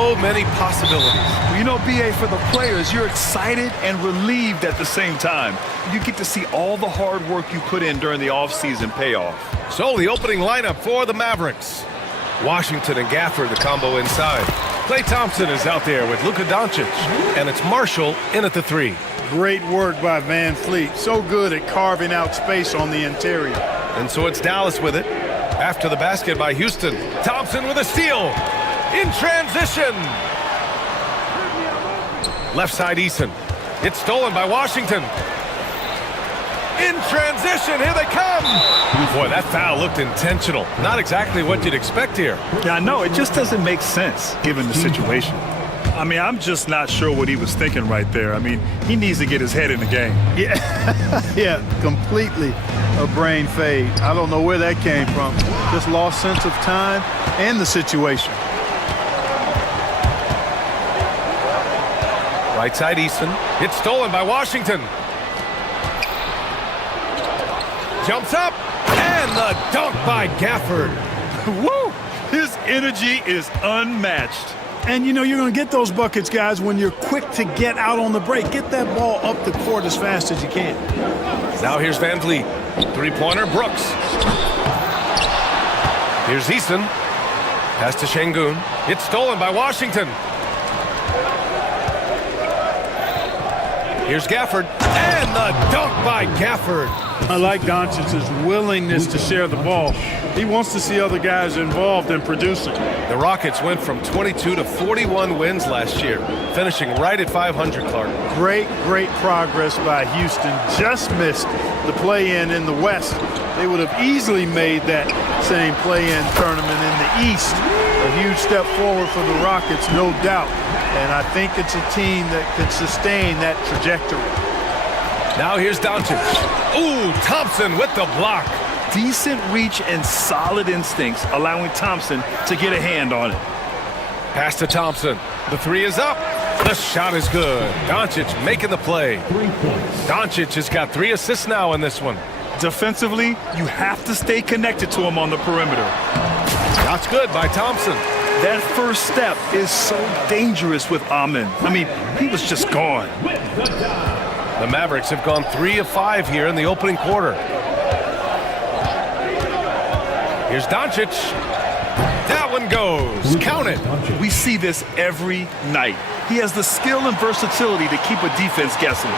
so many possibilities. You know, BA, for the players, you're excited and relieved at the same time. You get to see all the hard work you put in during the offseason pay off. So the opening lineup for the Mavericks. Washington and Gafford, the combo inside. Klay Thompson is out there with Luka Doncic. And it's Marshall in at the three. Great work by Van Fleet. So good at carving out space on the interior. And so it's Dallas with it. After the basket by Houston. Thompson with a steal. In transition. Left side Eason. It's stolen by Washington. In transition, here they come. Boy, that foul looked intentional. Not exactly what you'd expect here. Yeah, I know. It just doesn't make sense given the situation. I mean, I'm just not sure what he was thinking right there. I mean, he needs to get his head in the game. Yeah, yeah, completely a brain fade. I don't know where that came from. Just lost sense of time and the situation. Right side Easton. It's stolen by Washington. Jumps up, and the dunk by Gafford. Woo! His energy is unmatched. And, you know, you're going to get those buckets, guys, when you're quick to get out on the break. Get that ball up the court as fast as you can. Now here's Van Vliet. Three-pointer, Brooks. Here's Easton. Pass to Şengün. It's stolen by Washington. Here's Gafford. And the dunk by Gafford. I like Doncic's willingness to share the ball. He wants to see other guys involved in producing. The Rockets went from 22 to 41 wins last year, finishing right at 500, Clark. Great progress by Houston. Just missed the play-in in the West. They would have easily made that same play-in tournament in the East. A huge step forward for the Rockets, no doubt. And I think it's a team that could sustain that trajectory. Now here's Doncic. Ooh, Thompson with the block. Decent reach and solid instincts, allowing Thompson to get a hand on it. Pass to Thompson. The three is up. The shot is good. Doncic making the play. Doncic has got 3 assists now in this one. Defensively, you have to stay connected to him on the perimeter. Shot's good by Thompson. That first step is so dangerous with Amin. I mean, he was just gone. The Mavericks have gone 3 of 5 here in the opening quarter. Here's Doncic. That one goes. Count it. We see this every night. He has the skill and versatility to keep a defense guessing.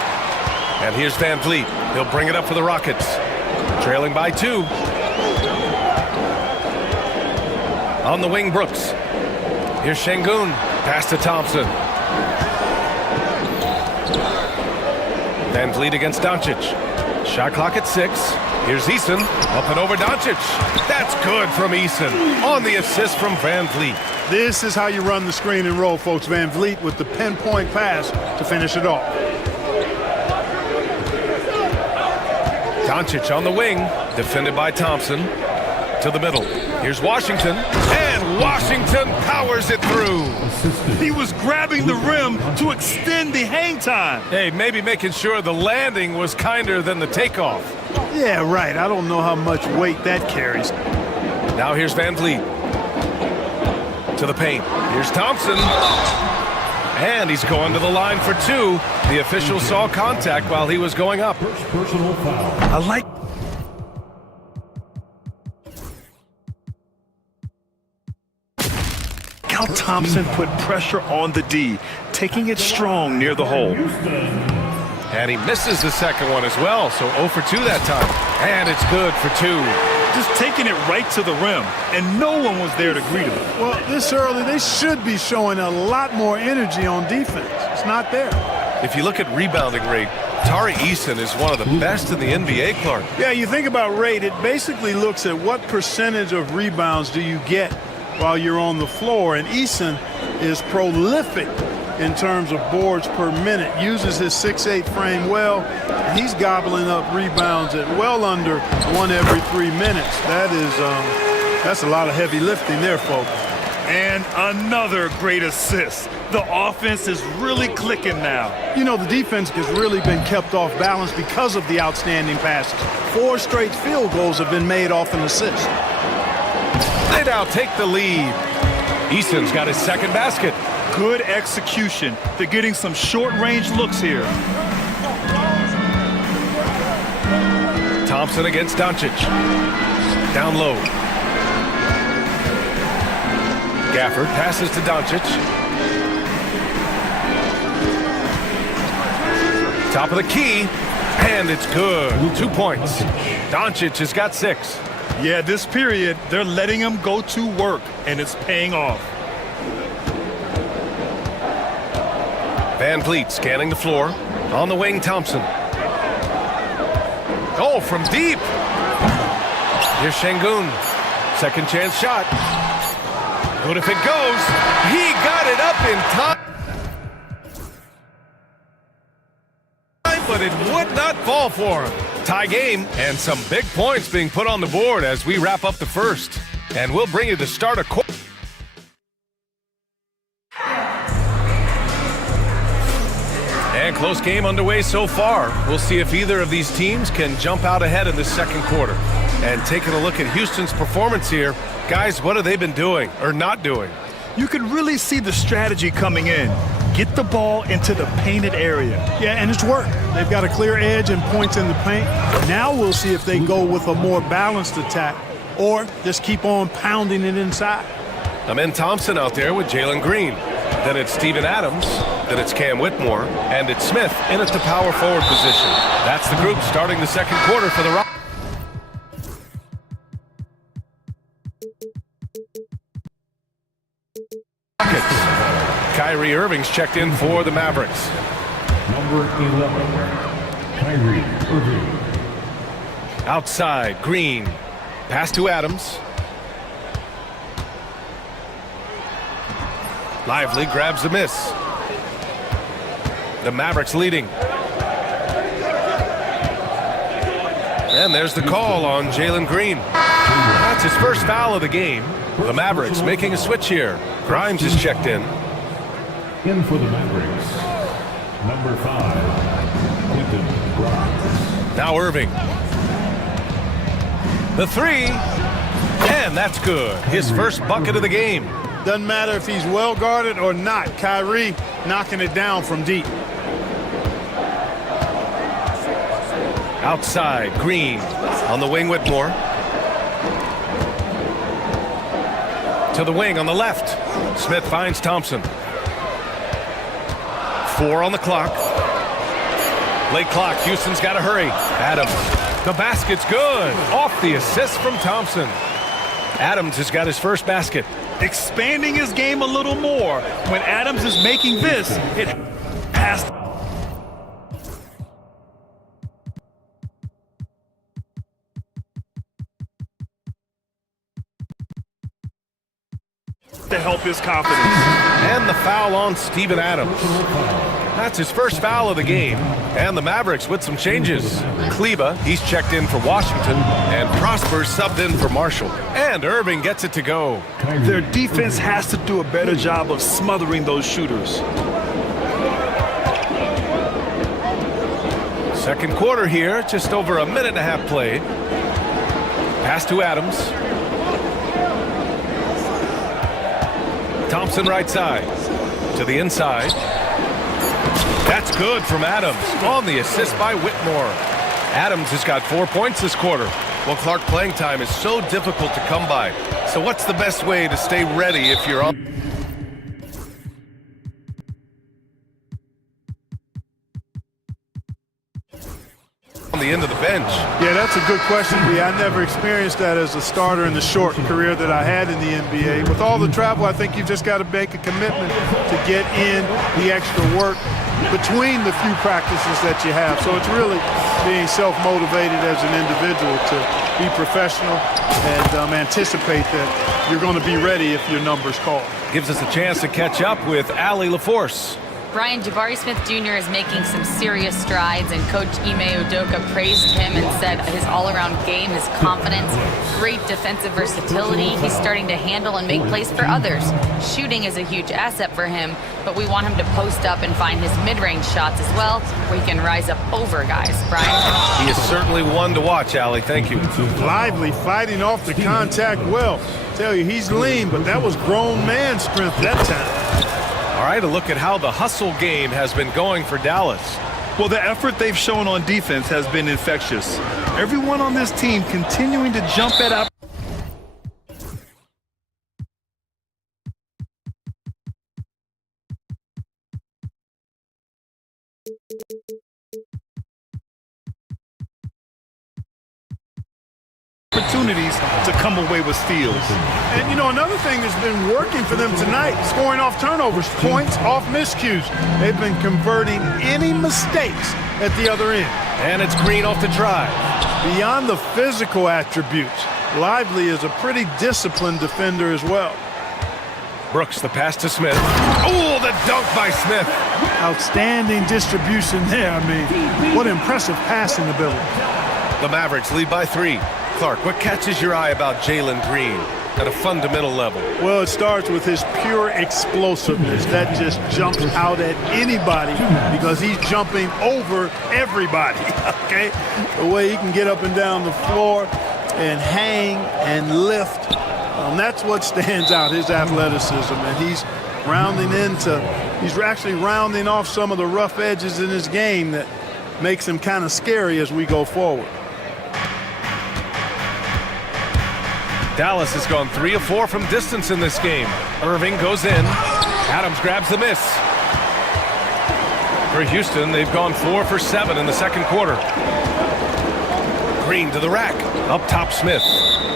And here's Van Vliet. He'll bring it up for the Rockets. Trailing by 2. On the wing, Brooks. Here's Şengün. Pass to Thompson. Van Vliet against Doncic. Shot clock at 6. Here's Eason. Up and over Doncic. That's good from Eason. On the assist from Van Vliet. This is how you run the screen and roll, folks. Van Vliet with the pinpoint pass to finish it off. Doncic on the wing. Defended by Thompson. To the middle. Here's Washington. And Washington powers it through. He was grabbing the rim to extend the hang time. Hey, maybe making sure the landing was kinder than the takeoff. Yeah, right. I don't know how much weight that carries. Now here's Van Vliet. To the paint. Here's Thompson. And he's going to the line for 2. The official saw contact while he was going up. Personal foul. I like how Thompson put pressure on the D, taking it strong near the hole. And he misses the second one as well, so 0 for 2 that time. And it's good for 2. Just taking it right to the rim, and no one was there to greet him. Well, this early, they should be showing a lot more energy on defense. It's not there. If you look at rebounding rate, Tari Eason is one of the best in the NBA, Clark. Yeah, you think about rate, it basically looks at what percentage of rebounds do you get while you're on the floor, and Eason is prolific in terms of boards per minute, uses his 6'8" frame well, and he's gobbling up rebounds at well under 1 every 3 minutes. That's a lot of heavy lifting there, folks. And another great assist. The offense is really clicking now. You know, the defense has really been kept off balance because of the outstanding passes. 4 straight field goals have been made off an assist. They now take the lead. Eason's got his second basket. Good execution. They're getting some short-range looks here. Thompson against Doncic. Down low. Gafford passes to Doncic. Top of the key, and it's good. 2 points. Doncic has got 6. Yeah, this period, they're letting him go to work, and it's paying off. Van Vliet scanning the floor. On the wing, Thompson. Oh, from deep. Here's Şengün. Second chance shot. Good if it goes. He got it up in time. But it would not fall for him. Tie game and some big points being put on the board as we wrap up the first. And we'll bring you the start of quarter. And close game underway so far. We'll see if either of these teams can jump out ahead in the second quarter. And taking a look at Houston's performance here, guys, what have they been doing or not doing? You can really see the strategy coming in. Get the ball into the painted area. Yeah, and it's worked. They've got a clear edge and points in the paint. Now we'll see if they go with a more balanced attack or just keep on pounding it inside. Amen Thompson out there with Jalen Green. Then it's Steven Adams. Then it's Cam Whitmore. And it's Smith in at the power forward position. That's the group starting the second quarter for the Rockets. Kyrie Irving's checked in for the Mavericks. Number 11, Kyrie Irving. Outside, Green. Pass to Adams. Lively grabs the miss. The Mavericks leading. And there's the call on Jalen Green. That's his first foul of the game. The Mavericks making a switch here. Grimes is checked in. In for the Mavericks, number 5, Quentin Grimes. Now Irving. The three, and that's good. His first bucket of the game. Doesn't matter if he's well guarded or not. Kyrie knocking it down from deep. Outside, Green. On the wing, Whitmore. To the wing on the left. Smith finds Thompson. 4 on the clock. Late clock. Houston's got to hurry. Adams. The basket's good. Off the assist from Thompson. Adams has got his first basket. Expanding his game a little more. When Adams is making this, it has to help his confidence. And the foul on Steven Adams. That's his first foul of the game. And the Mavericks with some changes. Kleba, he's checked in for Washington. And Prosper's subbed in for Marshall. And Irving gets it to go. Their defense has to do a better job of smothering those shooters. Second quarter here, just over a minute and a half played. Pass to Adams. Thompson right side. To the inside. That's good from Adams. On the assist by Whitmore. Adams has got 4 points this quarter. Well, Clark, playing time is so difficult to come by. So what's the best way to stay ready if you're on the end of the bench? Yeah, that's a good question, B. I never experienced that as a starter in the short career that I had in the NBA. With all the travel, I think you've just got to make a commitment to get in the extra work between the few practices that you have. So it's really being self-motivated as an individual to be professional and anticipate that you're going to be ready if your number's called. Gives us a chance to catch up with Allie LaForce. Brian, Jabari Smith Jr. is making some serious strides, and Coach Ime Udoka praised him and said his all-around game, his confidence, great defensive versatility. He's starting to handle and make plays for others. Shooting is a huge asset for him, but we want him to post up and find his mid-range shots as well, where he can rise up over guys. Brian? He is certainly one to watch, Allie. Thank you. Lively, fighting off the contact well. Tell you, he's lean, but that was grown man strength that time. All right, a look at how the hustle game has been going for Dallas. Well, the effort they've shown on defense has been infectious. Everyone on this team continuing to jump at opportunities to come away with steals. And, you know, another thing that's been working for them tonight, scoring off turnovers, points off miscues. They've been converting any mistakes at the other end. And it's Green off the drive. Beyond the physical attributes, Lively is a pretty disciplined defender as well. Brooks, the pass to Smith. Oh, the dunk by Smith. Outstanding distribution there. I mean, what impressive passing ability. The Mavericks lead by 3. Clark, what catches your eye about Jalen Green at a fundamental level? Well, it starts with his pure explosiveness. That just jumps out at anybody because he's jumping over everybody, okay? The way he can get up and down the floor and hang and lift, that's what stands out, his athleticism. And he's actually rounding off some of the rough edges in his game that makes him kind of scary as we go forward. Dallas has gone 3 of 4 from distance in this game. Irving goes in. Adams grabs the miss. For Houston, they've gone 4 for 7 in the second quarter. Green to the rack. Up top, Smith.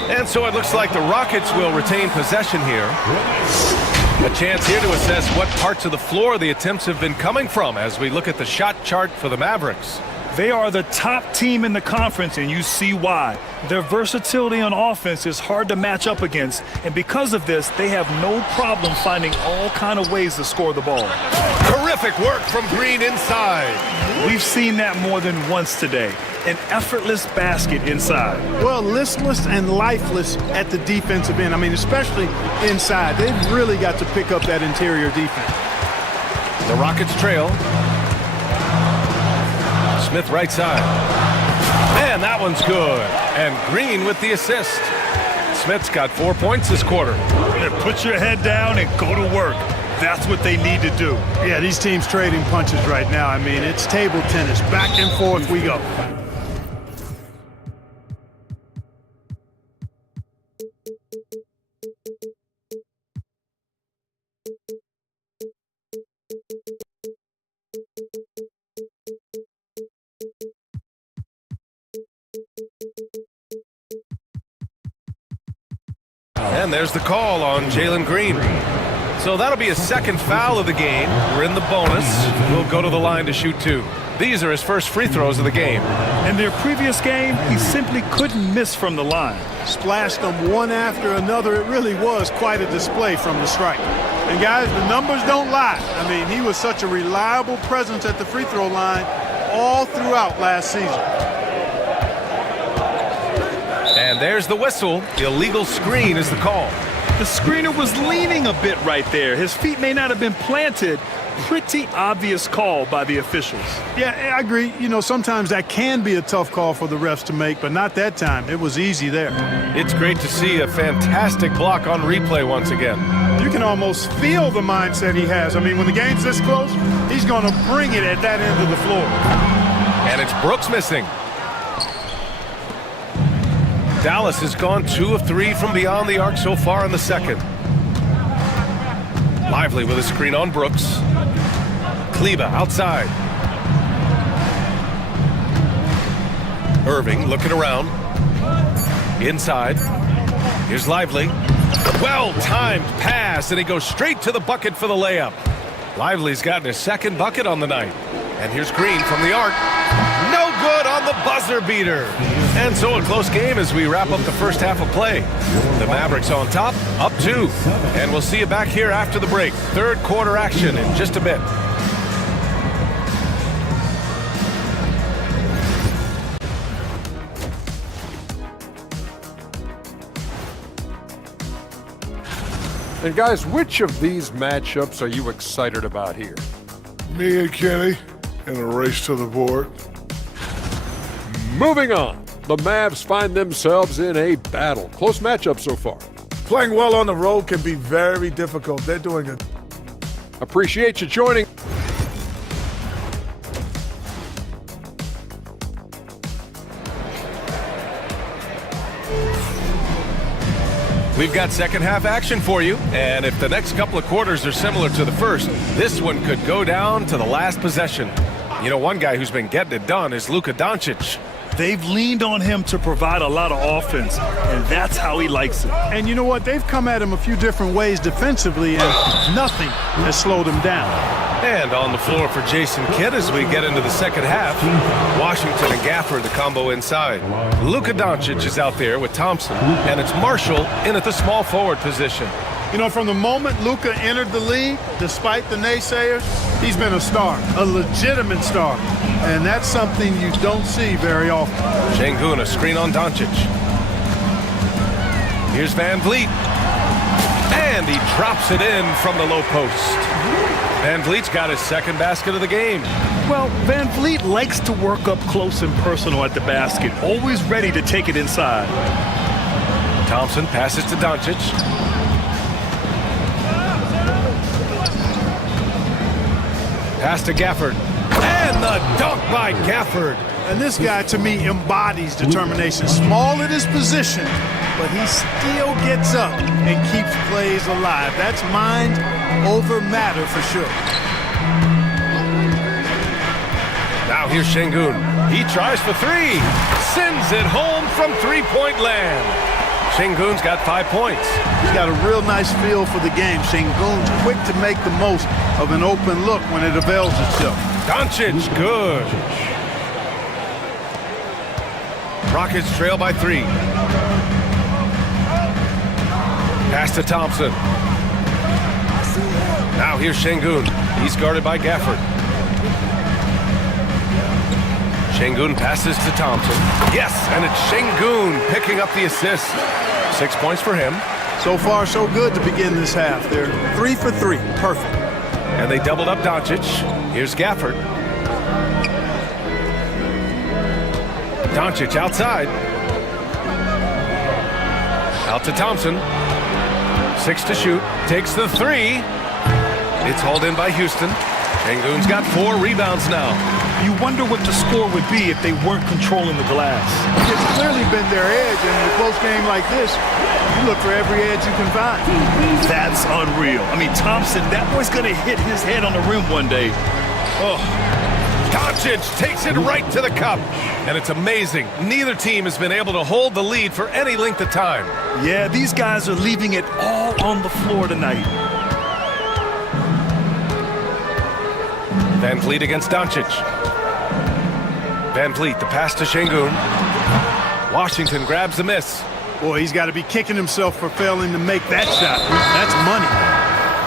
And so it looks like the Rockets will retain possession here. A chance here to assess what parts of the floor the attempts have been coming from as we look at the shot chart for the Mavericks. They are the top team in the conference, and you see why. Their versatility on offense is hard to match up against, and because of this, they have no problem finding all kind of ways to score the ball. Terrific work from Green inside. We've seen that more than once today. An effortless basket inside. Well, listless and lifeless at the defensive end. I mean, especially inside. They've really got to pick up that interior defense. The Rockets trail. Smith right side. Man, that one's good. And Green with the assist. Smith's got 4 points this quarter. Put your head down and go to work. That's what they need to do. Yeah, these teams trading punches right now. I mean, it's table tennis. Back and forth we go. And there's the call on Jalen Green. So that'll be his second foul of the game. We're in the bonus. We'll go to the line to shoot 2. These are his first free throws of the game. In their previous game, he simply couldn't miss from the line. Splashed them one after another. It really was quite a display from the stripe. And guys, the numbers don't lie. I mean, he was such a reliable presence at the free throw line all throughout last season. And there's the whistle. The illegal screen is the call. The screener was leaning a bit right there. His feet may not have been planted. Pretty obvious call by the officials. Yeah, I agree. You know, sometimes that can be a tough call for the refs to make, but not that time. It was easy there. It's great to see a fantastic block on replay once again. You can almost feel the mindset he has. I mean, when the game's this close, he's going to bring it at that end of the floor. And it's Brooks missing. Dallas has gone 2 of 3 from beyond the arc so far in the second. Lively with a screen on Brooks. Kleba outside. Irving looking around. Inside. Here's Lively. Well-timed pass, and he goes straight to the bucket for the layup. Lively's gotten his second bucket on the night. And here's Green from the arc. No good on the buzzer beater. And so a close game as we wrap up the first half of play. The Mavericks on top, up 2. And we'll see you back here after the break. Third quarter action in just a bit. And guys, which of these matchups are you excited about here? Me and Kenny in a race to the board. Moving on, the Mavs find themselves in a battle. Close matchup so far. Playing well on the road can be very difficult. They're doing a Appreciate you joining. We've got second half action for you, and if the next couple of quarters are similar to the first, this one could go down to the last possession. You know, one guy who's been getting it done is Luka Doncic. They've leaned on him to provide a lot of offense, and that's how he likes it. And you know what? They've come at him a few different ways defensively, and nothing has slowed him down. And on the floor for Jason Kidd as we get into the second half. Washington and Gafford, the combo inside. Luka Doncic is out there with Thompson, and it's Marshall in at the small forward position. You know, from the moment Luka entered the league, despite the naysayers, he's been a star, a legitimate star. And that's something you don't see very often. Şengün, a screen on Doncic. Here's Van Vliet. And he drops it in from the low post. Van Vliet's got his second basket of the game. Well, Van Vliet likes to work up close and personal at the basket, always ready to take it inside. Thompson passes to Doncic. Pass to Gafford. And the dunk by Gafford. And this guy, to me, embodies determination. Small at his position, but he still gets up and keeps plays alive. That's mind over matter for sure. Now here's Şengün. He tries for three. Sends it home from three-point land. Şengün's got 5 points. He's got a real nice feel for the game. Şengün's quick to make the most of an open look when it avails itself. Doncic, good. Rockets trail by 3. Pass to Thompson. Now here's Şengün. He's guarded by Gafford. Şengün passes to Thompson. Yes, and it's Şengün picking up the assist. 6 points for him. So far, so good to begin this half. They're 3 for 3. Perfect. And they doubled up Doncic. Here's Gafford. Doncic outside. Out to Thompson. 6 to shoot. Takes the 3. It's hauled in by Houston. Şengün's got 4 rebounds now. You wonder what the score would be if they weren't controlling the glass. It's clearly been their edge, and in a close game like this, you look for every edge you can find. That's unreal. I mean, Thompson, that boy's going to hit his head on the rim one day. Oh. Doncic takes it right to the cup. And it's amazing. Neither team has been able to hold the lead for any length of time. Yeah, these guys are leaving it all on the floor tonight. Van Vliet against Doncic. Van Vliet, the pass to Şengün. Washington grabs the miss. Boy, he's got to be kicking himself for failing to make that shot. That's money.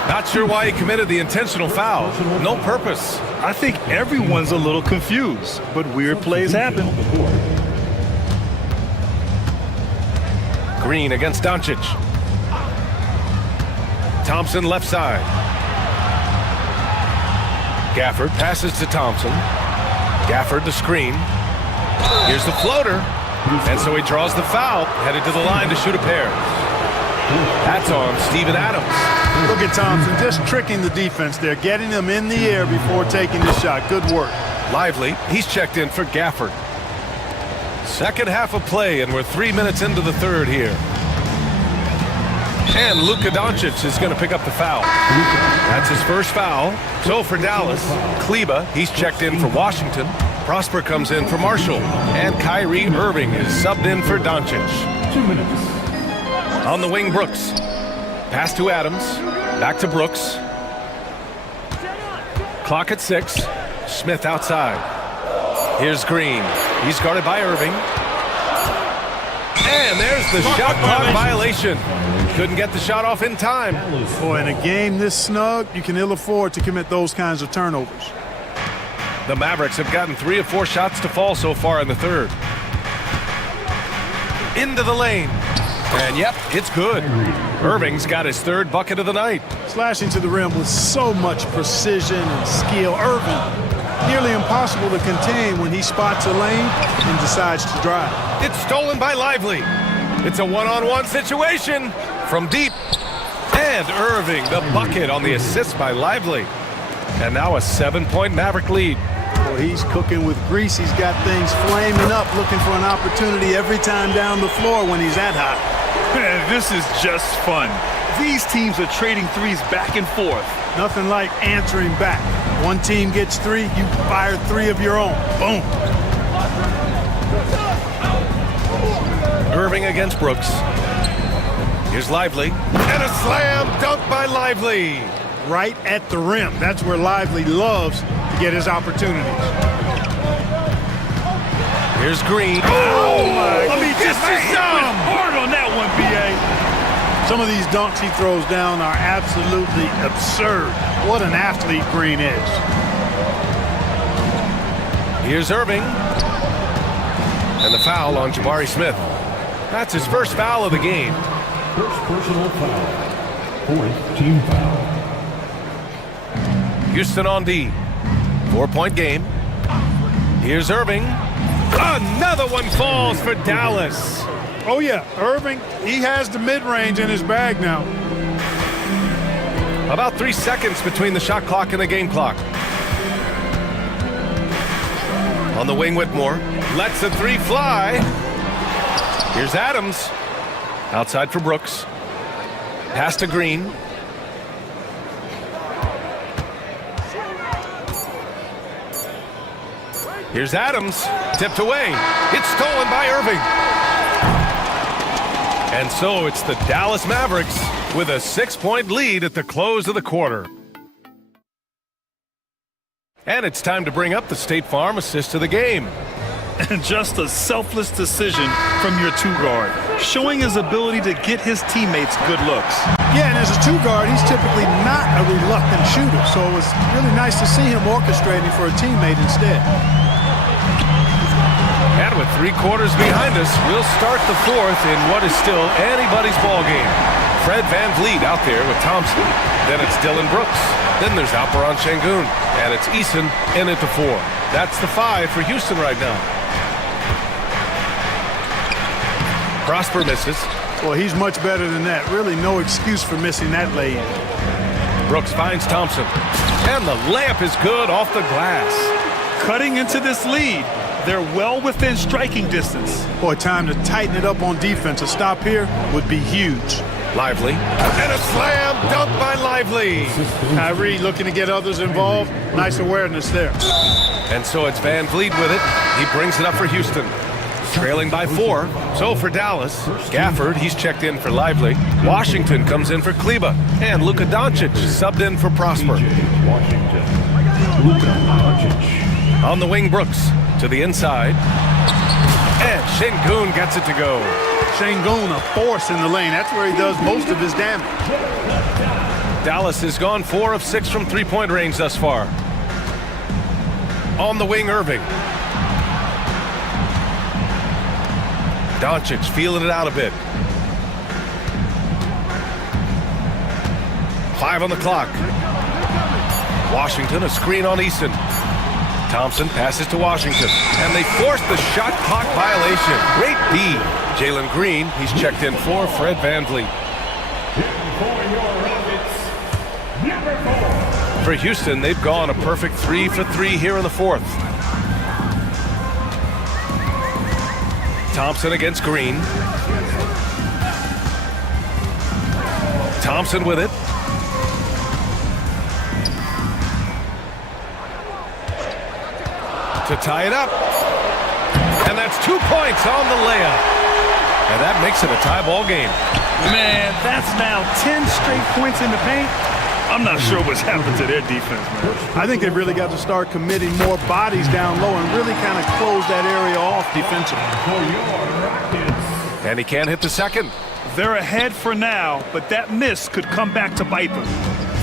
Not sure why he committed the intentional foul. No purpose. I think everyone's a little confused, but weird plays happen. Green against Doncic. Thompson left side. Gafford passes to Thompson. Gafford the screen. Here's the floater. And so he draws the foul, headed to the line to shoot a pair. That's on Steven Adams. Look at Thompson just tricking the defense there, getting them in the air before taking the shot. Good work. Lively, he's checked in for Gafford. Second half of play, and we're 3 minutes into the third here. And Luka Doncic is going to pick up the foul. That's his first foul. So for Dallas, Kleba, he's checked in for Washington. Prosper comes in for Marshall. And Kyrie Irving is subbed in for Doncic. 2 minutes. On the wing, Brooks. Pass to Adams. Back to Brooks. Clock at 6. Smith outside. Here's Green. He's guarded by Irving. And there's the shot clock violation. Couldn't get the shot off in time. Boy, in a game this snug, you can ill afford to commit those kinds of turnovers. The Mavericks have gotten 3 of 4 shots to fall so far in the third. Into the lane. And yep, it's good. Irving's got his third bucket of the night. Slashing to the rim with so much precision and skill. Irving, nearly impossible to contain when he spots a lane and decides to drive. It's stolen by Lively. It's a one-on-one situation from deep. And Irving, the bucket on the assist by Lively. And now a 7-point Maverick lead. Well, he's cooking with grease. He's got things flaming up, looking for an opportunity every time down the floor when he's that hot. Man, this is just fun. These teams are trading threes back and forth. Nothing like answering back. One team gets 3, you fire 3 of your own. Boom. Irving against Brooks. Here's Lively. And a slam dunk by Lively. Right at the rim. That's where Lively loves to get his opportunities. Here's Green. Oh my! Let me just hit hard on that one, BA. Some of these dunks he throws down are absolutely absurd. What an athlete Green is. Here's Irving. And the foul on Jabari Smith. That's his first foul of the game. First personal foul. 4th team foul. Houston on D. 4-point game. Here's Irving. Another one falls for Dallas. Oh yeah, Irving, he has the mid-range in his bag now. About 3 seconds between the shot clock and the game clock. On the wing, Whitmore lets the 3 fly. Here's Adams. Outside for Brooks. Pass to Green. Here's Adams. Tipped away. It's stolen by Irving. And so it's the Dallas Mavericks with a 6-point lead at the close of the quarter. And it's time to bring up the State Farm assist of the game. And just a selfless decision from your 2-guard, showing his ability to get his teammates good looks. Yeah, and as a 2-guard, he's typically not a reluctant shooter, so it was really nice to see him orchestrating for a teammate instead. And with 3 quarters behind us, we'll start the 4th in what is still anybody's ball game. Fred Van Vliet out there with Thompson. Then it's Dylan Brooks. Then there's Alperon Şengün. And it's Eason in at the 4. That's the 5 for Houston right now. Prosper misses. Well, he's much better than that. Really no excuse for missing that lay-in. Brooks finds Thompson. And the layup is good off the glass. Cutting into this lead. They're well within striking distance. Boy, time to tighten it up on defense. A stop here would be huge. Lively. And a slam dunk by Lively. Kyrie looking to get others involved. Nice awareness there. And so it's Van Vliet with it. He brings it up for Houston. Trailing by 4. So for Dallas, Gafford, he's checked in for Lively. Washington comes in for Kleba. And Luka Doncic subbed in for Prosper. Washington. Luka Doncic. On the wing, Brooks to the inside. And Şengün gets it to go. Şengün, a force in the lane. That's where he does most of his damage. Dallas has gone 4 of 6 from 3-point range thus far. On the wing, Irving. Doncic feeling it out a bit. 5 on the clock. Washington, a screen on Easton. Thompson passes to Washington. And they force the shot clock violation. Great D. Jalen Green, he's checked in for Fred Van Vliet. For Houston, they've gone a perfect 3 for 3 here in the 4th. Thompson against Green. Thompson with it. To tie it up. And that's 2 points on the layup. And that makes it a tie ball game. Man, that's now 10 straight points in the paint. I'm not sure what's happened to their defense, man. I think they've really got to start committing more bodies down low and really kind of close that area off defensively. And he can't hit the second. They're ahead for now, but that miss could come back to bite them.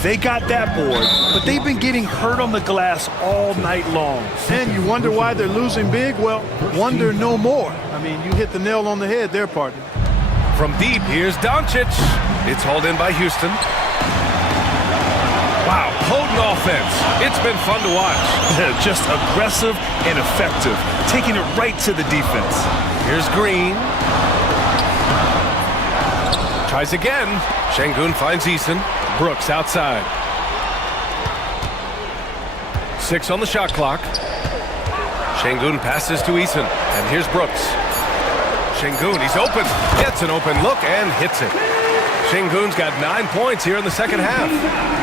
They got that board, but they've been getting hurt on the glass all night long. And you wonder why they're losing big? Well, wonder no more. I mean, you hit the nail on the head there, partner. From deep, here's Doncic. It's hauled in by Houston. Wow, potent offense. It's been fun to watch. Just aggressive and effective, taking it right to the defense. Here's Green. Tries again. Şengün finds Eason. Brooks outside. 6 on the shot clock. Şengün passes to Eason. And here's Brooks. Şengün, he's open. Gets an open look and hits it. Şengün's got 9 points here in the second half.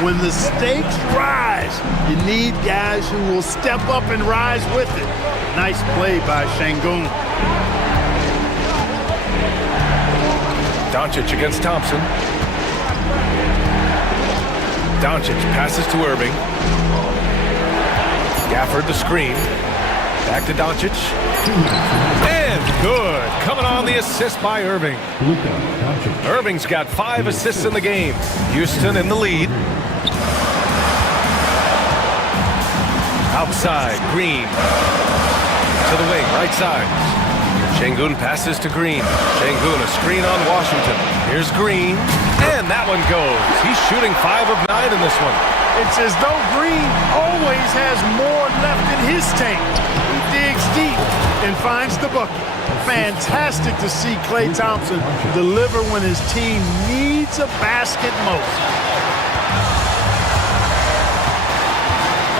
When the stakes rise, you need guys who will step up and rise with it. Nice play by Şengün. Doncic against Thompson. Doncic passes to Irving. Gafford the screen. Back to Doncic. And good. Coming on the assist by Irving. Irving's got 5 assists in the game. Houston in the lead. Outside, Green. To the wing, right side. Şengün passes to Green. Şengün, a screen on Washington. Here's Green. And that one goes. He's shooting 5 of 9 in this one. It's as though Green always has more left in his tank. He digs deep and finds the bucket. Fantastic to see Klay Thompson deliver when his team needs a basket most.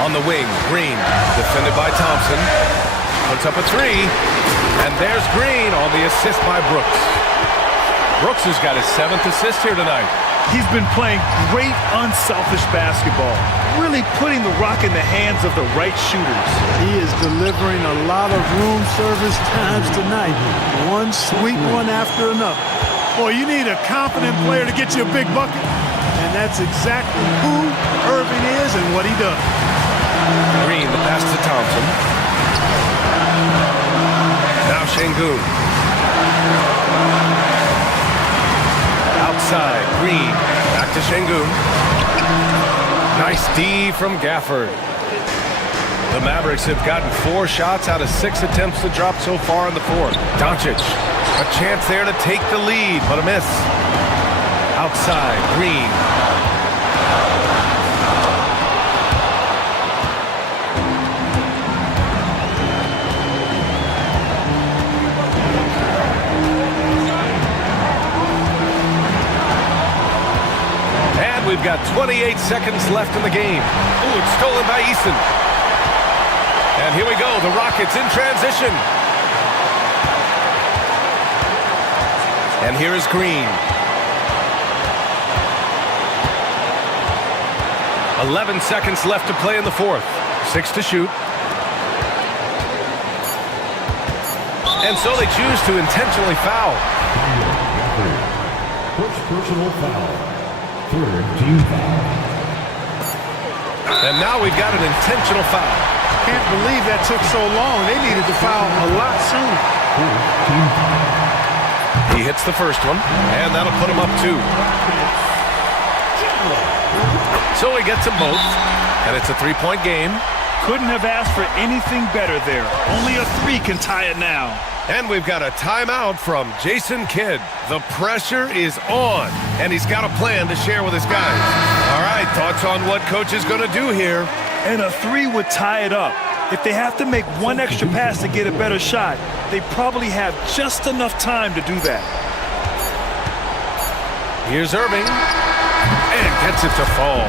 On the wing, Green, defended by Thompson. Puts up a 3. And there's Green on the assist by Brooks. Brooks has got his 7th assist here tonight. He's been playing great unselfish basketball, really putting the rock in the hands of the right shooters. He is delivering a lot of room service times tonight. One sweet one after another. Boy, you need a confident player to get you a big bucket. And that's exactly who Irving is and what he does. Green, the pass to Thompson. Now Şengün. Outside, Green. Back to Şengün. Nice D from Gafford. The Mavericks have gotten 4 shots out of 6 attempts to drop so far in the fourth. Doncic, a chance there to take the lead, but a miss. Outside, Green. We've got 28 seconds left in the game. Ooh, it's stolen by Eason. And here we go, the Rockets in transition. And here is Green. 11 seconds left to play in the fourth. 6 to shoot. And so they choose to intentionally foul. First personal foul. Third team foul. And now we've got an intentional foul. Can't believe that took so long. They needed to foul a lot sooner. Team foul. He hits the first one, and that'll put him up 2. So he gets them both, and it's a 3-point game. Couldn't have asked for anything better there. Only a 3 can tie it now. And we've got a timeout from Jason Kidd. The pressure is on, and he's got a plan to share with his guys. All right, thoughts on what coach is going to do here? And a 3 would tie it up. If they have to make one extra pass to get a better shot, they probably have just enough time to do that. Here's Irving, and gets it to fall.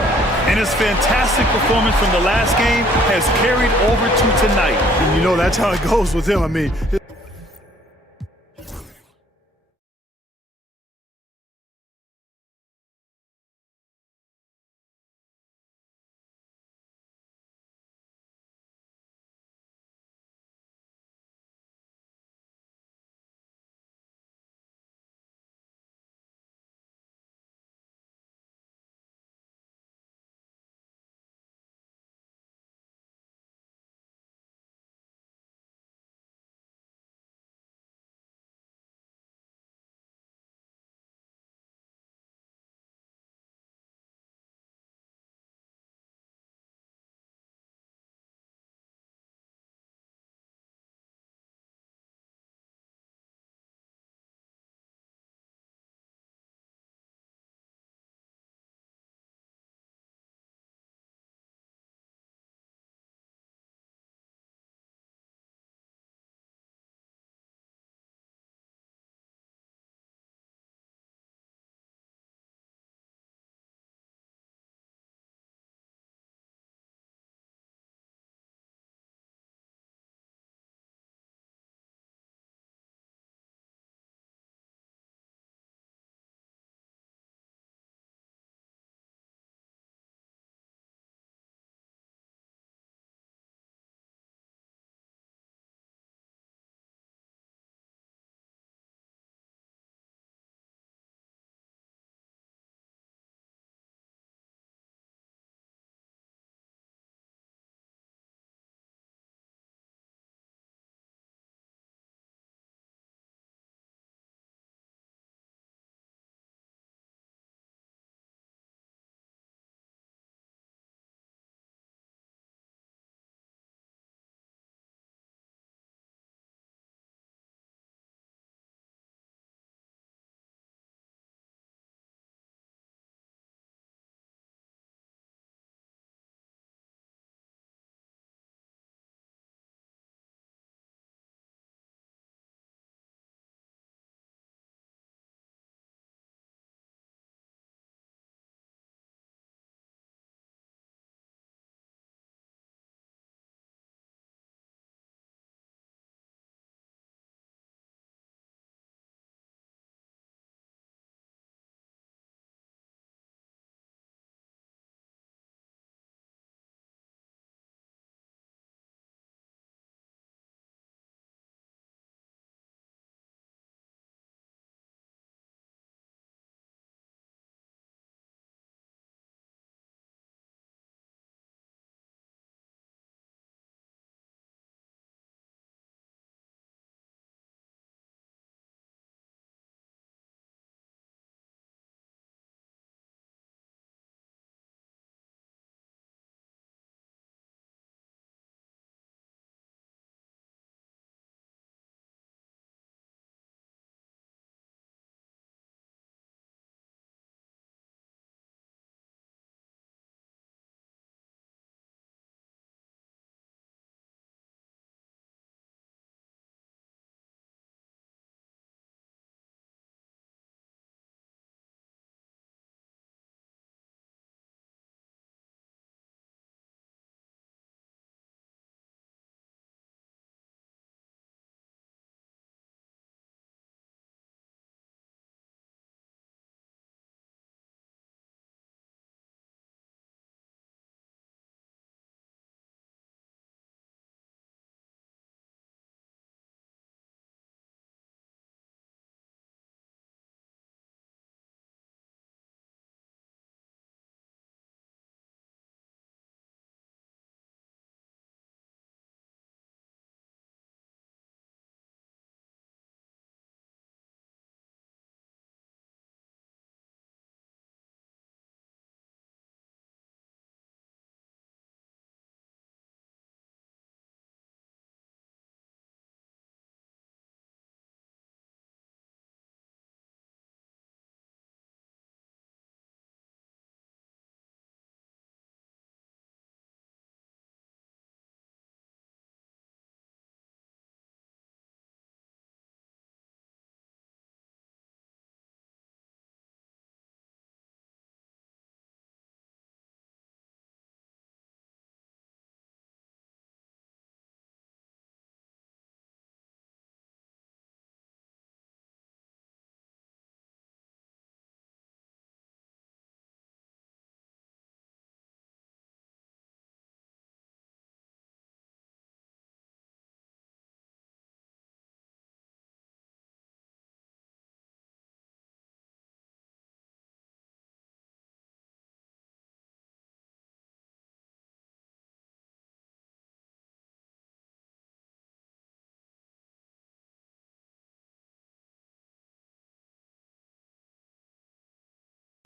And his fantastic performance from the last game has carried over to tonight. And you know, that's how it goes with him. I mean,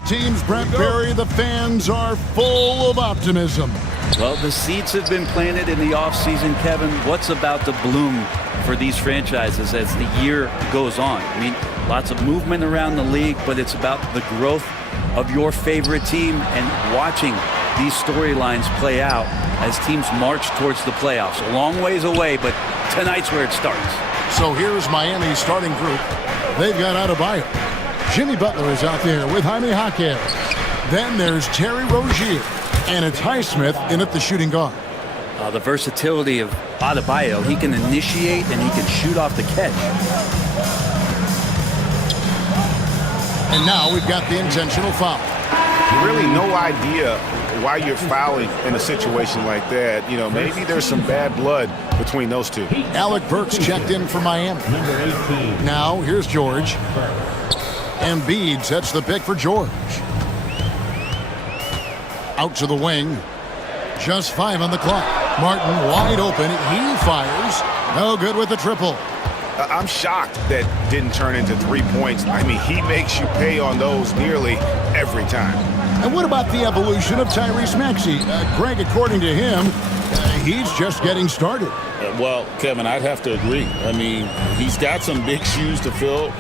teams, Brent Berry, the fans are full of optimism. Well, the seeds have been planted in the offseason, Kevin. What's about to bloom for these franchises as the year goes on? I mean, lots of movement around the league, but it's about the growth of your favorite team and watching these storylines play out as teams march towards the playoffs. A long ways away, but tonight's where it starts. So here's Miami's starting group. They've got Adebayo. Jimmy Butler is out there with Jaime Jaquez. Then there's Terry Rozier. And it's Highsmith in at the shooting guard. The versatility of Adebayo, he can initiate and he can shoot off the catch. And now we've got the intentional foul. Really no idea why you're fouling in a situation like that. You know, maybe there's some bad blood between those two. Alec Burks checked in for Miami. Now here's George. Embiid sets the pick for George. Out to the wing. Just 5 on the clock. Martin wide open. He fires. No good with the triple. I'm shocked that didn't turn into 3 points. I mean, he makes you pay on those nearly every time. And what about the evolution of Tyrese Maxey? Greg, according to him, he's just getting started. Well, Kevin, I'd have to agree. I mean, he's got some big shoes to fill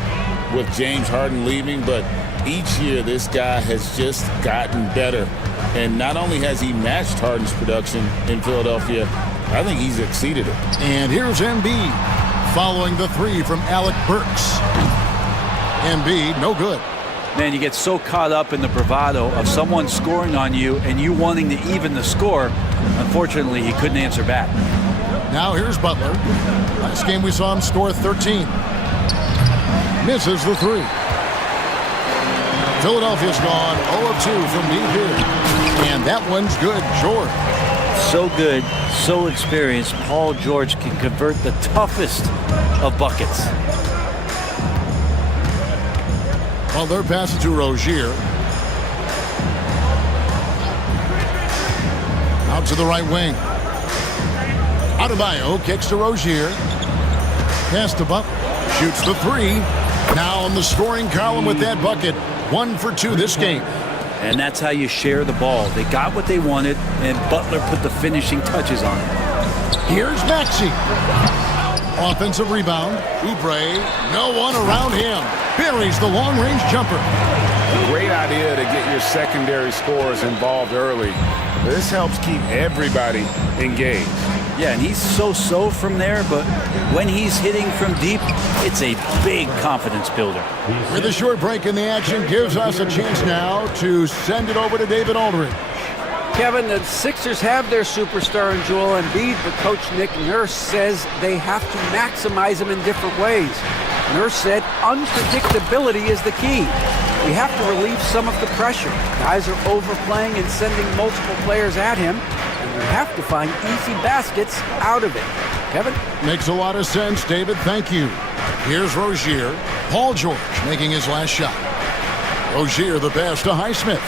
with James Harden leaving, but each year this guy has just gotten better. And not only has he matched Harden's production in Philadelphia, I think he's exceeded it. And here's Embiid following the 3 from Alec Burks. Embiid, no good. Man, you get so caught up in the bravado of someone scoring on you and you wanting to even the score. Unfortunately, he couldn't answer back. Now here's Butler. Last game we saw him score 13. Misses the 3. Philadelphia's gone 0 of 2 from deep here. And that one's good. George. So good, so experienced. Paul George can convert the toughest of buckets. Butler passes to Rozier. Out to the right wing. Adebayo kicks to Rozier. Pass to Butler. Shoots the 3. Now in the scoring column with that bucket. 1 for 2 this game. And that's how you share the ball. They got what they wanted, and Butler put the finishing touches on it. Here's Maxey. Offensive rebound. Oubre, no one around him. Buries the long-range jumper. Great idea to get your secondary scorers involved early. This helps keep everybody engaged. Yeah, and he's so-so from there, but when he's hitting from deep, it's a big confidence builder. With a short break in the action, gives us a chance now to send it over to David Aldridge. Kevin, the Sixers have their superstar in Joel Embiid, but Coach Nick Nurse says they have to maximize him in different ways. Nurse said unpredictability is the key. We have to relieve some of the pressure. Guys are overplaying and sending multiple players at him, and we have to find easy baskets out of it. Kevin? Makes a lot of sense, David. Thank you. Here's Rozier. Paul George making his last shot. Rozier the pass to Highsmith.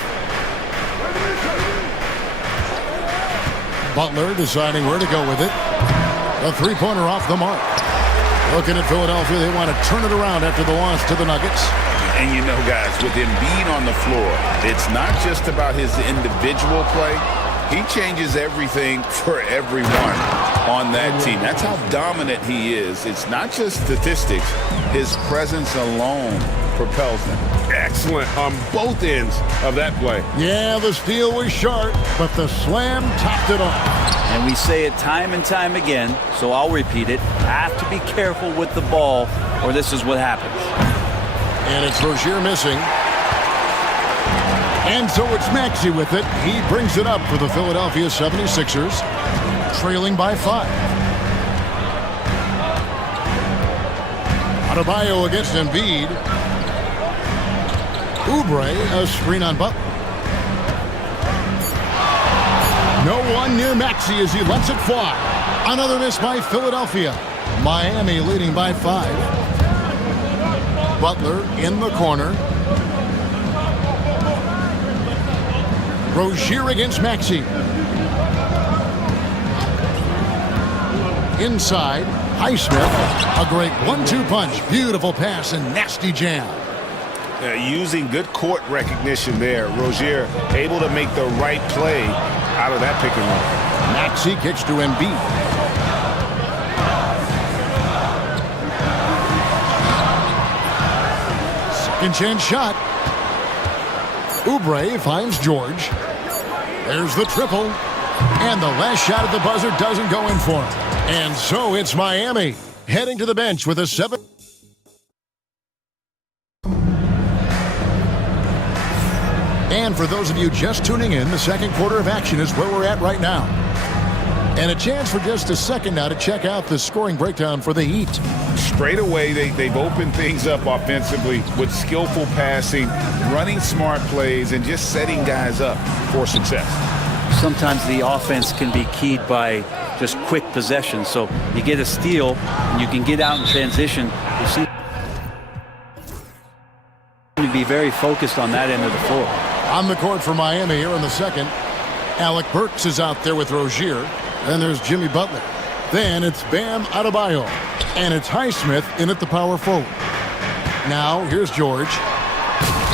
Butler deciding where to go with it. A 3-pointer off the mark. Looking at Philadelphia, they want to turn it around after the loss to the Nuggets. And you know, guys, with Embiid on the floor, it's not just about his individual play. He changes everything for everyone on that team. That's how dominant he is. It's not just statistics. His presence alone propels them. Excellent on both ends of that play. Yeah, the steal was sharp, but the slam topped it off. And we say it time and time again, so I'll repeat it. Have to be careful with the ball, or this is what happens. And it's Rozier missing. And so it's Maxey with it. He brings it up for the Philadelphia 76ers, trailing by 5. Adebayo against Embiid. Oubre, a screen on Butler. No one near Maxey as he lets it fly. Another miss by Philadelphia. Miami leading by 5. Butler in the corner. Rozier against Maxey. Inside, Highsmith. A great 1-2 punch. Beautiful pass and nasty jam. Using good court recognition there. Rozier able to make the right play out of that pick and roll. Maxey kicks to Embiid. Second chance shot. Oubre finds George. There's the triple. And the last shot at the buzzer doesn't go in for him. And so it's Miami heading to the bench with a 7. And for those of you just tuning in, the second quarter of action is where we're at right now. And a chance for just a second now to check out the scoring breakdown for the Heat. Straight away, they've opened things up offensively with skillful passing, running smart plays, and just setting guys up for success. Sometimes the offense can be keyed by just quick possession. So you get a steal, and you can get out in transition. You seem to be very focused on that end of the floor. On the court for Miami here in the second. Alec Burks is out there with Rozier. Then there's Jimmy Butler. Then it's Bam Adebayo. And it's Highsmith in at the power forward. Now here's George.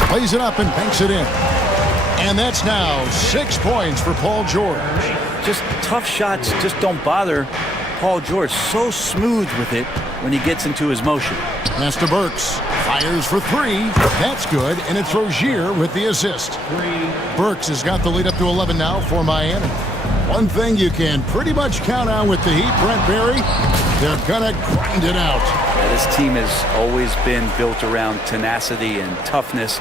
Plays it up and banks it in. And that's now 6 points for Paul George. Just tough shots just don't bother Paul George. So smooth with it when he gets into his motion. Pass to Burks. Fires for three. That's good. And it's Rozier with the assist. Burks has got the lead up to 11 now for Miami. One thing you can pretty much count on with the Heat, Brent Berry, they're going to grind it out. This team has always been built around tenacity and toughness.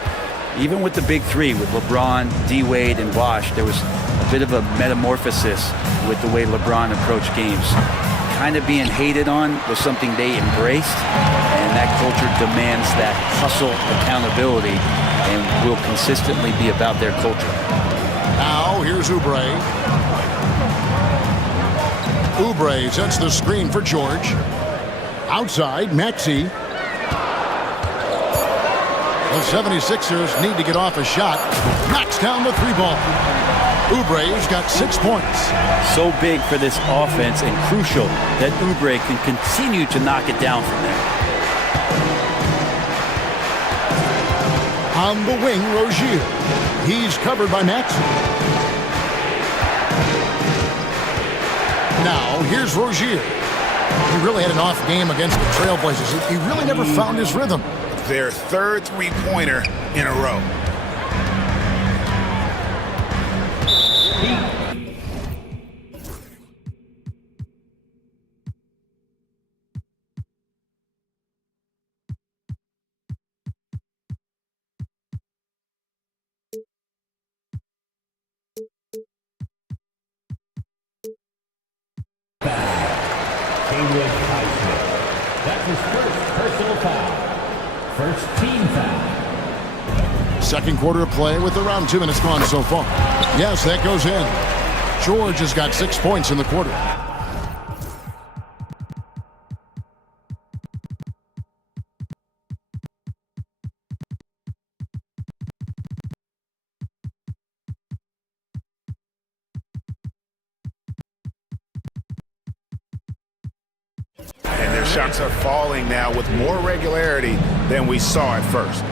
Even with the big three, with LeBron, D-Wade, and Bosh, there was a bit of a metamorphosis with the way LeBron approached games. Kind of being hated on was something they embraced, and that culture demands that hustle accountability and will consistently be about their culture. Now, here's Oubre. Oubre sets the screen for George. Outside, Maxey. The 76ers need to get off a shot. Knocks down the three ball. Oubre's got 6 points. So big for this offense and crucial that Oubre can continue to knock it down from there. On the wing, Rozier. He's covered by Maxey. Now, here's Rozier. He really had an off game against the Trailblazers. He really never found his rhythm. Their third three-pointer in a row. That's his first personal foul. First team foul. Second quarter of play with around 2 minutes gone so far. Yes, that goes in. George has got 6 points in the quarter. And their shots are falling now with more regularity than we saw at first.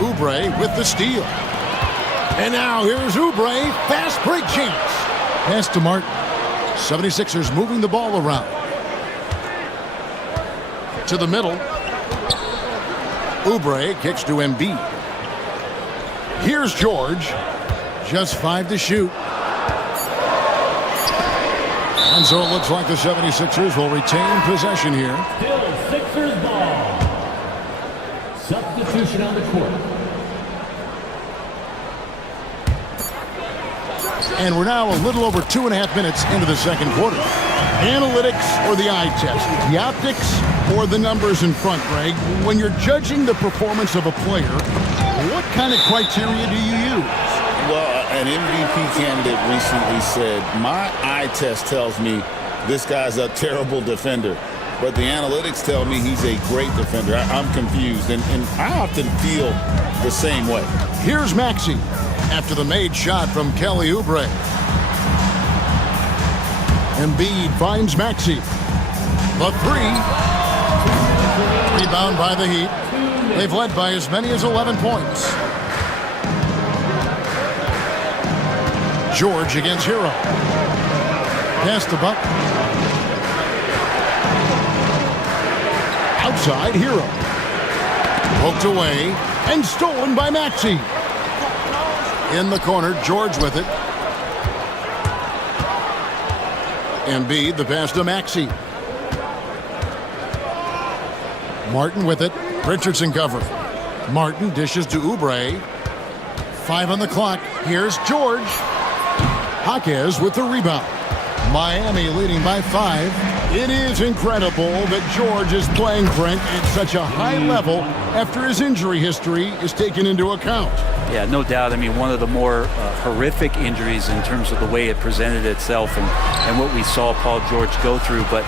Oubre with the steal. And now here's Oubre. Fast break chance. Pass to Martin. 76ers moving the ball around. To the middle. Oubre kicks to Embiid. Here's George. Just 5 to shoot. And so it looks like the 76ers will retain possession here. Still Sixers ball. Substitution on the court. And we're now a little over 2.5 minutes into the second quarter. Analytics or the eye test? The optics or the numbers in front, Greg? When you're judging the performance of a player, what kind of criteria do you use? Well, an MVP candidate recently said, my eye test tells me this guy's a terrible defender, but the analytics tell me he's a great defender. I'm confused, and I often feel the same way. Here's Maxey after the made shot from Kelly Oubre. Embiid finds Maxey. The three. Rebound by the Heat. They've led by as many as 11 points. George against Hero. Pass the buck. Outside, Hero. Poked away and stolen by Maxey. In the corner, George with it. Embiid, the pass to Maxey. Martin with it. Richardson cover. Martin dishes to Oubre. 5 on the clock. Here's George. Jaquez with the rebound. Miami leading by 5. It is incredible that George is playing, Brent, at such a high level after his injury history is taken into account. Yeah, no doubt. I mean, one of the more horrific injuries in terms of the way it presented itself and what we saw Paul George go through. But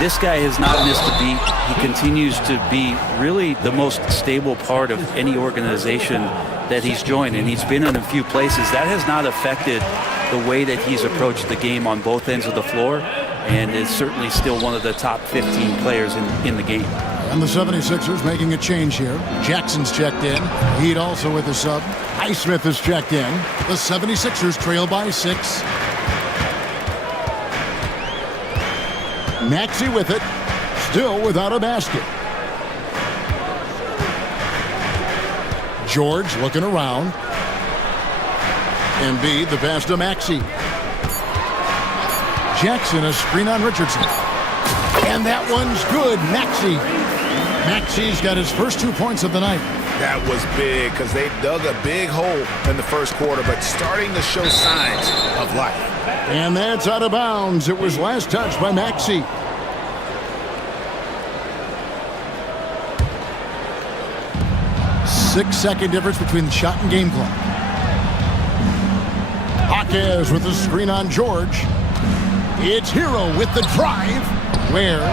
this guy has not missed a beat. He continues to be really the most stable part of any organization that he's joined, and he's been in a few places. That has not affected the way that he's approached the game on both ends of the floor, and is certainly still one of the top 15 players in the game. And the 76ers making a change here. Jackson's checked in. Heat also with a sub. Highsmith is checked in. The 76ers trail by 6. Maxey with it. Still without a basket. George looking around. Embiid, the pass to Maxey. Jackson, a screen on Richardson. And that one's good. Maxey. Maxey's got his first 2 points of the night. That was big because they dug a big hole in the first quarter, but starting to show signs of life. And that's out of bounds. It was last touched by Maxey. Six-second difference between the shot and game clock. Jaquez with the screen on George. It's Hero with the drive. Ware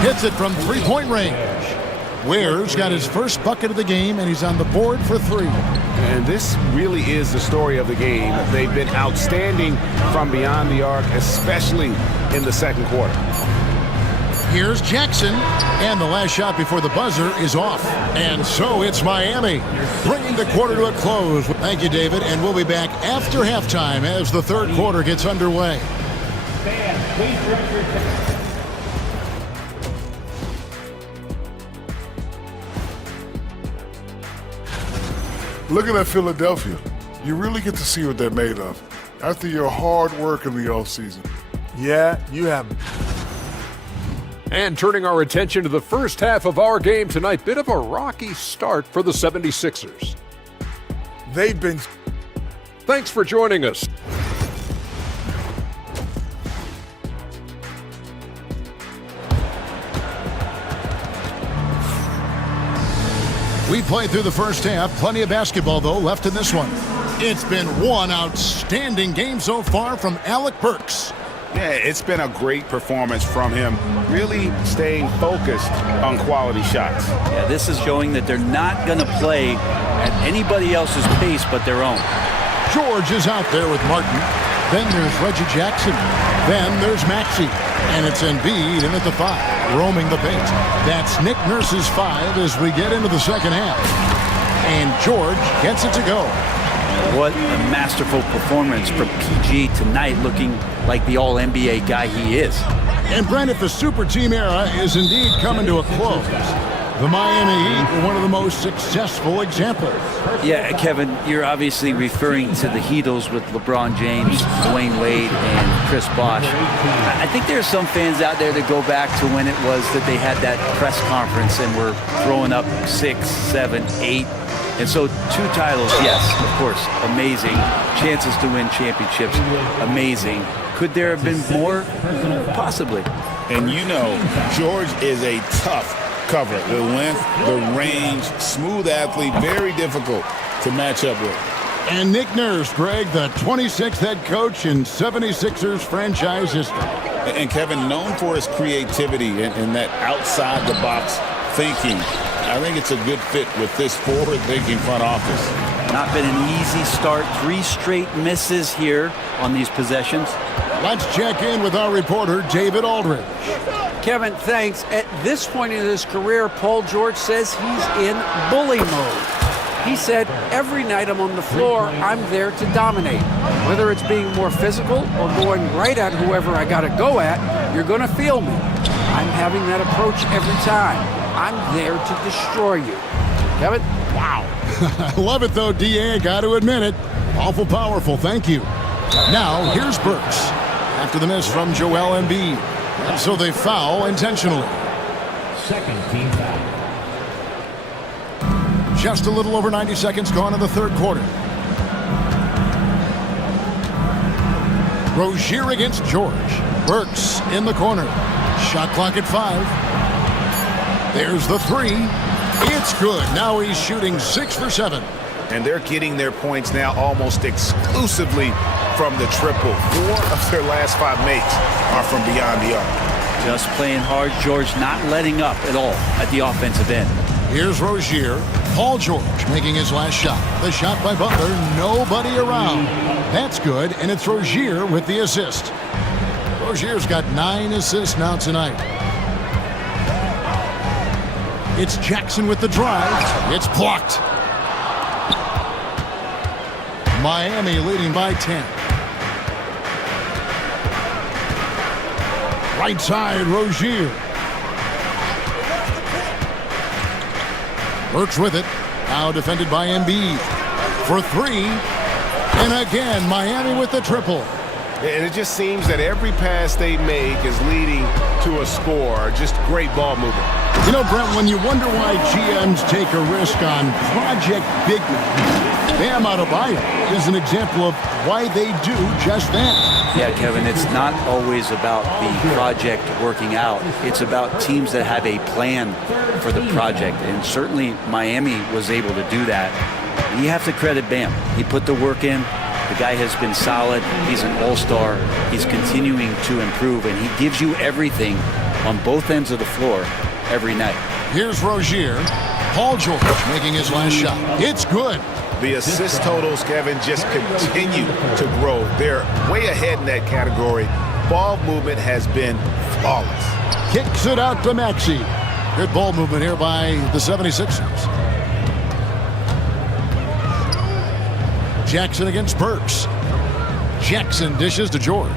hits it from three-point range. Ware's got his first bucket of the game, and he's on the board for 3. And this really is the story of the game. They've been outstanding from beyond the arc, especially in the second quarter. Here's Jackson, and the last shot before the buzzer is off. And so it's Miami, bringing the quarter to a close. Thank you, David, and we'll be back after halftime as the third quarter gets underway. Looking at Philadelphia, you really get to see what they're made of after your hard work in the offseason. Yeah, you have. And turning our attention to the first half of our game tonight, bit of a rocky start for the 76ers. They've been... Thanks for joining us. We played through the first half. Plenty of basketball, though, left in this one. It's been one outstanding game so far from Alec Burks. Yeah, it's been a great performance from him, really staying focused on quality shots. Yeah, this is showing that they're not going to play at anybody else's pace but their own. George is out there with Martin. Then there's Reggie Jackson. Then there's Maxey. And it's Embiid in at the 5, roaming the paint. That's Nick Nurse's 5 as we get into the second half. And George gets it to go. What a masterful performance from PG tonight, looking like the all-NBA guy he is. And Brent, if the super team era is indeed coming to a close, the Miami Heat are one of the most successful examples. Yeah, Kevin, you're obviously referring to the Heatles with LeBron James, Dwayne Wade, and Chris Bosh. I think there are some fans out there that go back to when it was that they had that press conference and were throwing up 6, 7, 8. And so 2 titles, yes, of course, amazing. Chances to win championships, amazing. Could there have been more? Possibly. And you know, George is a tough cover. The length, the range, smooth athlete, very difficult to match up with. And Nick Nurse, Greg, the 26th head coach in 76ers franchise history. And Kevin, known for his creativity and that outside-the-box thinking. I think it's a good fit with this forward-thinking front office. Not been an easy start. 3 straight misses here on these possessions. Let's check in with our reporter, David Aldridge. Kevin, thanks. At this point in his career, Paul George says he's in bully mode. He said, every night I'm on the floor, I'm there to dominate. Whether it's being more physical or going right at whoever I got to go at, you're going to feel me. I'm having that approach every time. I'm there to destroy you. Kevin? Wow. I love it, though, D.A. I got to admit it. Awful powerful. Thank you. Now, here's Burks. After the miss from Joel Embiid. And so they foul intentionally. Second team foul. Just a little over 90 seconds gone in the third quarter. Rozier against George. Burks in the corner. Shot clock at 5. There's the three. It's good. Now he's shooting 6 for 7. And they're getting their points now almost exclusively from the triple. 4 of their last 5 makes are from beyond the arc. Just playing hard. George not letting up at all at the offensive end. Here's Rozier. Paul George making his last shot. The shot by Butler. Nobody around. That's good, and it's Rozier with the assist. Rozier's got 9 assists now tonight. It's Jackson with the drive. It's blocked. Miami leading by 10. Right side, Rozier. Burks with it. Now defended by Embiid. For 3. And again, Miami with the triple. And it just seems that every pass they make is leading to a score. Just great ball movement. You know, Brent, when you wonder why GMs take a risk on Project Big Man, Bam Adebayo is an example of why they do just that. Yeah, Kevin, it's not always about the project working out. It's about teams that have a plan for the project. And certainly Miami was able to do that. You have to credit Bam. He put the work in. The guy has been solid. He's an all-star. He's continuing to improve, and he gives you everything on both ends of the floor every night. Here's Rozier. Paul George making his last shot. It's good. The assist totals, Kevin, just continue to grow. They're way ahead in that category. Ball movement has been flawless. Kicks it out to Maxey. Good ball movement here by the 76ers. Jackson against Burks. Jackson dishes to George.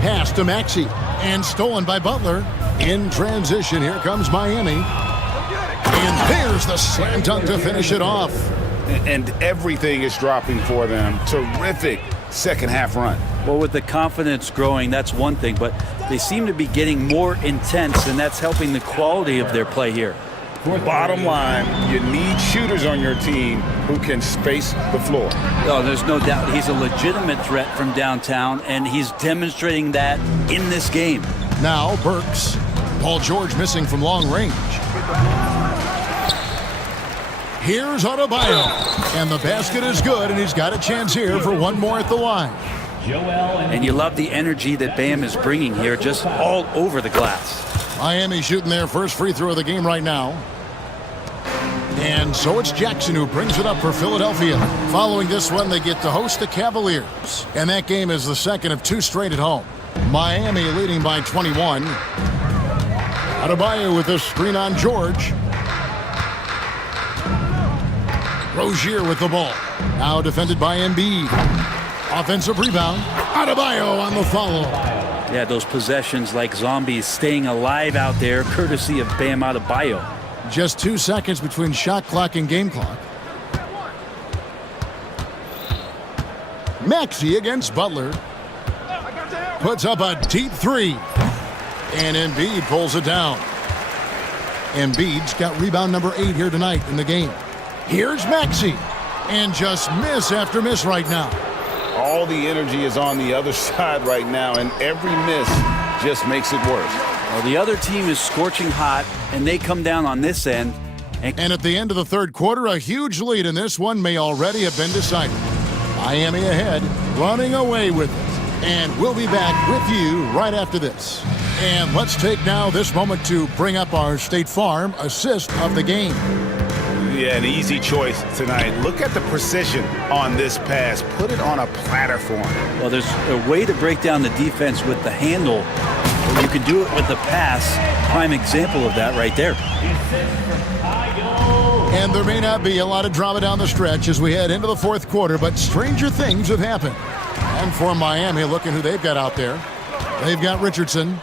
Pass to Maxey. And stolen by Butler. In transition, here comes Miami. And there's the slam dunk to finish it off. And everything is dropping for them. Terrific second half run. Well, with the confidence growing, that's one thing, but they seem to be getting more intense, and that's helping the quality of their play here. Bottom line, you need shooters on your team who can space the floor. Oh, there's no doubt he's a legitimate threat from downtown, and he's demonstrating that in this game. Now Burks. Paul George missing from long range. Here's Adebayo. And the basket is good, and he's got a chance here for one more at the line. And you love the energy that Bam is bringing here, just all over the glass. Miami shooting their first free throw of the game right now. And so it's Jackson who brings it up for Philadelphia. Following this one, they get to host the Cavaliers. And that game is the second of 2 straight at home. Miami leading by 21. Adebayo with a screen on George. Rozier with the ball. Now defended by Embiid. Offensive rebound. Adebayo on the follow. Yeah, those possessions like zombies staying alive out there, courtesy of Bam Adebayo. Just 2 seconds between shot clock and game clock. Maxey against Butler. Puts up a deep 3. And Embiid pulls it down. Embiid's got rebound number 8 here tonight in the game. Here's Maxey. And just miss after miss right now. All the energy is on the other side right now, and every miss just makes it worse. Well, the other team is scorching hot, and they come down on this end. And at the end of the third quarter, a huge lead in this one may already have been decided. Miami ahead, running away with it. And we'll be back with you right after this. And let's take now this moment to bring up our State Farm assist of the game. Yeah, an easy choice tonight. Look at the precision on this pass. Put it on a platter for him. Well, there's a way to break down the defense with the handle. You can do it with the pass prime example of that right there. And there may not be a lot of drama down the stretch as we head into the fourth quarter, but stranger things have happened. And for Miami, look at who they've got out there. They've got Richardson.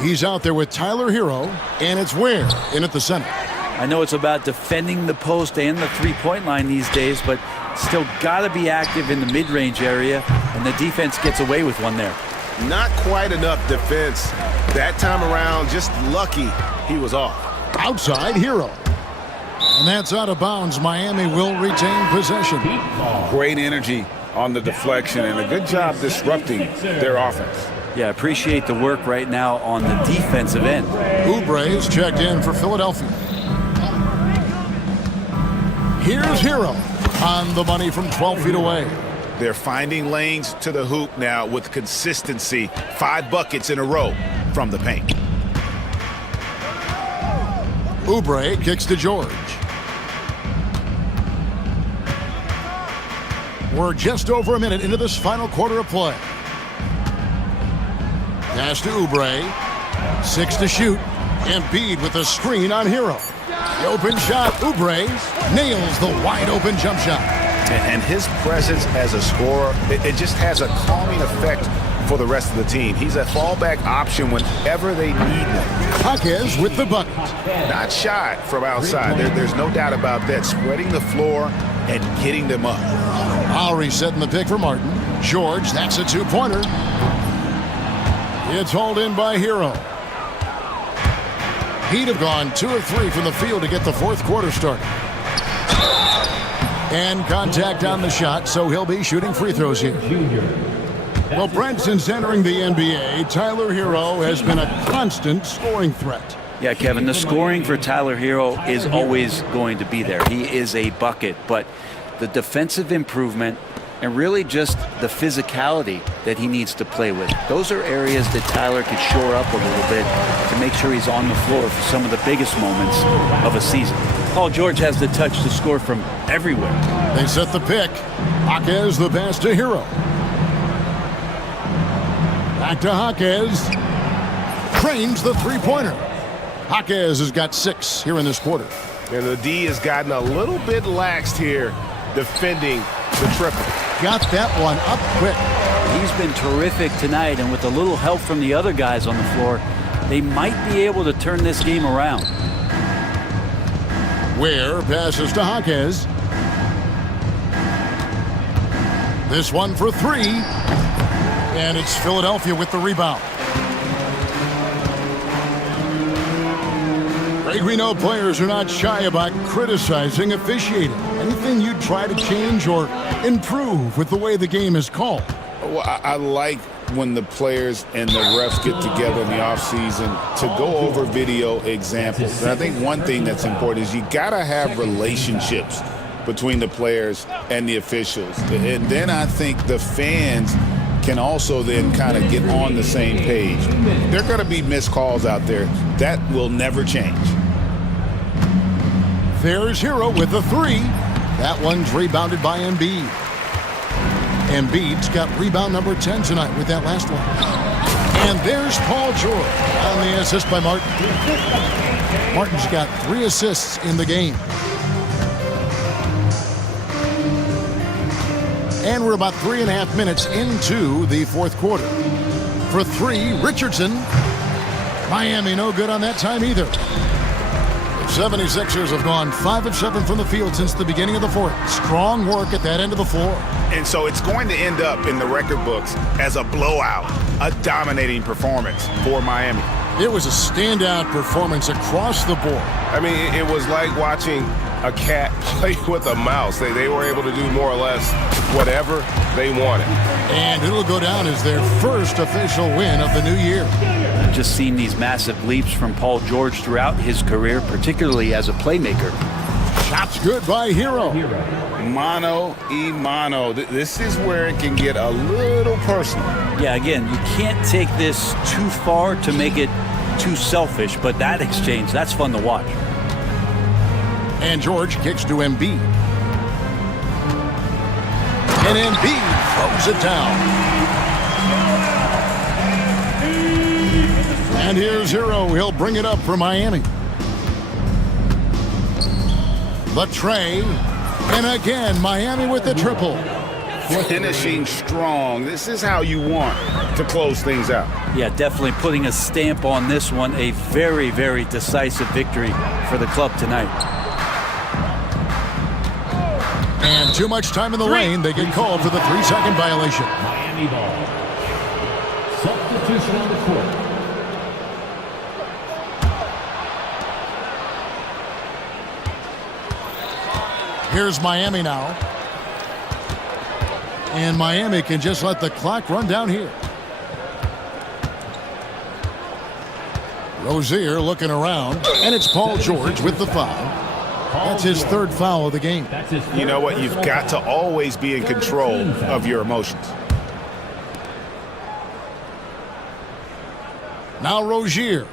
He's out there with Tyler Hero, and it's Ware in at the center. I know it's about defending the post and the three-point line these days, but still got to be active in the mid-range area, and the defense gets away with one there. Not quite enough defense. That time around, just lucky he was off. Outside Hero. And that's out of bounds. Miami will retain possession. Great energy on the deflection and a good job disrupting their offense. Yeah, appreciate the work right now on the defensive end. Oubre is checked in for Philadelphia. Here's Hero on the money from 12 feet away. They're finding lanes to the hoop now with consistency. 5 buckets in a row from the paint. Oubre kicks to George. We're just over a minute into this final quarter of play. Pass to Oubre. 6 to shoot. Embiid with a screen on Hero. The open shot. Oubre nails the wide open jump shot. And his presence as a scorer, it just has a calming effect for the rest of the team. He's a fallback option whenever they need him. Jaquez with the bucket. Not shy from outside. There's no doubt about that. Spreading the floor and getting them up. Lowry setting the pick for Martin. George, that's a two-pointer. It's hauled in by Hero. He'd have gone 2 or 3 from the field to get the fourth quarter started. And contact on the shot, so he'll be shooting free throws here. Well, Brent, since entering the NBA, Tyler Hero has been a constant scoring threat. Yeah, Kevin, the scoring for Tyler Hero is always going to be there. He is a bucket, but the defensive improvement and really just the physicality that he needs to play with. Those are areas that Tyler could shore up a little bit to make sure he's on the floor for some of the biggest moments of a season. Paul George has the touch to score from everywhere. They set the pick. Jaquez the pass to Hero. Back to Jaquez. Trains the three-pointer. Jaquez has got 6 here in this quarter. And the D has gotten a little bit laxed here defending the triple. Got that one up quick. He's been terrific tonight, and with a little help from the other guys on the floor, they might be able to turn this game around. Ware passes to Jaquez. This one for 3. And it's Philadelphia with the rebound. Greg, we know players are not shy about criticizing officiating. Anything you'd try to change or improve with the way the game is called? Well, I like when the players and the refs get together in the offseason to go over video examples. And I think one thing that's important is you got to have relationships between the players and the officials. And then I think the fans can also then kind of get on the same page. There are going to be missed calls out there. That will never change. There's Hero with the 3. That one's rebounded by Embiid. Embiid's got rebound number 10 tonight with that last one. And there's Paul George on the assist by Martin. Martin's got 3 assists in the game. And we're about 3.5 minutes into the fourth quarter. For 3, Richardson. Miami no good on that time either. The 76ers have gone 5 of 7 from the field since the beginning of the fourth. Strong work at that end of the floor. And so it's going to end up in the record books as a blowout, a dominating performance for Miami. It was a standout performance across the board. I mean, it was like watching a cat play with a mouse. They were able to do more or less whatever they wanted. And it'll go down as their first official win of the new year. I've just seen these massive leaps from Paul George throughout his career, particularly as a playmaker. Shots good by Hero. Mano y mano. This is where it can get a little personal. Yeah, again, you can't take this too far to make it too selfish, but that exchange, that's fun to watch. And George kicks to Embiid. And Embiid throws it down. And here's Hero. He'll bring it up for Miami. The tray. And again, Miami with the triple. Finishing strong. This is how you want to close things out. Yeah, definitely putting a stamp on this one. A very, very decisive victory for the club tonight. And too much time in the lane. They get called for the 3-second violation. Miami ball. Substitution on the court. Here's Miami now. And Miami can just let the clock run down here. Rozier looking around, and it's Paul George with the foul. That's his third foul of the game. You know what? You've got to always be in control of your emotions. Now Rozier.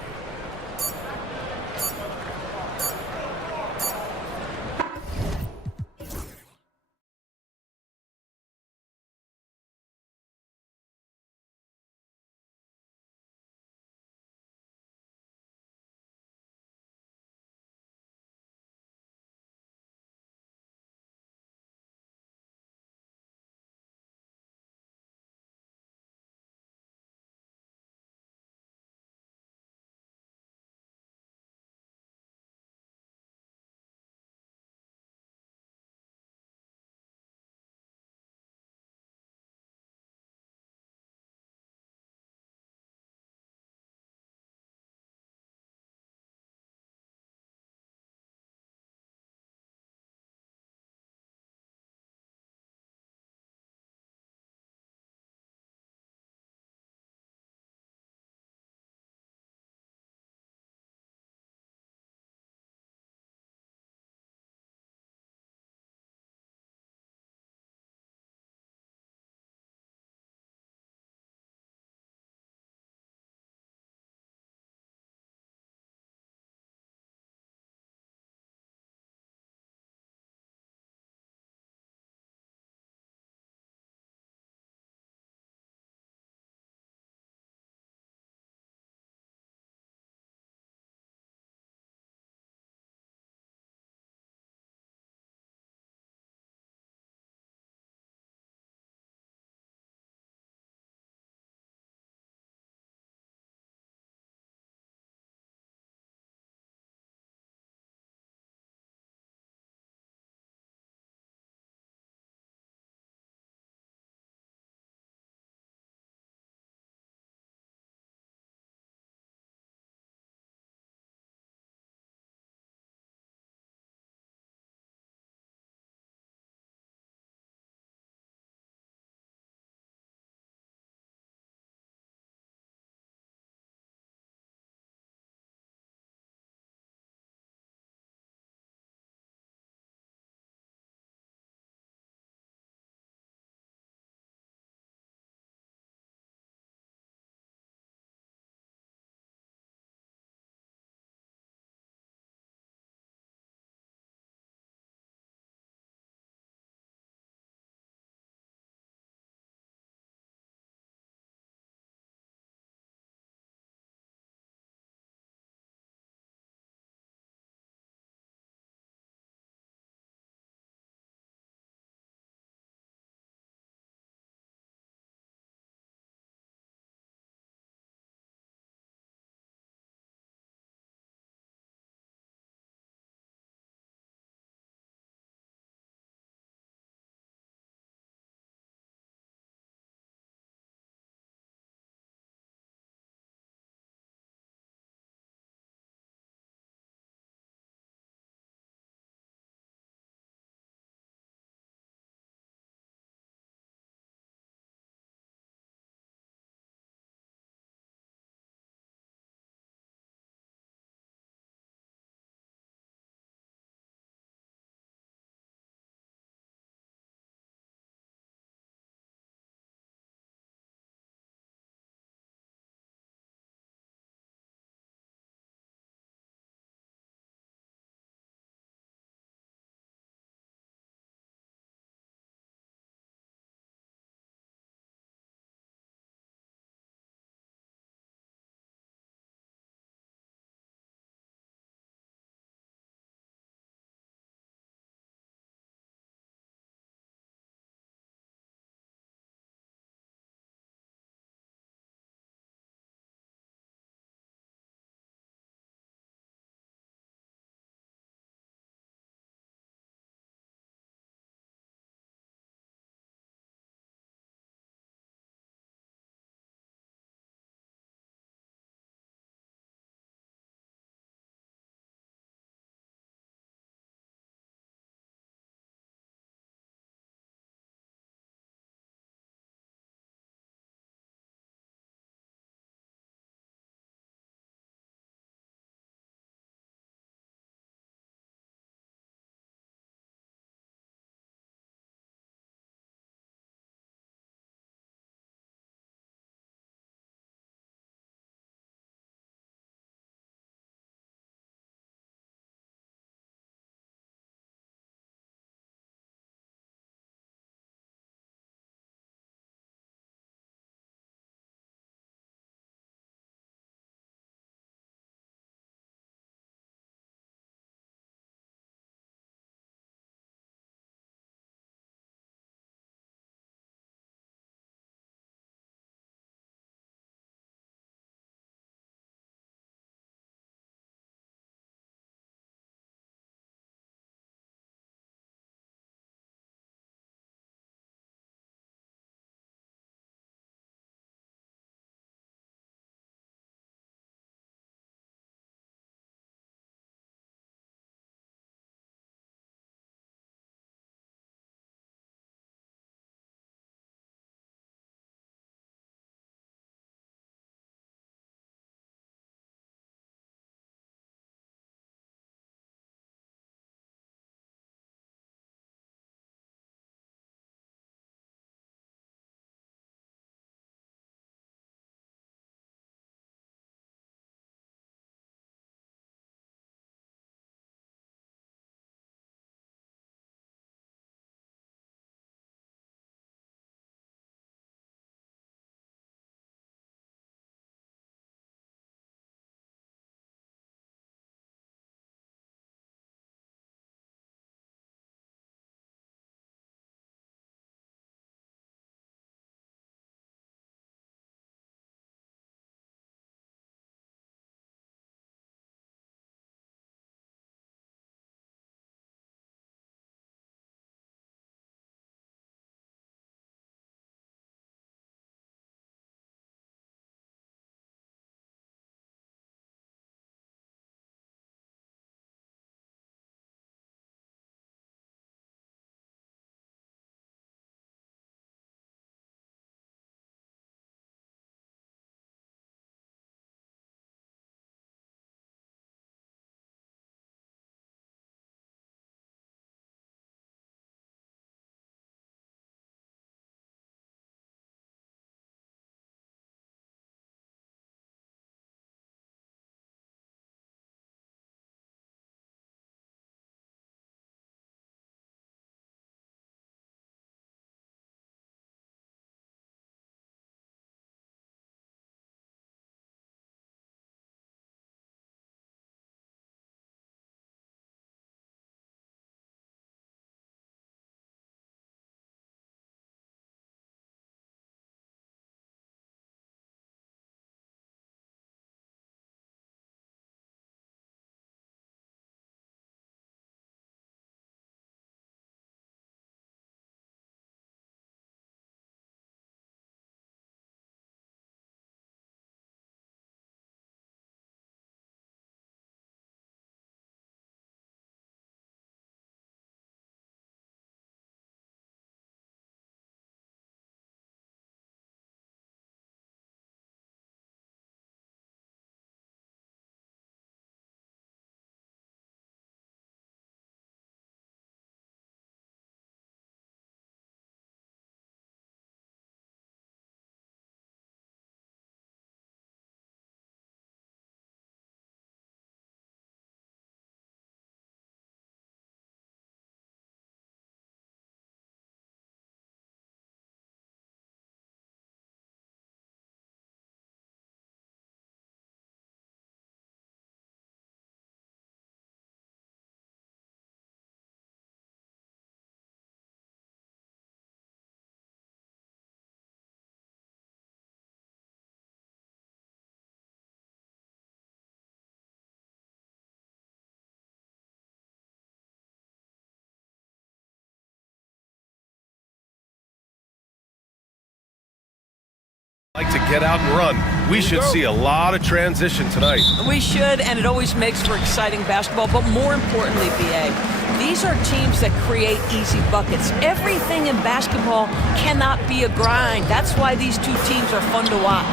Like to get out and run. We should see a lot of transition tonight. We should, and it always makes for exciting basketball. But more importantly, BA, these are teams that create easy buckets. Everything in basketball cannot be a grind. That's why these two teams are fun to watch.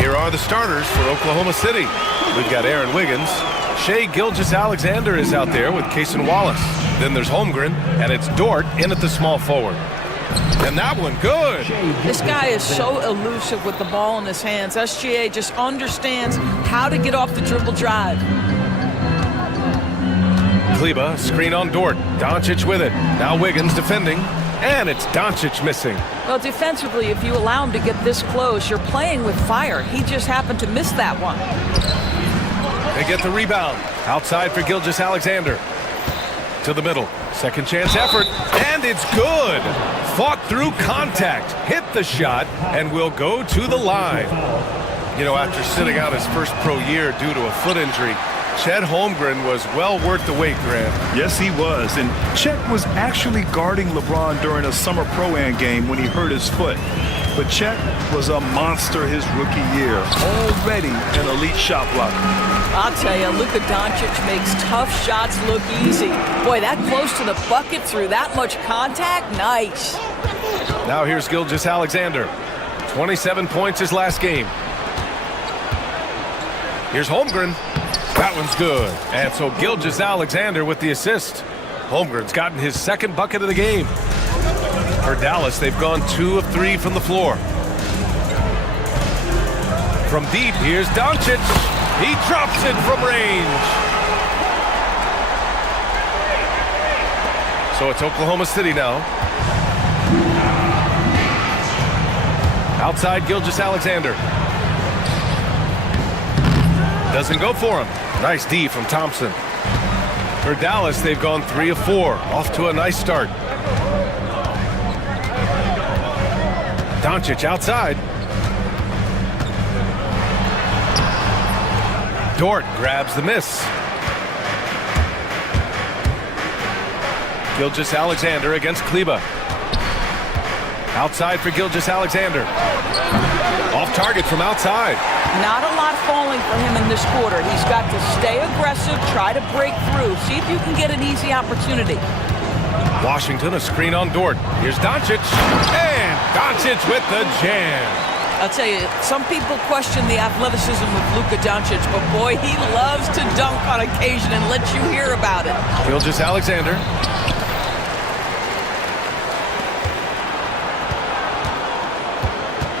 Here are the starters for Oklahoma City. We've got Aaron Wiggins. Shai Gilgeous-Alexander is out there with Cason Wallace. Then there's Holmgren, and it's Dort in at the small forward. And that one, good. This guy is so elusive with the ball in his hands. SGA just understands how to get off the dribble drive. Kleba, screen on Dort. Doncic with it. Now Wiggins defending. And it's Doncic missing. Well, defensively, if you allow him to get this close, you're playing with fire. He just happened to miss that one. They get the rebound. Outside for Gilgeous-Alexander. To the middle. Second chance effort. And it's good. Fought through contact. Hit the shot. And will go to the line. You know, after sitting out his first pro year due to a foot injury, Chet Holmgren was well worth the wait, Grant. Yes, he was. And Chet was actually guarding LeBron during a summer pro-am game when he hurt his foot. But Chet was a monster his rookie year. Already an elite shot blocker. I'll tell you, Luka Doncic makes tough shots look easy. Boy, that close to the bucket through that much contact, nice. Now here's Gilgeous-Alexander. 27 points his last game. Here's Holmgren. That one's good. And so Gilgeous-Alexander with the assist. Holmgren's gotten his second bucket of the game. For Dallas, they've gone 2 of 3 from the floor. From deep, here's Doncic. He drops it from range. So it's Oklahoma City now. Outside Gilgeous-Alexander. Doesn't go for him. Nice D from Thompson. For Dallas, they've gone 3 of 4. Off to a nice start. Doncic outside. Dort grabs the miss. Gilgeous-Alexander against Kleba. Outside for Gilgeous-Alexander. Off target from outside. Not a lot falling for him in this quarter. He's got to stay aggressive, try to break through, see if you can get an easy opportunity. Washington, a screen on Dort. Here's Doncic. And Doncic with the jam. I'll tell you, some people question the athleticism of Luka Doncic, but boy, he loves to dunk on occasion and let you hear about it. Gilgeous-Alexander.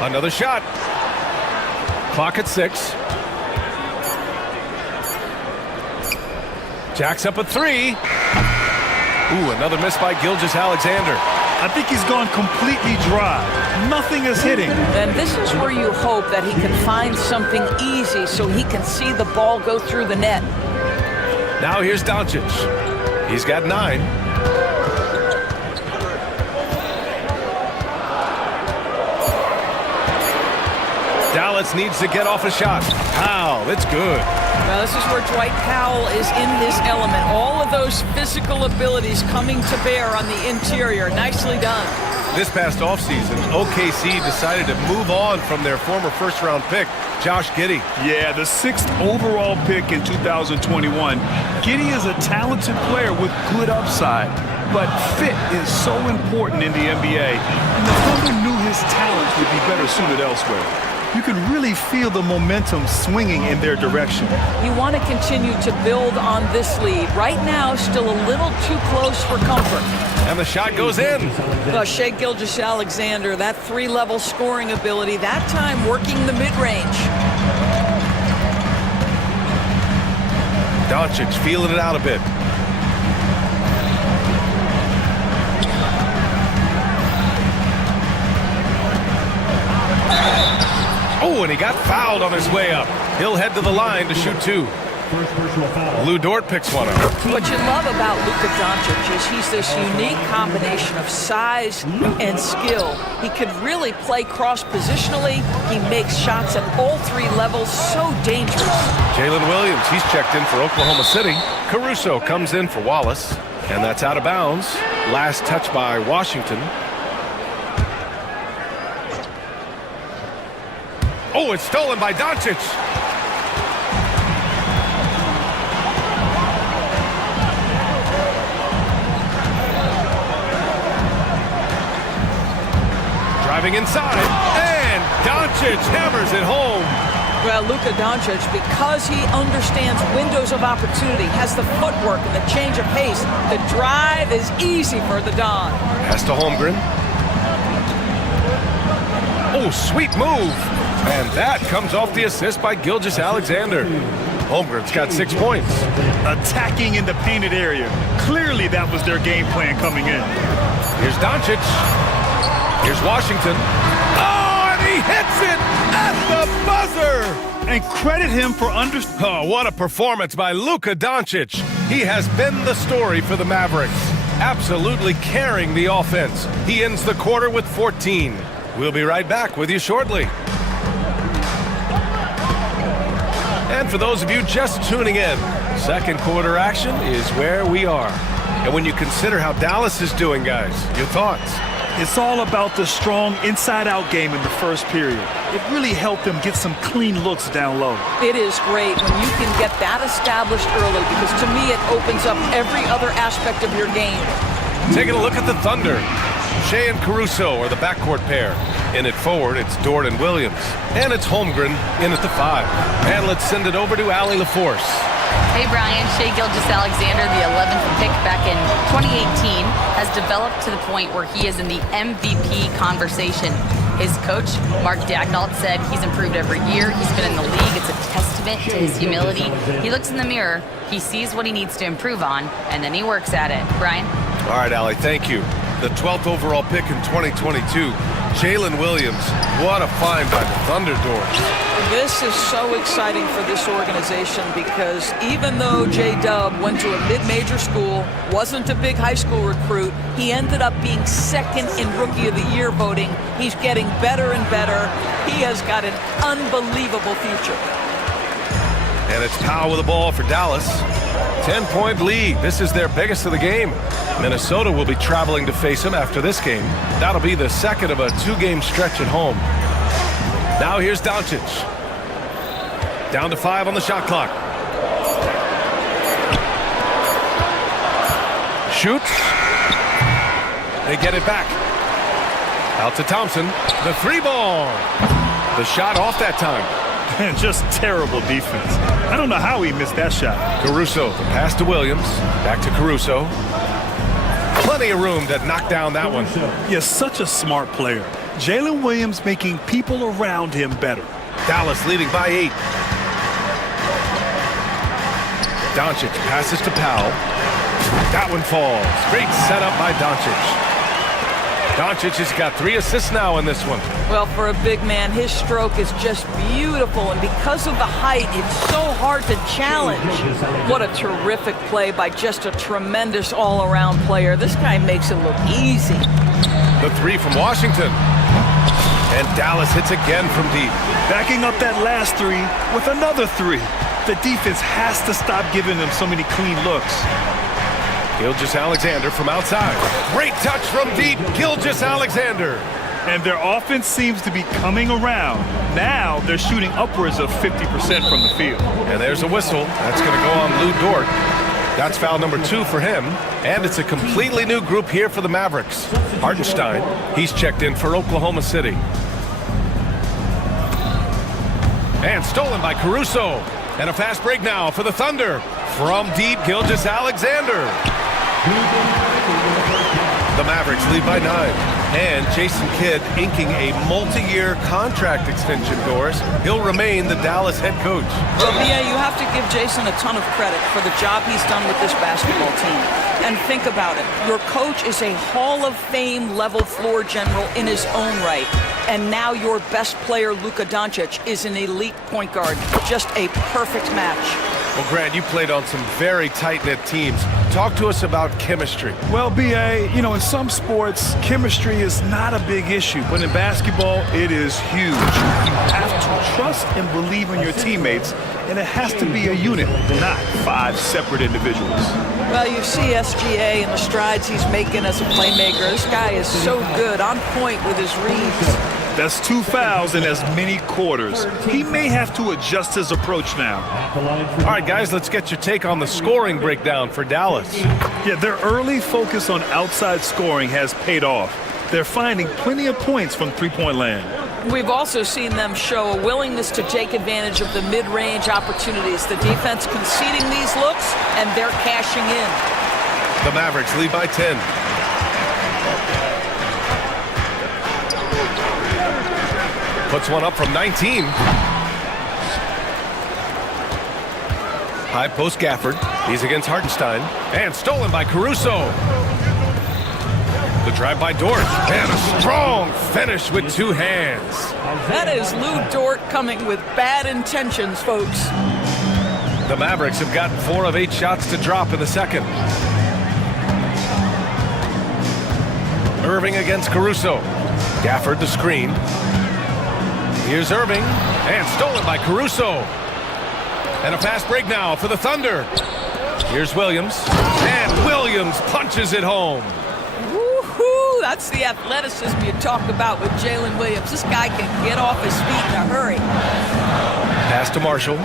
Another shot. Clock at 6. Jacks up a 3. Ooh, another miss by Gilgeous-Alexander. I think he's gone completely dry. Nothing is hitting. And this is where you hope that he can find something easy so he can see the ball go through the net. Now here's Doncic. He's got 9. Dallas needs to get off a shot. Powell, it's good. Now this is where Dwight Powell is in his element. All of those physical abilities coming to bear on the interior. Nicely done. This past offseason, OKC decided to move on from their former first-round pick, Josh Giddey. Yeah, the 6th overall pick in 2021. Giddey is a talented player with good upside, but fit is so important in the NBA, and the Thunder knew his talents would be better suited elsewhere. You can really feel the momentum swinging in their direction. You want to continue to build on this lead. Right now, still a little too close for comfort. And the shot goes in. Well, Shai Gilgeous-Alexander, that 3-level scoring ability, that time working the mid-range. Doncic feeling it out a bit. Oh, and he got fouled on his way up. He'll head to the line to shoot 2. Lou Dort picks one up. What you love about Luka Doncic is he's this unique combination of size and skill. He can really play cross-positionally. He makes shots at all 3 levels. So dangerous. Jalen Williams, he's checked in for Oklahoma City. Caruso comes in for Wallace. And that's out of bounds. Last touch by Washington. Oh, it's stolen by Doncic. Driving inside, and Doncic hammers it home. Well, Luka Doncic, because he understands windows of opportunity, has the footwork and the change of pace, the drive is easy for the Don. Pass to Holmgren. Oh, sweet move. And that comes off the assist by Gilgeous-Alexander. Holmgren's got 6 points. Attacking in the painted area. Clearly that was their game plan coming in. Here's Doncic. Here's Washington. Oh, and he hits it at the buzzer. And credit him for Oh, what a performance by Luka Doncic. He has been the story for the Mavericks, absolutely carrying the offense. He ends the quarter with 14. We'll be right back with you shortly. And for those of you just tuning in, second quarter action is where we are. And when you consider how Dallas is doing, guys, your thoughts? It's all about the strong inside-out game in the first period. It really helped them get some clean looks down low. It is great when you can get that established early, because to me it opens up every other aspect of your game. Taking a look at the Thunder. Shea and Caruso are the backcourt pair. In it forward, it's Dort and Williams. And it's Holmgren in at the 5. And let's send it over to Allie LaForce. Hey, Brian. Shea Gilgeous-Alexander, the 11th pick back in 2018, has developed to the point where he is in the MVP conversation. His coach, Mark Daignault, said he's improved every year. He's been in the league. It's a testament to his humility. He looks in the mirror, he sees what he needs to improve on, and then he works at it. Brian? All right, Allie, thank you. The 12th overall pick in 2022, Jalen Williams. What a find by the Thunder Doors. This is so exciting for this organization, because even though J-Dub went to a mid-major school, wasn't a big high school recruit, he ended up being second in Rookie of the Year voting. He's getting better and better. He has got an unbelievable future. And it's Powell with the ball for Dallas. 10-point lead. This is their biggest of the game. Minnesota will be traveling to face him after this game. That'll be the second of a 2-game stretch at home. Now here's Doncic. Down to 5 on the shot clock. Shoots. They get it back. Out to Thompson. The 3-ball. The shot off that time. Just terrible defense. I don't know how he missed that shot. Caruso, the pass to Williams. Back to Caruso. Plenty of room to knock down that one. You're such a smart player. Jalen Williams making people around him better. Dallas leading by 8. Doncic passes to Powell. That one falls. Great setup by Doncic. Doncic has got 3 assists now in this one. Well, for a big man, his stroke is just beautiful, and because of the height, it's so hard to challenge. What a terrific play by just a tremendous all-around player. This guy makes it look easy. The 3 from Washington. And Dallas hits again from deep. Backing up that last 3 with another 3. The defense has to stop giving them so many clean looks. Gilgeous-Alexander from outside. Great touch from deep. Gilgeous-Alexander. And their offense seems to be coming around. Now they're shooting upwards of 50% from the field. And there's a whistle. That's going to go on Lou Dort. That's foul number 2 for him. And it's a completely new group here for the Mavericks. Hartenstein, he's checked in for Oklahoma City. And stolen by Caruso. And a fast break now for the Thunder. From deep, Gilgeous-Alexander. The Mavericks lead by 9. And Jason Kidd inking a multi-year contract extension, Doris. He'll remain the Dallas head coach. Well, yeah, you have to give Jason a ton of credit for the job he's done with this basketball team. And think about it. Your coach is a Hall of Fame level floor general in his own right. And now your best player, Luka Doncic, is an elite point guard. Just a perfect match. Well, Grant, you played on some very tight-knit teams. Talk to us about chemistry. Well, B.A., you know, in some sports, chemistry is not a big issue. But in basketball, it is huge. You have to trust and believe in your teammates, and it has to be a unit, not 5 separate individuals. Well, you see SGA and the strides he's making as a playmaker. This guy is so good, on point with his reads. That's 2 fouls in as many quarters. He may have to adjust his approach now. All right, guys, let's get your take on the scoring breakdown for Dallas. Yeah, their early focus on outside scoring has paid off. They're finding plenty of points from three-point land. We've also seen them show a willingness to take advantage of the mid-range opportunities. The defense conceding these looks, and they're cashing in. The Mavericks lead by 10. Puts one up from 19. High post Gafford. He's against Hartenstein. And stolen by Caruso. The drive by Dort. And a strong finish with 2 hands. That is Lou Dort coming with bad intentions, folks. The Mavericks have gotten 4 of 8 shots to drop in the second. Irving against Caruso. Gafford the screen. Here's Irving, and stolen by Caruso. And a fast break now for the Thunder. Here's Williams, and Williams punches it home. Woohoo! That's the athleticism you talk about with Jalen Williams. This guy can get off his feet in a hurry. Pass to Marshall.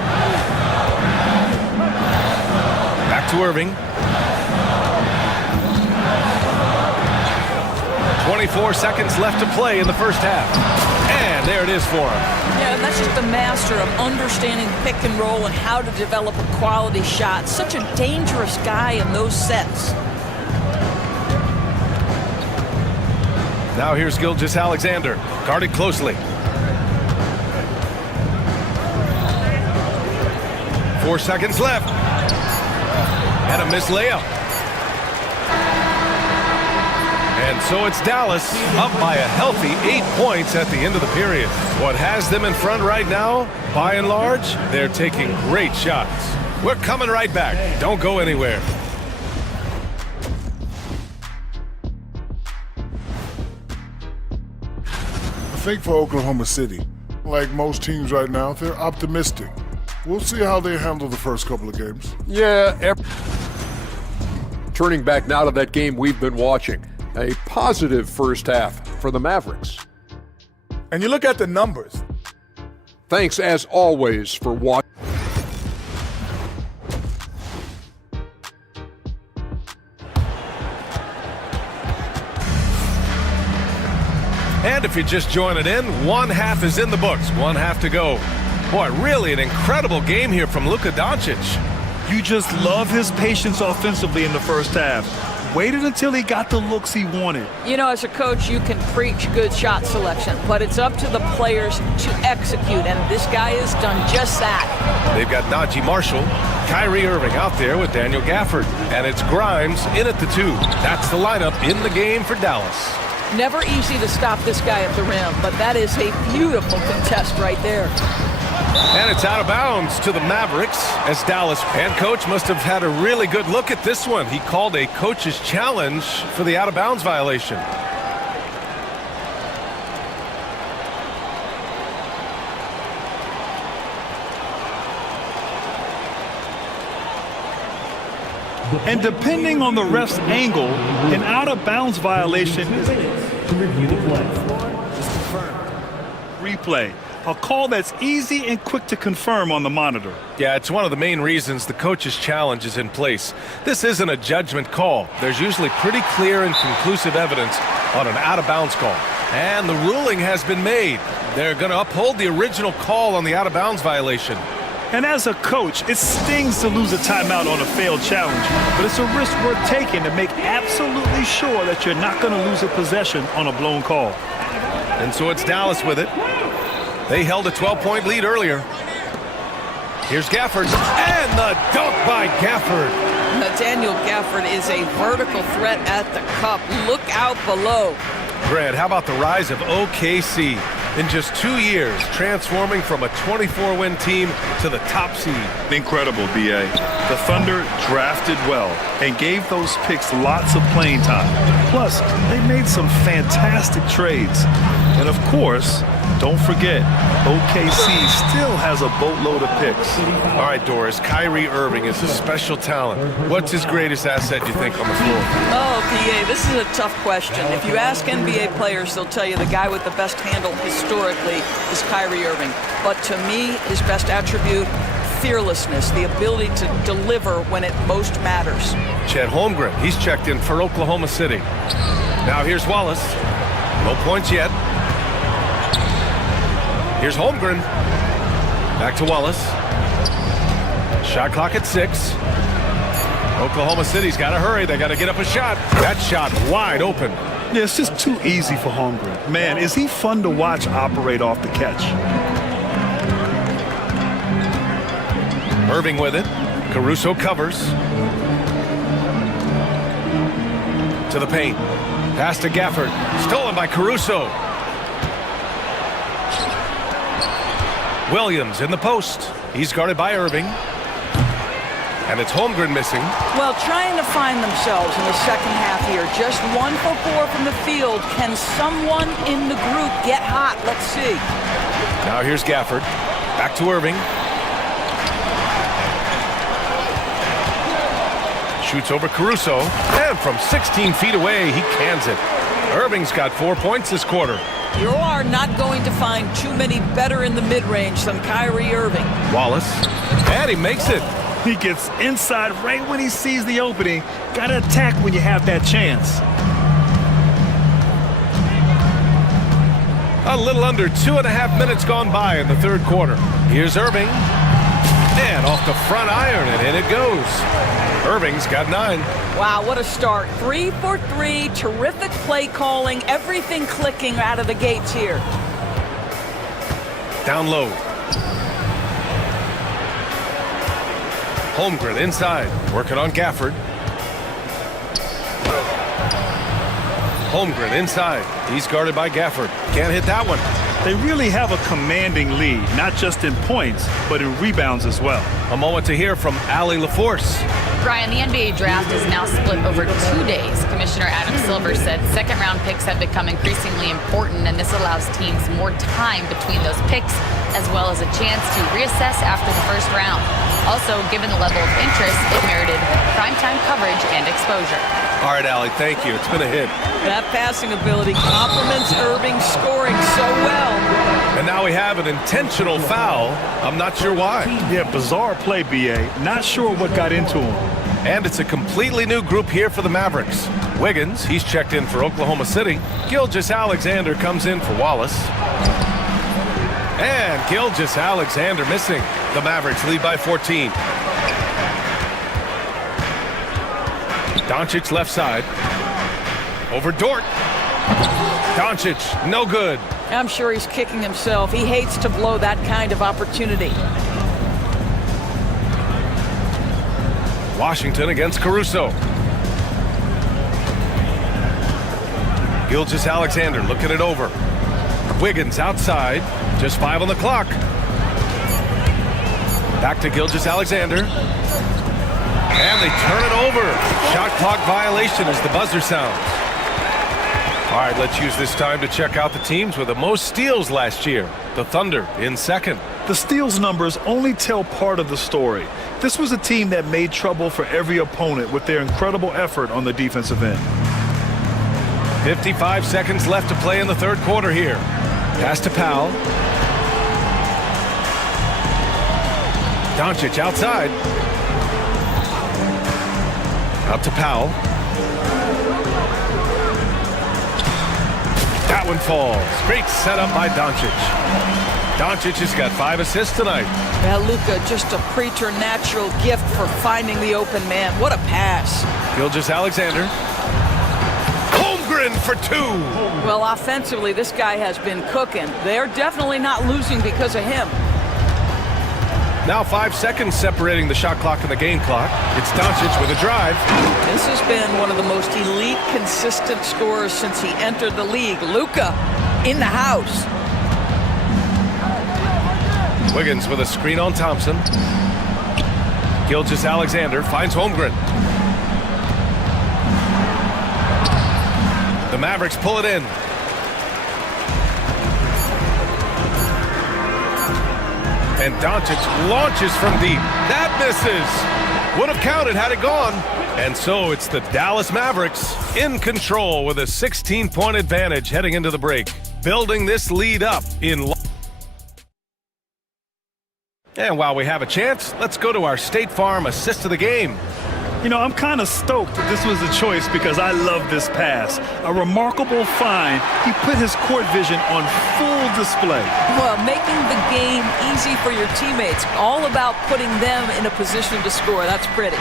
Back to Irving. 24 seconds left to play in the first half. And there it is for him. Yeah, that's just the master of understanding pick and roll and how to develop a quality shot. Such a dangerous guy in those sets. Now here's Gilgeous-Alexander, guarded closely. 4 seconds left. And a missed layup. And so it's Dallas up by a healthy 8 points at the end of the period. What has them in front right now, by and large, they're taking great shots. We're coming right back. Don't go anywhere. I think for Oklahoma City, like most teams right now, they're optimistic. We'll see how they handle the first couple of games. Yeah. Turning back now to that game we've been watching. A positive first half for the Mavericks. And you look at the numbers. Thanks, as always, for watching. And if you're just joining in, 1 half is in the books. 1 half to go. Boy, really an incredible game here from Luka Doncic. You just love his patience offensively in the first half. Waited until he got the looks he wanted. You know, as a coach, you can preach good shot selection, but it's up to the players to execute, and this guy has done just that. They've got Najee Marshall, Kyrie Irving out there with Daniel Gafford, and it's Grimes in at the 2. That's the lineup in the game for Dallas. Never easy to stop this guy at the rim, but that is a beautiful contest right there. And it's out of bounds to the Mavericks as Dallas head coach must have had a really good look at this one. He called a coach's challenge for the out-of-bounds violation. And depending on the ref's angle, an out-of-bounds violation is to review the play. replay. A call that's easy and quick to confirm on the monitor. Yeah, it's one of the main reasons the coach's challenge is in place. This isn't a judgment call. There's usually pretty clear and conclusive evidence on an out-of-bounds call. And the ruling has been made. They're going to uphold the original call on the out-of-bounds violation. And as a coach, it stings to lose a timeout on a failed challenge, but it's a risk worth taking to make absolutely sure that you're not going to lose a possession on a blown call. And so it's Dallas with it. They held a 12-point lead earlier. Here's Gafford, and the dunk by Gafford. Daniel Gafford is a vertical threat at the cup. Look out below. Grant, how about the rise of OKC? In just 2 years, transforming from a 24-win team to the top seed. Incredible, B.A. The Thunder drafted well and gave those picks lots of playing time. Plus, they made some fantastic trades. And of course, don't forget, OKC still has a boatload of picks. All right, Doris, Kyrie Irving is a special talent. What's his greatest asset, you think, on the floor? Oh, PA, this is a tough question. If you ask NBA players, they'll tell you the guy with the best handle historically is Kyrie Irving. But to me, his best attribute, fearlessness, the ability to deliver when it most matters. Chet Holmgren, he's checked in for Oklahoma City. Now here's Wallace. No points yet. Here's Holmgren. Back to Wallace. Shot clock at 6. Oklahoma City's got to hurry. They got to get up a shot. That shot wide open. Yeah, it's just too easy for Holmgren. Man, is he fun to watch operate off the catch. Irving with it. Caruso covers. To the paint. Pass to Gafford. Stolen by Caruso. Williams in the post. He's guarded by Irving. And it's Holmgren missing. Well, trying to find themselves in the second half here. Just 1 for 4 from the field. Can someone in the group get hot? Let's see. Now here's Gafford. Back to Irving. Shoots over Caruso. And from 16 feet away, he cans it. Irving's got 4 points this quarter. You are not going to find too many better in the mid-range than Kyrie Irving. Wallace. And he makes it. He gets inside right when he sees the opening. Gotta attack when you have that chance. A little under 2.5 minutes gone by in the third quarter. Here's Irving. And off the front iron, and in it goes. Irving's got 9. Wow, what a start. 3 for 3, terrific play calling, everything clicking out of the gates here. Down low. Holmgren inside, working on Gafford. Holmgren inside. He's guarded by Gafford. Can't hit that one. They really have a commanding lead, not just in points, but in rebounds as well. A moment to hear from Allie LaForce. Brian, the NBA draft is now split over 2 days. Commissioner Adam Silver said second-round picks have become increasingly important, and this allows teams more time between those picks, as well as a chance to reassess after the first round. Also, given the level of interest, it merited primetime coverage and exposure. All right, Allie, thank you. It's been a hit. That passing ability complements Irving scoring so well. And now we have an intentional foul. I'm not sure why. Yeah, bizarre play, BA. Not sure what got into him. And it's a completely new group here for the Mavericks. Wiggins, he's checked in for Oklahoma City. Gilgeous-Alexander comes in for Wallace. And Gilgeous-Alexander missing. The Mavericks lead by 14. Doncic left side. Over Dort. Doncic, no good. I'm sure he's kicking himself. He hates to blow that kind of opportunity. Washington against Caruso. Gilgeous-Alexander looking it over. Wiggins outside. Just 5 on the clock. Back to Gilgeous-Alexander. And they turn it over. Shot clock violation as the buzzer sounds. All right, let's use this time to check out the teams with the most steals last year. The Thunder in second. The steals numbers only tell part of the story. This was a team that made trouble for every opponent with their incredible effort on the defensive end. 55 seconds left to play in the third quarter here. Pass to Powell. Doncic outside. Up to Powell. That one falls. Great setup by Doncic. Doncic has got 5 assists tonight. Well, Luka, just a preternatural gift for finding the open man. What a pass. Gilgeous-Alexander. Holmgren for 2. Well, offensively, this guy has been cooking. They're definitely not losing because of him. Now 5 seconds separating the shot clock and the game clock. It's Doncic with a drive. This has been one of the most elite, consistent scorers since he entered the league. Luka in the house. Wiggins with a screen on Thompson. Gilgeous-Alexander finds Holmgren. The Mavericks pull it in. And Doncic launches from deep. That misses. Would have counted had it gone. And so it's the Dallas Mavericks in control with a 16-point advantage heading into the break. Building this lead up in... And while we have a chance, let's go to our State Farm assist of the game. You know, I'm kind of stoked that this was a choice because I love this pass. A remarkable find. He put his court vision on full display. Well, making the game easy for your teammates. All about putting them in a position to score. That's pretty.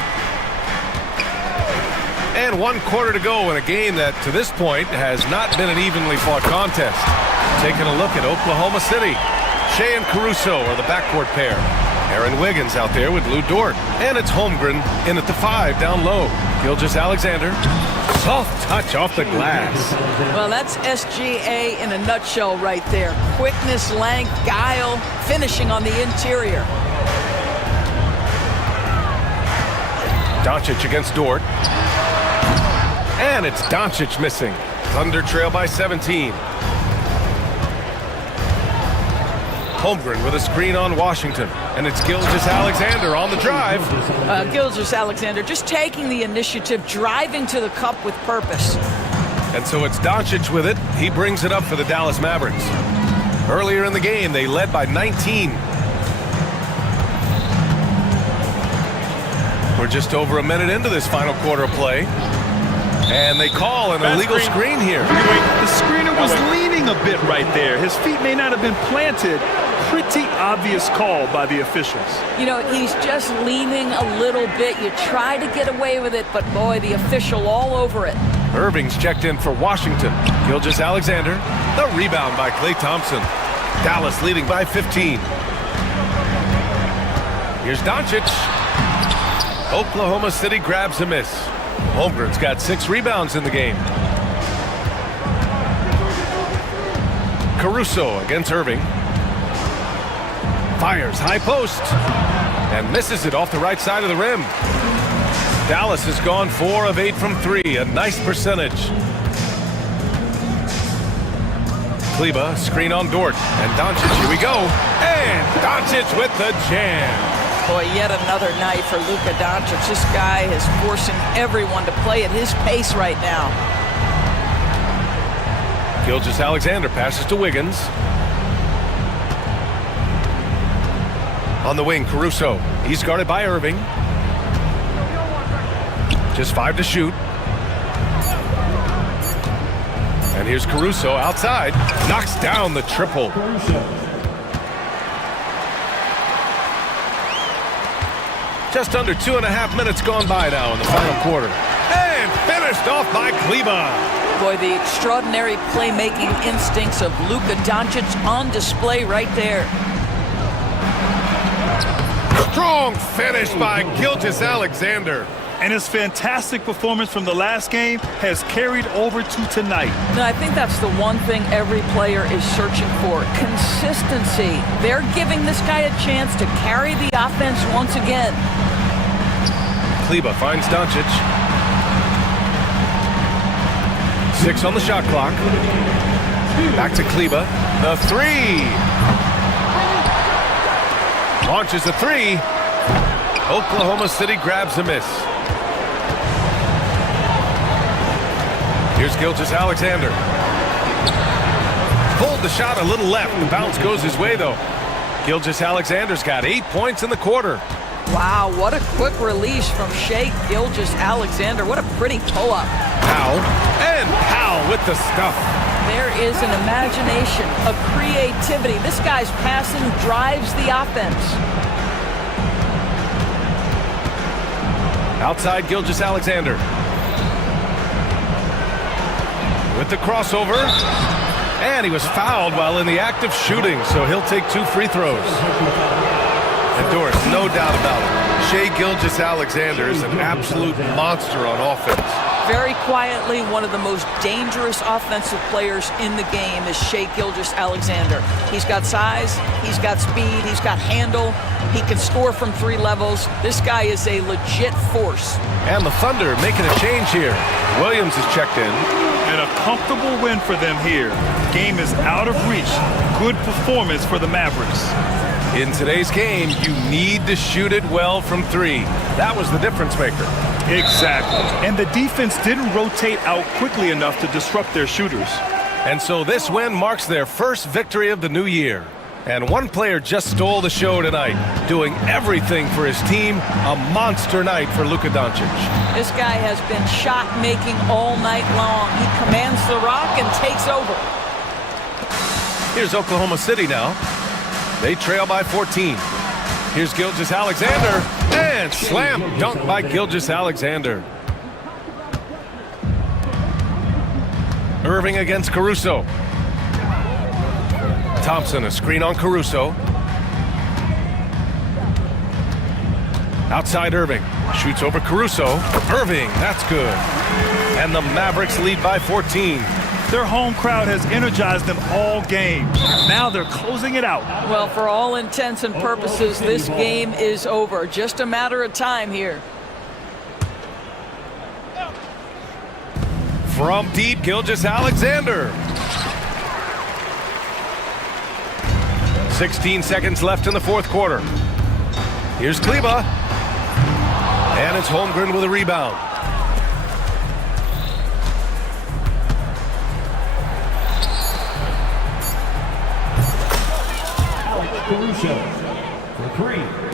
And 1 quarter to go in a game that, to this point, has not been an evenly fought contest. Taking a look at Oklahoma City. Shea and Caruso are the backcourt pair. Aaron Wiggins out there with Lou Dort. And it's Holmgren in at the 5 down low. Gilgeous-Alexander. Soft touch off the glass. Well, that's SGA in a nutshell right there. Quickness, length, guile, finishing on the interior. Doncic against Dort. And it's Doncic missing. Thunder trail by 17. Holmgren with a screen on Washington. And it's Gilgeous-Alexander on the drive. Gilgeous-Alexander just taking the initiative, driving to the cup with purpose. And so it's Doncic with it. He brings it up for the Dallas Mavericks. Earlier in the game, they led by 19. We're just over a minute into this final quarter of play. And they call an illegal screen here. The screener was leaning a bit right there. His feet may not have been planted. Pretty obvious call by the officials. You know, he's just leaning a little bit. You try to get away with it, but boy, the official all over it. Irving's checked in for Washington. Gilgeous-Alexander. The rebound by Klay Thompson. Dallas leading by 15. Here's Doncic. Oklahoma City grabs a miss. Holmgren's got 6 rebounds in the game. Caruso against Irving. Fires high post. And misses it off the right side of the rim. Dallas has gone 4 of 8 from 3. A nice percentage. Kleba, screen on Dort. And Doncic, here we go. And Doncic with the jam. Boy, yet another night for Luka Doncic. This guy is forcing everyone to play at his pace right now. Gilgeous-Alexander passes to Wiggins. On the wing, Caruso. He's guarded by Irving. Just 5 to shoot. And here's Caruso outside. Knocks down the triple. Just under 2.5 minutes gone by now in the final quarter. And finished off by Kleba. Boy, the extraordinary playmaking instincts of Luka Doncic on display right there. Strong finish by Gilgeous-Alexander. And his fantastic performance from the last game has carried over to tonight. No, I think that's the one thing every player is searching for. Consistency. They're giving this guy a chance to carry the offense once again. Kleba finds Doncic. 6 on the shot clock. Back to Kleba. The 3. Launches a 3. Oklahoma City grabs a miss. Here's Gilgeous-Alexander. Pulled the shot a little left. The bounce goes his way, though. Gilgeous-Alexander's got 8 points in the quarter. Wow, what a quick release from Shea Gilgeous-Alexander. What a pretty pull-up. Powell. And Powell with the stuff. There is an imagination, a creativity. This guy's passing drives the offense. Outside Gilgeous-Alexander. With the crossover. And he was fouled while in the act of shooting, so he'll take 2 free throws. And Doris, no doubt about it, Shea Gilgeous-Alexander is an absolute monster on offense. Very quietly, one of the most dangerous offensive players in the game is Shea Gilgeous-Alexander. He's got size, he's got speed, he's got handle, he can score from 3 levels. This guy is a legit force. And the Thunder making a change here. Williams is checked in. And a comfortable win for them here. Game is out of reach. Good performance for the Mavericks. In today's game, you need to shoot it well from three. That was the difference maker. Exactly. And the defense didn't rotate out quickly enough to disrupt their shooters. And so this win marks their first victory of the new year. And one player just stole the show tonight, doing everything for his team. A monster night for Luka Doncic. This guy has been shot-making all night long. He commands the rock and takes over. Here's Oklahoma City now. They trail by 14. Here's Gilgeous-Alexander, and slam dunk by Gilgeous-Alexander. Irving against Caruso. Thompson, a screen on Caruso. Outside Irving, shoots over Caruso. Irving, that's good. And the Mavericks lead by 14. Their home crowd has energized them all game. Now they're closing it out. Well, for all intents and purposes, this game is over. Just a matter of time here. From deep, Gilgeous-Alexander. 16 seconds left in the fourth quarter. Here's Kleba. And it's Holmgren with a rebound. Caruso for three.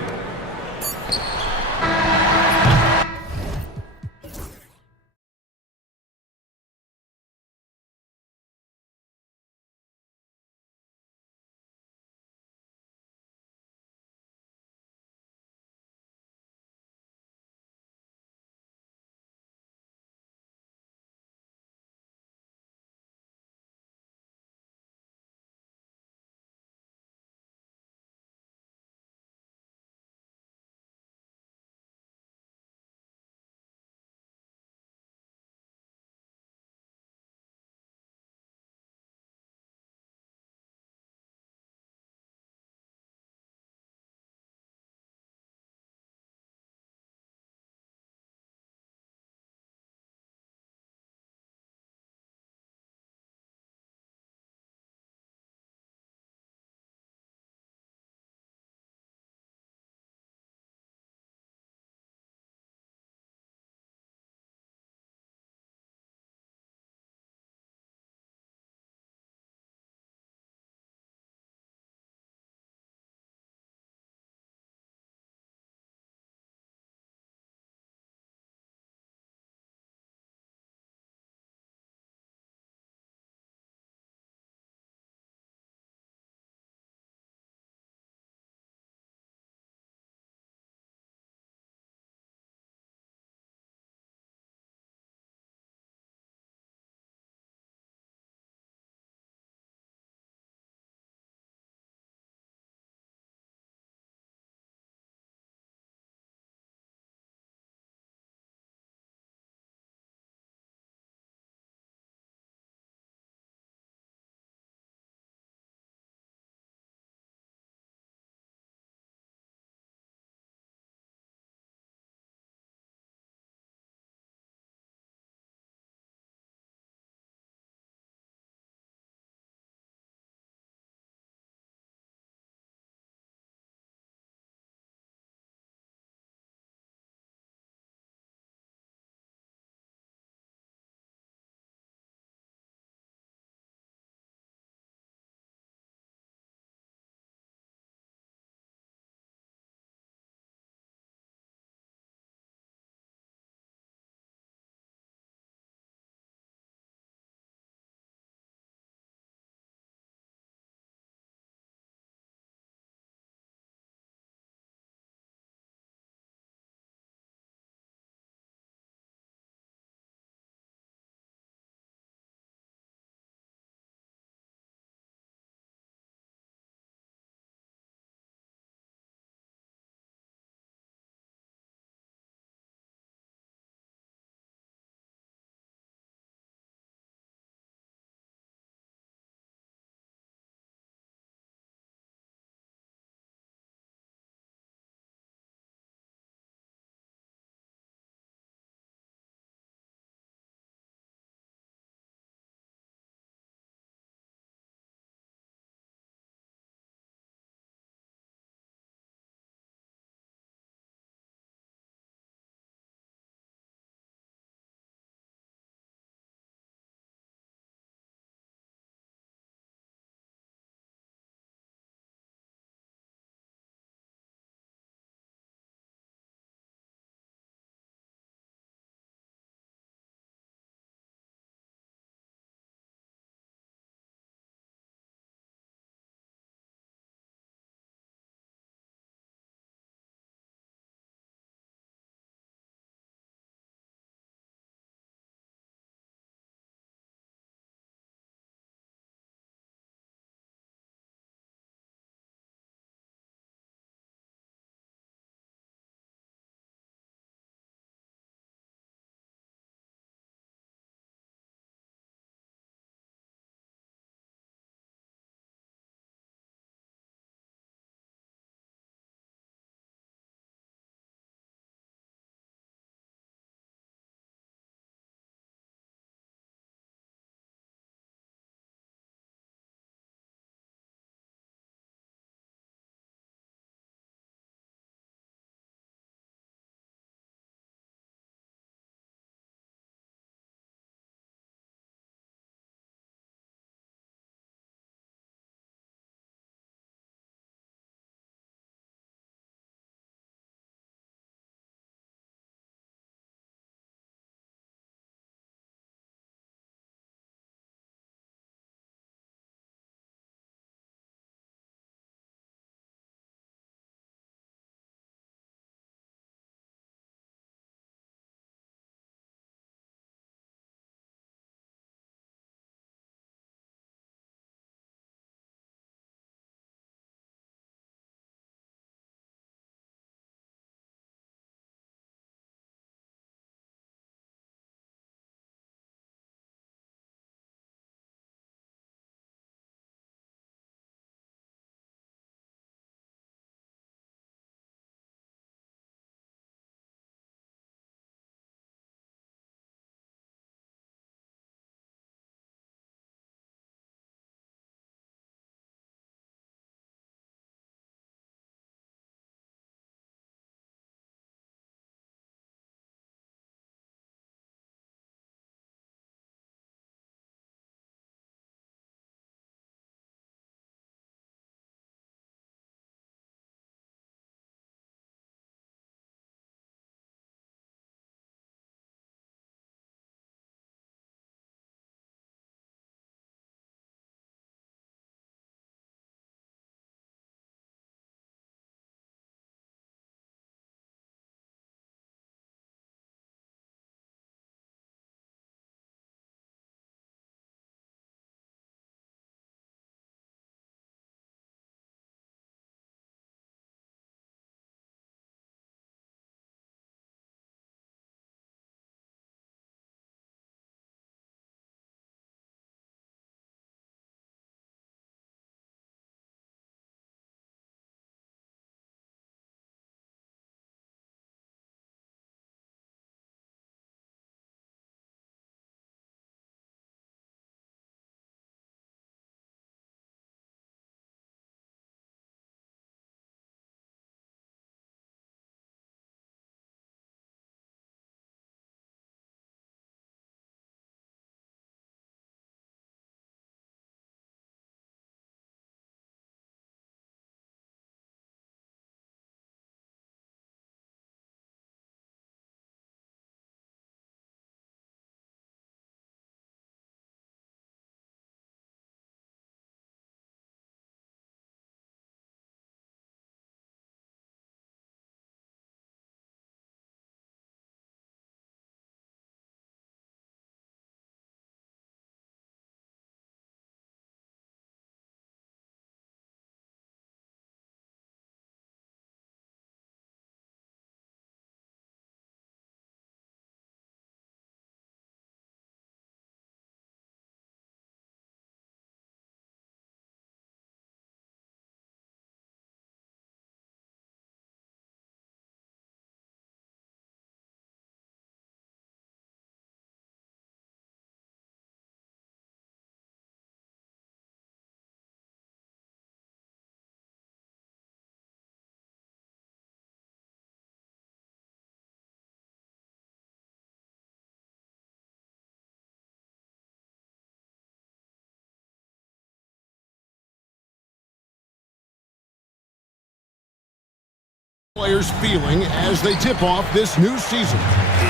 Players feeling as they tip off this new season.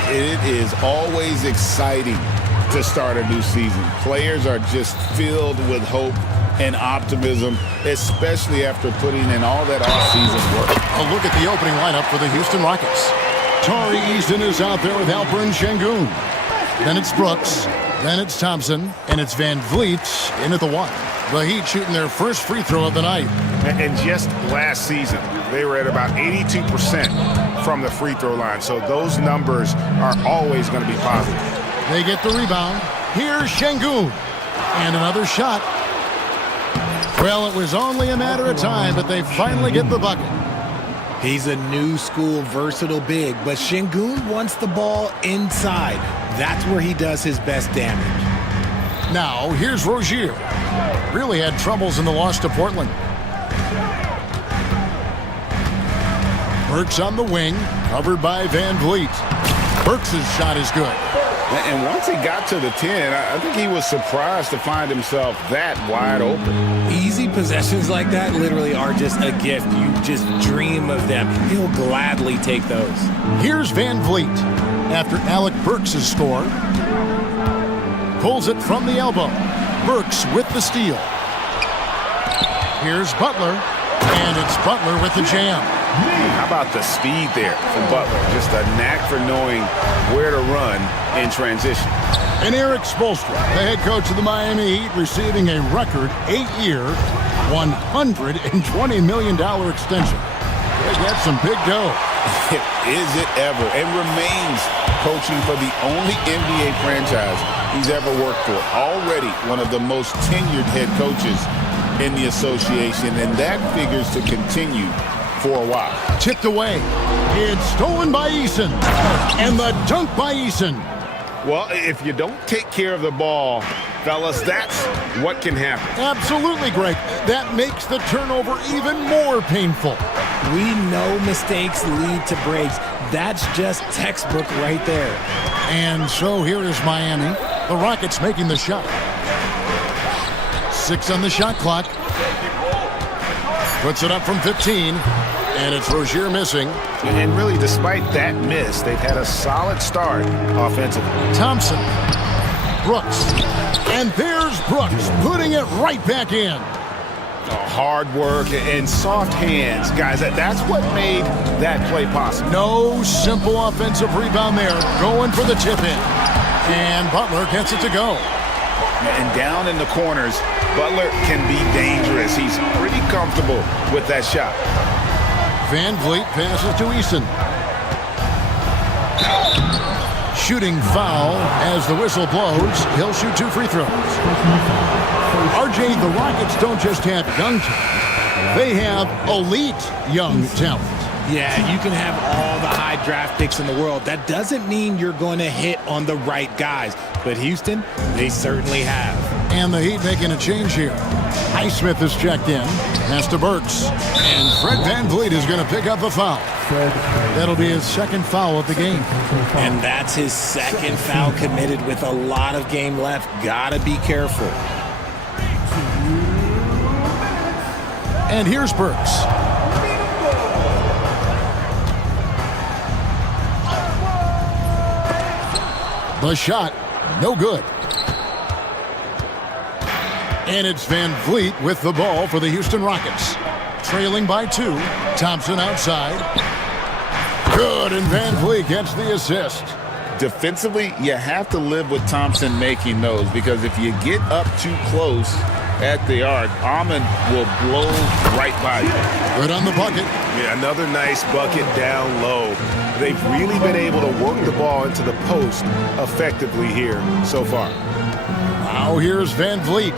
It is always exciting to start a new season. Players are just filled with hope and optimism, especially after putting in all that off-season work. A look at the opening lineup for the Houston Rockets. Tari Eason is out there with Alperen Şengün. Then it's Brooks. Then it's Thompson. And it's Van Vliet in at the one. The Heat shooting their first free throw of the night. And just last season, they were at about 82% from the free throw line. So those numbers are always going to be positive. They get the rebound. Here's Şengün. And another shot. Well, it was only a matter of time, but they finally get the bucket. He's a new school versatile big, but Şengün wants the ball inside. That's where he does his best damage. Now, here's Rozier. Really had troubles in the loss to Portland. Burks on the wing, covered by Van Vliet. Burks' shot is good. And once he got to the 10, I think he was surprised to find himself that wide open. Easy possessions like that literally are just a gift. You just dream of them. He'll gladly take those. Here's Van Vliet after Alec Burks' score. Pulls it from the elbow. Burks with the steal. Here's Butler, and it's Butler with the jam. How about the speed there from Butler? Just a knack for knowing where to run in transition. And Eric Spoelstra, the head coach of the Miami Heat, receiving a record 8-year, $120 million extension. That's some big dough. Is it ever? And remains coaching for the only NBA franchise he's ever worked for. Already one of the most tenured head coaches in the association, and that figures to continue for a while. Tipped away. It's stolen by Eason. And the dunk by Eason. Well, if you don't take care of the ball, fellas, that's what can happen. Absolutely, Greg. That makes the turnover even more painful. We know mistakes lead to breaks. That's just textbook right there. And so here is Miami. The Rockets making the shot. 6 on the shot clock. Puts it up from 15. And it's Rozier missing. And really, despite that miss, they've had a solid start offensively. Thompson. Brooks. And there's Brooks putting it right back in. Hard work and soft hands. Guys, that's what made that play possible. No simple offensive rebound there. Going for the tip in. And Butler gets it to go. And down in the corners, Butler can be dangerous. He's pretty comfortable with that shot. Van Vliet passes to Eason. Shooting foul as the whistle blows. He'll shoot 2 free throws. RJ, the Rockets don't just have young talent. They have elite young talent. Yeah, you can have all the high draft picks in the world. That doesn't mean you're going to hit on the right guys. But Houston, they certainly have. And the Heat making a change here. Highsmith is checked in. Pass to Burks. And Fred Van Vliet is going to pick up a foul. That'll be his second foul of the game. And that's his second foul committed with a lot of game left. Gotta be careful. And here's Burks. The shot, no good. And it's Van Vliet with the ball for the Houston Rockets. Trailing by 2. Thompson outside. Good, and Van Vliet gets the assist. Defensively, you have to live with Thompson making those, because if you get up too close at the arc, Ahmed will blow right by you. Good on the bucket. Yeah, another nice bucket down low. They've really been able to work the ball into the post effectively here so far. Now here's Van Vliet.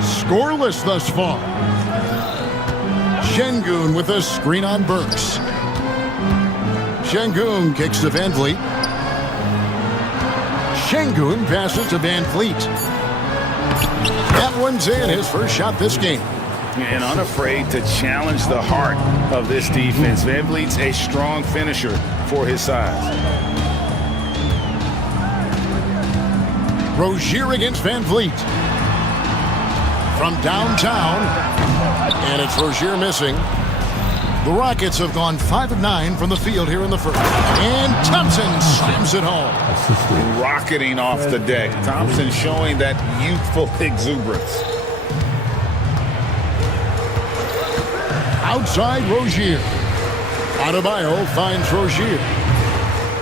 Scoreless thus far. Şengün with a screen on Burks. Şengün kicks to Van Vliet. Şengün passes to Van Vliet. That one's in, his first shot this game. And unafraid to challenge the heart of this defense. Van Vliet's a strong finisher for his size. Rozier against Van Vliet. From downtown. And it's Rozier missing. The Rockets have gone 5 of 9 from the field here in the first. And Thompson slams it home. Rocketing off the deck. Thompson showing that youthful exuberance. Outside Rozier. Adebayo finds Rozier.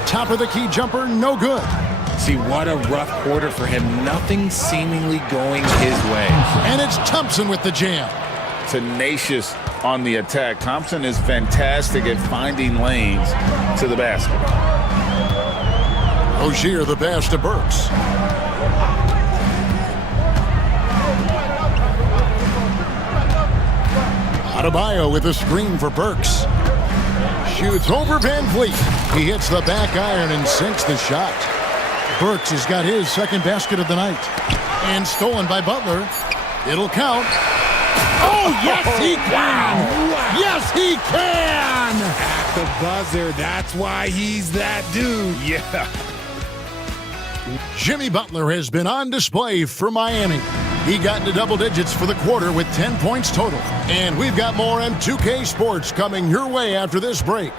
Top of the key jumper, no good. See, what a rough quarter for him. Nothing seemingly going his way. And it's Thompson with the jam. Tenacious on the attack. Thompson is fantastic at finding lanes to the basket. Rozier the pass to Burks. Adebayo with a screen for Burks. Shoots over Van Vliet. He hits the back iron and sinks the shot. Burks has got his second basket of the night. And stolen by Butler. It'll count. Oh, yes, he can! Wow. Yes, he can! At the buzzer, that's why he's that dude. Yeah. Jimmy Butler has been on display for Miami. He got into double digits for the quarter with 10 points total. And we've got more M2K Sports coming your way after this break.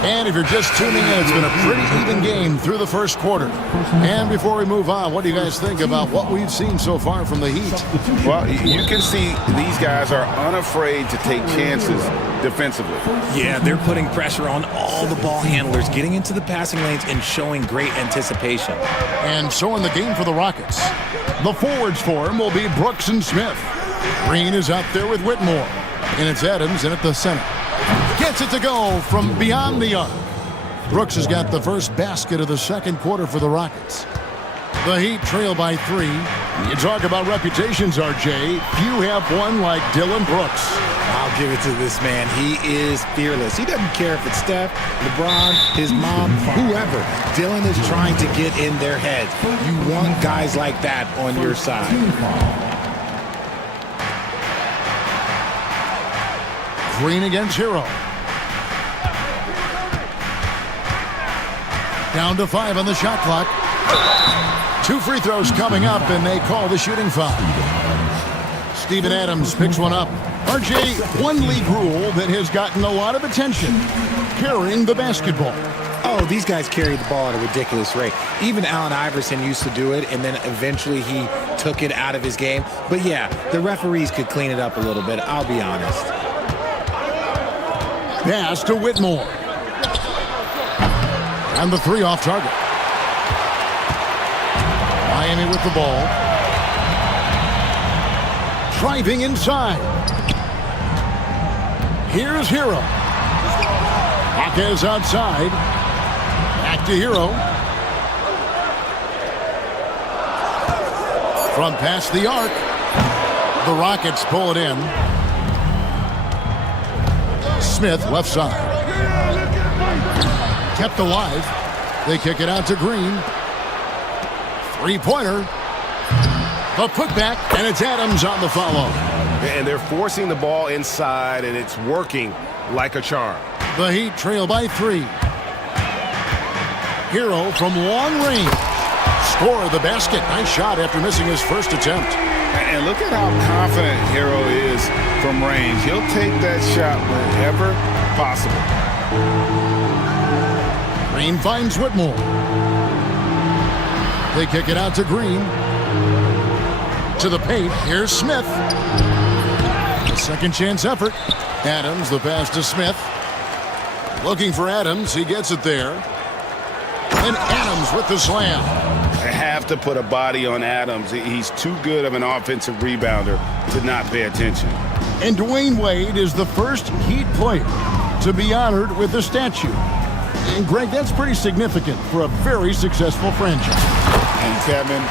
And if you're just tuning in, it's been a pretty even game through the first quarter. And before we move on, what do you guys think about what we've seen so far from the Heat? Well, you can see these guys are unafraid to take chances defensively. Yeah, they're putting pressure on all the ball handlers, getting into the passing lanes and showing great anticipation. And so in the game for the Rockets, the forwards for him will be Brooks and Smith. Green is out there with Whitmore. And it's Adams in at the center. Gets it to go from beyond the arc. Brooks has got the first basket of the second quarter for the Rockets. The Heat trail by 3. You talk about reputations, RJ. Few have one like Dylan Brooks. I'll give it to this man. He is fearless. He doesn't care if it's Steph, LeBron, his mom, whoever. Dylan is trying to get in their heads. You want guys like that on your side. Green against Hero. Down to 5 on the shot clock. 2 free throws coming up, and they call the shooting foul. Steven Adams picks one up. RJ, one league rule that has gotten a lot of attention, carrying the basketball. Oh, these guys carry the ball at a ridiculous rate. Even Allen Iverson used to do it, and then eventually he took it out of his game. But yeah, the referees could clean it up a little bit, I'll be honest. Pass to Whitmore. And the 3 off target. Miami with the ball. Driving inside. Here's Hero. Jaquez outside. Back to Hero. From past the arc. The Rockets pull it in. Smith left side. Kept alive. They kick it out to Green. 3-pointer. The putback, and it's Adams on the follow. And they're forcing the ball inside, and it's working like a charm. The Heat trail by 3. Hero from long range. Score the basket. Nice shot after missing his first attempt. And look at how confident Hero is from range. He'll take that shot whenever possible. Green finds Whitmore. They kick it out to Green. To the paint. Here's Smith. Second chance effort. Adams, the pass to Smith. Looking for Adams. He gets it there. And Adams with the slam. I have to put a body on Adams. He's too good of an offensive rebounder to not pay attention. And Dwayne Wade is the first Heat player to be honored with a statue. And Greg, that's pretty significant for a very successful franchise. And Kevin,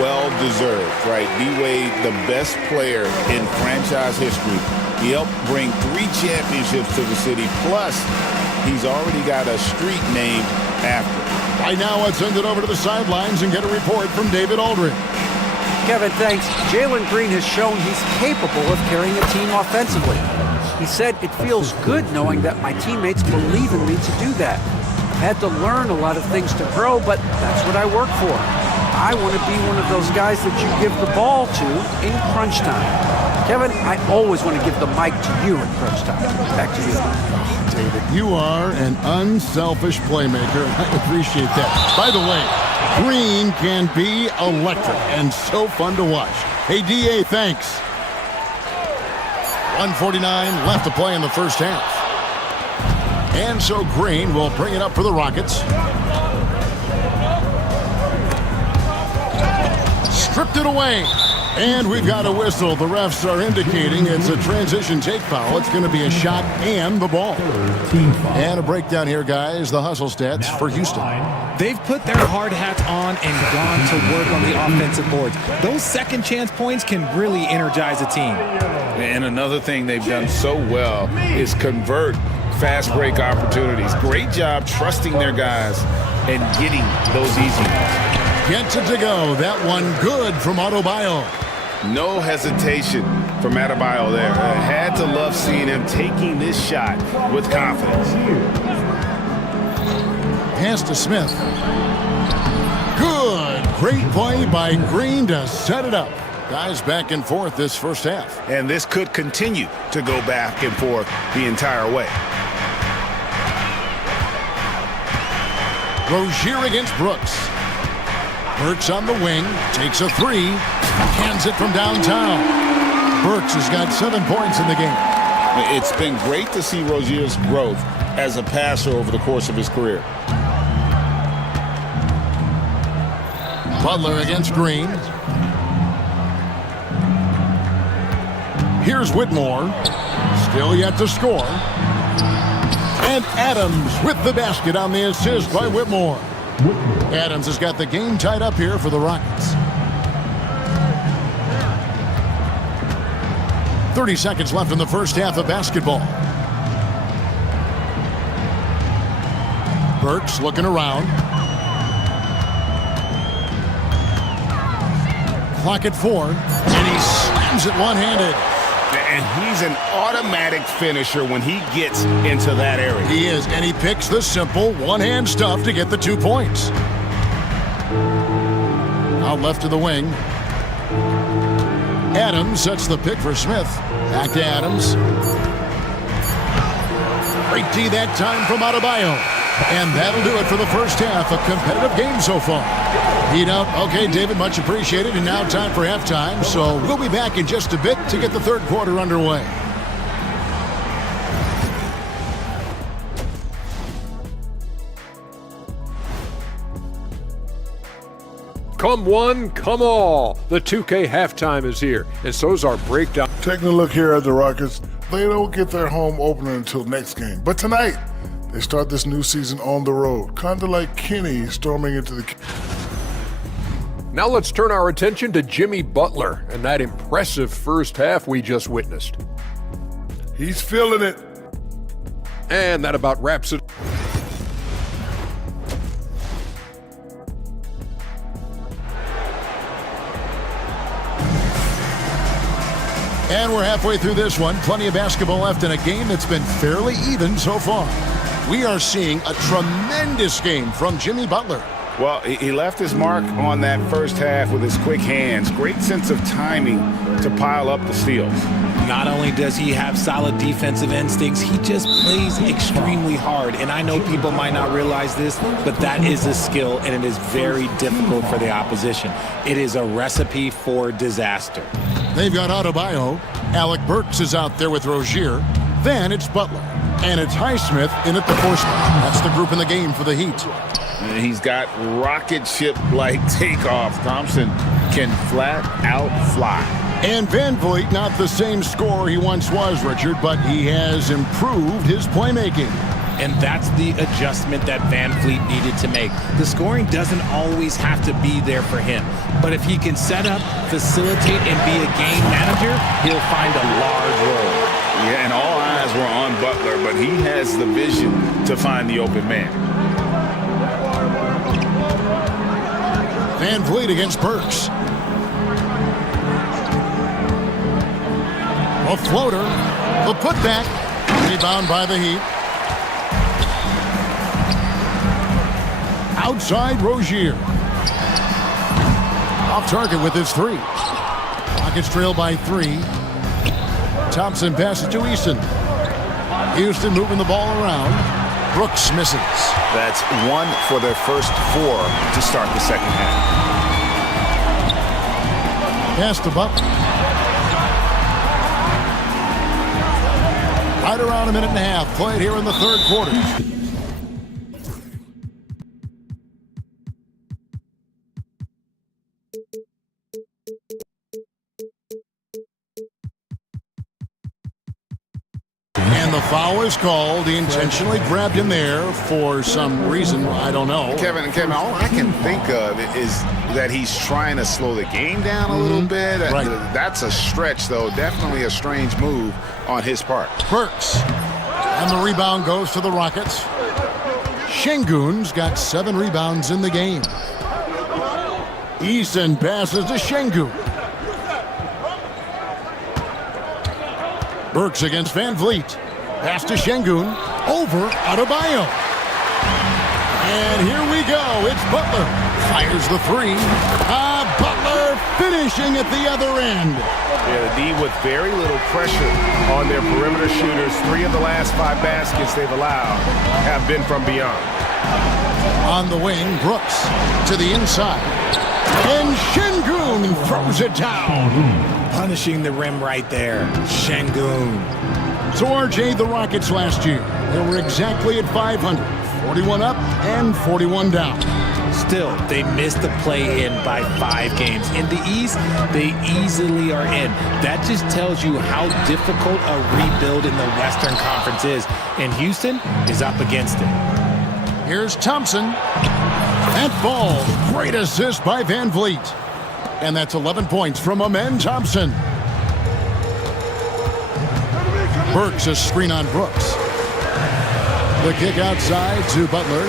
well-deserved, right? D-Wade, the best player in franchise history. He helped bring 3 championships to the city. Plus, he's already got a street named after him. Right now, let's send it over to the sidelines and get a report from David Aldridge. Kevin, thanks. Jalen Green has shown he's capable of carrying a team offensively. He said, "It feels good knowing that my teammates believe in me to do that. I've had to learn a lot of things to grow, but that's what I work for. I want to be one of those guys that you give the ball to in crunch time." Kevin, I always want to give the mic to you in crunch time. Back to you. David, you are an unselfish playmaker, and I appreciate that. By the way, Green can be electric and so fun to watch. Hey, DA, thanks. 1:49 left to play in the first half. And so Green will bring it up for the Rockets. Stripped it away. And we've got a whistle. The refs are indicating it's a transition take foul. It's going to be a shot and the ball. And a breakdown here, guys. The hustle stats for Houston. They've put their hard hats on and gone to work on the offensive boards. Those second chance points can really energize a team. And another thing they've done so well is convert fast break opportunities. Great job trusting their guys and getting those easy ones. Gets it to go. That one good from Adebayo. No hesitation from Adebayo there. I had to love seeing him taking this shot with confidence. Pass to Smith. Good. Great play by Green to set it up. Guys back and forth this first half. And this could continue to go back and forth the entire way. Rozier against Brooks. Burks on the wing, takes a three, hands it from downtown. Burks has got 7 points in the game. It's been great to see Rozier's growth as a passer over the course of his career. Butler against Green. Here's Whitmore, still yet to score. And Adams with the basket on the assist by Whitmore. Adams has got the game tied up here for the Rockets. 30 seconds left in the first half of basketball. Burks looking around. Clock at 4, and he slams it one-handed. And he's an automatic finisher when he gets into that area. He is, and he picks the simple one-hand stuff to get the 2 points. Out left to the wing. Adams sets the pick for Smith. Back to Adams. Great D that time from Adebayo. And that'll do it for the first half. A competitive game so far. Heat out. Okay, David, much appreciated. And now time for halftime. So we'll be back in just a bit to get the third quarter underway. Come one, come all. The 2K halftime is here, and so's our breakdown. Taking a look here at the Rockets, they don't get their home opener until next game. But tonight, they start this new season on the road, kind of like Kenny storming into the... Now let's turn our attention to Jimmy Butler and that impressive first half we just witnessed. He's feeling it. And that about wraps it. And we're halfway through this one. Plenty of basketball left in a game that's been fairly even so far. We are seeing a tremendous game from Jimmy Butler. Well, he left his mark on that first half with his quick hands. Great sense of timing to pile up the steals. Not only does he have solid defensive instincts, he just plays extremely hard. And I know people might not realize this, but that is a skill, and it is very difficult for the opposition. It is a recipe for disaster. They've got Adebayo. Alec Burks is out there with Rozier. Then it's Butler. And it's Highsmith in at the 4 spot. That's the group in the game for the Heat. He's got rocket ship-like takeoff. Thompson can flat out fly. And Van Vliet, not the same scorer he once was, Richard, but he has improved his playmaking. And that's the adjustment that Van Vliet needed to make. The scoring doesn't always have to be there for him. But if he can set up, facilitate, and be a game manager, he'll find a large role. Yeah, and all eyes were on Butler, but he has the vision to find the open man. Van Vliet against Burks. A floater. The putback. Rebound by the Heat. Outside Rozier. Off target with his three. Rockets trail by 3. Thompson passes to Easton. Houston moving the ball around. Brooks misses. That's 1 for their first 4 to start the second half. Pass to Butler. Right around a minute and a half played here in the third quarter. And the foul is called. He intentionally grabbed him there for some reason. I don't know. Kevin, all I can think of is that he's trying to slow the game down a little bit. Right. That's a stretch, though. Definitely a strange move on his part. Burks. And the rebound goes to the Rockets. Şengün's got 7 rebounds in the game. Easton passes to Şengün. Burks against Van Vliet. Pass to Şengün. Over Adebayo. And here we go. It's Butler. Fires the 3. Butler finishing at the other end. Yeah, the D with very little pressure on their perimeter shooters. 3 of the last 5 baskets they've allowed have been from beyond. On the wing, Brooks to the inside. And Şengün throws it down. Punishing the rim right there. Şengün. So RJ, the Rockets last year, they were exactly at 500. 41 up and 41 down. Still, they missed the play-in by 5 games. In the East, they easily are in. That just tells you how difficult a rebuild in the Western Conference is. And Houston is up against it. Here's Thompson. That ball, great assist by Van Vliet. And that's 11 points from Amen Thompson. Burks a screen on Brooks. The kick outside to Butler.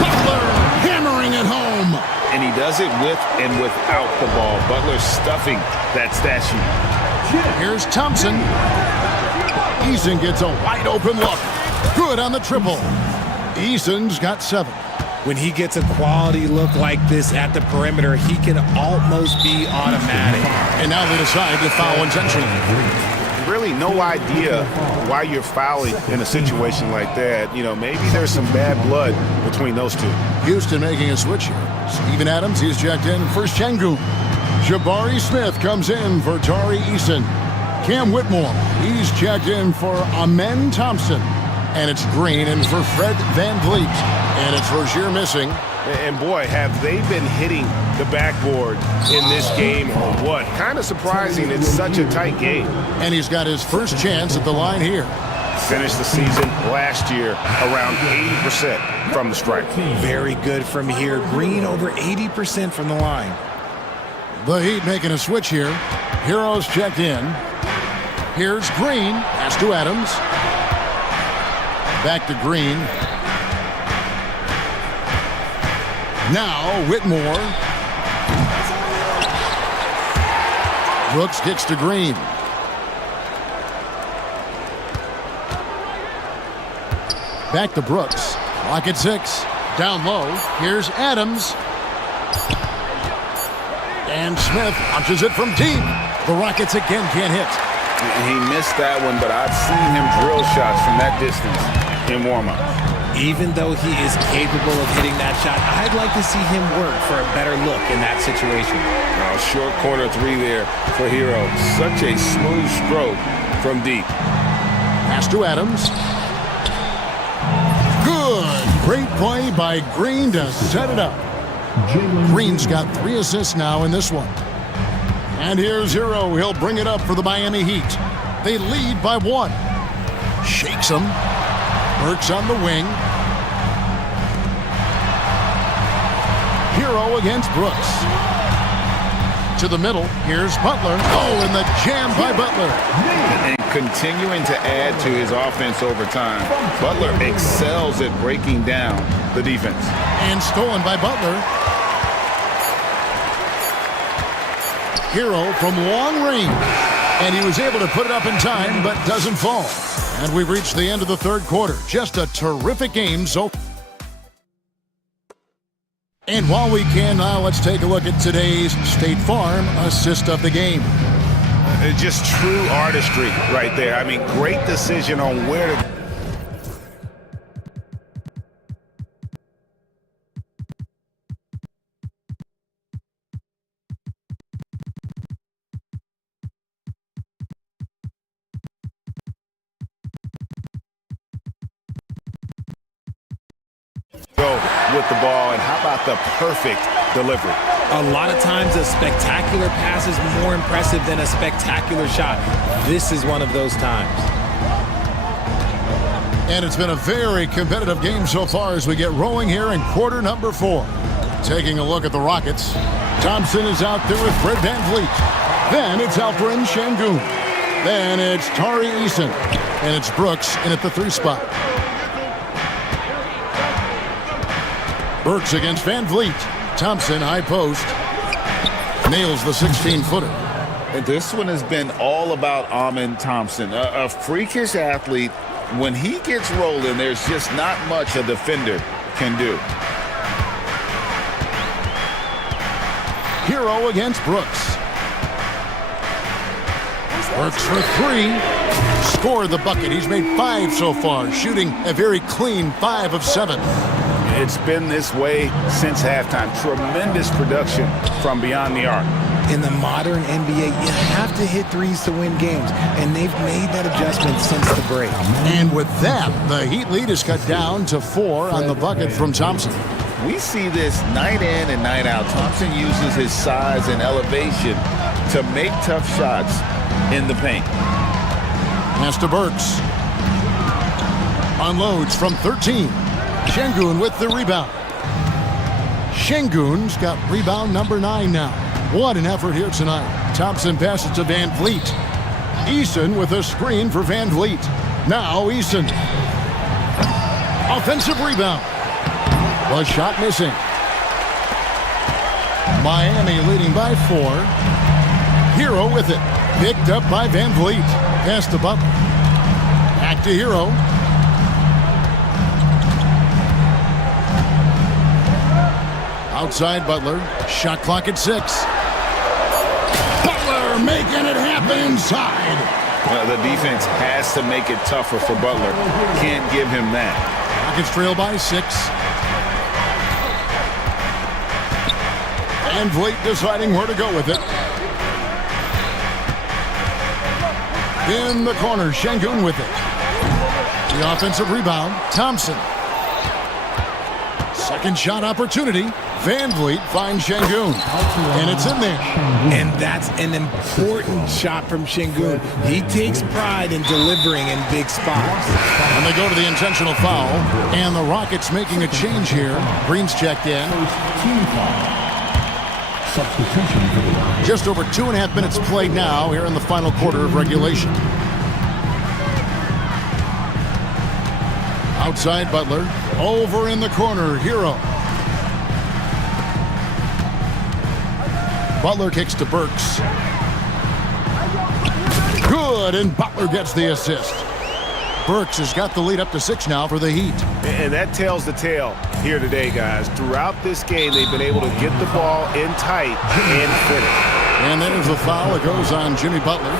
Butler hammering it home. And he does it with and without the ball. Butler stuffing that stat sheet. Here's Thompson. Easton gets a wide open look. Good on the triple. Easton's got 7. When he gets a quality look like this at the perimeter, he can almost be automatic. And now they decide to foul intentionally. Really no idea why you're fouling in a situation like that. You know, maybe there's some bad blood between those two. Houston making a switch here. Steven Adams, he's checked in for Şengün. Jabari Smith comes in for Tari Eason. Cam Whitmore, he's checked in for Amen Thompson. And it's Green in for Fred Van Vliet. And it's Rozier missing. And boy, have they been hitting the backboard in this game or what? Kind of surprising. It's such a tight game. And he's got his first chance at the line here. Finished the season last year around 80% from the stripe. Very good from here. Green over 80% from the line. The Heat making a switch here. Heroes checked in. Here's Green. Pass to Adams. Back to Green. Now Whitmore. Brooks kicks to Green. Back to Brooks. Clock at 6. Down low. Here's Adams. And Smith launches it from deep. The Rockets again can't hit. He missed that one, but I've seen him drill shots from that distance in warm-up. Even though he is capable of hitting that shot, I'd like to see him work for a better look in that situation. Now, short corner 3 there for Hero. Such a smooth stroke from deep. Pass to Adams. Good. Great play by Green to set it up. Green's got 3 assists now in this one. And here's Hero. He'll bring it up for the Miami Heat. They lead by 1. Shakes him. Burks on the wing. Hero against Brooks. To the middle. Here's Butler. Oh, and the jam by Butler. And continuing to add to his offense over time. Butler excels at breaking down the defense. And stolen by Butler. Hero from long range. And he was able to put it up in time, but doesn't fall. And we've reached the end of the third quarter. Just a terrific game so far. And while we can now, let's take a look at today's State Farm assist of the game. Just true artistry right there. I mean, great decision on where to... go with the ball, and how about the perfect delivery? A lot of times a spectacular pass is more impressive than a spectacular shot. This is one of those times. And it's been a very competitive game so far as we get rolling here in quarter number 4. Taking a look at the Rockets. Thompson is out there with Fred VanVleet. Then it's Alperen Şengün. Then it's Tari Eason. And it's Brooks in at the 3 spot. Burks against VanVleet. Thompson, high post. Nails the 16-footer. And this one has been all about Amen Thompson, a freakish athlete. When he gets rolling, there's just not much a defender can do. Hero against Brooks. Works for 3. Scored the bucket. He's made 5 so far, shooting a very clean 5 of 7. It's been this way since halftime. Tremendous production from beyond the arc. In the modern NBA, you have to hit threes to win games, and they've made that adjustment since the break. And with that, the Heat lead is cut down to 4 on the bucket from Thompson. We see this night in and night out. Thompson uses his size and elevation to make tough shots in the paint. Pass to Burks. Unloads from 13. Şengün with the rebound. Şengün's got rebound number 9 now. What an effort here tonight. Thompson passes to VanVleet. Eason with a screen for VanVleet. Now Eason. Offensive rebound. Was shot missing. Miami leading by 4. Hero with it. Picked up by VanVleet. Pass to Butler. Back to Hero. Outside Butler. Shot clock at 6. Butler making it happen inside. The defense has to make it tougher for Butler. Can't give him that. Rockets trail by 6. VanVleet deciding where to go with it. In the corner, Şengün with it. The offensive rebound, Thompson. Second shot opportunity. VanVleet finds Şengün. And it's in there. And that's an important shot from Şengün. He takes pride in delivering in big spots. And they go to the intentional foul. And the Rockets making a change here. Green's checked in. Just over 2.5 minutes played now here in the final quarter of regulation. Outside Butler. Over in the corner, Hero. Butler kicks to Burks. Good, and Butler gets the assist. Burks has got the lead up to 6 now for the Heat. And that tells the tale here today, guys. Throughout this game, they've been able to get the ball in tight and finish. And then there's the foul that goes on Jimmy Butler.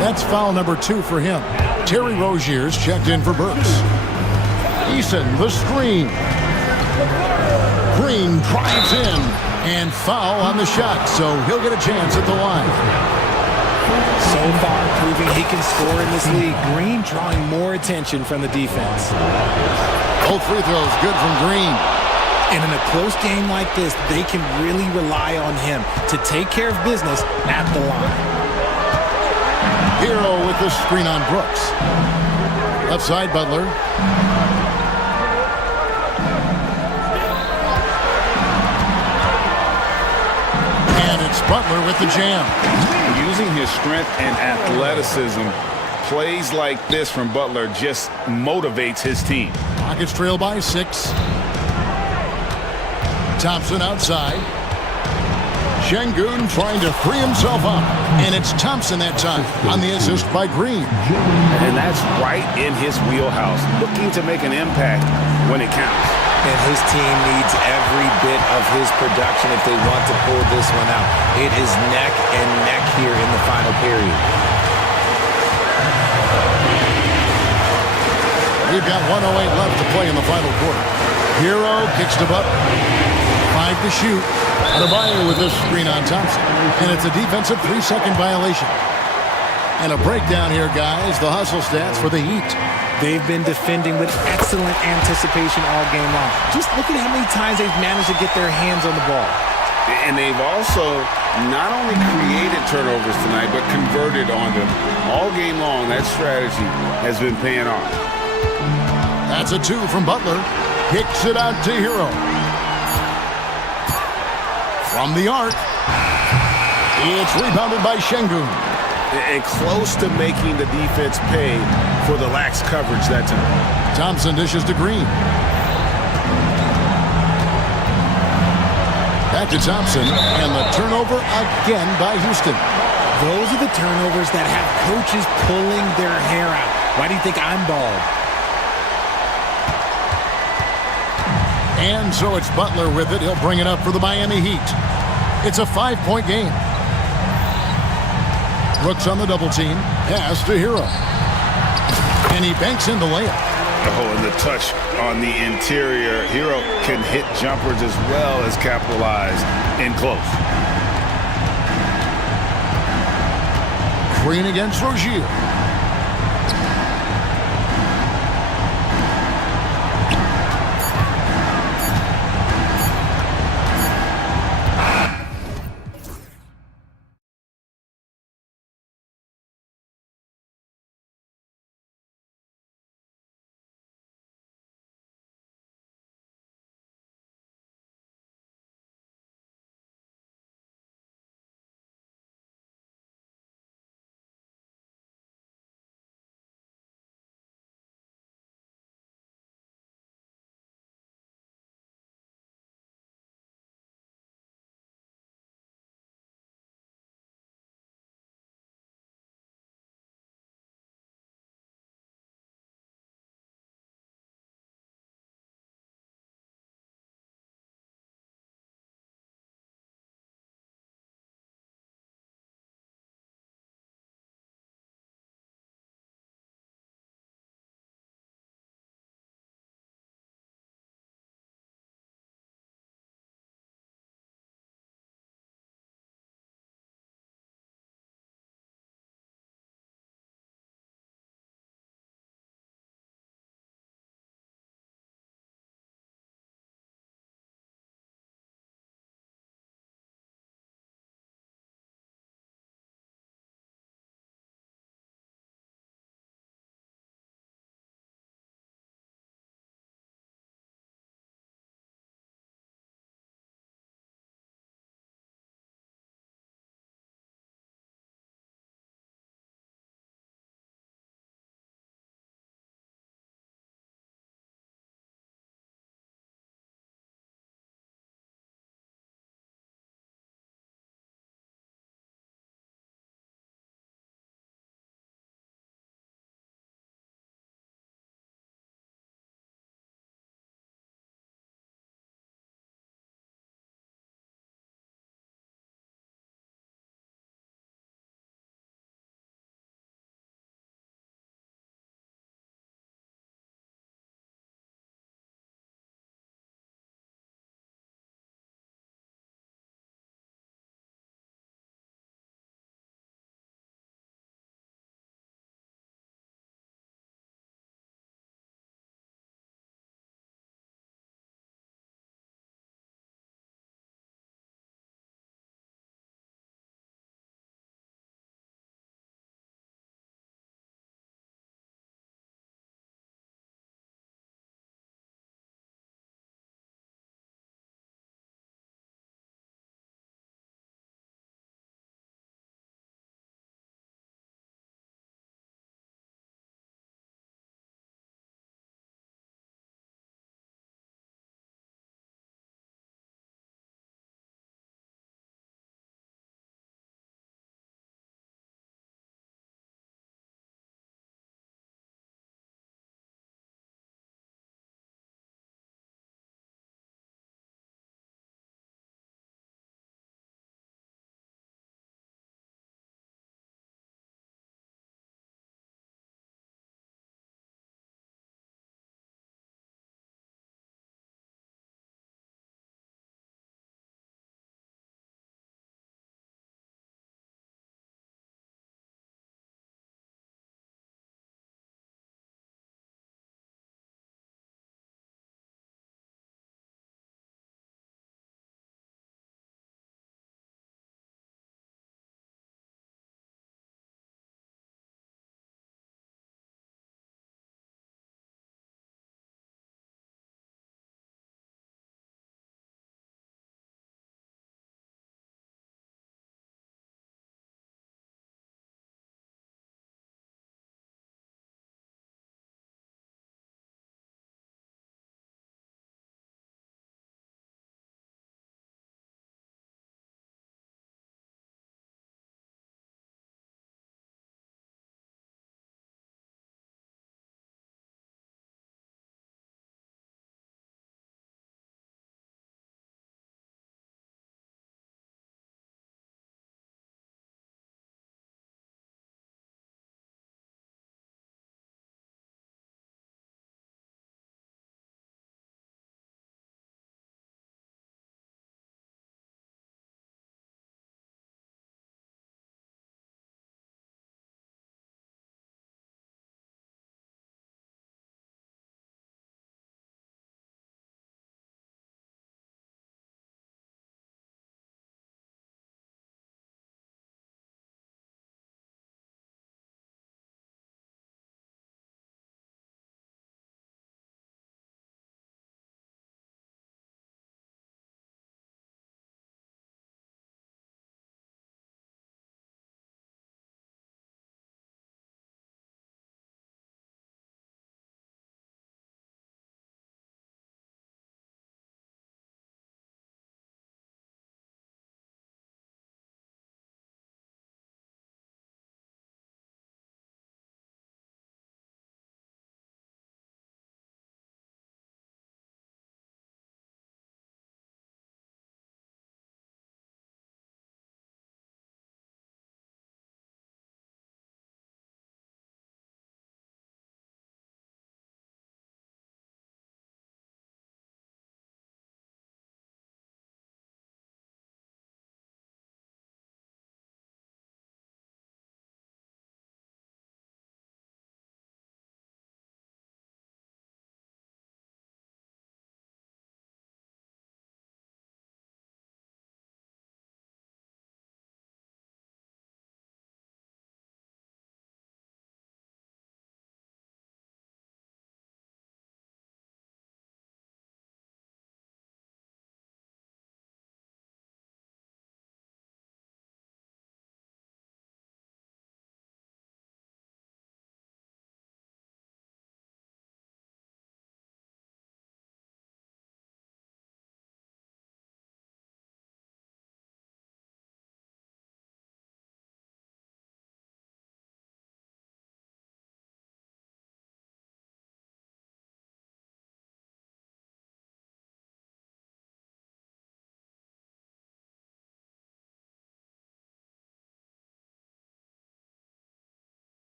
That's foul number 2 for him. Terry Rozier's checked in for Burks. Eason, the screen. Green drives in. And foul on the shot, so he'll get a chance at the line. So far, proving he can score in this league. Green drawing more attention from the defense. Both free throws good from Green. And in a close game like this, they can really rely on him to take care of business at the line. Hero with the screen on Brooks. Left side, Butler. Butler with the jam. Using his strength and athleticism, plays like this from Butler just motivates his team. Rockets trail by 6. Thompson outside. Şengün trying to free himself up. And it's Thompson that time on the assist by Green. And that's right in his wheelhouse, looking to make an impact when it counts. And his team needs every bit of his production if they want to pull this one out. It is neck and neck here in the final period. We've got 1:08 left to play in the final quarter. Hero kicks to Butler. 5 to shoot. Adebayo with this screen on Thompson. And it's a defensive 3-second violation. And a breakdown here, guys. The hustle stats for the Heat. They've been defending with excellent anticipation all game long. Just look at how many times they've managed to get their hands on the ball. And they've also not only created turnovers tonight, but converted on them. All game long, that strategy has been paying off. That's a 2 from Butler. Kicks it out to Hero. From the arc. It's rebounded by Şengün. And close to making the defense pay for the lax coverage that time. Thompson dishes to Green. Back to Thompson, and the turnover again by Houston. Those are the turnovers that have coaches pulling their hair out. Why do you think I'm bald? And so it's Butler with it. He'll bring it up for the Miami Heat. It's a 5-point game. Brooks on the double team. Pass to Hero. And he banks in the layup. Oh, and the touch on the interior. Hero can hit jumpers as well as capitalize in close. Green against Rozier.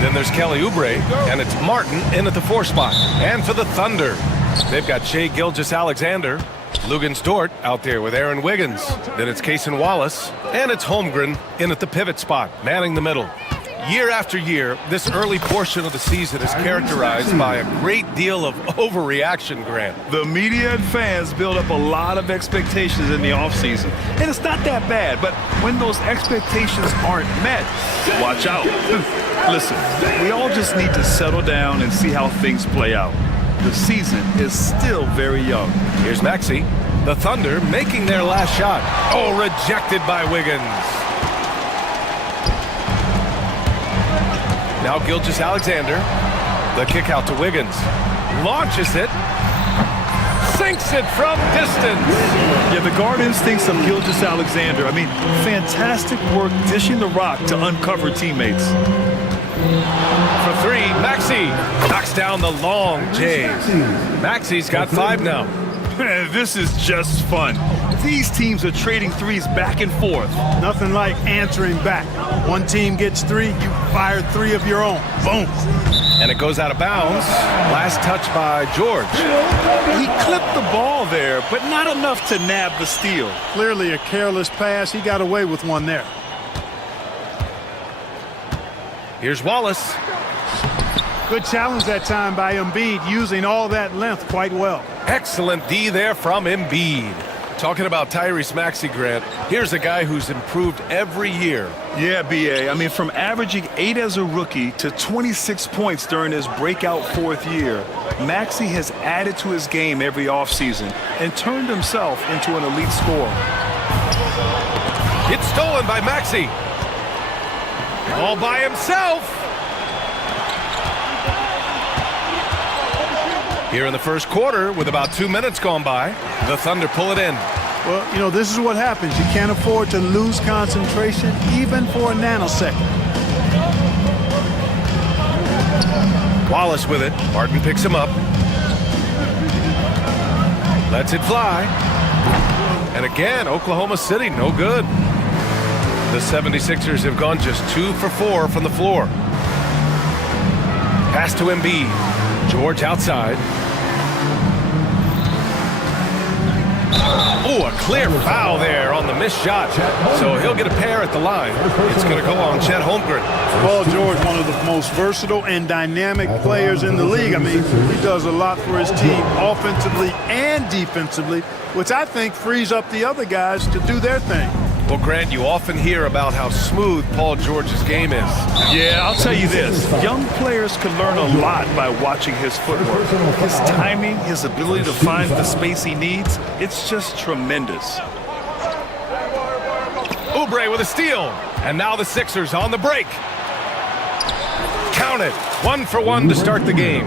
Then there's Kelly Oubre, and it's Martin in at the 4 spot. And for the Thunder, they've got Shai Gilgeous-Alexander, Lugens Dort out there with Aaron Wiggins. Then it's Cason Wallace, and it's Holmgren in at the pivot spot, manning the middle. Year after year, this early portion of the season is characterized by a great deal of overreaction, Grant. The media and fans build up a lot of expectations in the offseason. And it's not that bad, but when those expectations aren't met, watch out. Listen, we all just need to settle down and see how things play out. The season is still very young. Here's Maxey. The Thunder making their last shot. Oh, rejected by Wiggins. Now Gilgeous-Alexander. The kick out to Wiggins. Launches it. Sinks it from distance. Yeah, the guard instincts of Gilgeous-Alexander. I mean, fantastic work dishing the rock to uncover teammates. For 3, Maxey knocks down the long Jays. Maxey's got 5 now. This is just fun. These teams are trading threes back and forth. Nothing like answering back. One team gets 3, you fire 3 of your own. Boom. And it goes out of bounds. Last touch by George. He clipped the ball there, but not enough to nab the steal. Clearly a careless pass. He got away with one there. Here's Wallace. Good challenge that time by Embiid, using all that length quite well. Excellent D there from Embiid. Talking about Tyrese Maxey, Grant, here's a guy who's improved every year. Yeah, B.A. I mean, from averaging 8 as a rookie to 26 points during his breakout 4th year, Maxey has added to his game every offseason and turned himself into an elite scorer. It's stolen by Maxey. All by himself. Here in the first quarter, with about 2 minutes gone by, the Thunder pull it in. Well, you know, this is what happens. You can't afford to lose concentration even for a nanosecond. Wallace with it. Martin picks him up. Lets it fly. And again, Oklahoma City, no good. The 76ers have gone just 2 for 4 from the floor. Pass to Embiid. George outside. Oh, a clear foul there on the missed shot. So he'll get a pair at the line. It's going to go on Chet Holmgren. Paul George, one of the most versatile and dynamic players in the league. I mean, he does a lot for his team offensively and defensively, which I think frees up the other guys to do their thing. Well, Grant, you often hear about how smooth Paul George's game is. Yeah, I'll tell you this. Young players can learn a lot by watching his footwork. His timing, his ability to find the space he needs, it's just tremendous. Oubre with a steal. And now the Sixers on the break. Count it. 1 for 1 to start the game.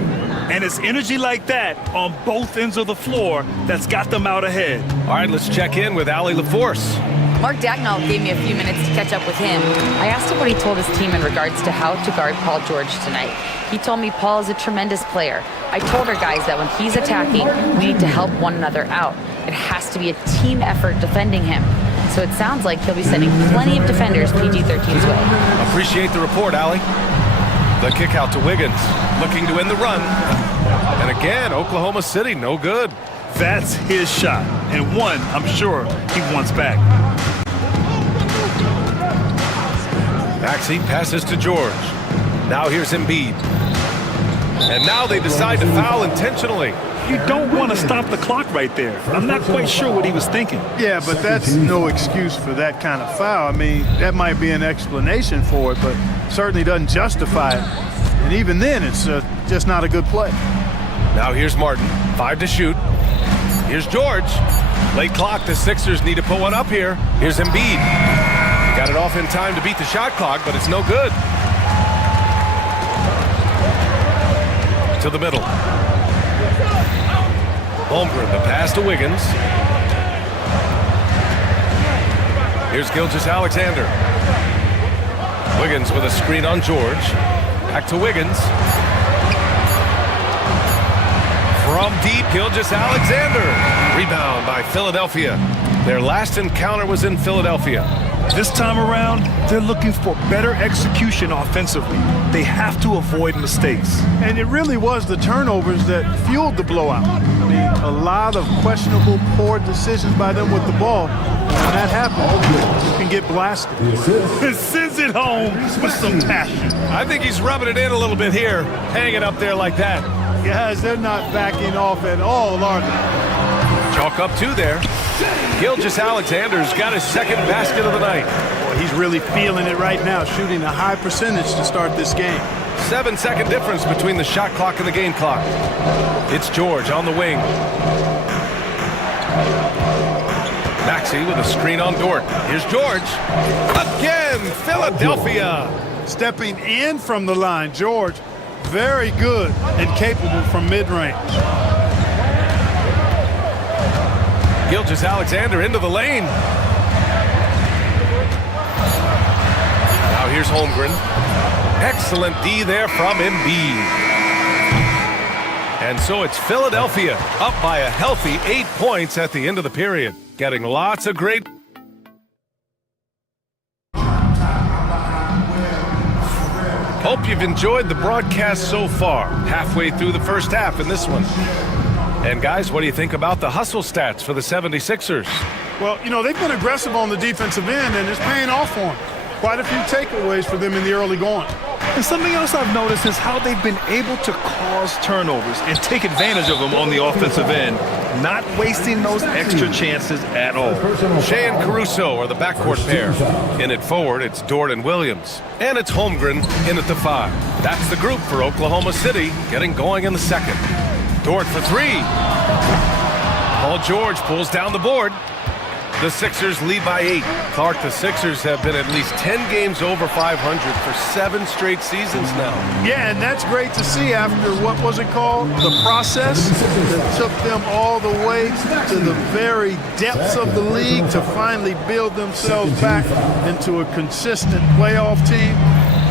And it's energy like that on both ends of the floor that's got them out ahead. All right, let's check in with Allie LaForce. Mark Dagnall gave me a few minutes to catch up with him. I asked him what he told his team in regards to how to guard Paul George tonight. He told me Paul is a tremendous player. I told our guys that when he's attacking, we need to help one another out. It has to be a team effort defending him. So it sounds like he'll be sending plenty of defenders PG-13's way. Appreciate the report, Allie. The kick out to Wiggins, looking to end the run. And again, Oklahoma City, no good. That's his shot, and one I'm sure he wants back. Maxey passes to George. Now here's Embiid. And now they decide to foul intentionally. You don't want to stop the clock right there. I'm not quite sure what he was thinking. Yeah, but that's no excuse for that kind of foul. I mean, that might be an explanation for it, but certainly doesn't justify it. And even then, it's just not a good play. Now here's Martin, 5 to shoot. Here's George. Late clock, the Sixers need to put one up here. Here's Embiid. Got it off in time to beat the shot clock, but it's no good. To the middle. Holmgren, the pass to Wiggins. Here's Gilgeous-Alexander. Wiggins with a screen on George. Back to Wiggins. From deep, Gilgeous-Alexander. Rebound by Philadelphia. Their last encounter was in Philadelphia. This time around, they're looking for better execution offensively. They have to avoid mistakes. And it really was the turnovers that fueled the blowout. I mean, a lot of questionable, poor decisions by them with the ball. When that happens, you can get blasted. He sends it home with some passion. I think he's rubbing it in a little bit here, hanging up there like that. Guys, they're not backing off at all, are they? Chalk up two there. Gilgeous-Alexander's got his second basket of the night. Boy, he's really feeling it right now, shooting a high percentage to start this game. 7-second difference between the shot clock and the game clock. It's George on the wing. Maxey with a screen on Dort. Here's George. Again, Philadelphia. Stepping in from the line, George, very good and capable from mid-range. Gilgeous-Alexander into the lane. Now here's Holmgren. Excellent D there from Embiid. And so it's Philadelphia up by a healthy 8 points at the end of the period. Getting lots of great... Hope you've enjoyed the broadcast so far. Halfway through the first half in this one. And guys, what do you think about the hustle stats for the 76ers? Well, you know, they've been aggressive on the defensive end, and it's paying off for them. Quite a few takeaways for them in the early going. And something else I've noticed is how they've been able to cause turnovers and take advantage of them on the offensive end, not wasting those extra chances at all. Shea and Caruso are the backcourt pair. In it forward, it's Dort and Williams. And it's Holmgren in at the 5. That's the group for Oklahoma City, getting going in the second. Dort for three. Paul George pulls down the board. The Sixers lead by 8. Clark, the Sixers have been at least 10 games over 500 for 7 straight seasons now. Yeah, and that's great to see after, what was it called? The process that took them all the way to the very depths of the league to finally build themselves back into a consistent playoff team.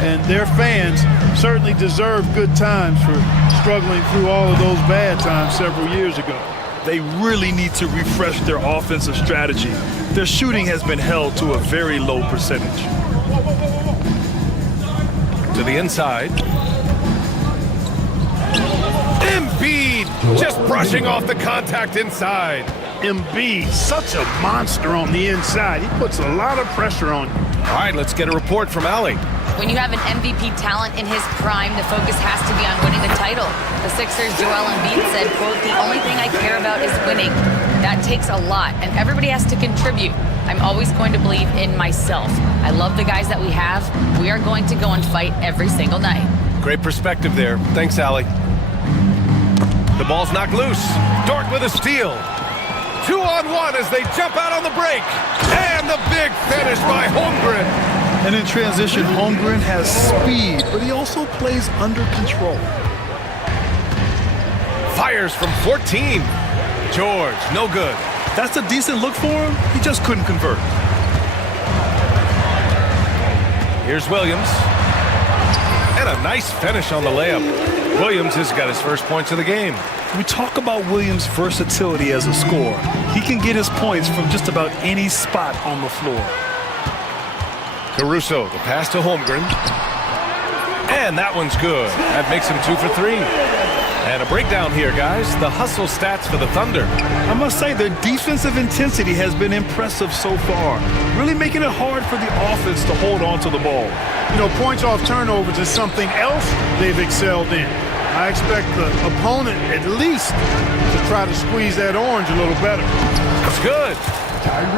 And their fans certainly deserve good times for struggling through all of those bad times several years ago. They really need to refresh their offensive strategy. Their shooting has been held to a very low percentage. To the inside. Embiid just brushing off the contact inside. Embiid, such a monster on the inside. He puts a lot of pressure on you. All right, let's get a report from Allie. When you have an MVP talent in his prime, the focus has to be on winning the title. The Sixers' Joel Embiid said, quote, "The only thing I care about is winning." That takes a lot, and everybody has to contribute. I'm always going to believe in myself. I love the guys that we have. We are going to go and fight every single night. Great perspective there. Thanks, Allie. The ball's knocked loose. Dort with a steal. 2-on-1 as they jump out on the break. And the big finish by Holmgren. And in transition, Holmgren has speed, but he also plays under control. Fires from 14. George, no good. That's a decent look for him. He just couldn't convert. Here's Williams. And a nice finish on the layup. Williams has got his first points of the game. We talk about Williams' versatility as a scorer. He can get his points from just about any spot on the floor. Caruso, the pass to Holmgren. And that one's good. That makes him 2 for 3. And a breakdown here, guys. The hustle stats for the Thunder. I must say, their defensive intensity has been impressive so far, really making it hard for the offense to hold on to the ball. You know, points off turnovers is something else they've excelled in. I expect the opponent at least to try to squeeze that orange a little better. That's good.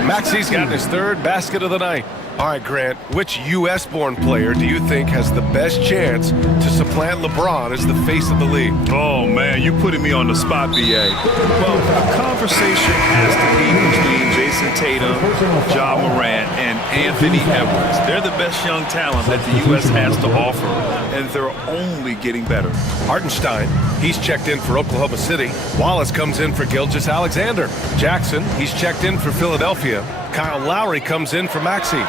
Maxey's got his third basket of the night. All right, Grant, which U.S.-born player do you think has the best chance to supplant LeBron as the face of the league? Oh, man, you're putting me on the spot, B.A. Well, the conversation has to be between Jason Tatum, Ja Morant, and Anthony Edwards. They're the best young talent that the U.S. has to offer, and they're only getting better. Hartenstein, he's checked in for Oklahoma City. Wallace comes in for Gilgeous-Alexander. Jackson, he's checked in for Philadelphia. Kyle Lowry comes in for Maxey.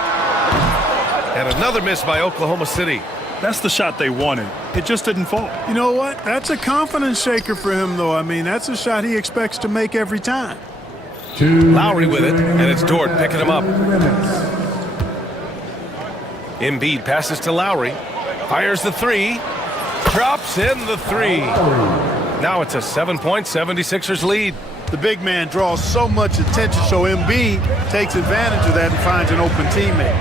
And another miss by Oklahoma City. That's the shot they wanted. It just didn't fall. You know what? That's a confidence shaker for him, though. I mean, that's a shot he expects to make every time. Lowry with it, and it's Dort picking him up. Embiid passes to Lowry. Fires the three. Drops in the three. Now it's a 7-point 76ers lead. The big man draws so much attention, so Embiid takes advantage of that and finds an open teammate.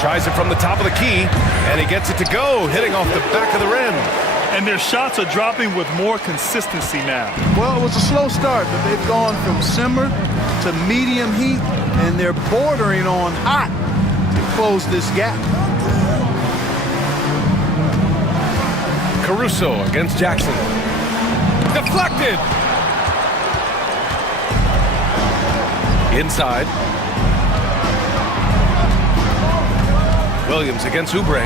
Tries it from the top of the key, and he gets it to go, hitting off the back of the rim. And their shots are dropping with more consistency now. Well, it was a slow start, but they've gone from simmer to medium heat, and they're bordering on hot to close this gap. Caruso against Jackson. Deflected! Inside. Williams against Oubre.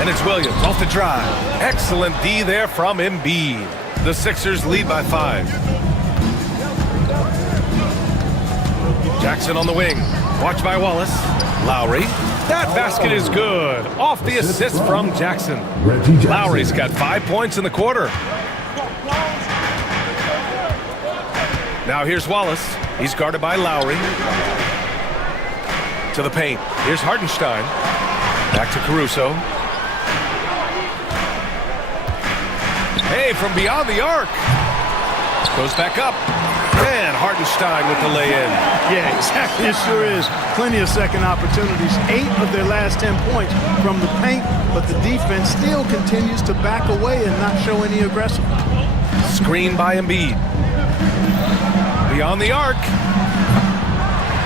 And it's Williams off the drive. Excellent D there from Embiid. The Sixers lead by 5. Jackson on the wing. Watched by Wallace. Lowry. That basket is good. Off the assist from Jackson. Lowry's got 5 points in the quarter. Now here's Wallace. He's guarded by Lowry. To the paint. Here's Hartenstein. Back to Caruso. Hey, from beyond the arc. Goes back up. And Hartenstein with the lay-in. Yeah, exactly. It sure is. Plenty of second opportunities. 8 of their last 10 points from the paint, but the defense still continues to back away and not show any aggressiveness. Screen by Embiid. Beyond the arc.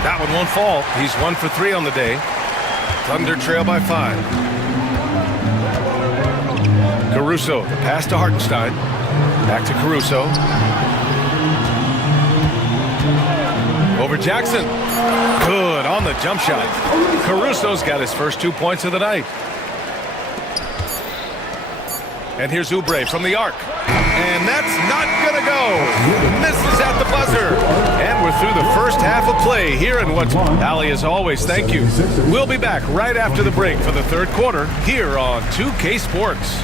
That one won't fall. He's 1 for 3 on the day. Thunder trail by 5. Caruso, the pass to Hartenstein. Back to Caruso. Over Jackson. Good on the jump shot. Caruso's got his first 2 points of the night. And here's Oubre from the arc. And that's not going to go. Misses at the buzzer. And we're through the first half of play here in what's... Allie, as always, thank you. We'll be back right after the break for the third quarter here on 2K Sports.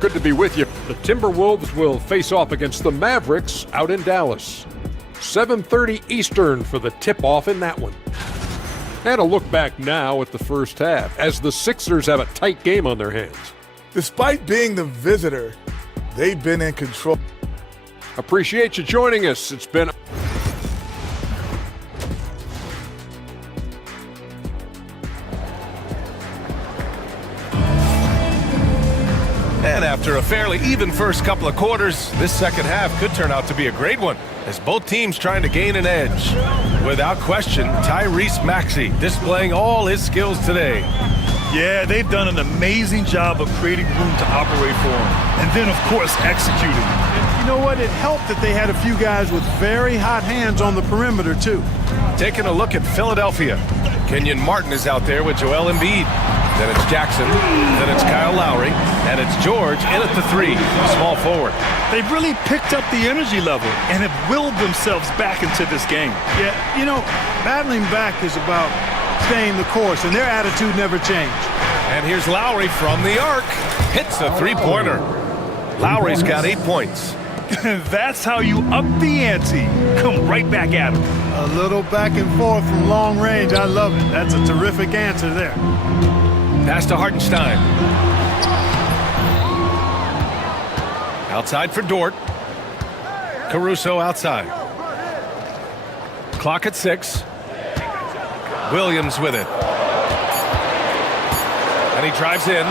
Good to be with you. The Timberwolves will face off against the Mavericks out in Dallas. 7:30 Eastern for the tip-off in that one. And a look back now at the first half as the Sixers have a tight game on their hands. Despite being the visitor, they've been in control. Appreciate you joining us. It's been... And after a fairly even first couple of quarters, this second half could turn out to be a great one, as both teams trying to gain an edge. Without question, Tyrese Maxey displaying all his skills today. Yeah, they've done an amazing job of creating room to operate for him. And then, of course, executing. You know what? It helped that they had a few guys with very hot hands on the perimeter, too. Taking a look at Philadelphia. Kenyon Martin is out there with Joel Embiid. Then it's Jackson. Then it's Kyle Lowry. And it's George in at the 3, small forward. They've really picked up the energy level and have willed themselves back into this game. Yeah, you know, battling back is about staying the course, and their attitude never changed. And here's Lowry from the arc. Hits a three-pointer. Lowry's got 8 points. That's how you up the ante. Come right back at him. A little back and forth from long range. I love it. That's a terrific answer there. Pass to Hartenstein. Outside for Dort. Caruso outside. Clock at 6. Williams with it. And he drives in.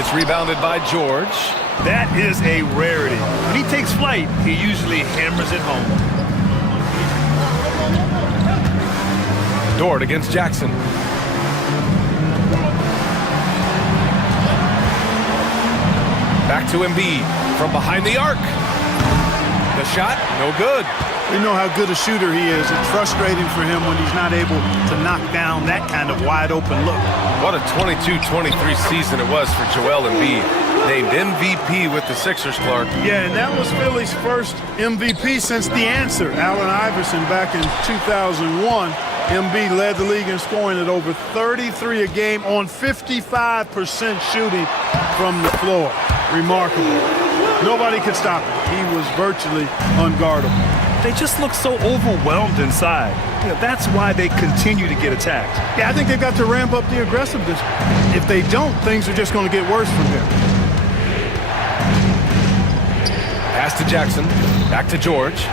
It's rebounded by George. That is a rarity. When he takes flight, he usually hammers it home. Dort against Jackson. Back to Embiid from behind the arc. The shot, no good. We know how good a shooter he is. It's frustrating for him when he's not able to knock down that kind of wide open look. What a 22-23 season it was for Joel Embiid. Named MVP with the Sixers, Clark. Yeah, and that was Philly's first MVP since the answer. Allen Iverson back in 2001. Embiid led the league in scoring at over 33 a game on 55% shooting from the floor. Remarkable. Nobody could stop him. He was virtually unguardable. They just look so overwhelmed inside. You know, that's why they continue to get attacked. Yeah, I think they've got to ramp up the aggressiveness. If they don't, things are just going to get worse from here. Pass to Jackson. Back to George.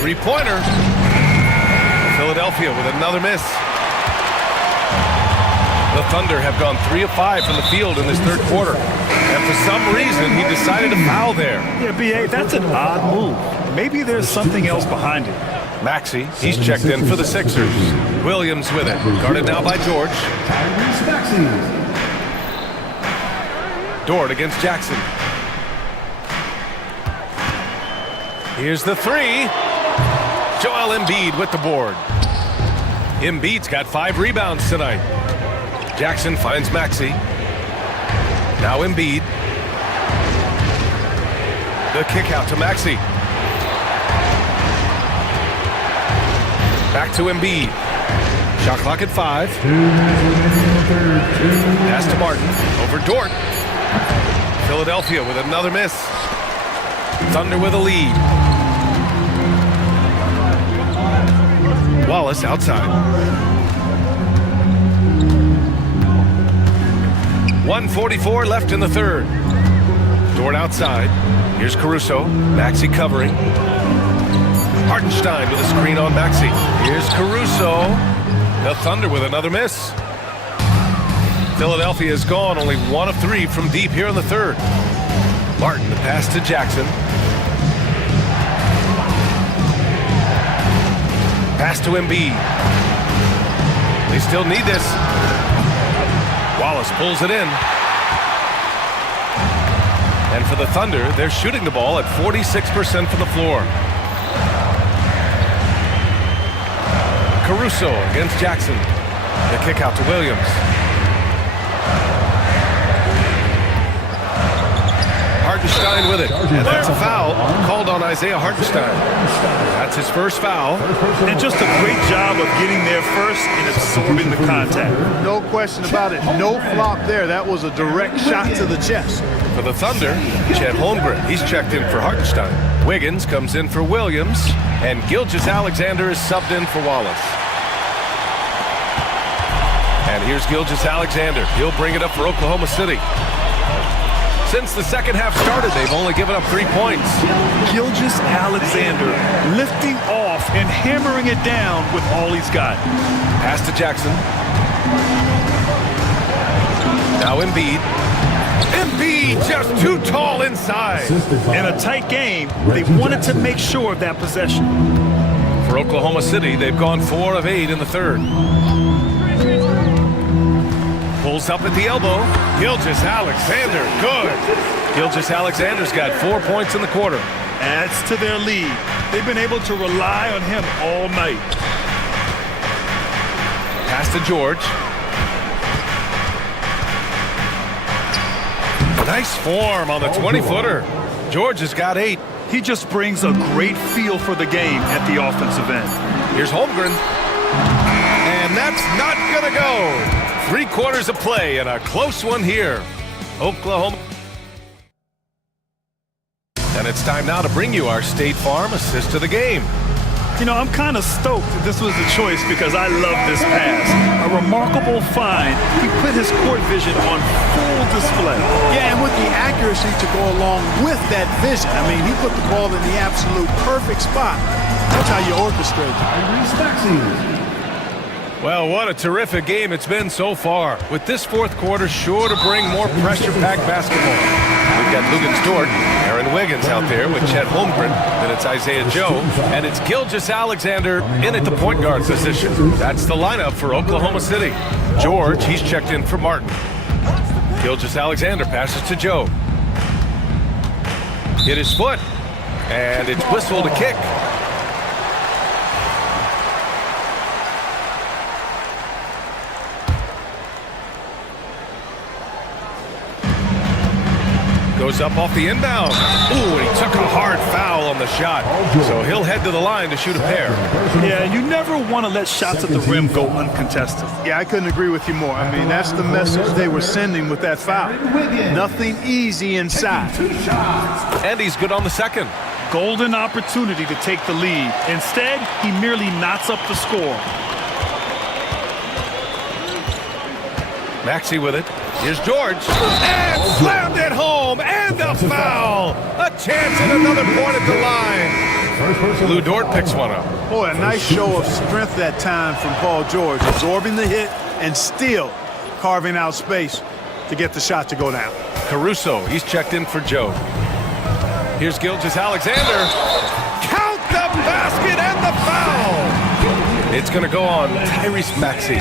Three-pointer. Philadelphia with another miss. The Thunder have gone 3 of 5 from the field in this third quarter. And for some reason, he decided to foul there. Yeah, B.A., that's an odd move. Maybe there's something else behind it. Maxey, he's checked in for the Sixers. Williams with it. Guarded now by George. Dort against Jackson. Here's the three. Joel Embiid with the board. Embiid's got 5 rebounds tonight. Jackson finds Maxey. Now Embiid. The kick out to Maxey. Back to Embiid. Shot clock at 5. Pass to Martin. Over Dort. Philadelphia with another miss. Thunder with a lead. Wallace outside. 1:44 left in the third. Dort outside. Here's Caruso. Maxey covering. Hartenstein with a screen on Maxey. Here's Caruso. The Thunder with another miss. Philadelphia has gone only 1 of 3 from deep here in the third. Martin, the pass to Jackson. Pass to Embiid. They still need this. Wallace pulls it in. And for the Thunder, they're shooting the ball at 46% from the floor. Caruso against Jackson. The kick out to Williams. Hartenstein with it. And that's a foul called on Isaiah Hartenstein. That's his first foul. And just a great job of getting there first and absorbing the contact. No question about it. No flop there. That was a direct shot to the chest. For the Thunder, Chet Holmgren. He's checked in for Hartenstein. Wiggins comes in for Williams. And Gilgeous-Alexander is subbed in for Wallace. And here's Gilgeous-Alexander. He'll bring it up for Oklahoma City. Since the second half started, they've only given up 3 points. Gilgeous-Alexander lifting off and hammering it down with all he's got. Pass to Jackson. Now Embiid. Embiid just too tall inside. In a tight game, they wanted to make sure of that possession. For Oklahoma City, they've gone 4 of 8 in the third. Pulls up at the elbow. Gilgeous-Alexander, good. Gilgeous-Alexander's got 4 points in the quarter. Adds to their lead. They've been able to rely on him all night. Pass to George. Nice form on the 20-footer. George has got 8. He just brings a great feel for the game at the offensive end. Here's Holmgren. And that's not going to go. 3 quarters of play and a close one here. Oklahoma. And it's time now to bring you our State Farm assist of the game. You know, I'm kind of stoked that this was the choice because I love this pass. A remarkable find. He put his court vision on full display. Yeah, and with the accuracy to go along with that vision. I mean, he put the ball in the absolute perfect spot. That's how you orchestrate it. Well, what a terrific game it's been so far. With this fourth quarter sure to bring more pressure-packed basketball. We've got Luguentz Dort, Aaron Wiggins out there with Chet Holmgren. Then it's Isaiah Joe. And it's Gilgeous-Alexander in at the point guard position. That's the lineup for Oklahoma City. George, he's checked in for Martin. Gilgeous-Alexander passes to Joe. Hit his foot. And it's whistled a kick. Goes up off the inbound. Ooh, and he took a hard foul on the the shot. So he'll head to the line to shoot a pair. Yeah, you never want to let shots at the rim go uncontested. Yeah, I couldn't agree with you more. I mean, that's the message they were sending with that foul. Nothing easy inside. And he's good on the second. Golden opportunity to take the lead. Instead, he merely knots up the score. Maxey with it. Here's George. And slammed it home. And a foul. A chance at another point at the line. Lou Dort picks one up. Boy, a nice show of strength that time from Paul George. Absorbing the hit and still carving out space to get the shot to go down. Caruso, he's checked in for Joe. Here's Gilgeous-Alexander. Count the basket and the foul. It's going to go on Tyrese Maxey.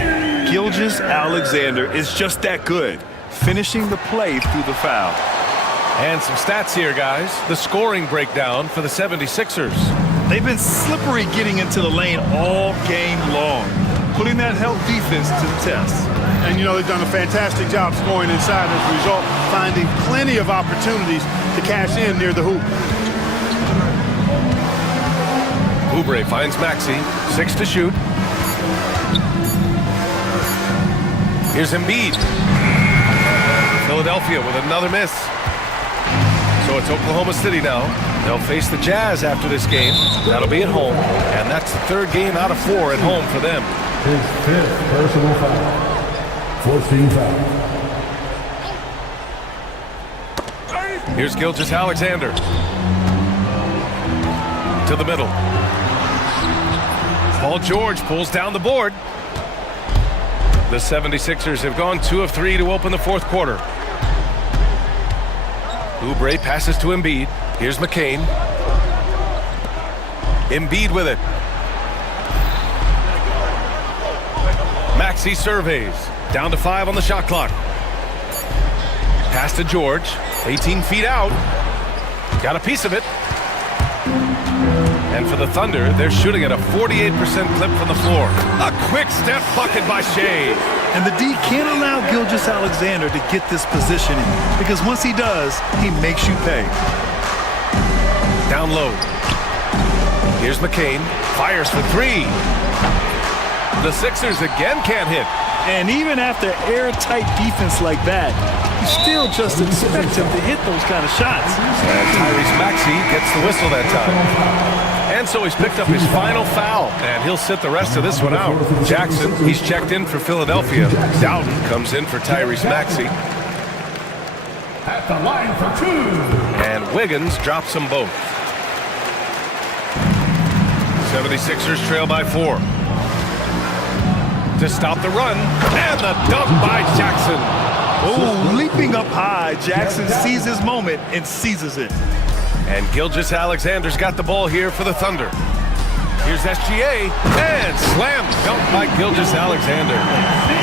Gilgeous-Alexander is just that good, finishing the play through the foul. And some stats here, guys. The scoring breakdown for the 76ers. They've been slippery getting into the lane all game long, putting that help defense to the test. And, you know, they've done a fantastic job scoring inside as a result, finding plenty of opportunities to cash in near the hoop. Oubre finds Maxey. 6 to shoot. Here's Embiid. Philadelphia with another miss. So it's Oklahoma City now. They'll face the Jazz after this game. That'll be at home. And that's the third game out of 4 at home for them. His 5th personal foul. 14 foul. Here's Gilgeous-Alexander. To the middle. Paul George pulls down the board. The 76ers have gone 2 of 3 to open the fourth quarter. Oubre passes to Embiid. Here's McCain. Embiid with it. Maxey surveys. Down to 5 on the shot clock. Pass to George. 18 feet out. Got a piece of it. And for the Thunder, they're shooting at a 48% clip from the floor. A quick step bucket by Shea. And the D can't allow Gilgeous-Alexander to get this positioning, because once he does, he makes you pay. Down low. Here's McCain. Fires for 3. The Sixers again can't hit. And even after airtight defense like that, you still just expect him to hit those kind of shots. And Tyrese Maxey gets the whistle that time. And so he's picked up his final foul, and he'll sit the rest of this one out. Jackson, he's checked in for Philadelphia. Dowden comes in for Tyrese Maxey. At the line for 2. And Wiggins drops them both. 76ers trail by 4. To stop the run, and the dunk by Jackson. Oh, leaping up high, Jackson sees his moment and seizes it. And Gilgeous-Alexander's got the ball here for the Thunder. Here's SGA, and slam dunk by Gilgeous-Alexander.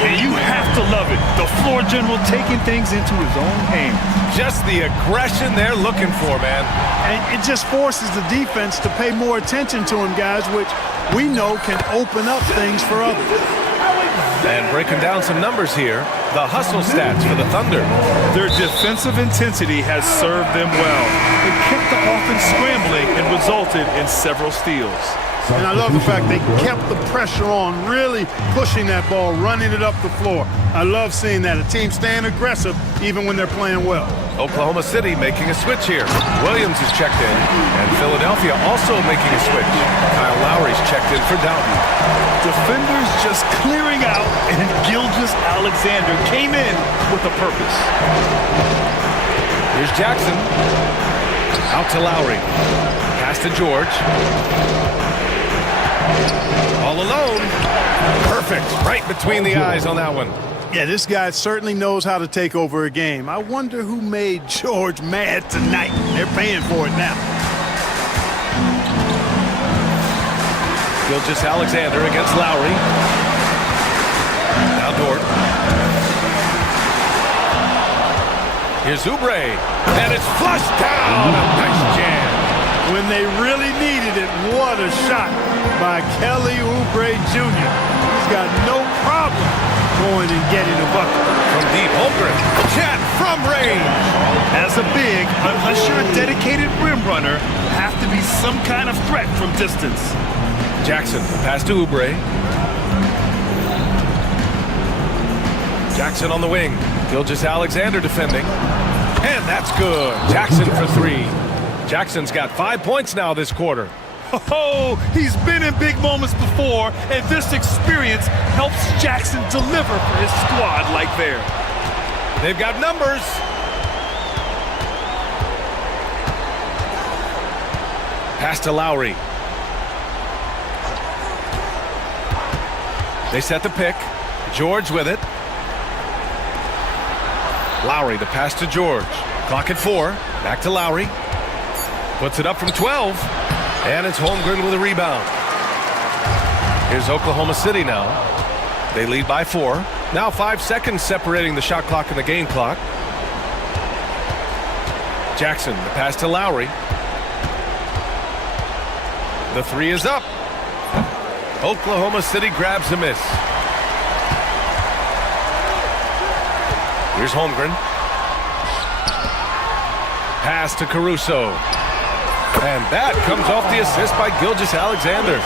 And you have to love it. The floor general taking things into his own hands. Just the aggression they're looking for, man. And it just forces the defense to pay more attention to him, guys, which we know can open up things for others. And breaking down some numbers here, the hustle stats for the Thunder. Their defensive intensity has served them well. It kept the offense scrambling and resulted in several steals. And I love the fact they kept the pressure on, really pushing that ball, running it up the floor. I love seeing that. A team staying aggressive even when they're playing well. Oklahoma City making a switch here. Williams is checked in, and Philadelphia also making a switch. Kyle Lowry's checked in for Dowden. Defenders just clearing out, and Gilgeous-Alexander came in with a purpose. Here's Jackson. Out to Lowry. Pass to George. All alone. Perfect. Right between the eyes on that one. Yeah, this guy certainly knows how to take over a game. I wonder who made George mad tonight. They're paying for it now. Gilgeous-Alexander against Lowry. Now Dort. Here's Oubre. And it's flushed down. A nice jam. When they really needed it, what a shot by Kelly Oubre Jr. He's got no problem going and getting a bucket. From deep, Holmgren. Chet from range. As a big, unless you're a dedicated rim runner, have to be some kind of threat from distance. Jackson, pass to Oubre. Jackson on the wing. Gilgeous-Alexander defending. And that's good. Jackson for three. Jackson's got 5 points now this quarter. Oh, he's been in big moments before, and this experience helps Jackson deliver for his squad like there. They've got numbers. Pass to Lowry. They set the pick. George with it. Lowry, the pass to George. Clock at 4. Back to Lowry. Puts it up from 12. And it's Holmgren with a rebound. Here's Oklahoma City now. They lead by 4. Now 5 seconds separating the shot clock and the game clock. Jackson, the pass to Lowry. The three is up. Oklahoma City grabs a miss. Here's Holmgren. Pass to Caruso. And that comes off the assist by Gilgeous-Alexander.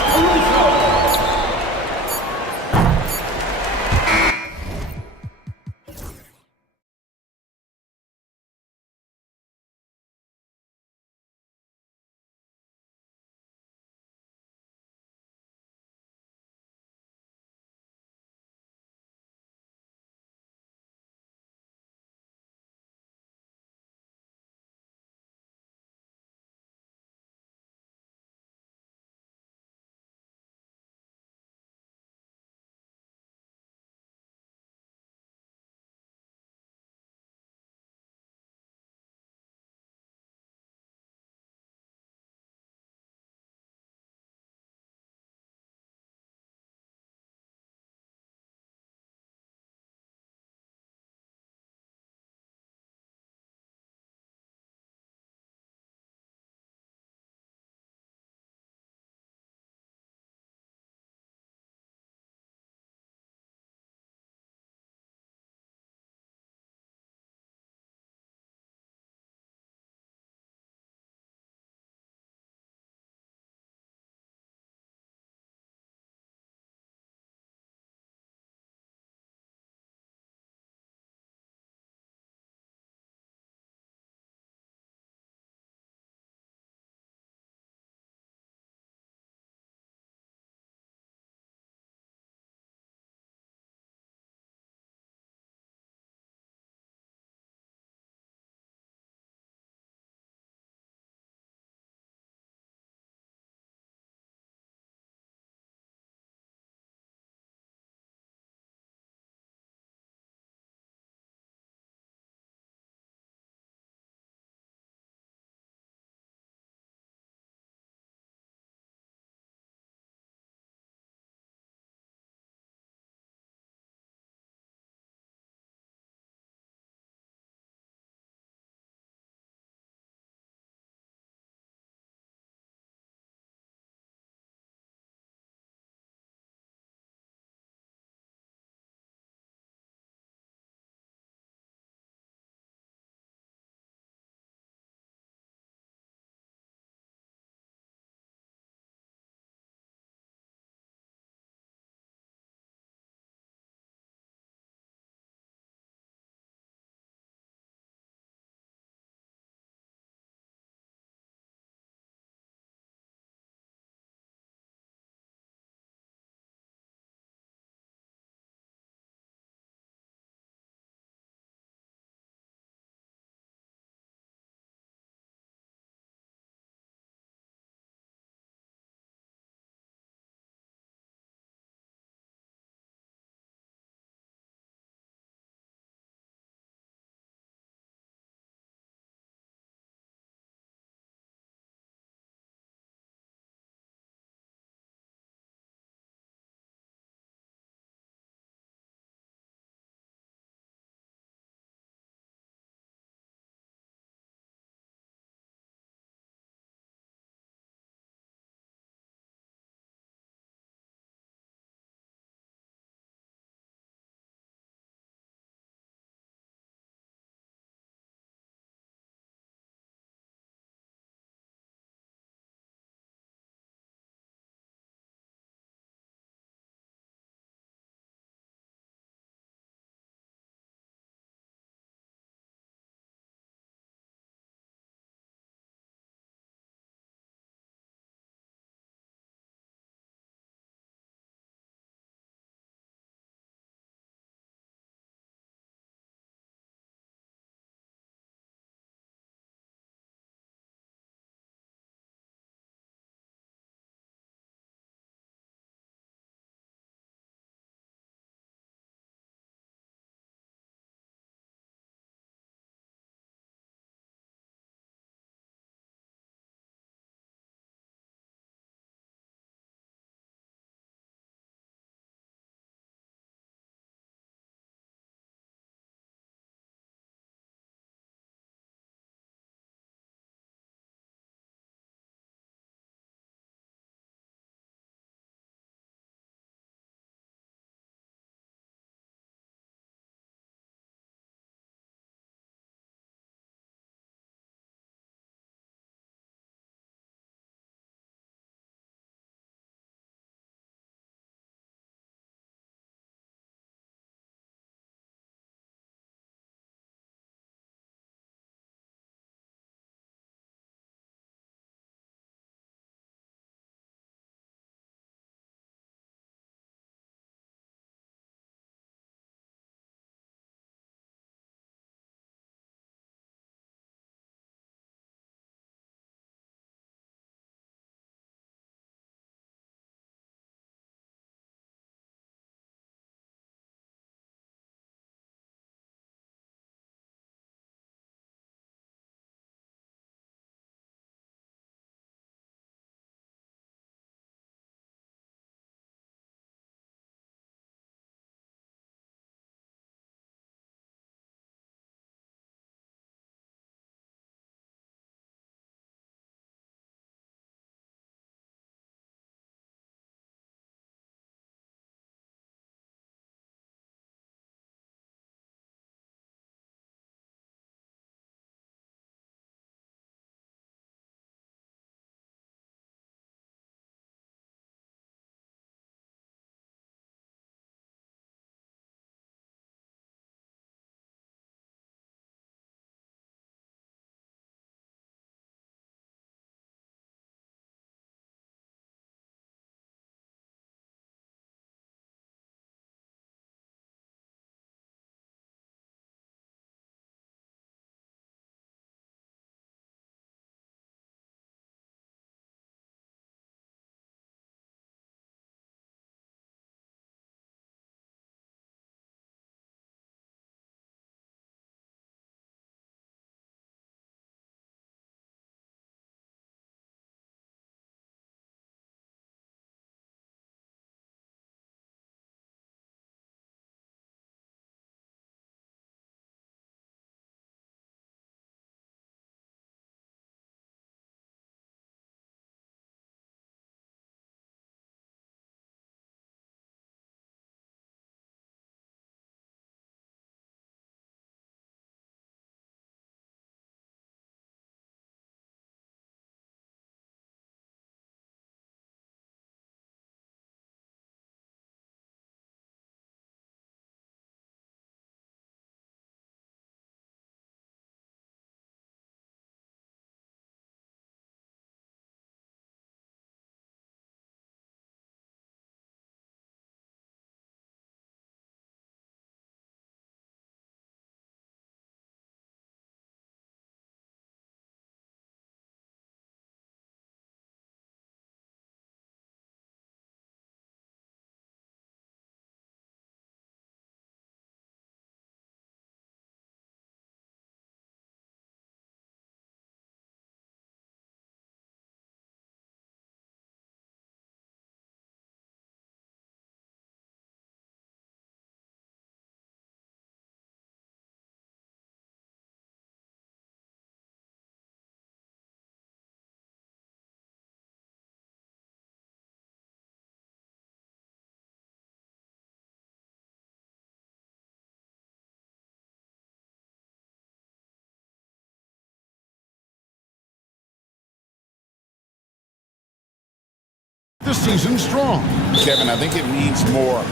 the season strong. Kevin, I think it means more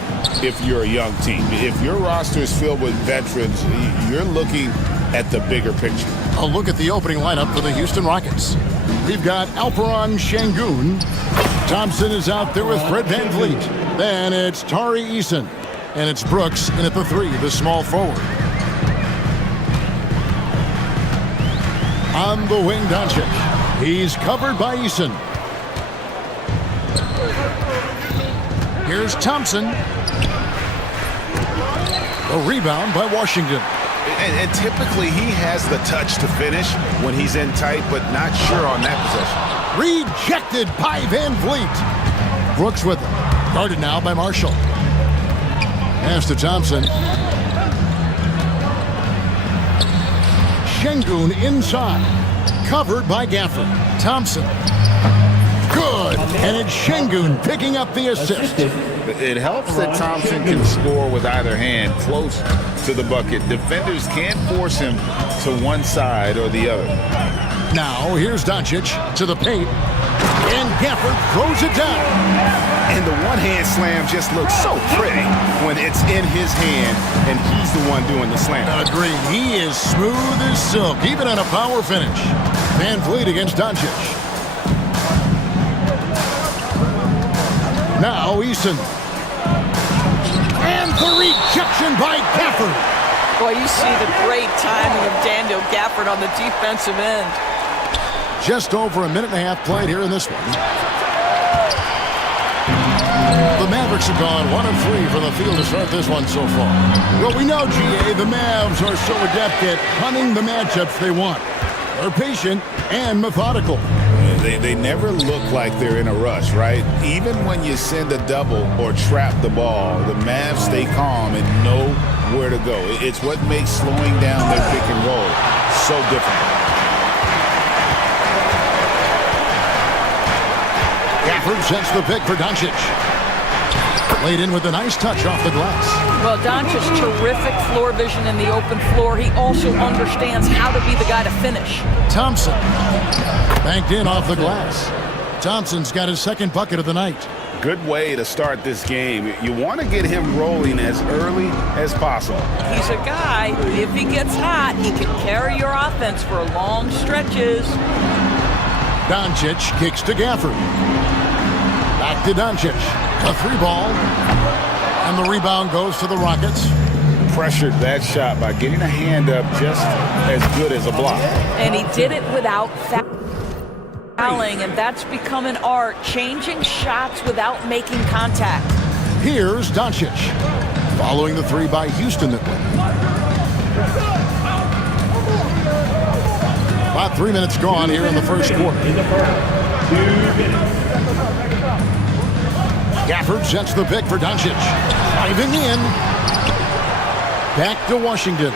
if you're a young team. If your roster is filled with veterans, you're looking at the bigger picture. A look at the opening lineup for the Houston Rockets. We've got Alperon Şengün. Thompson is out there with Fred VanVleet. Then it's Tari Eason. And it's Brooks in at the 3, the small forward. On the wing, Doncic. He's covered by Eason. Here's Thompson. A rebound by Washington. And typically he has the touch to finish when he's in tight, but not sure on that possession. Rejected by VanVleet. Brooks with him. Guarded now by Marshall. Pass to Thompson. Şengün inside. Covered by Gafford. Thompson. Good. And it's Şengün picking up the assist. It helps that Thompson can score with either hand close to the bucket. Defenders can't force him to one side or the other. Now here's Doncic to the paint. And Gafford throws it down. And the one-hand slam just looks so pretty when it's in his hand and he's the one doing the slam. Agreed. He is smooth as silk, even on a power finish. VanVleet against Doncic. Now Eason. And the rejection by Gafford. Boy, you see the great timing of Daniel Gafford on the defensive end. Just over a minute and a half played here in this one. The Mavericks have gone 1 of 3 from the field to start this one so far. Well, we know, GA, the Mavs are so adept at hunting the matchups they want. They're patient and methodical. They never look like they're in a rush, right? Even when you send a double or trap the ball, the Mavs stay calm and know where to go. It's what makes slowing down their pick and roll so difficult. Gafford sets the pick for Doncic. Laid in with a nice touch off the glass. Well, Doncic's terrific floor vision in the open floor. He also understands how to be the guy to finish. Thompson banked in off the glass. Thompson's got his second bucket of the night. Good way to start this game. You want to get him rolling as early as possible. He's a guy, if he gets hot, he can carry your offense for long stretches. Doncic kicks to Gafford. Back to Doncic. A 3-ball. And the rebound goes to the Rockets. Pressured that shot by getting a hand up just as good as a block. And he did it without fouling, and that's become an art, changing shots without making contact. Here's Doncic. Following the 3 by Houston that went. About 3 minutes gone here in the first quarter. Gafford sets the pick for Doncic. Driving in. Back to Washington.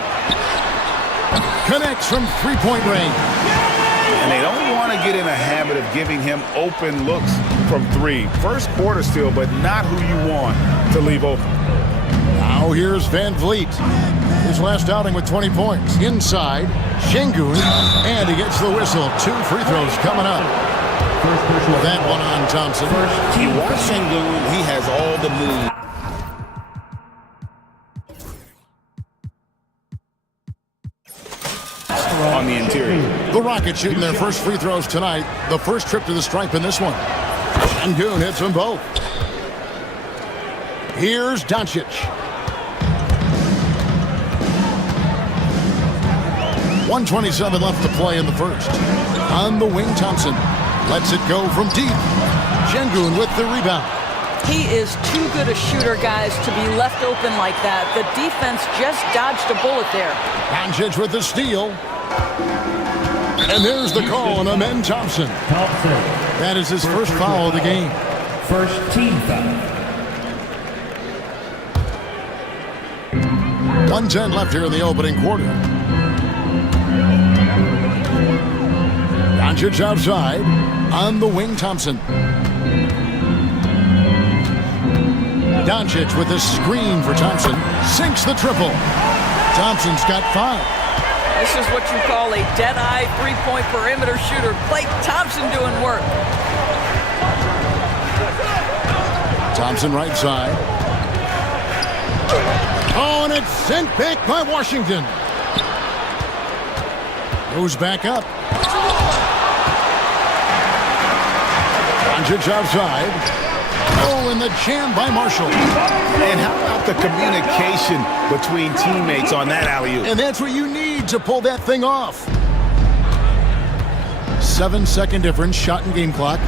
Connects from 3-point range. And they don't want to get in a habit of giving him open looks from 3. First quarter still, but not who you want to leave open. Now here's VanVleet. His last outing with 20 points. Inside, Şengün, and he gets the whistle. 2 free throws coming up. That one on Thompson. You watch Şengün, he has all the moves. On the interior. The Rockets shooting their first free throws tonight. The first trip to the stripe in this one. Şengün hits them both. Here's Doncic. 1:27 left to play in the first. On the wing, Thompson lets it go from deep. Şengün with the rebound. He is too good a shooter, guys, to be left open like that. The defense just dodged a bullet there. Doncic with the steal. And there's the call on Amen Thompson. That is his first foul of the game. First team foul. 1:10 left here in the opening quarter. Doncic outside. On the wing, Thompson. Doncic with a screen for Thompson. Sinks the triple. Thompson's got 5. This is what you call a dead-eye three-point perimeter shooter. Klay Thompson doing work. Thompson right side. Oh, and it's sent back by Washington. Goes back up. Doncic outside. Oh, and the jam by Marshall. And how about the communication between teammates on that alley-oop? And that's what you need to pull that thing off. 7-second difference, shot and game clock.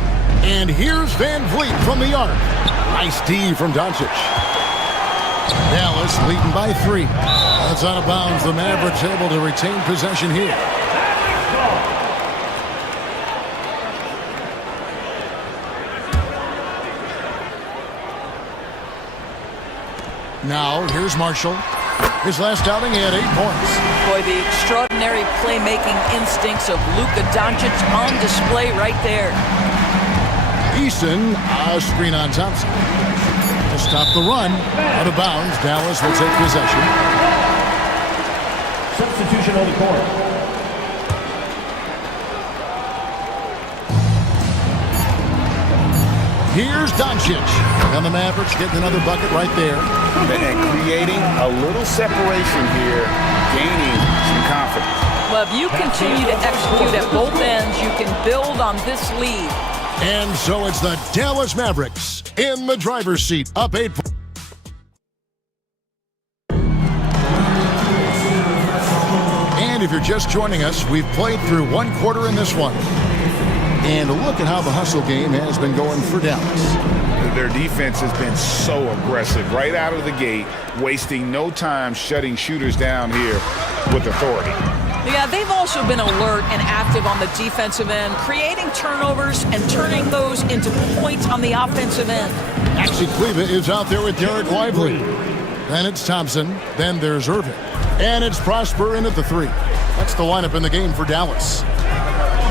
And here's Van Vliet from the arc. Nice D from Doncic. Dallas leading by 3. That's out of bounds. The Mavericks able to retain possession here. Now, here's Marshall. His last outing, he had 8 points. Boy, the extraordinary playmaking instincts of Luka Doncic on display right there. Easton, a screen on Thompson. To stop the run, out of bounds, Dallas will take possession. Substitution on the court. Here's Doncic. And the Mavericks getting another bucket right there. And creating a little separation here, gaining some confidence. Well, if you continue to execute at both ends, you can build on this lead. And so it's the Dallas Mavericks in the driver's seat, up 8 points. And if you're just joining us, we've played through 1 quarter in this one. And look at how the hustle game has been going for Dallas. Their defense has been so aggressive right out of the gate, wasting no time shutting shooters down here with authority. Yeah, they've also been alert and active on the defensive end, creating turnovers and turning those into points on the offensive end. Actually, Cleveland is out there with Derek Lively. Then it's Thompson. Then there's Irving. And it's Prosper in at the 3. That's the lineup in the game for Dallas.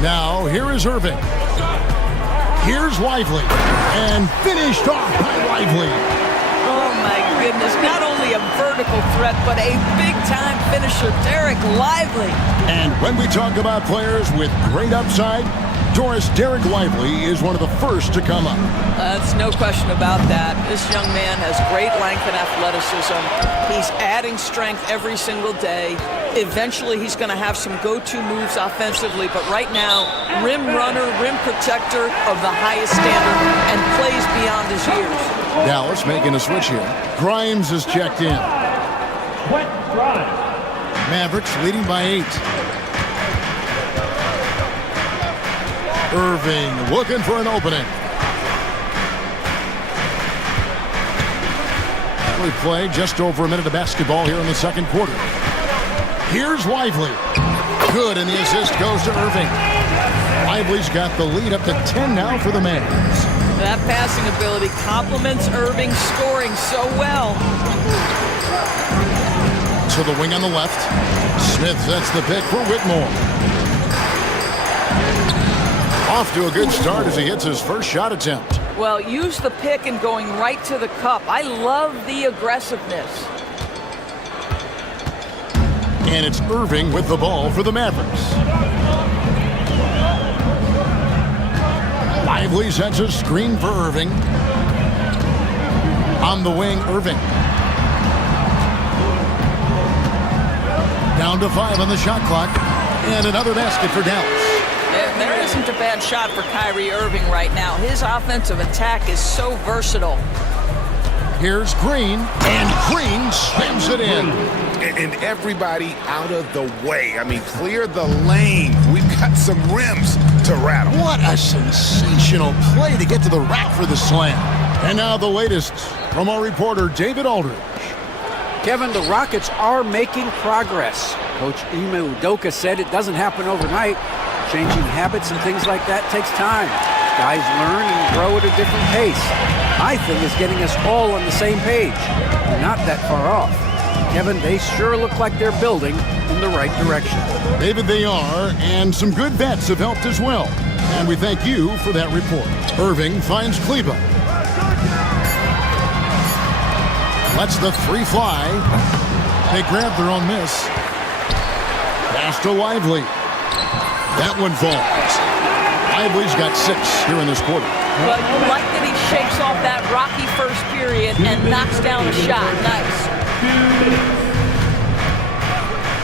Now, here is Irving. Here's Lively. And finished off by Lively. Oh, my goodness. Not only a vertical threat, but a big-time finisher, Derek Lively. And when we talk about players with great upside, Derek Lively is one of the first to come up. That's no question about that. This young man has great length and athleticism. He's adding strength every single day. Eventually, he's going to have some go-to moves offensively, but right now, rim runner, rim protector of the highest standard, and plays beyond his years. Dallas making a switch here. Grimes is checked in. Mavericks leading by 8. Irving looking for an opening. We play just over a minute of basketball here in the second quarter. Here's Lively. Good, and the assist goes to Irving. Lively's got the lead up to 10 now for the Mavs. That passing ability complements Irving scoring so well. To the wing on the left. Smith sets the pick for Whitmore. Off to a good start as he hits his first shot attempt. Well, use the pick and going right to the cup. I love the aggressiveness. And it's Irving with the ball for the Mavericks. Lively sets a screen for Irving. On the wing, Irving. Down to 5 on the shot clock. And another basket for Dallas. There isn't a bad shot for Kyrie Irving right now. His offensive attack is so versatile. Here's Green, and Green slams it in. And everybody out of the way. I mean, clear the lane. We've got some rims to rattle. What a sensational play to get to the rack for the slam. And now the latest from our reporter, David Aldridge. Kevin, the Rockets are making progress. Coach Ime Udoka said it doesn't happen overnight. Changing habits and things like that takes time. Guys learn and grow at a different pace. My thing is getting us all on the same page. We're not that far off. Kevin, they sure look like they're building in the right direction. David, they are, and some good bets have helped as well. And we thank you for that report. Irving finds Kleba. Lets the 3 fly. They grab their own miss. Pass to Lively. That one falls. Lively's got 6 here in this quarter. But you like that he shakes off that rocky first period and knocks down a shot. Nice.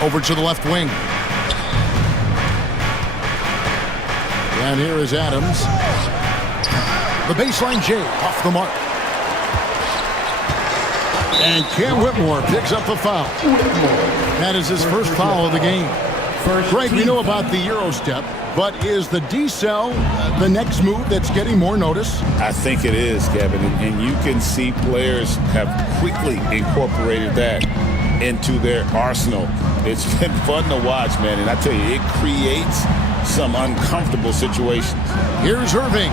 Over to the left wing. And here is Adams. The baseline J off the mark. And Cam Whitmore picks up the foul. That is his first foul of the game. Greg, we know about the Euro step, but is the decel the next move that's getting more notice? I think it is, Kevin, and you can see players have quickly incorporated that into their arsenal. It's been fun to watch, man, and I tell you, it creates some uncomfortable situations. Here's Irving.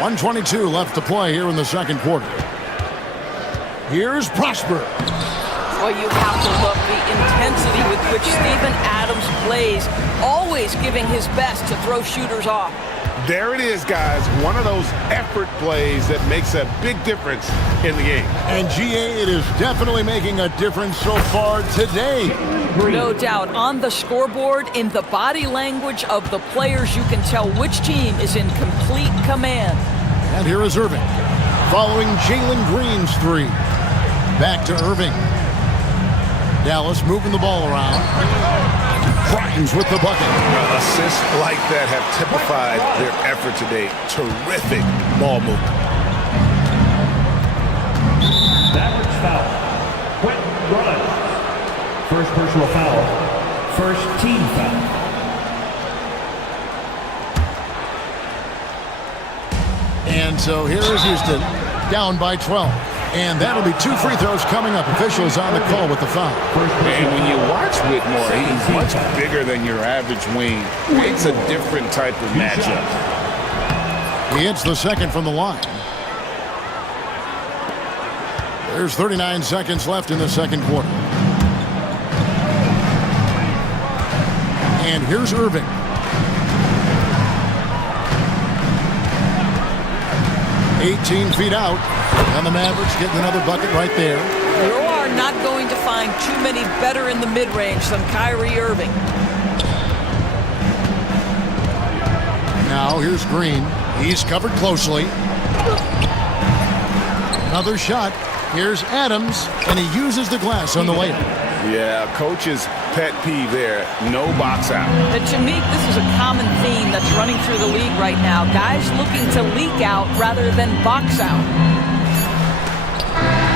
1:22 left to play here in the second quarter. Here's Prosper. Well, you have to look the intensity with which Steven Adams plays, always giving his best to throw shooters off. There it is, guys. One of those effort plays that makes a big difference in the game. And GA, it is definitely making a difference so far today. No doubt. On the scoreboard, in the body language of the players, you can tell which team is in complete command. And here is Irving, following Jalen Green's 3. Back to Irving. Dallas moving the ball around. Grimes with the bucket. Assists like that have typified their effort today. Terrific ball movement. Average foul. Quentin Rudd. First personal foul. First team foul. And so here is Houston, down by 12. And that'll be 2 free throws coming up. Officials on the call with the foul. And when you watch Whitmore, he's much bigger than your average wing. It's a different type of matchup. He hits the second from the line. There's 39 seconds left in the second quarter. And here's Irving. "18 feet out." And the Mavericks getting another bucket right there. You are not going to find too many better in the mid-range than Kyrie Irving. Now here's Green. He's covered closely. Another shot. Here's Adams, and he uses the glass on the layup. Yeah, coach's pet peeve there. No box out. And to me, this is a common theme that's running through the league right now. Guys looking to leak out rather than box out.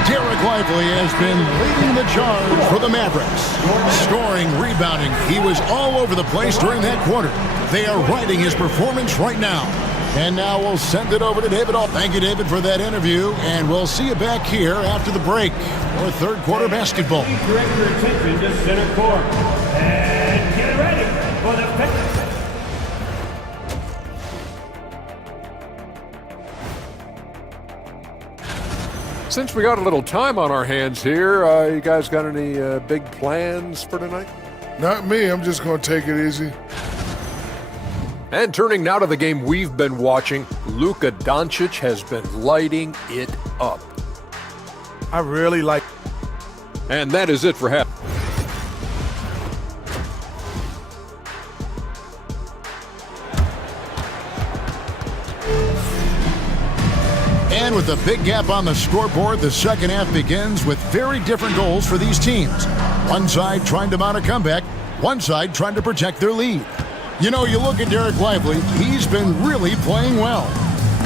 Derek Lively has been leading the charge for the Mavericks. Scoring, rebounding. He was all over the place during that quarter. They are riding his performance right now. And now we'll send it over to David. Thank you, David, for that interview. And we'll see you back here after the break for third quarter basketball. Direct your attention to center court. And get ready for the fifth. Since we got a little time on our hands here, you guys got any big plans for tonight? Not me. I'm just going to take it easy. And turning now to the game we've been watching, Luka Doncic has been lighting it up. I really like. And that is it for half. And with a big gap on the scoreboard, the second half begins with very different goals for these teams. One side trying to mount a comeback, one side trying to protect their lead. You know, you look at Derek Lively, he's been really playing well.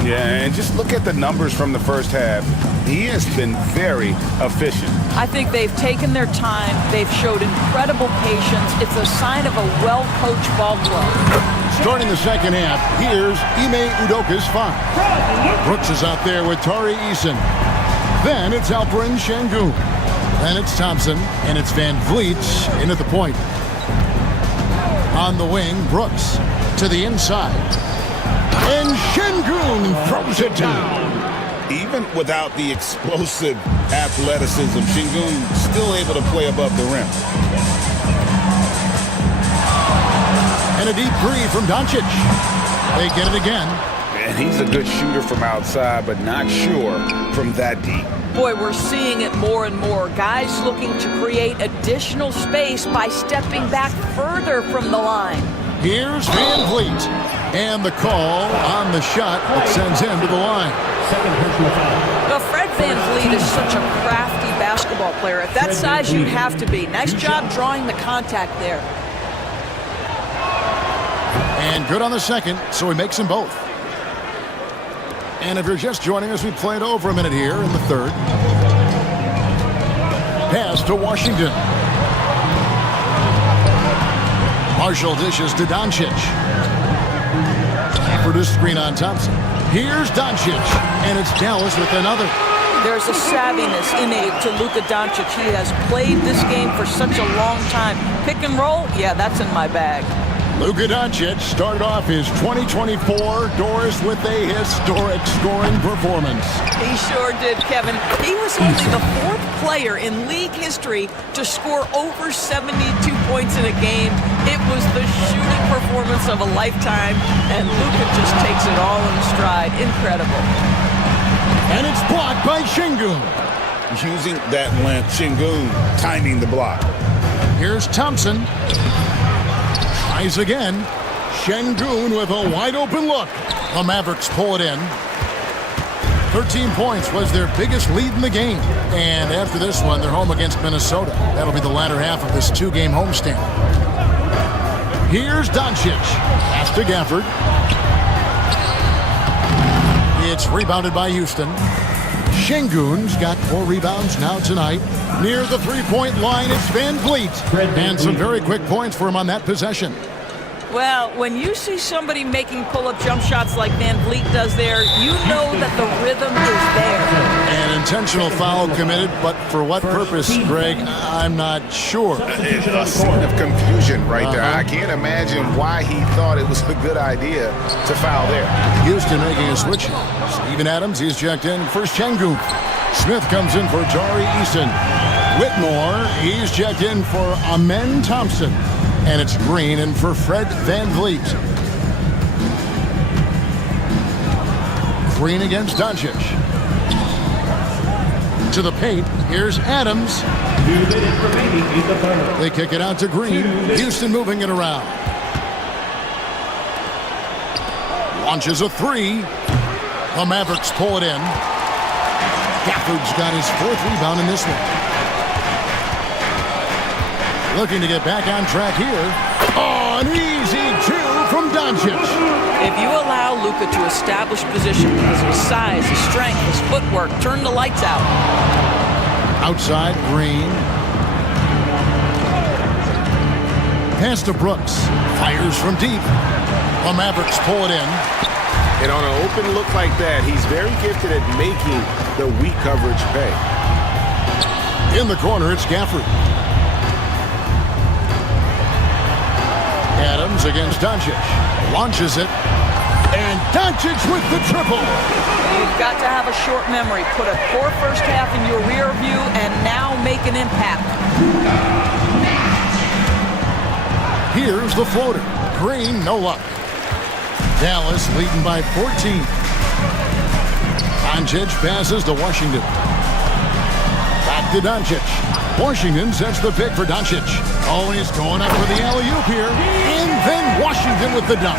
Yeah, and just look at the numbers from the first half. He has been very efficient. I think they've taken their time. They've showed incredible patience. It's a sign of a well-coached ball club. Starting the second half, here's Ime Udoka's 5. Brooks is out there with Tari Eason. Then it's Alperen Şengün. Then it's Thompson, and it's Van Vliet in at the point. On the wing, Brooks to the inside. And Şengün throws it down. Even without the explosive athleticism, Şengün still able to play above the rim. And a deep three from Doncic. They get it again. And he's a good shooter from outside, but not sure from that deep. Boy, we're seeing it more and more. Guys looking to create additional space by stepping back further from the line. Here's Van Vliet. And the call on the shot that sends him to the line. Second personal foul. Well, Fred Van Vliet is such a crafty basketball player. At that size, you have to be. Nice job drawing the contact there. And good on the second, so he makes them both. And if you're just joining us, we played over a minute here in the third. Pass to Washington. Marshall dishes to Doncic. For this screen on Thompson. Here's Doncic, and it's Dallas with another. There's a savviness innate to Luka Doncic. He has played this game for such a long time. Pick and roll, yeah, that's in my bag. Luka Doncic started off his 2024 doors with a historic scoring performance. He sure did, Kevin. He was only the fourth player in league history to score over 72 points in a game. It was the shooting performance of a lifetime, and Luka just takes it all in stride. Incredible. And it's blocked by Şengün. Using that length, Şengün timing the block. Here's Thompson. Tries again. Şengün with a wide open look. The Mavericks pull it in. 13 points was their biggest lead in the game. And after this one, they're home against Minnesota. That'll be the latter half of this two-game homestand. Here's Doncic. Pass to Gafford. It's rebounded by Houston. Şengün's got 4 rebounds now tonight. Near the three-point line, it's Van Vliet. And some very quick points for him on that possession. Well, when you see somebody making pull-up jump shots like Van Vliet does there, you know that the rhythm is there. An intentional foul committed, but for what purpose, Greg, I'm not sure. A scene of confusion right there. I can't imagine why he thought it was a good idea to foul there. Houston making a switch. Steven Adams, he's checked in for Şengün. Smith comes in for Jari Eason. Whitmore, he's checked in for Amen Thompson. And it's Green in for Fred Van Vliet. Green against Doncic. To the paint, here's Adams. 2 minutes remaining in the third. They kick it out to Green. Houston moving it around. Launches a three. The Mavericks pull it in. Gafford's got his 4th rebound in this one. Looking to get back on track here. Oh, an easy 2 from Doncic. If you allow Luka to establish position because of his size, his strength, his footwork, turn the lights out. Outside, Green. Pass to Brooks. Fires from deep. The Mavericks pull it in. And on an open look like that, he's very gifted at making the weak coverage pay. In the corner, it's Gafford. Adams against Doncic. Launches it. And Doncic with the triple. You've got to have a short memory. Put a poor first half in your rear view and now make an impact. Here's the floater. Green, no luck. Dallas leading by 14. Doncic passes to Washington. Back to Doncic. Washington sets the pick for Doncic. Always going up for the alley-oop here. And then Washington with the dunk.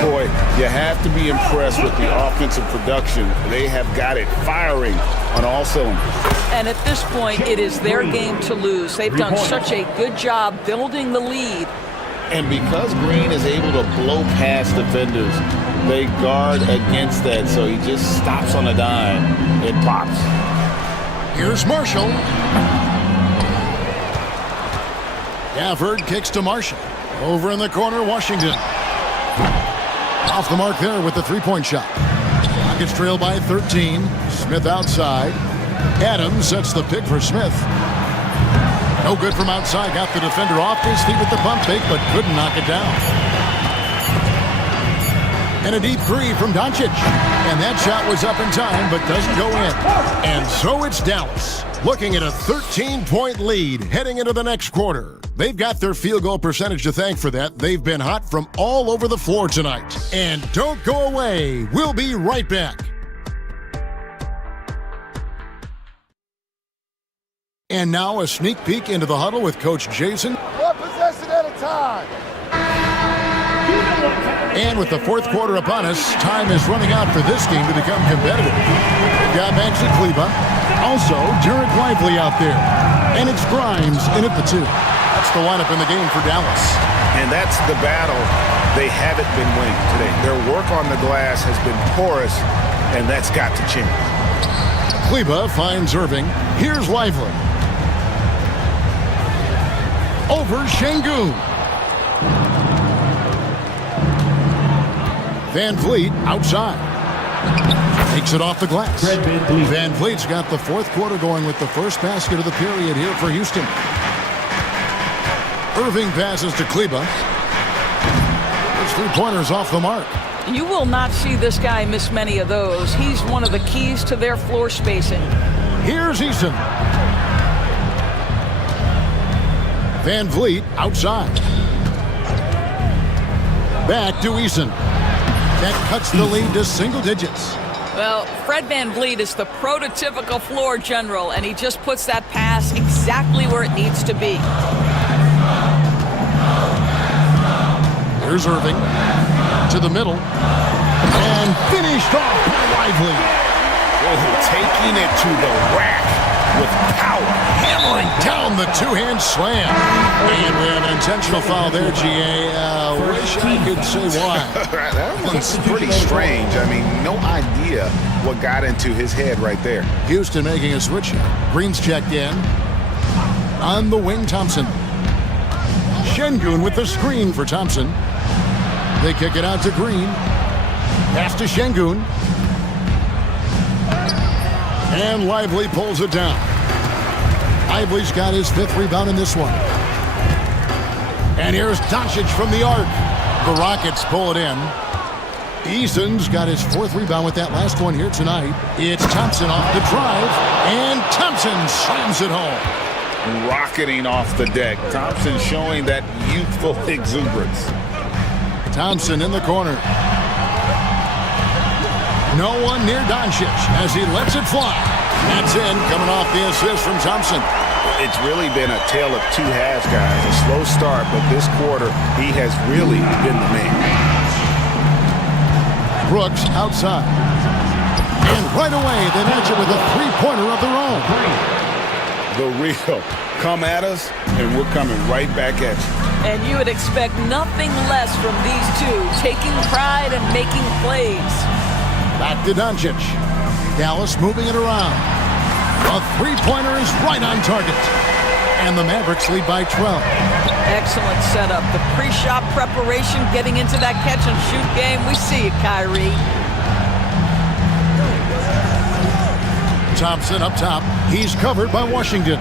Boy, you have to be impressed with the offensive production. They have got it firing on all cylinders. And at this point, it is their game to lose. They've done such a good job building the lead. And because Green is able to blow past defenders, they guard against that. So he just stops on a dime. It pops. Here's Marshall. Gafford kicks to Marshall. Over in the corner, Washington. Off the mark there with the three-point shot. Rockets trail by 13. Smith outside. Adams sets the pick for Smith. No good from outside. Got the defender off his feet with the pump fake, but couldn't knock it down. And a deep three from Doncic. And that shot was up in time, but doesn't go in. And so it's Dallas, looking at a 13-point lead heading into the next quarter. They've got their field goal percentage to thank for that. They've been hot from all over the floor tonight. And don't go away. We'll be right back. And now a sneak peek into the huddle with Coach Jason. One possession at a time. And with the fourth quarter upon us, time is running out for this game to become competitive. They've got Maxi Kleba. Also, Jared Lively out there. And it's Grimes in at the 2. That's the lineup in the game for Dallas. And that's the battle they haven't been winning today. Their work on the glass has been porous, and that's got to change. Kleba finds Irving. Here's Lively. Over Şengün. Van Vliet outside. Takes it off the glass. Van Vliet's got the fourth quarter going with the first basket of the period here for Houston. Irving passes to Kleba. Those three-pointers off the mark. You will not see this guy miss many of those. He's one of the keys to their floor spacing. Here's Eason. Van Vliet outside. Back to Eason. That cuts the lead to single digits. Well, Fred Van Vliet is the prototypical floor general, and he just puts that pass exactly where it needs to be. Here's Irving to the middle. And finished off by Lively. Taking it to the rack with power. Hammering down the two-hand slam. And we have an intentional foul there, GA. Wish I could say why. That one's pretty strange. I mean, no idea what got into his head right there. Houston making a switch. Green's checked in. On the wing, Thompson. Şengün with the screen for Thompson. They kick it out to Green. Pass to Şengün. And Lively pulls it down. Lively's got his 5th rebound in this one. And here's Doncic from the arc. The Rockets pull it in. Eason's got his 4th rebound with that last one here tonight. It's Thompson off the drive. And Thompson slams it home. Rocketing off the deck. Thompson showing that youthful exuberance. Thompson in the corner. No one near Doncic as he lets it fly. That's in, coming off the assist from Thompson. It's really been a tale of two halves, guys. A slow start, but this quarter, he has really been the man. Brooks outside. And right away, they match it with a three-pointer of their own. The real. Come at us, and we're coming right back at you. And you would expect nothing less from these two, taking pride and making plays. Back to Doncic. Dallas moving it around. A three-pointer is right on target. And the Mavericks lead by 12. Excellent setup. The pre-shot preparation, getting into that catch-and-shoot game. We see it, Kyrie. Thompson up top. He's covered by Washington.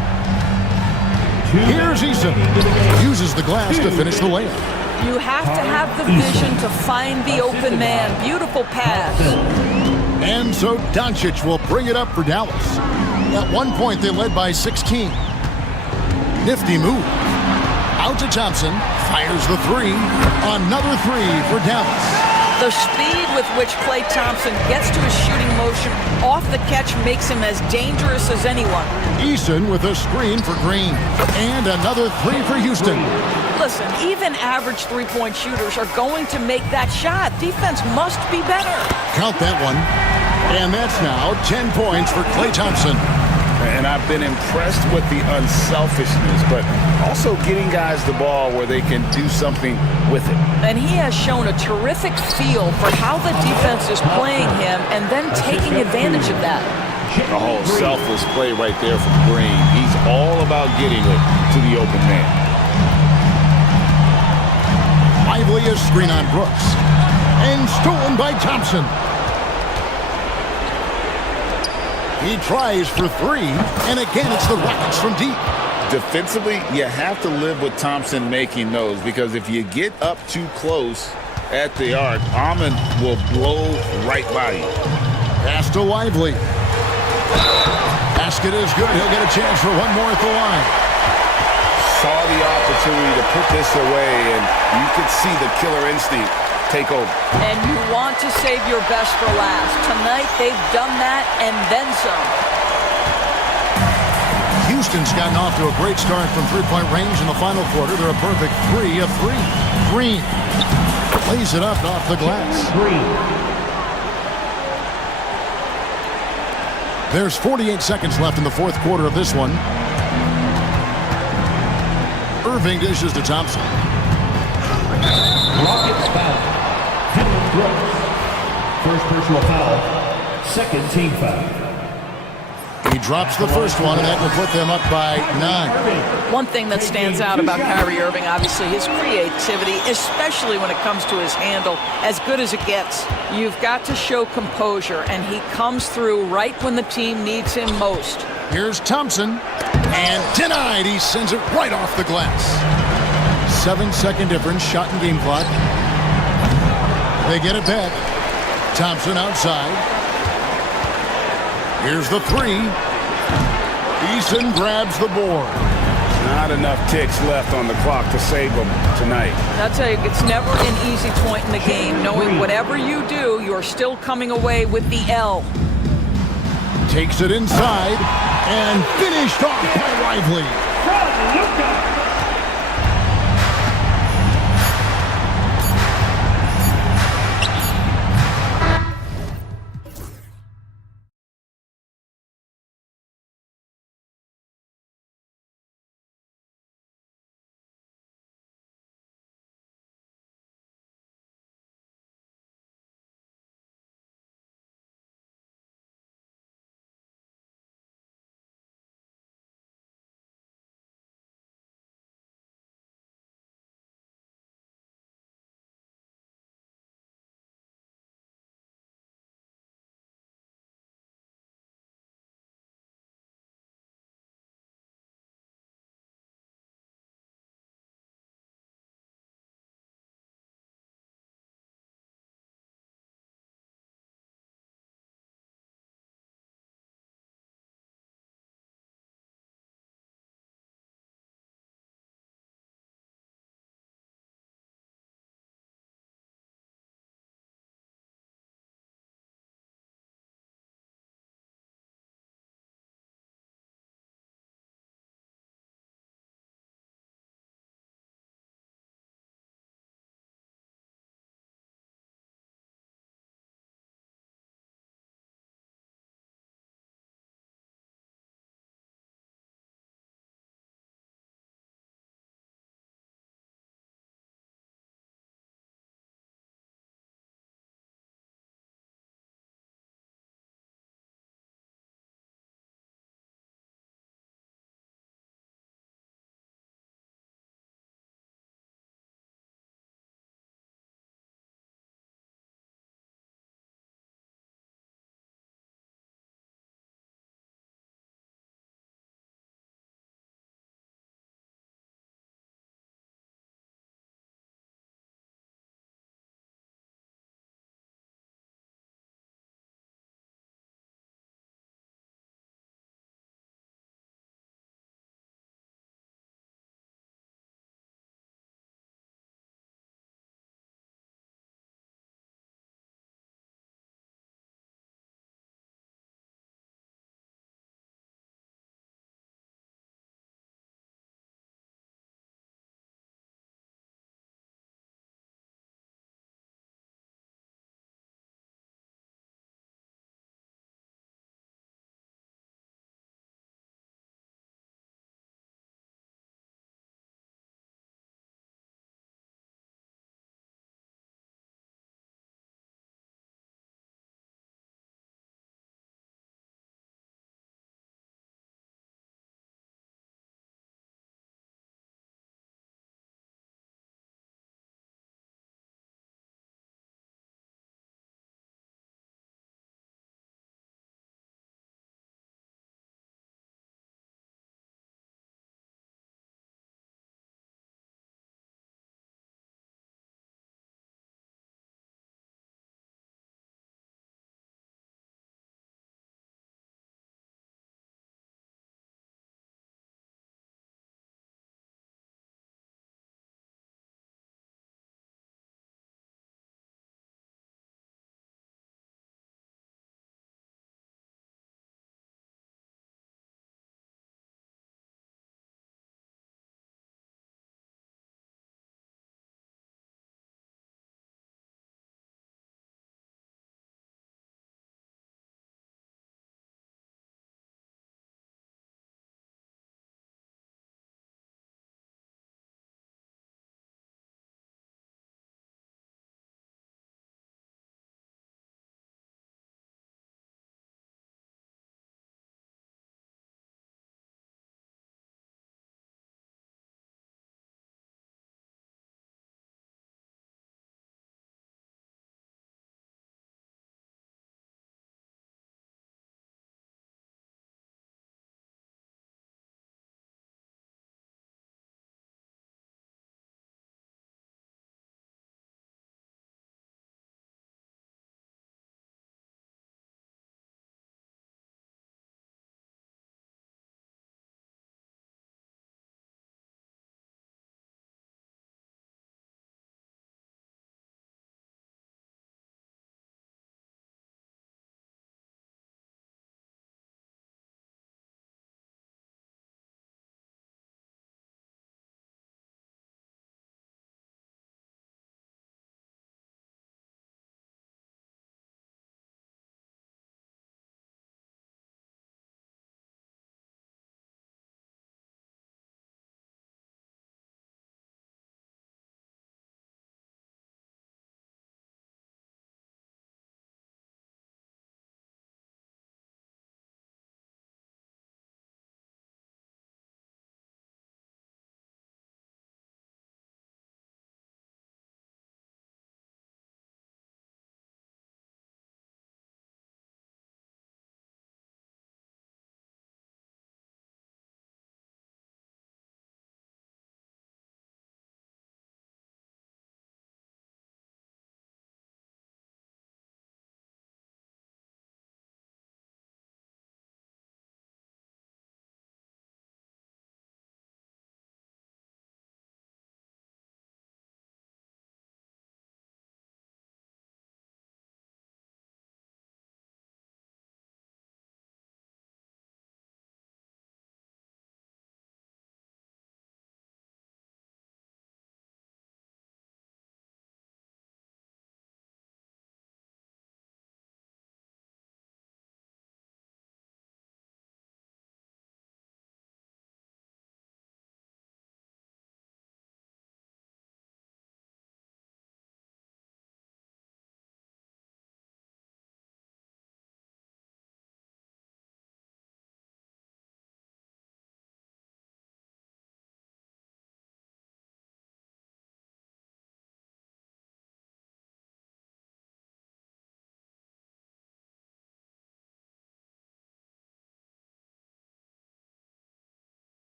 Here's Eason. Uses the glass to finish the layup. You have to have the vision to find the open man. Beautiful pass. And so Doncic will bring it up for Dallas. At one point, they led by 16. Nifty move. Out to Thompson. Fires the three. Another three for Dallas. The speed with which Klay Thompson gets to his shooting motion off the catch makes him as dangerous as anyone. Eason with a screen for Green. And another three for Houston. Listen, even average three-point shooters are going to make that shot. Defense must be better. Count that one. And that's now 10 points for Klay Thompson. And I've been impressed with the unselfishness, but also getting guys the ball where they can do something with it. And he has shown a terrific feel for how the defense is playing him and then taking advantage of that. A whole selfless play right there from Green. He's all about getting it to the open man. Lively is screen on Brooks. And stolen by Thompson. He tries for three, and again it's the Rockets from deep. Defensively, you have to live with Thompson making those, because if you get up too close, at the arc, Ahmed will blow right by you. Pass to Lively. Basket is good. He'll get a chance for one more at the line. Saw the opportunity to put this away, and you could see the killer instinct take over. And you want to save your best for last. Tonight, they've done that and then some. Houston's gotten off to a great start from three-point range in the final quarter. They're a perfect 3 of 3. Green lays it up off the glass. There's 48 seconds left in the fourth quarter of this one. Irving dishes to Thompson. Rockets foul. Dylan Brooks. First personal foul. Second team foul. He drops the first one, and that will put them up by 9. One thing that stands out about Kyrie Irving, obviously, his creativity, especially when it comes to his handle, as good as it gets. You've got to show composure, and he comes through right when the team needs him most. Here's Thompson, and denied. He sends it right off the glass. 7-second difference, shot and game clock. They get it back. Thompson outside. Here's the 3. Eason grabs the board. Not enough ticks left on the clock to save them tonight. I'll tell you, it's never an easy point in the game, knowing whatever you do, you're still coming away with the L. Takes it inside, and finished off by Lively.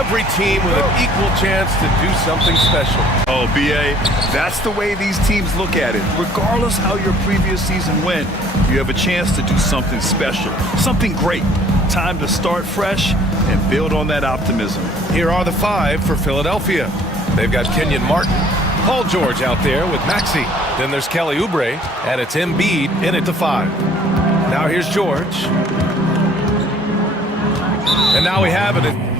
Every team with an equal chance to do something special. Oh, B.A., that's the way these teams look at it. Regardless how your previous season went, you have a chance to do something special, something great. Time to start fresh and build on that optimism. Here are the 5 for Philadelphia. They've got Kenyon Martin, Paul George out there with Maxey. Then there's Kelly Oubre, and it's Embiid in at the 5. Now here's George. And now we have it.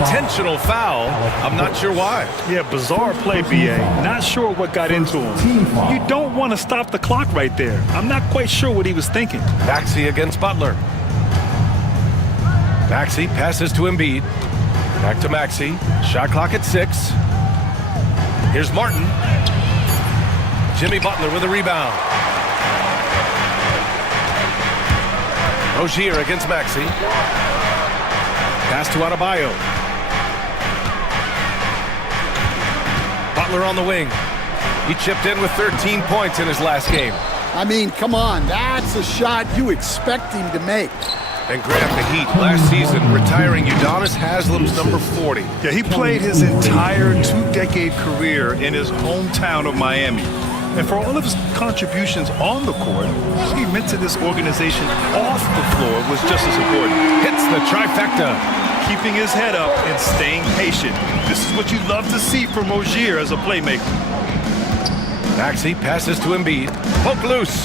Intentional foul. I'm not sure why. Yeah, bizarre play, B.A. Not sure what got into him. You don't want to stop the clock right there. I'm not quite sure what he was thinking. Maxey against Butler. Maxey passes to Embiid. Back to Maxey. Shot clock at 6. Here's Martin. Jimmy Butler with a rebound. Rozier against Maxey. Pass to Adebayo. Butler on the wing. He chipped in with 13 points in his last game. I mean, come on, that's a shot you expect him to make. And grab the Heat last season, retiring Udonis Haslem's number 40. Yeah, he played his entire 2-decade career in his hometown of Miami. And for all of his contributions on the court, what he meant to this organization off the floor was just as important. Hits the trifecta. Keeping his head up and staying patient. This is what you love to see from Rozier as a playmaker. Maxey passes to Embiid. Poke loose.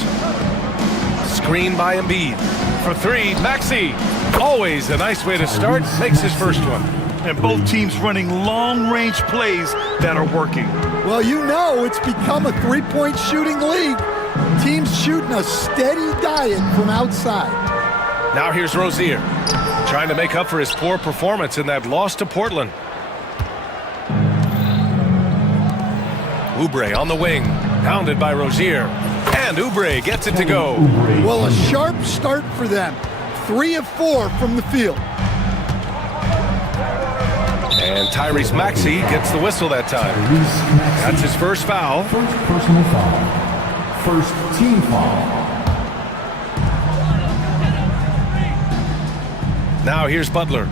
Screen by Embiid. For 3, Maxey. Always a nice way to start. Makes his first one. And both teams running long-range plays that are working. Well, you know it's become a three-point shooting league. Teams shooting a steady diet from outside. Now here's Rozier, trying to make up for his poor performance in that loss to Portland. Oubre on the wing, pounded by Rozier. And Oubre gets it to go. Well, a sharp start for them. 3 of 4 from the field. And Tyrese Maxey gets the whistle that time. That's his first foul. First personal foul. First team foul. Now here's Butler.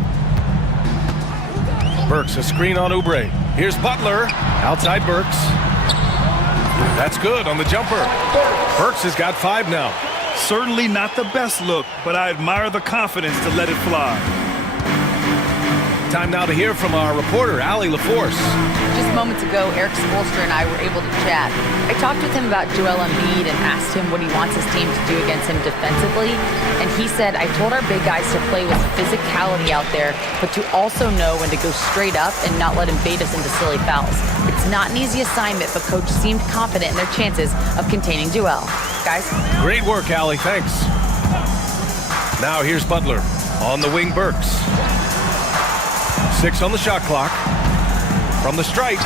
Burks, a screen on Oubre. Here's Butler, outside Burks. That's good on the jumper. Burks has got 5 now. Certainly not the best look, but I admire the confidence to let it fly. Time now to hear from our reporter, Allie LaForce. Just moments ago, Eric Spoelstra and I were able to chat. I talked with him about Joel Embiid and asked him what he wants his team to do against him defensively. And he said, I told our big guys to play with physicality out there, but to also know when to go straight up and not let him bait us into silly fouls. It's not an easy assignment, but coach seemed confident in their chances of containing Joel. Guys? Great work, Allie. Thanks. Now here's Butler. On the wing, Burks. 6 on the shot clock. From the stripe.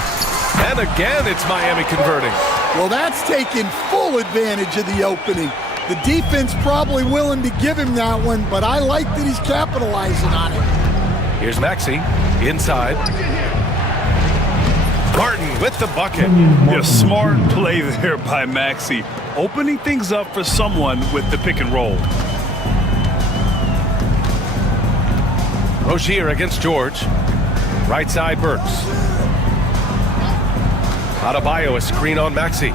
And again, it's Miami converting. Well, that's taking full advantage of the opening. The defense probably willing to give him that one, but I like that he's capitalizing on it. Here's Maxey. Inside. Martin with the bucket. Yeah, smart play there by Maxey. Opening things up for someone with the pick and roll. Rozier against George. Right side, Burks. Adebayo, a screen on Maxey.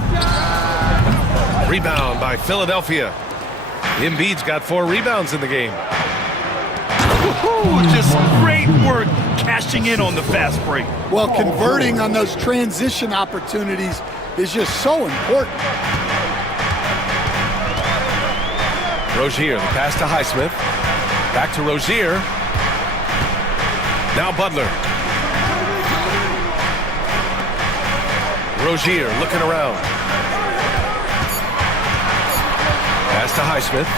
Rebound by Philadelphia. Embiid's got 4 rebounds in the game. Just great work cashing in on the fast break. Well, converting on those transition opportunities is just so important. Rozier, the pass to Highsmith. Back to Rozier. Now Butler. Rozier looking around. Pass to Highsmith.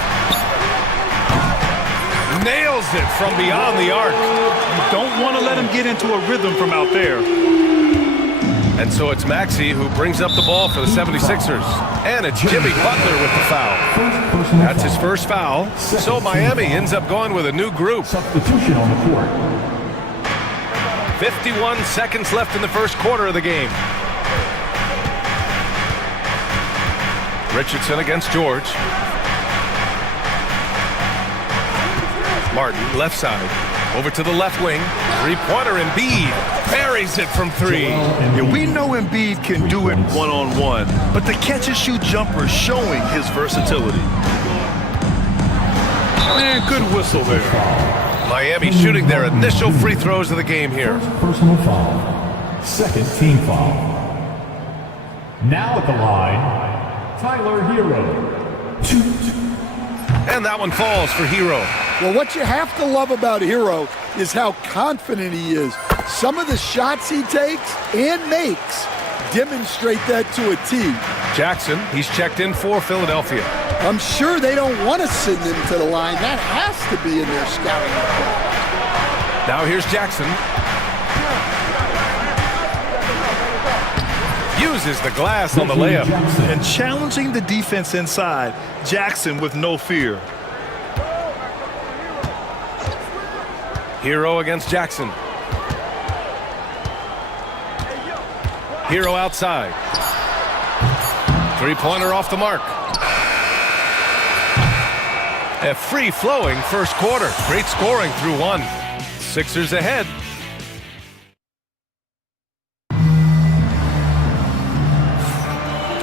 nails it from beyond the arc. You don't want to let him get into a rhythm from out there. And so it's Maxey who brings up the ball for the 76ers. And it's Jimmy Butler with the foul. That's his first foul. So Miami ends up going with a new group. Substitution on the court. 51 seconds left in the first quarter of the game. Richardson against George. Martin, left side. Over to the left wing. Three-pointer, Embiid buries it from three. Yeah, we know Embiid can do it one-on-one, but the catch-and-shoot jumper is showing his versatility. And good whistle there. Miami shooting their initial free throws of the game here. Personal foul. Second team foul. Now at the line, Tyler Hero. And that one falls for Hero. Well, what you have to love about Hero is how confident he is. Some of the shots he takes and makes demonstrate that to a T. Jackson, he's checked in for Philadelphia. I'm sure they don't want to send him to the line. That has to be in their scouting report. Now here's Jackson. Uses the glass on the layup. And challenging the defense inside, Jackson with no fear. Hero against Jackson. Hero outside. Three-pointer off the mark. A free-flowing first quarter. Great scoring through one. Sixers ahead.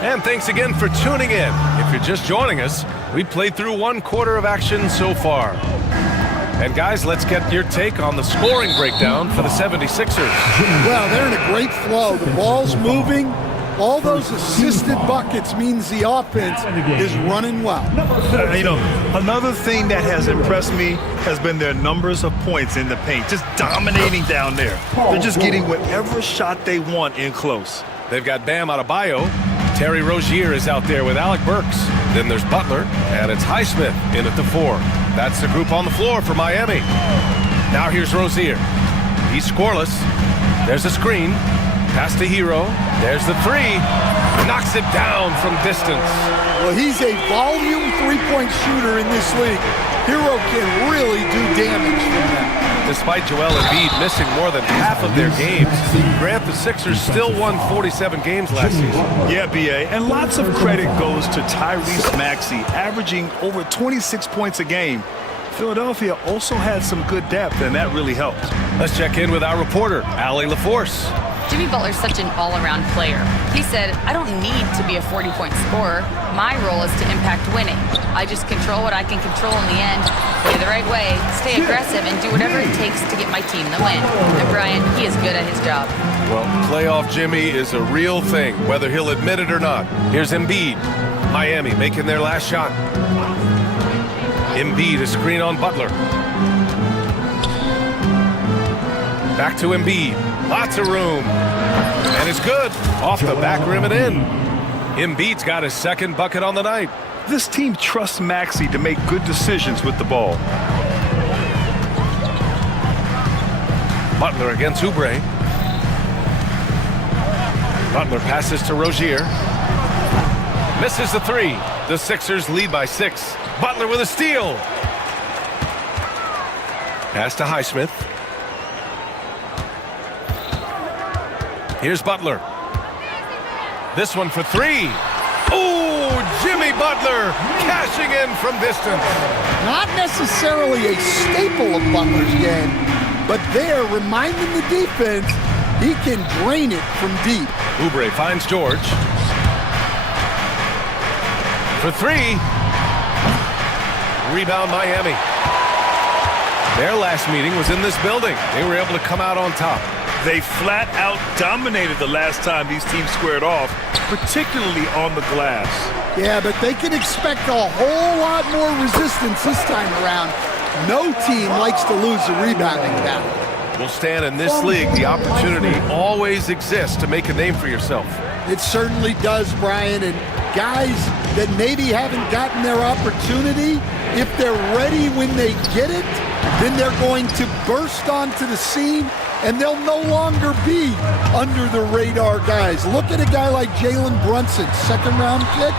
And thanks again for tuning in. If you're just joining us, we played through one quarter of action so far. And guys, let's get your take on the scoring breakdown for the 76ers. Well, they're in a great flow. The ball's moving. All those assisted buckets means the offense is running well. You know, another thing that has impressed me has been their numbers of points in the paint, just dominating down there. They're just getting whatever shot they want in close. They've got Bam Adebayo. Terry Rozier is out there with Alec Burks. Then there's Butler, and it's Highsmith in at the 4. That's the group on the floor for Miami. Now here's Rozier. He's scoreless. There's a screen. Pass to Hero. There's the 3. Knocks it down from distance. Well, he's a volume three-point shooter in this league. Hero can really do damage from that. Despite Joel Embiid missing more than half of their games, Grant, the Sixers still won 47 games last season. Yeah, B.A., and lots of credit goes to Tyrese Maxey, averaging over 26 points a game. Philadelphia also had some good depth, and that really helped. Let's check in with our reporter, Allie LaForce. Jimmy Butler's such an all-around player. He said, I don't need to be a 40-point scorer. My role is to impact winning. I just control what I can control in the end, play the right way, stay aggressive, and do whatever it takes to get my team the win. And Brian, he is good at his job. Well, playoff Jimmy is a real thing, whether he'll admit it or not. Here's Embiid. Miami making their last shot. Embiid, a screen on Butler. Back to Embiid. Lots of room. And it's good. Off the back rim and in. Embiid's got his second bucket on the night. This team trusts Maxey to make good decisions with the ball. Butler against Oubre. Butler passes to Rozier. Misses the 3. The Sixers lead by 6. Butler with a steal. Pass to Highsmith. Here's Butler. This one for 3. Oh, Jimmy Butler cashing in from distance. Not necessarily a staple of Butler's game, but there, reminding the defense, he can drain it from deep. Oubre finds George. For 3. Rebound Miami. Their last meeting was in this building. They were able to come out on top. They flat out dominated the last time these teams squared off, particularly on the glass. Yeah, but they can expect a whole lot more resistance this time around. No team likes to lose a rebounding battle. Well, Stan, in this league, the opportunity always exists to make a name for yourself. It certainly does, Brian, and guys that maybe haven't gotten their opportunity, if they're ready when they get it, then they're going to burst onto the scene and they'll no longer be under the radar guys. Look at a guy like Jalen Brunson, second-round pick,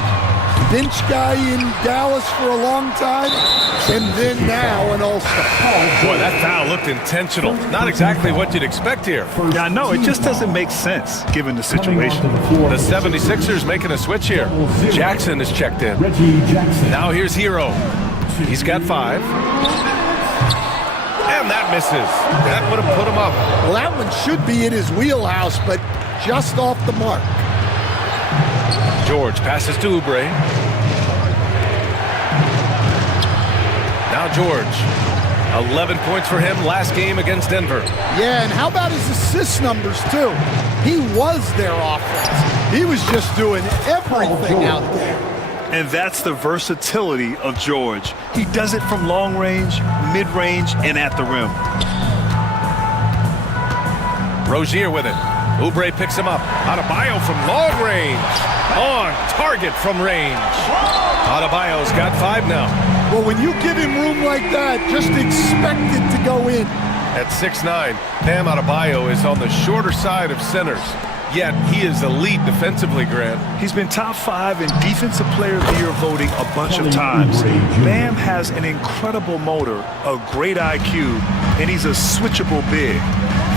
bench guy in Dallas for a long time, and then now an all-star. Boy, that foul looked intentional. Not exactly what you'd expect here. Yeah, I know. It just doesn't make sense given the situation. The 76ers making a switch here. Jackson is checked in. Now here's Hero. He's got 5. And that misses. That would have put him up. Well, that one should be in his wheelhouse, but just off the mark. George passes to Oubre. Now George. 11 points for him last game against Denver. Yeah, and how about his assist numbers, too? He was their offense. He was just doing everything out there. And that's the versatility of George. He does it from long range, mid-range, and at the rim. Rozier with it. Oubre picks him up. Adebayo from long range. On target from range. Adebayo's got 5 now. Well, when you give him room like that, just expect it to go in. At 6'9", Bam Adebayo is on the shorter side of centers. Yet he is elite defensively, Grant. He's been top 5 in Defensive Player of the Year voting a bunch of times. Bam has an incredible motor, a great IQ, and he's a switchable big.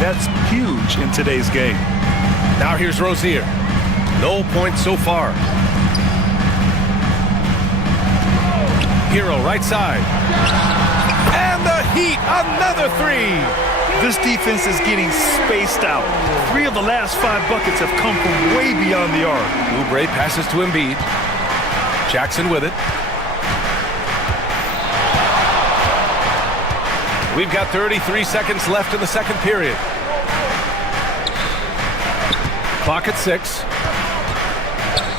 That's huge in today's game. Now here's Rozier. No points so far. Hero right side. And the Heat, another 3. This defense is getting spaced out. 3 of the last 5 buckets have come from way beyond the arc. Oubre passes to Embiid. Jackson with it. We've got 33 seconds left in the second period. Clock at 6.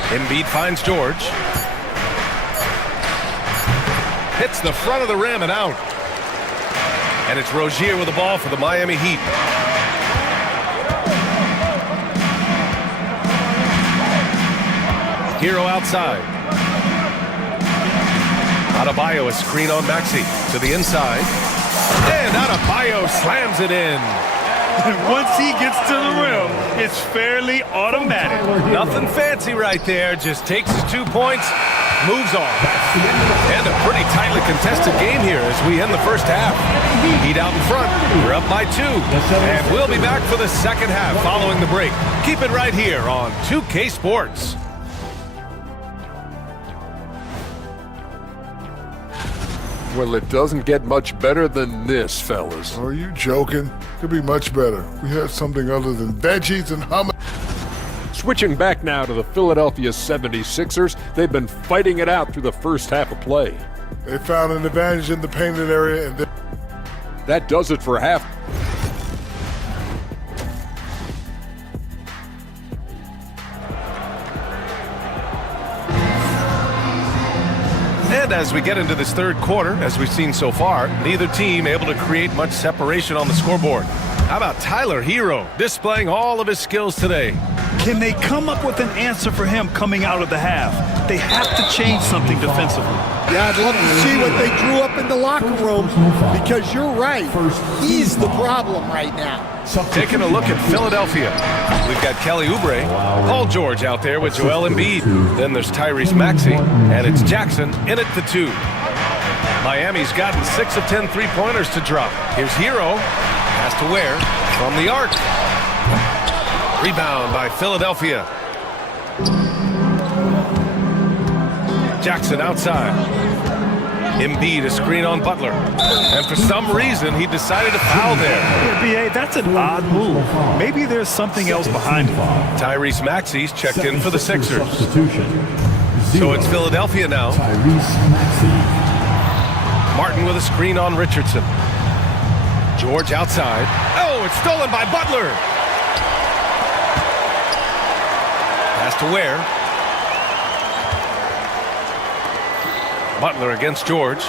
Embiid finds George. Hits the front of the rim and out. And it's Rozier with the ball for the Miami Heat. Hero outside. Adebayo, a screen on Maxey to the inside. And Adebayo slams it in. And once he gets to the rim, it's fairly automatic. Nothing fancy right there. Just takes his 2 points, moves on. And a pretty tightly contested game here as we end the first half. Heat out in front. We're up by 2. And we'll be back for the second half following the break. Keep it right here on 2K Sports. Well, it doesn't get much better than this, fellas. Are you joking? Could be much better. We had something other than veggies and hummus. Switching back now to the Philadelphia 76ers, they've been fighting it out through the first half of play. They found an advantage in the painted area, and that does it for half. And as we get into this third quarter, as we've seen so far, neither team able to create much separation on the scoreboard. How about Tyler Hero displaying all of his skills today? Can they come up with an answer for him coming out of the half? They have to change something defensively. Yeah, I'd love to see what they drew up in the locker room, because you're right. He's the problem right now. Taking a look at Philadelphia. We've got Kelly Oubre, Paul George out there with Joel Embiid. Then there's Tyrese Maxey, and it's Jackson in at the 2. Miami's gotten 6 of 10 3-pointers to drop. Here's Hero. Has to wear from the arc. Rebound by Philadelphia. Jackson outside. Embiid a screen on Butler. And for some reason, he decided to foul there. Yeah, B.A., that's an odd move. Maybe there's something else behind it. Tyrese Maxey's checked in for the Sixers. So it's Philadelphia now. Martin with a screen on Richardson. George outside. Oh, it's stolen by Butler. Pass to Ware. Butler against George.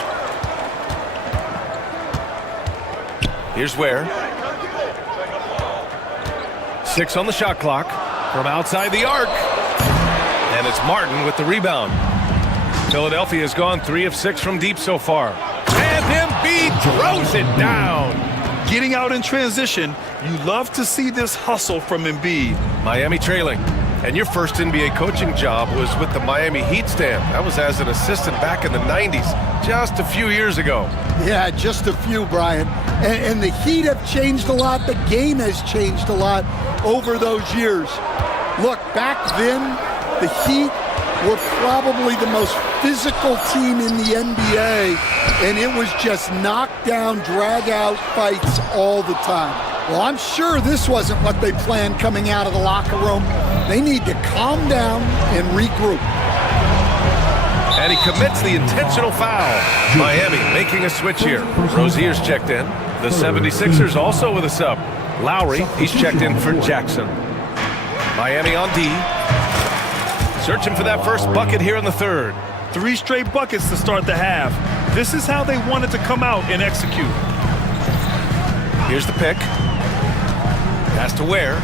Here's Ware. 6 on the shot clock from outside the arc. And it's Martin with the rebound. Philadelphia has gone 3 of 6 from deep so far. And Embiid throws it down. Getting out in transition, you love to see this hustle from Embiid. Miami trailing. And your first NBA coaching job was with the Miami Heat stand. That was as an assistant back in the 90s, just a few years ago. Yeah, just a few, Brian. And the Heat have changed a lot. The game has changed a lot over those years. Look, back then, the Heat were probably the most physical team in the NBA, and it was just knockdown, drag-out fights all the time. Well, I'm sure this wasn't what they planned coming out of the locker room. They need to calm down and regroup. And he commits the intentional foul. Miami making a switch here. Rozier's checked in. The 76ers also with a sub. Lowry, he's checked in for Jackson. Miami on D. Searching for that first bucket here in the third. 3 straight buckets to start the half. This is how they wanted to come out and execute. Here's the pick. Pass to Ware.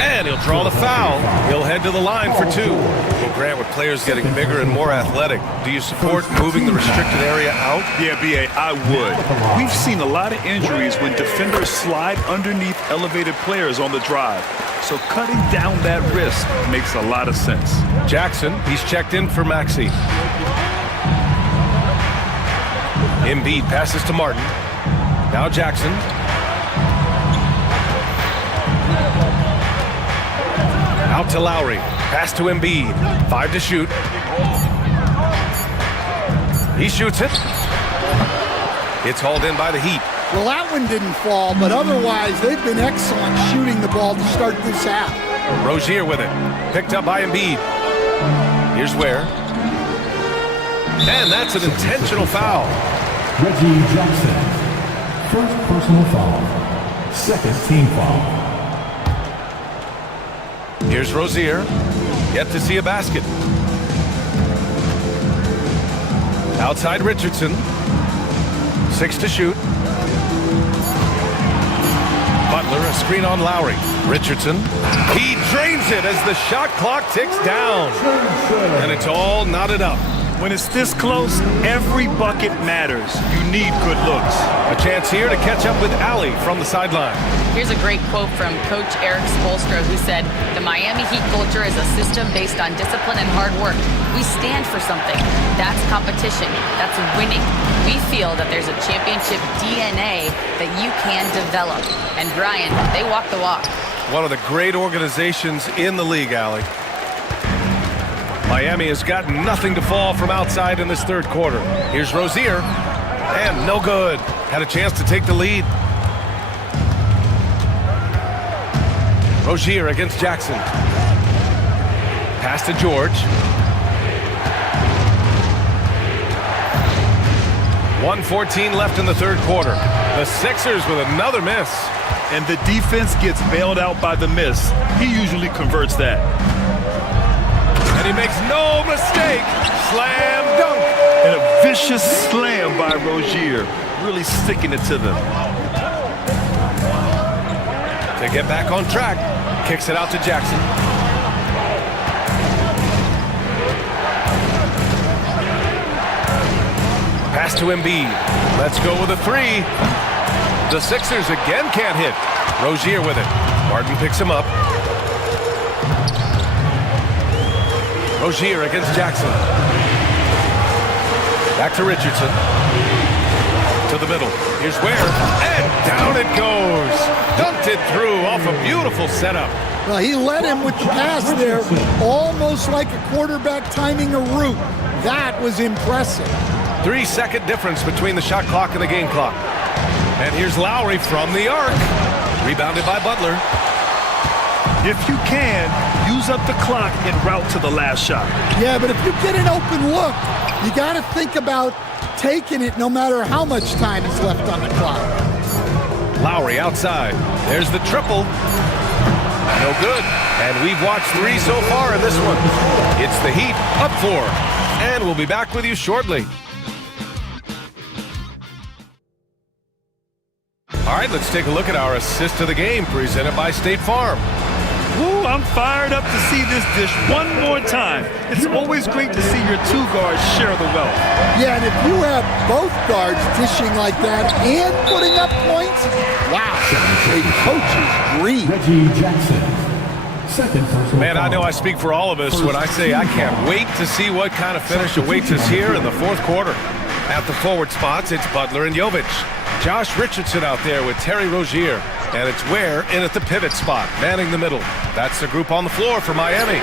And he'll draw the foul. He'll head to the line for 2. Well, Grant, with players getting bigger and more athletic, do you support moving the restricted area out? Yeah, B.A., I would. We've seen a lot of injuries when defenders slide underneath elevated players on the drive. So cutting down that risk makes a lot of sense. Jackson, he's checked in for Maxey. Embiid passes to Martin. Now Jackson. Out to Lowry. Pass to Embiid. 5 to shoot. He shoots it. It's hauled in by the Heat. Well, that one didn't fall, but otherwise they've been excellent shooting the ball to start this half. Rozier with it. Picked up by Embiid. Here's Ware. And that's an intentional foul. Reggie Jackson. First personal foul. Second team foul. Here's Rozier. Yet to see a basket. Outside Richardson. 6 to shoot. Butler, a screen on Lowry. Richardson. He drains it as the shot clock ticks down. And it's all knotted up. When it's this close, every bucket matters. You need good looks. A chance here to catch up with Allie from the sideline. Here's a great quote from Coach Eric Spoelstra, who said, "The Miami Heat culture is a system based on discipline and hard work. We stand for something. That's competition. That's winning. We feel that there's a championship DNA that you can develop." And Brian, they walk the walk. One of the great organizations in the league, Allie. Miami has got nothing to fall from outside in this third quarter. Here's Rozier. And no good. Had a chance to take the lead. Rozier against Jackson. Pass to George. 1:14 left in the third quarter. The Sixers with another miss. And the defense gets bailed out by the miss. He usually converts that. And he makes no mistake. Slam dunk. And a vicious slam by Rozier, really sticking it to them. To get back on track, kicks it out to Jackson. Pass to Embiid. Let's go with a 3. The Sixers again can't hit. Rozier with it. Martin picks him up. Rozier against Jackson. Back to Richardson. To the middle. Here's Ware. And down it goes. Dunked it through off a beautiful setup. Well, he led him with the pass there, almost like a quarterback timing a route. That was impressive. 3-second difference between the shot clock and the game clock. And here's Lowry from the arc. Rebounded by Butler. If you can, use up the clock en route to the last shot. Yeah, but if you get an open look, you got to think about taking it no matter how much time is left on the clock. Lowry outside. There's the triple. No good. And we've watched 3 so far in this one. It's the Heat up 4. And we'll be back with you shortly. All right, let's take a look at our assist of the game presented by State Farm. Ooh, I'm fired up to see this dish one more time. It's always great to see your two guards share the wealth. Yeah, and if you have both guards dishing like that and putting up points, wow, a coach's dream. Reggie Jackson. Second personal Man, I foul. know I speak for all of us when I say I can't wait to see what kind of finish awaits us here in the fourth quarter. At the forward spots, it's Butler and Jovic. Josh Richardson out there with Terry Rozier. And it's Ware in at the pivot spot, manning the middle. That's the group on the floor for Miami.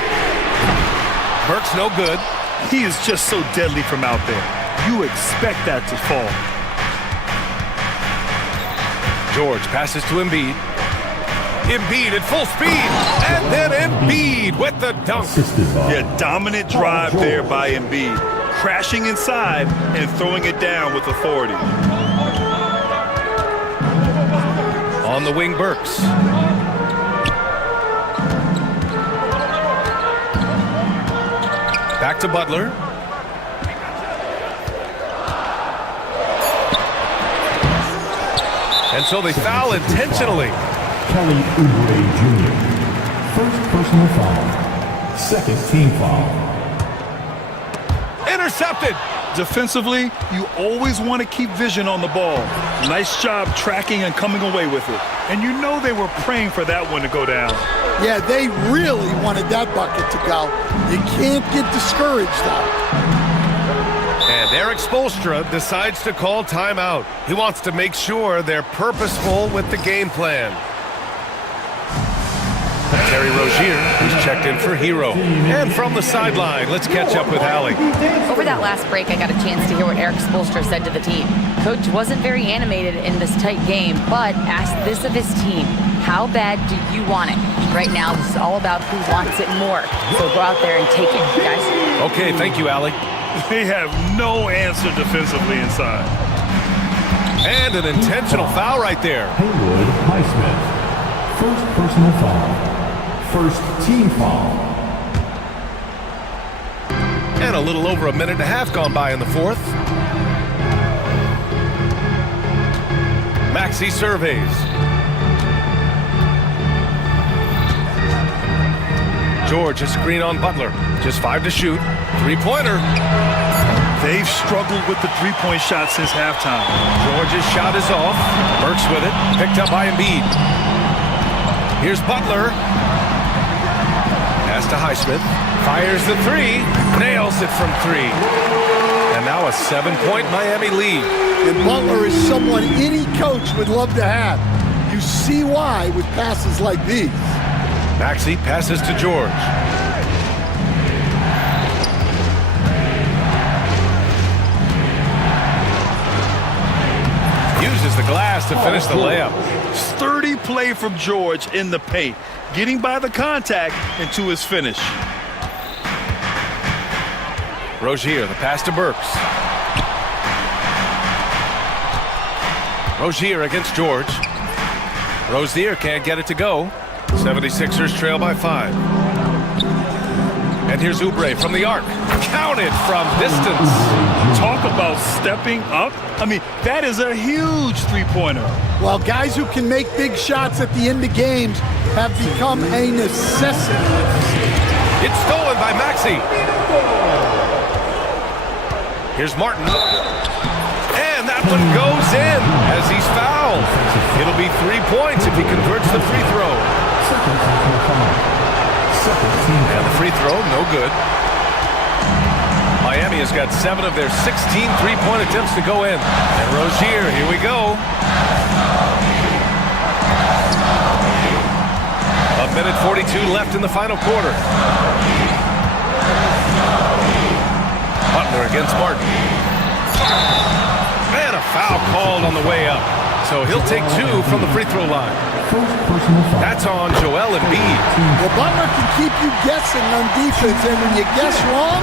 Burke's no good. He is just so deadly from out there. You expect that to fall. George passes to Embiid. Embiid at full speed. And then Embiid with the dunk. Yeah, dominant drive there by Embiid. Crashing inside and throwing it down with authority. On the wing, Burks. Back to Butler. And so they foul intentionally. Kelly Oubre Jr. First personal foul. Second team foul. Intercepted. Defensively, you always want to keep vision on the ball. Nice job tracking and coming away with it. And you know they were praying for that one to go down. Yeah, they really wanted that bucket to go. You can't get discouraged, though. And Eric Spoelstra decides to call timeout. He wants to make sure they're purposeful with the game plan. Terry Rozier, who's checked in for Hero. And from the sideline, let's catch up with Allie. Over that last break, I got a chance to hear what Eric Spoelstra said to the team. Coach wasn't very animated in this tight game, but asked this of his team: how bad do you want it? Right now, this is all about who wants it more. So go out there and take it, guys. Okay, thank you, Allie. They have no answer defensively inside. And an intentional foul right there. Haywood Highsmith. First personal foul. First team foul. And a little over a minute and a half gone by in the fourth. Maxey surveys. George, a screen on Butler. Just 5 to shoot. Three-pointer. They've struggled with the three-point shot since halftime. George's shot is off. Burks with it. Picked up by Embiid. Here's Butler. Pass to Highsmith. Fires the three. Nails it from 3. And now a 7-point Miami lead. And Butler is someone any coach would love to have. You see why with passes like these. Maxey passes to George. Uses the glass to finish the layup. Sturdy play from George in the paint, getting by the contact and to his finish. Rozier, the pass to Burks. Rozier against George. Rozier can't get it to go. 76ers trail by 5. And here's Oubre from the arc. Counted from distance. Talk about stepping up. I mean, that is a huge three-pointer. Well, guys who can make big shots at the end of games have become a necessity. It's stolen by Maxey. Here's Martin. And that one goes in as he's fouled. It'll be 3 points if he converts the free throw. And the free throw, no good. Miami has got 7 of their 16 three-point attempts to go in. And Rozier, here we go. A minute 42 left in the final quarter. Butler against Martin. And a foul called on the way up. So he'll take 2 from the free throw line. That's on Joel Embiid. Well, Butler can keep you guessing on defense, and when you guess wrong,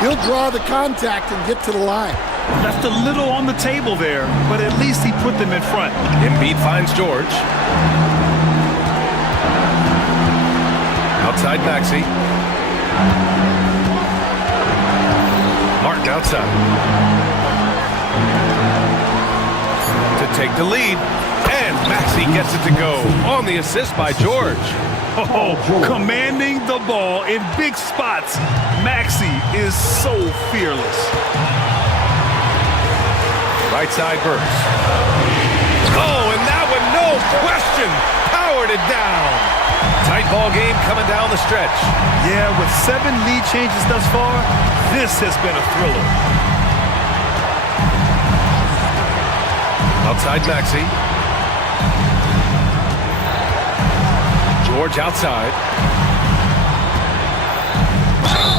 he'll draw the contact and get to the line. Left a little on the table there, but at least he put them in front. Embiid finds George. Outside Maxey. Martin outside. To take the lead. And Maxey gets it to go on the assist by George. Oh, commanding the ball in big spots. Maxey is so fearless. Right side Burks. Oh, and that one, no question, powered it down. Tight ball game coming down the stretch. Yeah, with 7 lead changes thus far, this has been a thriller. Outside Maxey. George outside.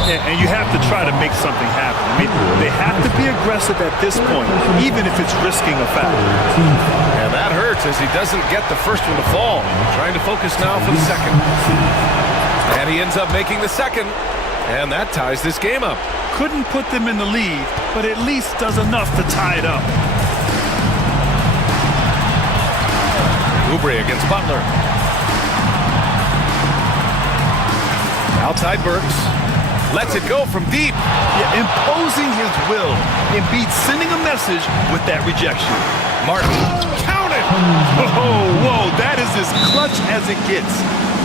And you have to try to make something happen. I mean, they have to be aggressive at this point, even if it's risking a foul. And that hurts as he doesn't get the first one to fall. Trying to focus now for the second. And he ends up making the second. And that ties this game up. Couldn't put them in the lead, but at least does enough to tie it up. Oubre against Butler. Outside Burks. Lets it go from deep. Yeah, imposing his will. Embiid sending a message with that rejection. Martin, count it! Whoa, that is as clutch as it gets.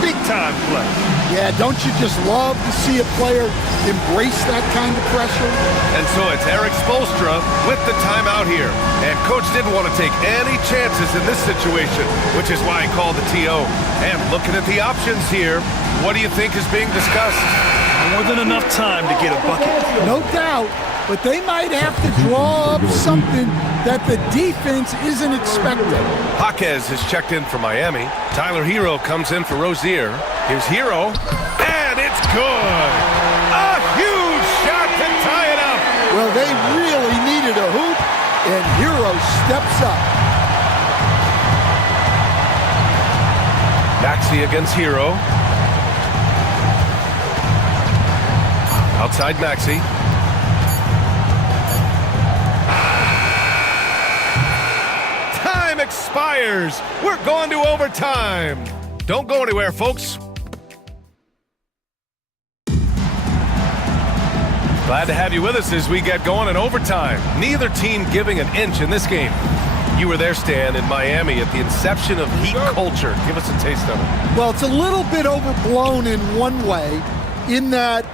Big time play. Yeah, don't you just love to see a player embrace that kind of pressure? And so it's Eric Spoelstra with the timeout here. And coach didn't want to take any chances in this situation, which is why he called the TO. And looking at the options here, what do you think is being discussed? More than enough time to get a bucket. No doubt, but they might have to draw up something that the defense isn't expecting. Jaquez has checked in for Miami. Tyler Hero comes in for Rozier. Here's Hero, and it's good! A huge shot to tie it up! Well, they really needed a hoop, and Hero steps up. Maxey against Hero. Outside Maxey. Time expires. We're going to overtime. Don't go anywhere, folks. Glad to have you with us as we get going in overtime. Neither team giving an inch in this game. You were there, Stan, in Miami at the inception of Heat culture. Give us a taste of it. Well, it's a little bit overblown in one way, in that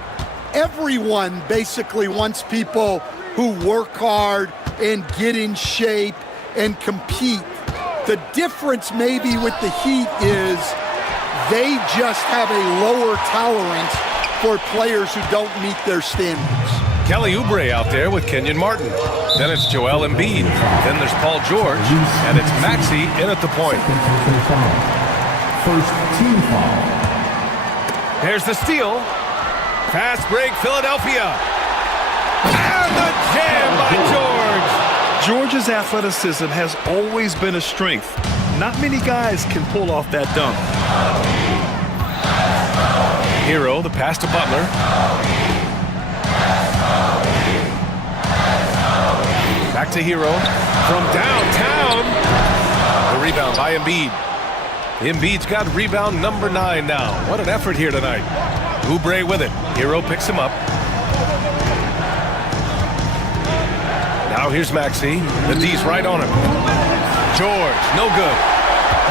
everyone basically wants people who work hard and get in shape and compete. The difference maybe with the Heat is they just have a lower tolerance for players who don't meet their standards. Kelly Oubre out there with Kenyon Martin. Then it's Joel Embiid. Then there's Paul George. And it's Maxey in at the point. First team foul. There's the steal. Fast break, Philadelphia. And the jam by George. George's athleticism has always been a strength. Not many guys can pull off that dunk. Hero, the pass to Butler. Back to Hero. From downtown. The rebound by Embiid. Embiid's got rebound number 9 now. What an effort here tonight. Oubre with it. Hero picks him up. Now here's Maxey. The D's right on him. George, no good.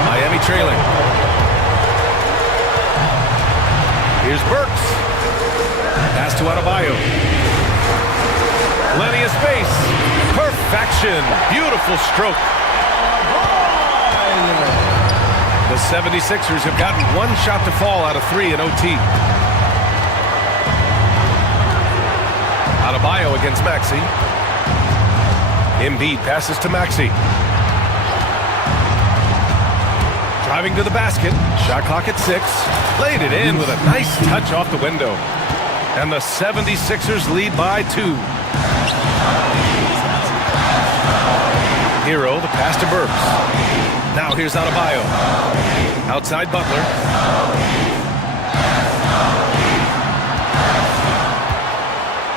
Miami trailing. Here's Burks. Pass to Adebayo. Plenty of space. Perfection. Beautiful stroke. The 76ers have gotten one shot to fall out of 3 in OT. Adebayo against Maxey. Embiid passes to Maxey. Driving to the basket. Shot clock at 6. Played it in with a nice touch off the window. And the 76ers lead by 2. Hero, the pass to Burks. Now here's Adebayo. Outside Butler.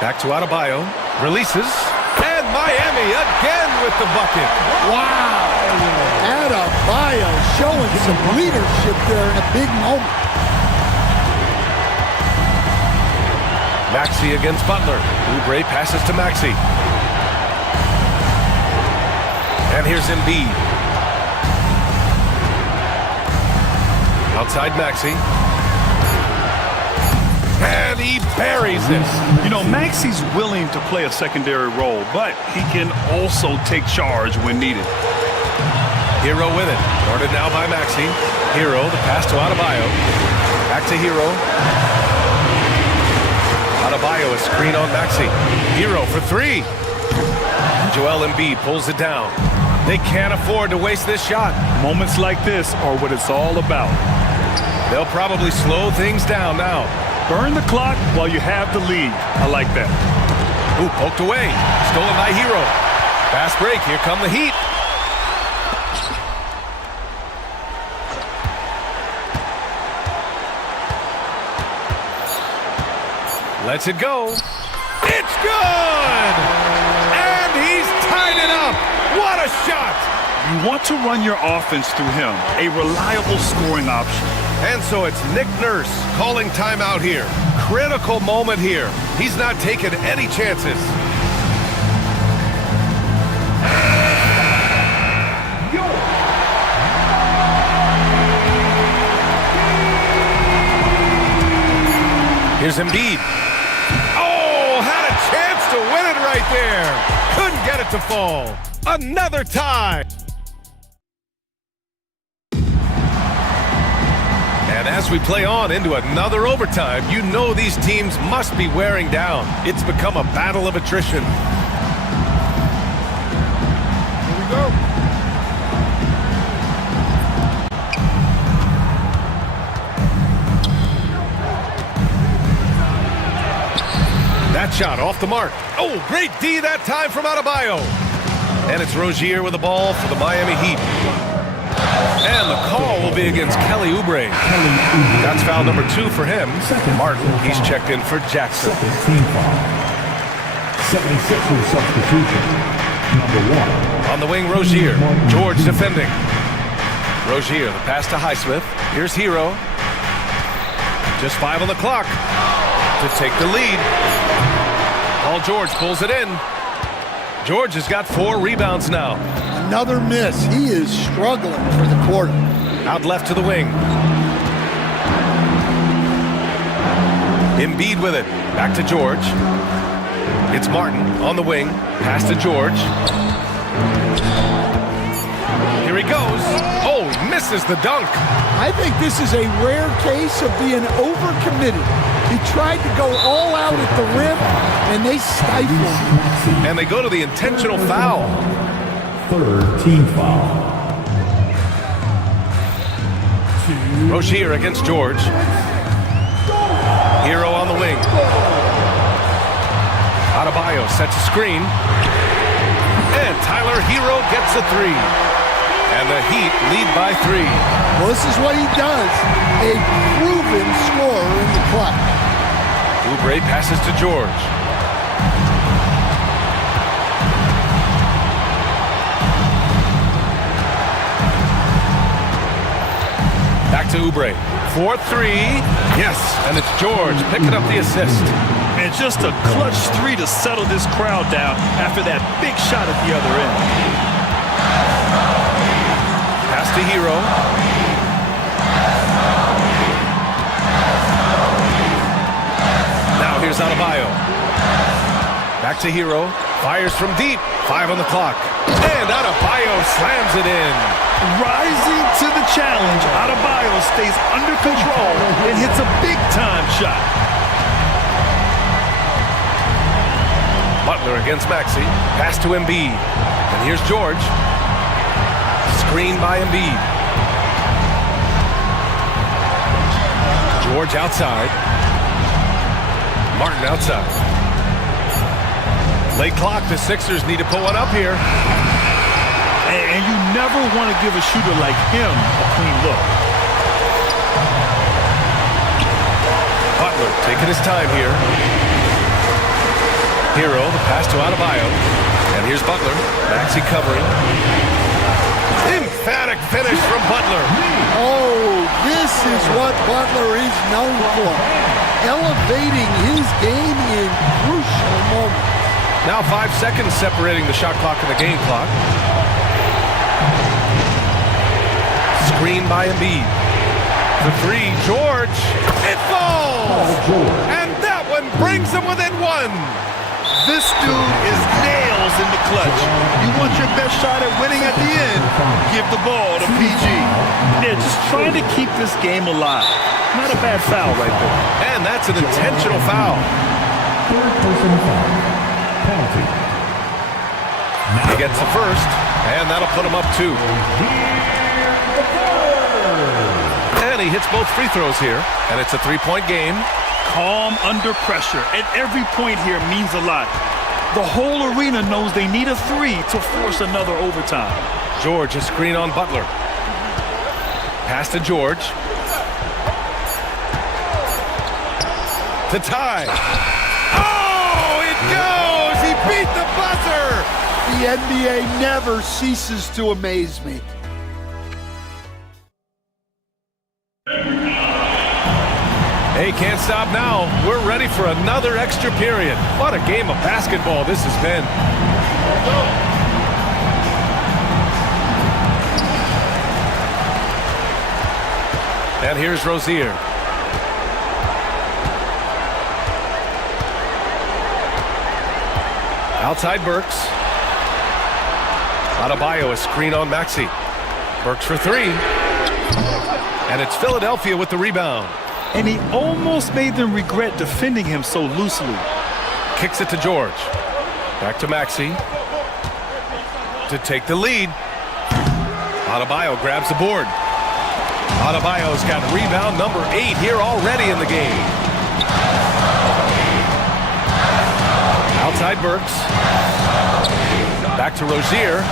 Back to Adebayo. Releases. And Miami again with the bucket. Wow! Adebayo showing some leadership there in a big moment. Maxey against Butler. Oubre passes to Maxey. And here's Embiid. Outside Maxey. he buries it. You know, Maxi's willing to play a secondary role, but he can also take charge when needed. Hero with it. Guarded now by Maxi. Hero, the pass to Adebayo. Back to Hero. Adebayo, a screen on Maxi. Hero for three. Joel Embiid pulls it down. They can't afford to waste this shot. Moments like this are what it's all about. They'll probably slow things down now. Burn the clock while you have the lead. I like that. Ooh, poked away. Stolen by Hero. Fast break. Here come the Heat. Lets it go. It's good! And he's tied it up. What a shot! You want to run your offense through him, a reliable scoring option. And so it's Nick Nurse calling timeout here. Critical moment here. He's not taking any chances. Here's Embiid. Oh, had a chance to win it right there. Couldn't get it to fall. Another tie. And as we play on into another overtime, you know these teams must be wearing down. It's become a battle of attrition. Here we go. That shot off the mark. Oh, great D that time from Adebayo. And it's Rozier with the ball for the Miami Heat. And the call will be against Kelly Oubre. That's foul number 2 for him. Martin, he's checked in for Jackson. Second team foul. 76ers substitution. Number 1. On the wing, Rozier. George defending. Rozier, the pass to Highsmith. Here's Hero. Just 5 on the clock to take the lead. Paul George pulls it in. George has got 4 rebounds now. Another miss. He is struggling for the quarter. Out left to the wing. Embiid with it. Back to George. It's Martin on the wing. Pass to George. Here he goes. Oh, misses the dunk. I think this is a rare case of being overcommitted. He tried to go all out at the rim, and they stifled him. And they go to the intentional foul. Third team foul. Rozier against George. Hero on the wing. Adebayo sets a screen. And Tyler Hero gets a 3. And the Heat lead by 3. Well, this is what he does. A proven scorer in the clutch. Oubre passes to George. Back to Oubre. 4-3. Yes, and it's George picking up the assist. And just a clutch 3 to settle this crowd down after that big shot at the other end. Pass to Hero. Now here's Adebayo. Back to Hero. Fires from deep. 5 on the clock. And Adebayo slams it in. Rising to the challenge, Adebayo stays under control and hits a big-time shot. Butler against Maxi. Pass to Embiid. And here's George. Screen by Embiid. George outside. Martin outside. Late clock. The Sixers need to put one up here. And you never want to give a shooter like him a clean look. Butler taking his time here. Hero, the pass to Adebayo. And here's Butler. Maxi covering. Emphatic finish from Butler. Oh, this is what Butler is known for. Elevating his game in crucial moments. Now 5 seconds separating the shot clock and the game clock. Screen by Embiid. The 3, George. It falls! And that and brings them within one. This dude is nails in the clutch. You want your best shot at winning at the end, give the ball to PG. They're just trying to keep this game alive. Not a bad foul right there. And that's an intentional foul. Third personal foul. Penalty. He gets the first, and that'll put him up 2. And he hits both free throws here, and it's a 3-point game. Calm under pressure, and every point here means a lot. The whole arena knows they need a 3 to force another overtime. George, a screen on Butler. Pass to George. To tie. Oh, it goes! He beat the buzzer! The NBA never ceases to amaze me. Hey, can't stop now. We're ready for another extra period. What a game of basketball this has been. And here's Rozier. Outside Burks. Adebayo, a screen on Maxey. Burks for 3. And it's Philadelphia with the rebound. And he almost made them regret defending him so loosely. Kicks it to George. Back to Maxey. To take the lead. Adebayo grabs the board. Adebayo's got rebound number 8 here already in the game. Outside Burks. Back to Rozier.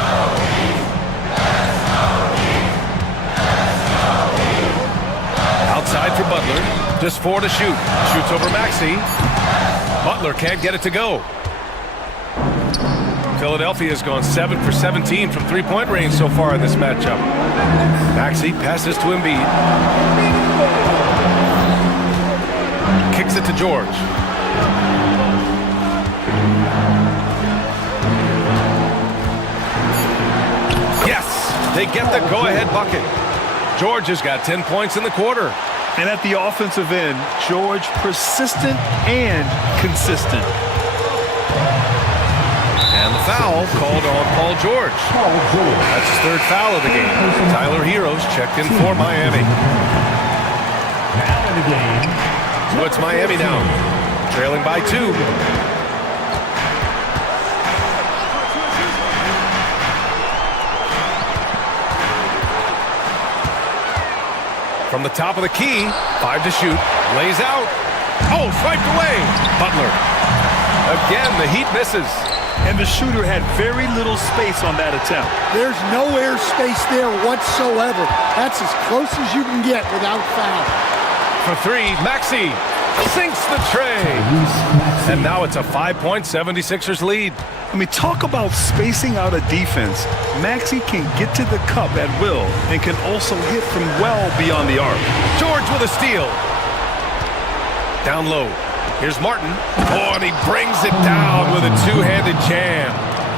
Outside for Butler. Just 4 to shoot. Shoots over Maxey. Butler can't get it to go. Philadelphia has gone 7 for 17 from 3-point range so far in this matchup. Maxey passes to Embiid. Kicks it to George. Yes! They get the go-ahead bucket. George has got 10 points in the quarter. And at the offensive end, George persistent and consistent. And the foul called on Paul George. That's his 3rd foul of the game. Tyler Heroes checked in for Miami. Now in the game. So it's Miami now, trailing by 2. From the top of the key, 5 to shoot, lays out. Oh, swiped away. Butler. Again, the Heat misses. And the shooter had very little space on that attempt. There's no air space there whatsoever. That's as close as you can get without foul. For 3, Maxey sinks the tray. And now it's a 5-point 76ers lead. I mean, talk about spacing out a defense. Maxey can get to the cup at will and can also hit from well beyond the arc. George with a steal. Down low. Here's Martin. Oh, and he brings it down with a 2-handed jam.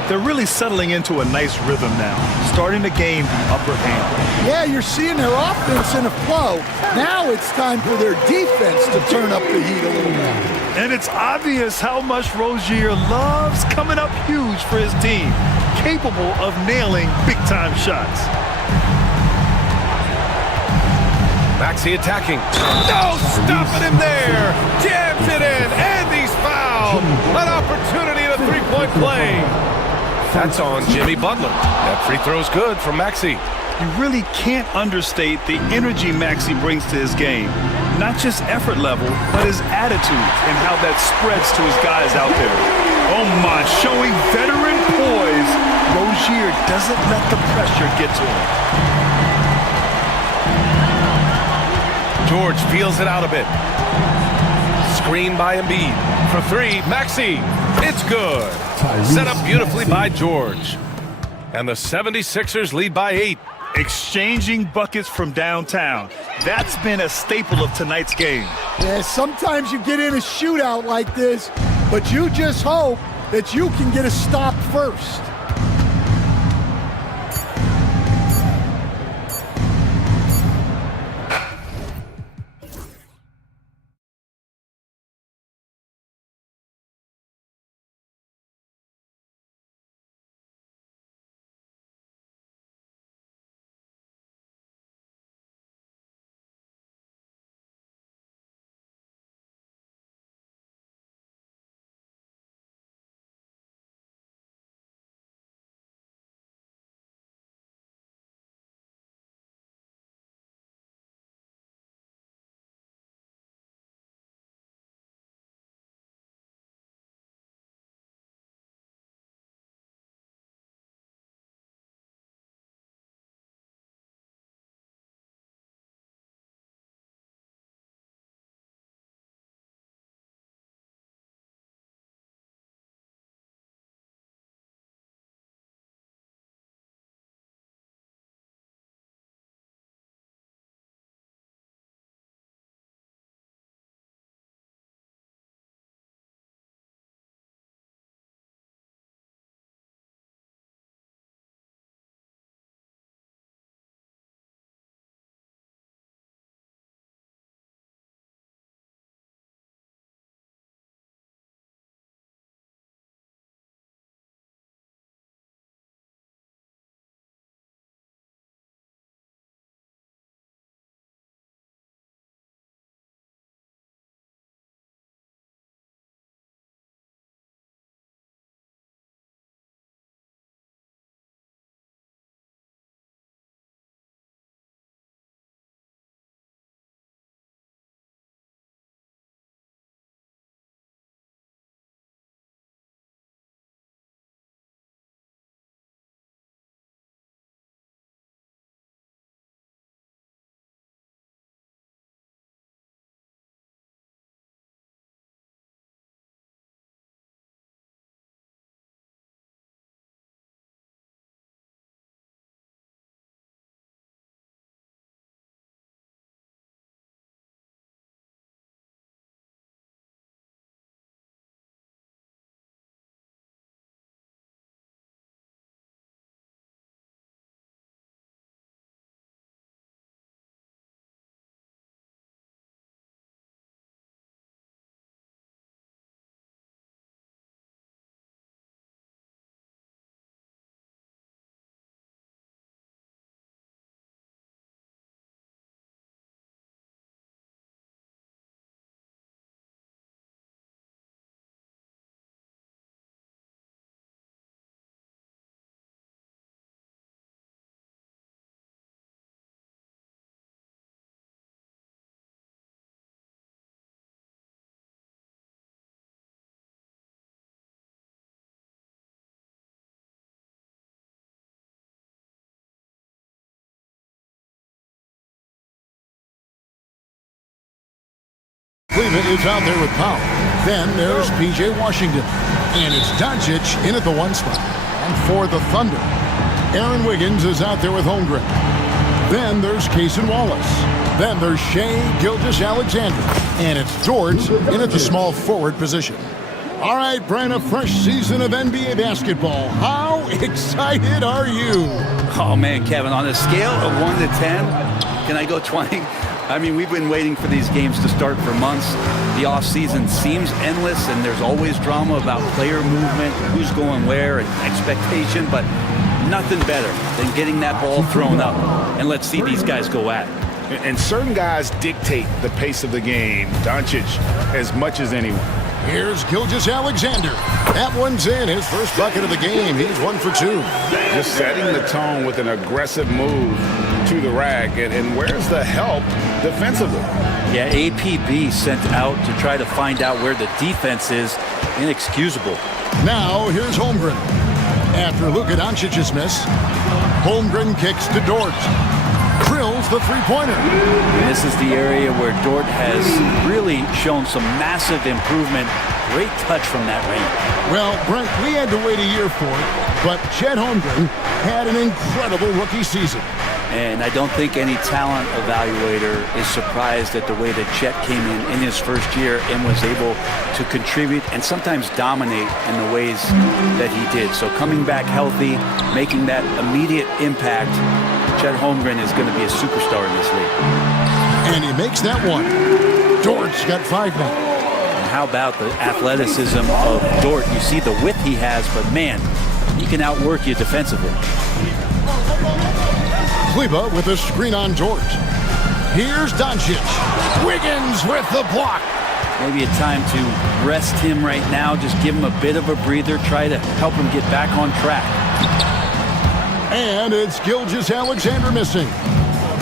They're really settling into a nice rhythm now, starting to gain the upper hand. Yeah, you're seeing their offense in a flow. Now it's time for their defense to turn up the heat a little more. And it's obvious how much Rozier loves coming up huge for his team, capable of nailing big-time shots. Maxey attacking. No, stopping him there. Jams it in, and he's fouled. An opportunity at a 3-point play. That's on Jimmy Butler. That free throw's good from Maxey. You really can't understate the energy Maxey brings to his game. Not just effort level, but his attitude and how that spreads to his guys out there. Oh my, showing veteran poise. Rozier doesn't let the pressure get to him. George feels it out a bit. Screen by Embiid. For 3, Maxey. It's good. Set up beautifully by George. And the 76ers lead by 8. Exchanging buckets from downtown. That's been a staple of tonight's game. Yeah, sometimes you get in a shootout like this, but you just hope that you can get a stop first. Cleveland is out there with Powell. Then there's P.J. Washington. And it's Doncic in at the 1 spot. And for the Thunder, Aaron Wiggins is out there with Holmgren. Then there's Cason Wallace. Then there's Shai Gilgeous-Alexander. And it's George in at the small forward position. All right, Brian, a fresh season of NBA basketball. How excited are you? Oh, man, Kevin, on a scale of 1 to 10, can I go 20? I mean, we've been waiting for these games to start for months. The offseason seems endless, and there's always drama about player movement, who's going where, and expectation, but nothing better than getting that ball thrown up. And let's see these guys go at it. And certain guys dictate the pace of the game. Doncic as much as anyone. Here's Gilgeous-Alexander. That one's in, his first bucket of the game. He's 1 for 2. Just setting the tone with an aggressive move to the rack. And where's the help defensively? Yeah, APB sent out to try to find out where the defense is. Inexcusable. Now here's Holmgren. After Luka Doncic's miss, Holmgren kicks to Dort. Drills the three-pointer. This is the area where Dort has really shown some massive improvement. Great touch from that range. Well, Brent, we had to wait a year for it, but Chet Holmgren had an incredible rookie season. And I don't think any talent evaluator is surprised at the way that Chet came in his first year and was able to contribute and sometimes dominate in the ways that he did. So coming back healthy, making that immediate impact, Chet Holmgren is going to be a superstar in this league. And he makes that one. Dort's got 5 now. And how about the athleticism of Dort? You see the width he has, but man, he can outwork you defensively. Kleba with a screen on George. Here's Doncic. Wiggins with the block. Maybe a time to rest him right now. Just give him a bit of a breather. Try to help him get back on track. And it's Gilgeous-Alexander missing.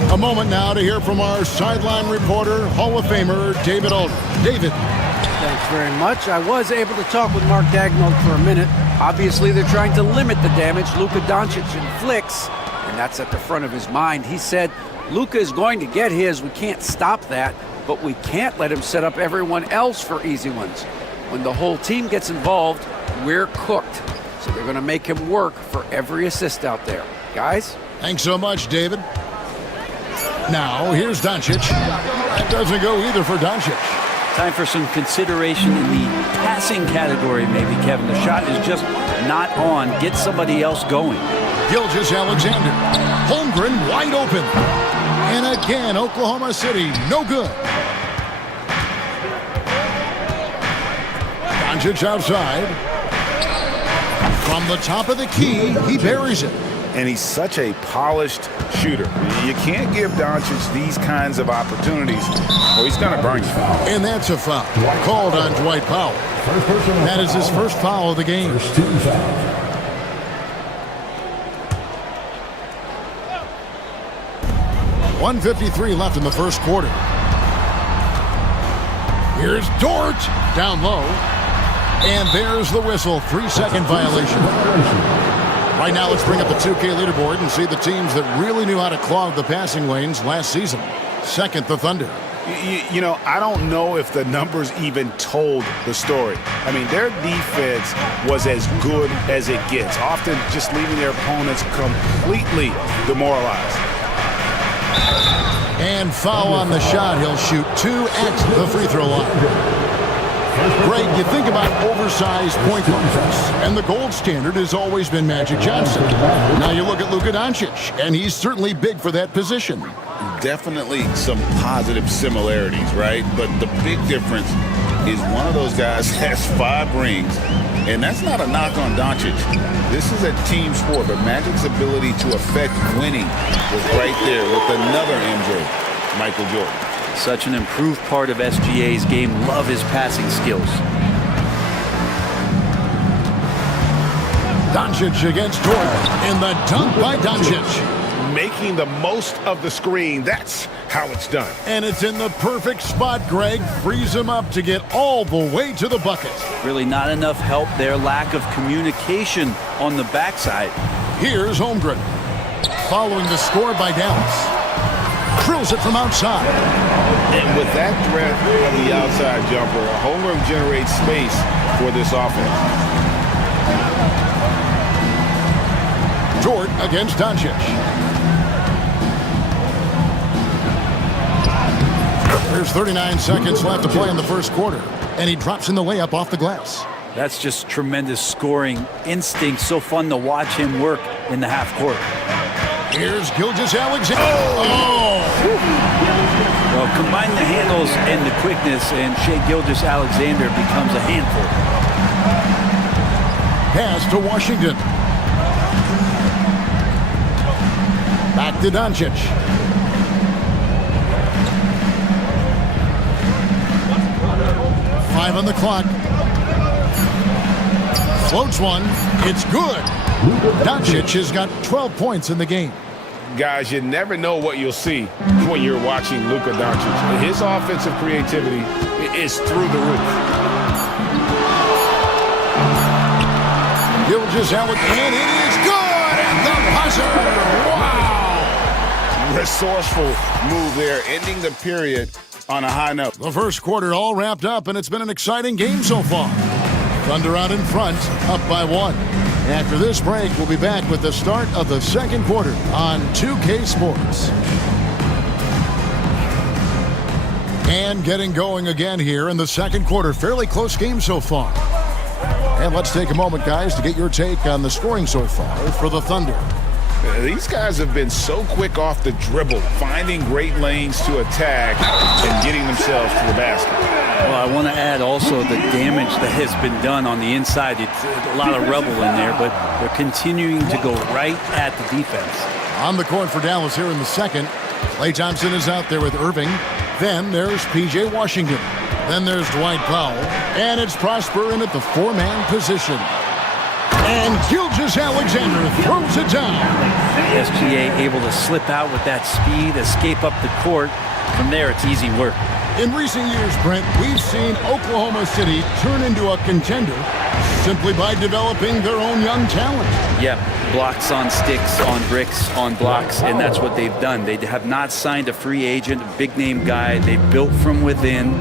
A moment now to hear from our sideline reporter, Hall of Famer David Aldridge. David. Thanks very much. I was able to talk with Mark Dagnall for a minute. Obviously, they're trying to limit the damage Luka Doncic inflicts, and that's at the front of his mind. He said, Luka is going to get his. We can't stop that, but we can't let him set up everyone else for easy ones. When the whole team gets involved, we're cooked. So they're going to make him work for every assist out there. Guys? Thanks so much, David. Now, here's Doncic. That doesn't go either for Doncic. Time for some consideration in the passing category, maybe, Kevin. The shot is just not on. Get somebody else going. Gilgeous-Alexander. Holmgren wide open. And again, Oklahoma City, no good. Doncic outside. From the top of the key, he buries it. And he's such a polished shooter. You can't give Doncic these kinds of opportunities, or he's going to burn you. And that's a foul called on Dwight Powell. That is his first foul of the game. 1:53 left in the first quarter. Here's Dort down low. And there's the whistle. 3-second violation. Right now, let's bring up the 2K leaderboard and see the teams that really knew how to clog the passing lanes last season. Second, the Thunder. You know, I don't know if the numbers even told the story. I mean, their defense was as good as it gets, often just leaving their opponents completely demoralized. And foul on the shot. He'll shoot 2 at the free throw line. Greg, you think about oversized point guards, and the gold standard has always been Magic Johnson. Now you look at Luka Doncic, and he's certainly big for that position. Definitely some positive similarities, right? But the big difference is one of those guys has 5 rings, and that's not a knock on Doncic. This is a team sport, but Magic's ability to affect winning was right there with another MJ, Michael Jordan. Such an improved part of SGA's game. Love his passing skills. Doncic against Jordan, and the dunk by Doncic. Making the most of the screen. That's how it's done. And it's in the perfect spot, Greg. Frees him up to get all the way to the bucket. Really not enough help there. Lack of communication on the backside. Here's Holmgren. Following the score by Dallas. Drills it from outside. And with that threat of the outside jumper, Holmgren generates space for this offense. Dort against Doncic. There's 39 seconds left to play in the first quarter, and he drops in the layup off the glass. That's just tremendous scoring instinct. So fun to watch him work in the half court. Here's Gilgeous-Alexander. Well, combine the handles and the quickness, and Shai Gilgeous-Alexander becomes a handful. Pass to Washington. Back to Doncic. Five on the clock. Floats one. It's good. Doncic has got 12 points in the game. Guys, you never know what you'll see when you're watching Luka Doncic. His offensive creativity is through the roof. Gilgeous-Alexander, and it is good! And the buzzer! Wow! Resourceful move there, ending the period on a high note. The first quarter all wrapped up, and it's been an exciting game so far. Thunder out in front, up by 1. After this break, we'll be back with the start of the second quarter on 2K Sports. And getting going again here in the second quarter. Fairly close game so far. And let's take a moment, guys, to get your take on the scoring so far for the Thunder. These guys have been so quick off the dribble, finding great lanes to attack and getting themselves to the basket. Well, I want to add also the damage that has been done on the inside. It's a lot of rubble in there, but they're continuing to go right at the defense. On the court for Dallas here in the second. Klay Thompson is out there with Irving. Then there's P.J. Washington. Then there's Dwight Powell. And it's Prosper in at the 4-man position. And Gilgeous-Alexander throws it down. SGA able to slip out with that speed, escape up the court. From there, it's easy work. In recent years, Brent, we've seen Oklahoma City turn into a contender simply by developing their own young talent. Yeah, blocks on sticks, on bricks, on blocks, and that's what they've done. They have not signed a free agent, a big-name guy. They built from within.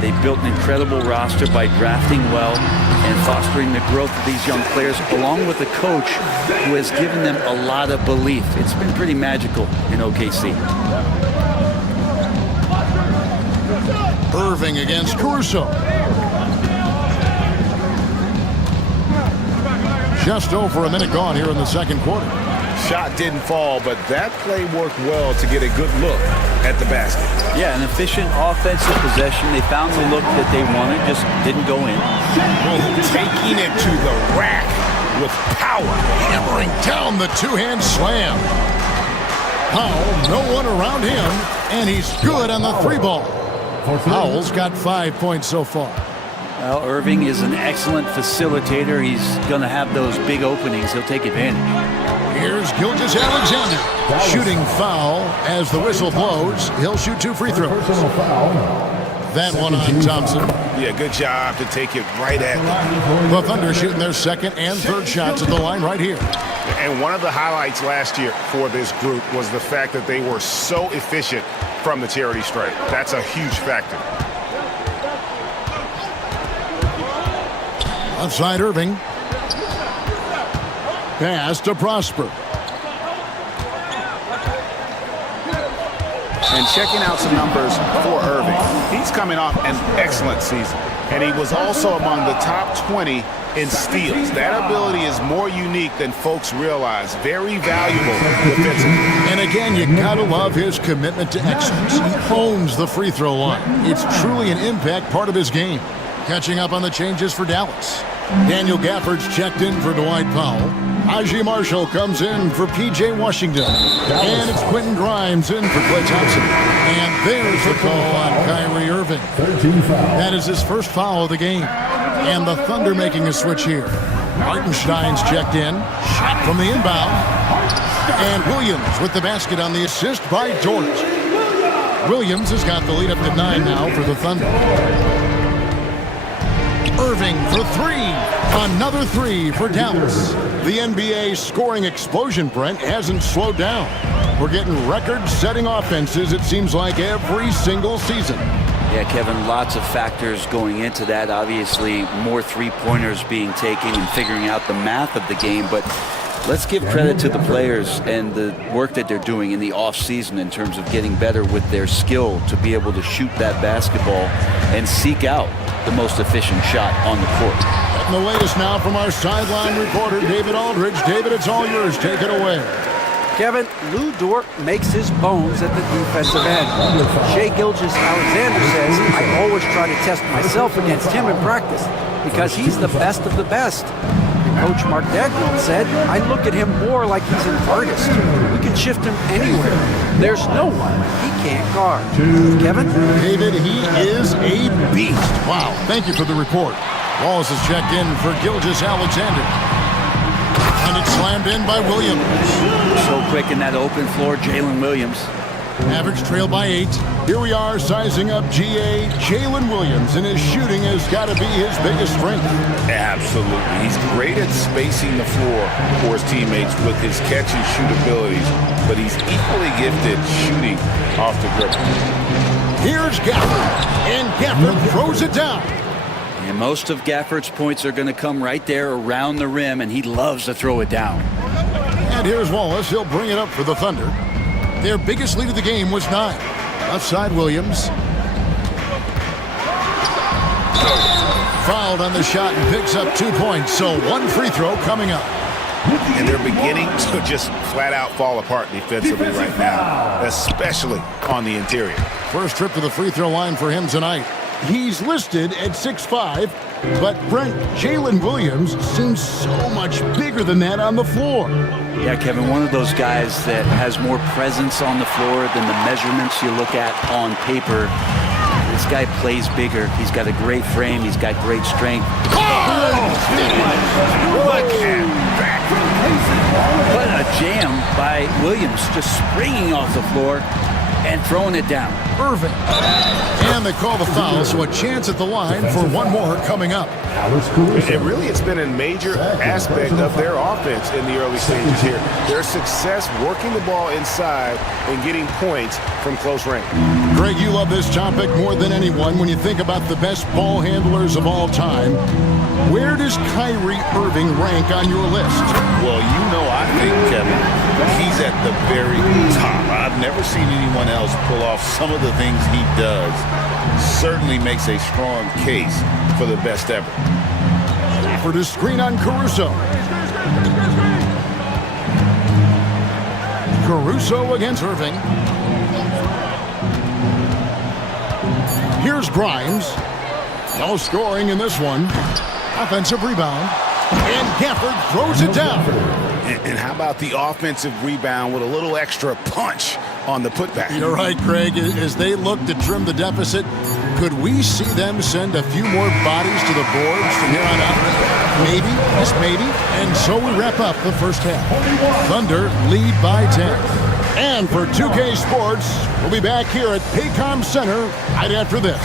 They built an incredible roster by drafting well and fostering the growth of these young players, along with a coach who has given them a lot of belief. It's been pretty magical in OKC. Irving against Caruso. Just over a minute gone here in the second quarter. Shot didn't fall, but that play worked well to get a good look at the basket. Yeah, an efficient offensive possession. They found the look that they wanted, just didn't go in. Taking it to the rack with power. Hammering down the two-hand slam. Powell, no one around him, and he's good on the three ball. Powell's got 5 points so far. Well, Irving is an excellent facilitator. He's going to have those big openings. He'll take advantage. Here's Gilgeous-Alexander. Shooting foul as the whistle blows. He'll shoot 2 free throws. That one on Thompson. Yeah, good job to take it right at them. The Thunder shooting their second and third shots at the line right here. And one of the highlights last year for this group was the fact that they were so efficient from the charity stripe. That's a huge factor. Outside Irving. Pass to Prosper. And checking out some numbers for Irving. He's coming off an excellent season. And he was also among the top 20 in steals. That ability is more unique than folks realize. Very valuable defensively. And again, you gotta love his commitment to excellence. He owns the free throw line. It's truly an impact part of his game. Catching up on the changes for Dallas. Daniel Gafford's checked in for Dwight Powell. Aji Marshall comes in for P.J. Washington. And it's Quentin Grimes in for Klay Thompson. And there's the call on Kyrie Irving. That is his first foul of the game. And the Thunder making a switch here. Hartenstein's checked in. Shot from the inbound. And Williams with the basket on the assist by Dort. Williams has got the lead up to 9 now for the Thunder. Irving for three. Another three for Dallas. The NBA scoring explosion, Brent, hasn't slowed down. We're getting record-setting offenses, it seems like, every single season. Yeah, Kevin, lots of factors going into that. Obviously, more three-pointers being taken and figuring out the math of the game. But let's give credit to the players and the work that they're doing in the off-season in terms of getting better with their skill to be able to shoot that basketball and seek out the most efficient shot on the court. And the latest now from our sideline reporter, David Aldridge. David, it's all yours. Take it away. Kevin, Lou Dort makes his bones at the defensive end. Shai Gilgeous-Alexander says, I always try to test myself against him in practice because he's the best of the best. Coach Mark Dagnall said, I look at him more like he's an artist. We can shift him anywhere. There's no one he can't guard. Kevin? David, he is a beast. Wow, thank you for the report. Wallace has checked in for Gilgeous-Alexander. And it's slammed in by Williams. So quick in that open floor, Jalen Williams. Average trail by 8. Here we are sizing up GA. Jalen Williams, and his shooting has got to be his biggest strength. Absolutely. He's great at spacing the floor for his teammates with his catch and shoot abilities, but he's equally gifted shooting off the dribble. Here's Gafford, and Gafford throws it down. And most of Gafford's points are going to come right there around the rim, and he loves to throw it down. And here's Wallace. He'll bring it up for the Thunder. Their biggest lead of the game was 9. Outside Williams. Fouled on the shot and picks up 2 points. So one free throw coming up. And they're beginning to just flat out fall apart defensively right now, especially on the interior. First trip to the free throw line for him tonight. He's listed at 6'5", but Brent, Jalen Williams seems so much bigger than that on the floor. Yeah, Kevin, one of those guys that has more presence on the floor than the measurements you look at on paper. This guy plays bigger. He's got a great frame. He's got great strength. What a jam by Williams, just springing off the floor and throwing it down. Irving. And they call the foul, so a chance at the line for one more coming up. And really, it's been a major aspect of their offense in the early stages here. Their success working the ball inside and getting points from close range. Greg, you love this topic more than anyone when you think about the best ball handlers of all time. Where does Kyrie Irving rank on your list? Well, you know, I think, Kevin, he's at the very top. I've never seen anyone else pull off some of the things he does. Certainly makes a strong case for the best ever. For the screen on Caruso. Caruso against Irving. Here's Grimes. No scoring in this one. Offensive rebound. And Gafford throws it down. And how about the offensive rebound with a little extra punch on the putback? You're right, Craig. As they look to trim the deficit, could we see them send a few more bodies to the boards from here on out? Maybe, just maybe. And so we wrap up the first half. Thunder lead by 10. And for 2K Sports, we'll be back here at Paycom Center right after this.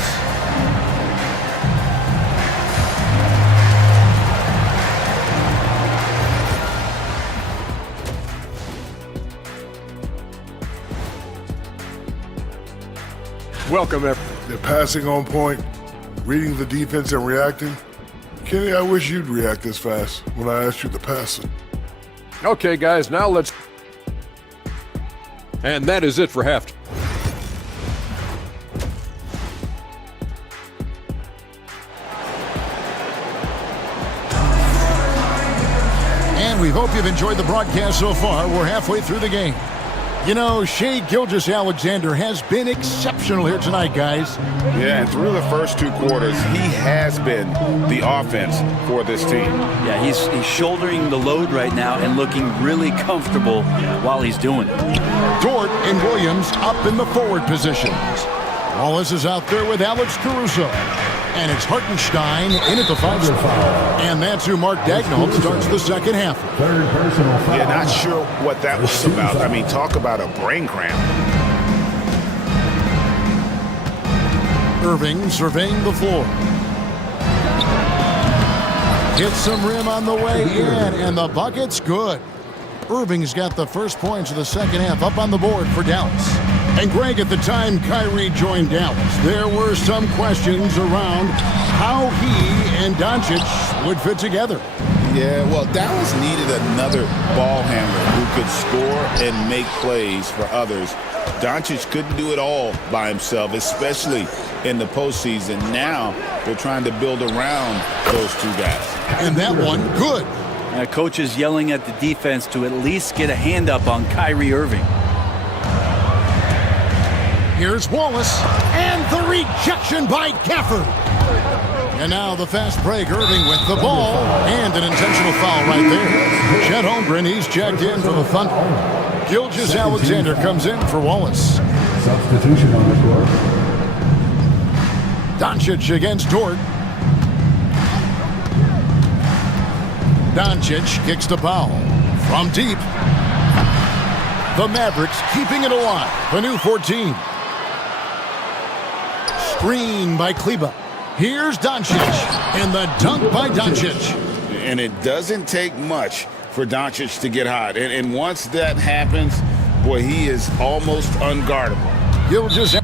Welcome, everyone. They're passing on point, reading the defense and reacting. Kenny, I wish you'd react this fast when I asked you to pass it. Okay, guys, now let's... And that is it for halftime. And we hope you've enjoyed the broadcast so far. We're halfway through the game. You know, Shai Gilgeous-Alexander has been exceptional here tonight, guys. Yeah, and through the first 2 quarters, he has been the offense for this team. Yeah, he's shouldering the load right now and looking really comfortable while he's doing it. Dort and Williams up in the forward positions. Wallace is out there with Alex Caruso. And it's Hartenstein in at the 5 spot. And that's who Mark Dagnall starts the second half. Yeah, not sure what that was about. I mean, talk about a brain cramp. Irving surveying the floor. Hits some rim on the way in, and the bucket's good. Irving's got the first points of the second half up on the board for Dallas. And Greg, at the time Kyrie joined Dallas, there were some questions around how he and Doncic would fit together. Yeah, well, Dallas needed another ball handler who could score and make plays for others. Doncic couldn't do it all by himself, especially in the postseason. Now they're trying to build around those two guys. And that one, good. Coach is yelling at the defense to at least get a hand up on Kyrie Irving. Here's Wallace, and the rejection by Gafford. And now the fast break, Irving with the ball, and an intentional foul right there. Chet Holmgren, he's checked in for the Thunder. Gilgeous-Alexander comes in for Wallace. Substitution on the court. Doncic against Dort. Doncic kicks the foul from deep. The Mavericks keeping it alive. The new 14. Screen by Kleba. Here's Doncic, and the dunk by Doncic. And it doesn't take much for Doncic to get hot. And once that happens, boy, he is almost unguardable. Gilgeous.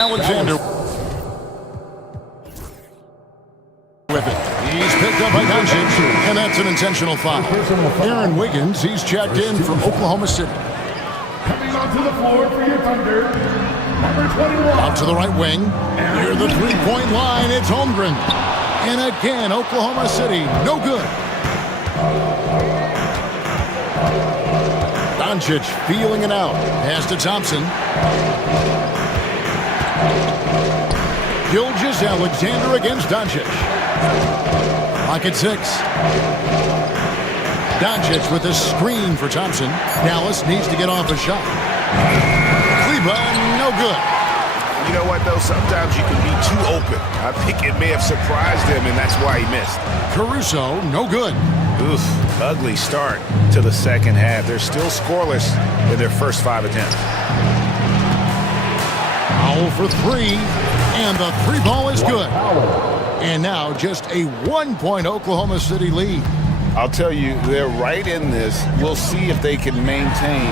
Alexander with it. He's picked up by Doncic, and that's an intentional foul. Aaron Wiggins, he's checked in from Oklahoma City. Coming onto the floor for your Thunder, number 21. Out to the right wing. Near the three-point line, it's Holmgren. And again, Oklahoma City, no good. Doncic feeling it out. Pass to Thompson. Gilgeous-Alexander against Doncic. Pocket 6. Doncic with a screen for Thompson. Dallas needs to get off a shot. Kleba, no good. You know what, though? Sometimes you can be too open. I think it may have surprised him, and that's why he missed. Caruso, no good. Oof, ugly start to the second half. They're still scoreless in their first 5 attempts. Foul for 3, and the 3 ball is good. And now just a 1-point Oklahoma City lead. I'll tell you, they're right in this. We'll see if they can maintain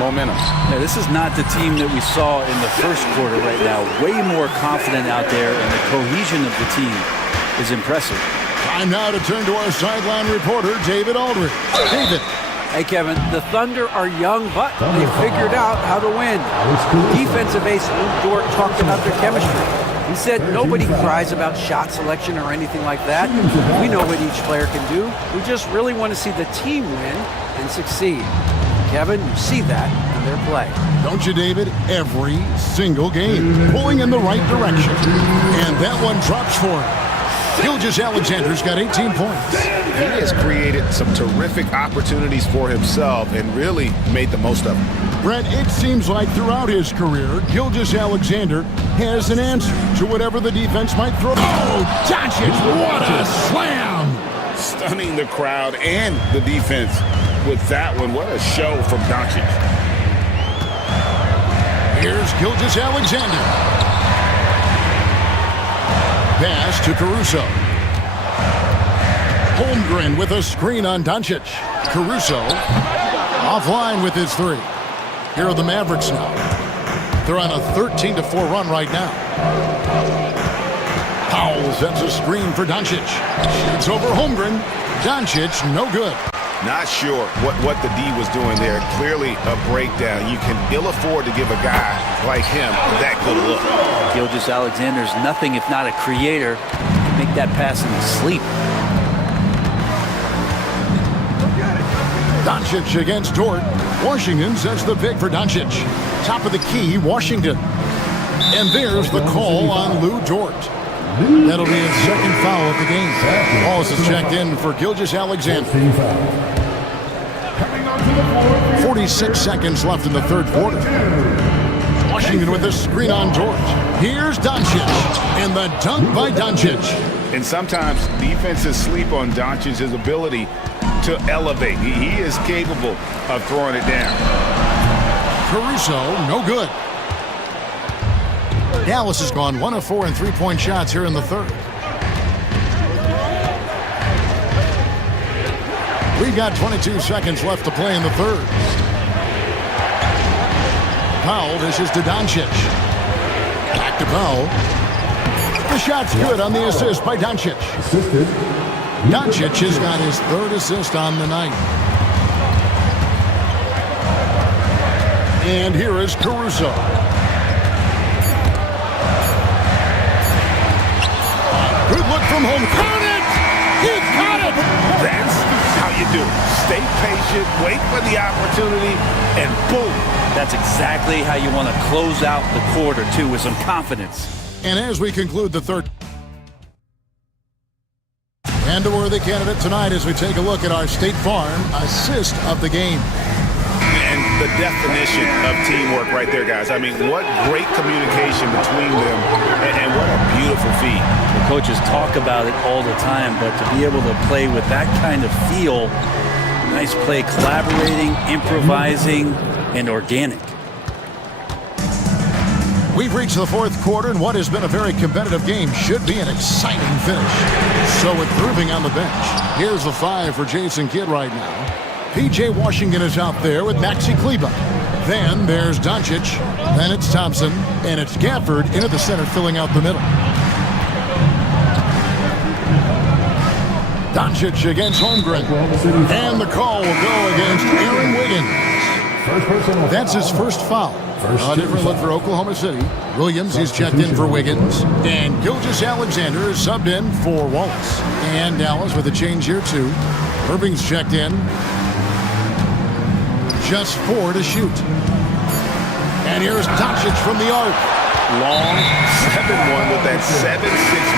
momentum. Yeah, this is not the team that we saw in the first quarter right now. Way more confident out there, and the cohesion of the team is impressive. Time now to turn to our sideline reporter, David Aldridge. David. Hey, Kevin, the Thunder are young, but they figured out how to win. Defensive ace Lou Dort talked about their chemistry. He said nobody cries about shot selection or anything like that. We know what each player can do. We just really want to see the team win and succeed. Kevin, you see that in their play. Don't you, David? Every single game. Pulling in the right direction. And that one drops for him. Gilgeous-Alexander's got 18 points. He has created some terrific opportunities for himself and really made the most of them. Brett, it seems like throughout his career, Gilgeous-Alexander has an answer to whatever the defense might throw. Oh, Doncic, what a slam! Stunning the crowd and the defense with that one. What a show from Doncic. Here's Gilgeous-Alexander. Pass to Caruso. Holmgren with a screen on Doncic. Caruso offline with his 3. Here are the Mavericks now. They're on a 13-4 run right now. Powell sends a screen for Doncic. Shoots over Holmgren. Doncic, no good. Not sure what the D was doing there. Clearly a breakdown. You can ill afford to give a guy like him that good look. Gilgeous-Alexander's nothing if not a creator. Make that pass in his sleep. Doncic against Dort. Washington sets the pick for Doncic. Top of the key, Washington. And there's the call on Lou Dort. That'll be his second foul of the game. Wallace is checked in for Gilgeous-Alexander. 46 seconds left in the third quarter. Washington with a screen on Dort. Here's Doncic. And the dunk by Doncic. And sometimes defenses sleep on Doncic's ability to elevate. He is capable of throwing it down. Caruso, no good. Dallas has gone 1 of 4 in three-point shots here in the third. We've got 22 seconds left to play in the third. Powell dishes to Doncic. Back to Powell. The shot's good on the assist by Doncic. Doncic has got his third assist on the night. And here is Caruso. Good look from home. Got it! He got it! That's how you do it. Stay patient, wait for the opportunity, and boom. That's exactly how you want to close out the quarter, too, with some confidence. And as we conclude the third, and a worthy candidate tonight as we take a look at our State Farm assist of the game. And the definition of teamwork right there, guys. I mean, what great communication between them, and what a beautiful feat. The coaches talk about it all the time, but to be able to play with that kind of feel, nice play, collaborating, improvising, and organic. We've reached the fourth quarter, and what has been a very competitive game should be an exciting finish. So with Irving on the bench, here's the 5 for Jason Kidd right now. P.J. Washington is out there with Maxi Kleber. Then there's Doncic, then it's Thompson, and it's Gafford into the center filling out the middle. Doncic against Holmgren, and the call will go against Aaron Wiggins. That's his first foul. A different look for Oklahoma City. Williams is checked in for Wiggins. And Gilgeous-Alexander is subbed in for Wallace. And Dallas with a change here too. Irving's checked in. Just 4 to shoot. And here's Doncic from the arc. Long 7-1 with that 7'6"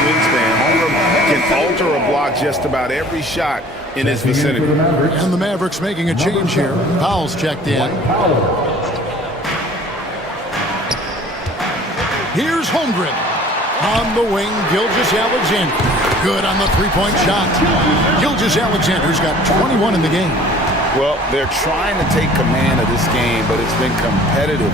wingspan. Holmgren can alter a block just about every shot in his vicinity. And the Mavericks making a change here. Powell's checked in. Here's Holmgren. On the wing, Gilgeous-Alexander. Good on the three-point shot. Gilgeous-Alexander's got 21 in the game. Well, they're trying to take command of this game, but it's been competitive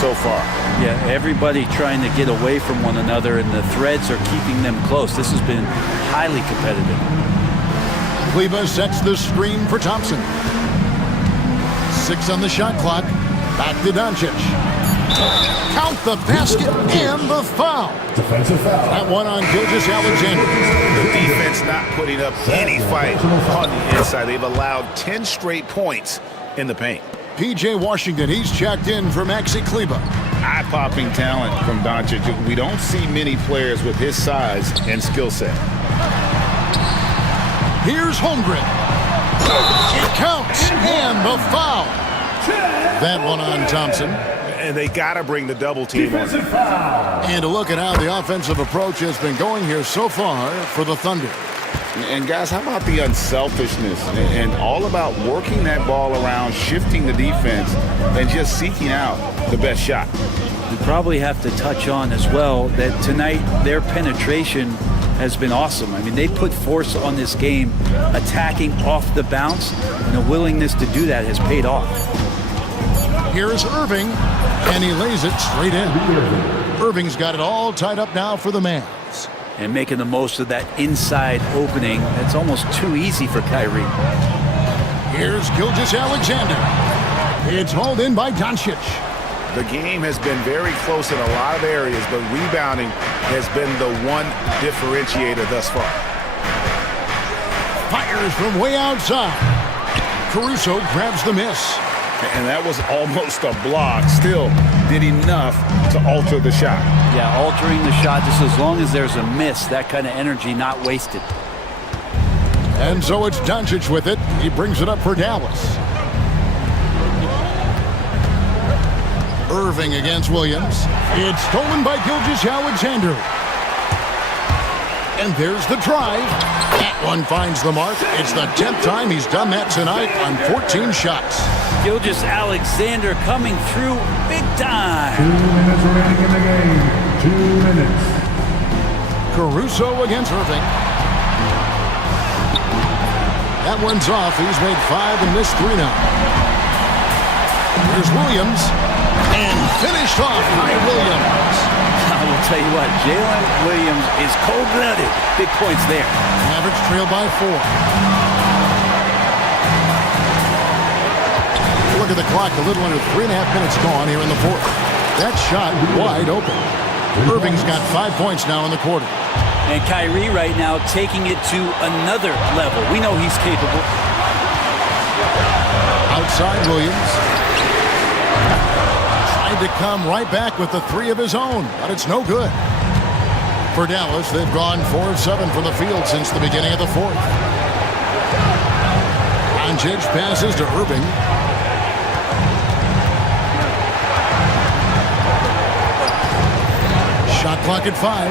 so far. Yeah, everybody trying to get away from one another, and the threads are keeping them close. This has been highly competitive. Kleber sets the screen for Thompson. 6 on the shot clock. Back to Doncic. Count the basket and the foul. Defensive foul. That one on Gilgeous-Alexander. The defense not putting up any fight on the inside. They've allowed 10 straight points in the paint. P.J. Washington, he's checked in for Maxi Kleber. Eye-popping talent from Doncic. We don't see many players with his size and skill set. Here's Holmgren. It counts, and the foul. That one on Thompson. And they got to bring the double team on. And to look at how the offensive approach has been going here so far for the Thunder. And guys, how about the unselfishness and all about working that ball around, shifting the defense, and just seeking out the best shot. We probably have to touch on as well that tonight their penetration has been awesome. I mean, they put force on this game, attacking off the bounce, and the willingness to do that has paid off. Here's Irving, and he lays it straight in. Irving's got it all tied up now for the Mavs. And making the most of that inside opening. That's almost too easy for Kyrie. Here's Gilgeous-Alexander. It's hauled in by Doncic. The game has been very close in a lot of areas, but rebounding has been the one differentiator thus far. Fires from way outside. Caruso grabs the miss. And that was almost a block. Still did enough to alter the shot. Yeah, altering the shot just as long as there's a miss. That kind of energy not wasted. And so it's Doncic with it. He brings it up for Dallas. Irving against Williams. It's stolen by Gilgeous-Alexander. And there's the drive. That one finds the mark. It's the 10th time he's done that tonight on 14 shots. Gilgeous-Alexander coming through big time. 2 minutes remaining in the game. 2 minutes. Caruso against Irving. That one's off. He's made 5 and missed 3 now. Here's Williams. And finished off by Williams. I will tell you what, Jalen Williams is cold-blooded. Big points there. Mavericks trail by 4. Look at the clock. A little under 3.5 minutes gone here in the fourth. That shot wide open. Irving's got 5 points now in the quarter. And Kyrie right now taking it to another level. We know he's capable. Outside Williams. Tried to come right back with the 3 of his own, but it's no good. For Dallas, they've gone 4 of 7 from the field since the beginning of the fourth. Doncic passes to Irving. Shot clock at 5.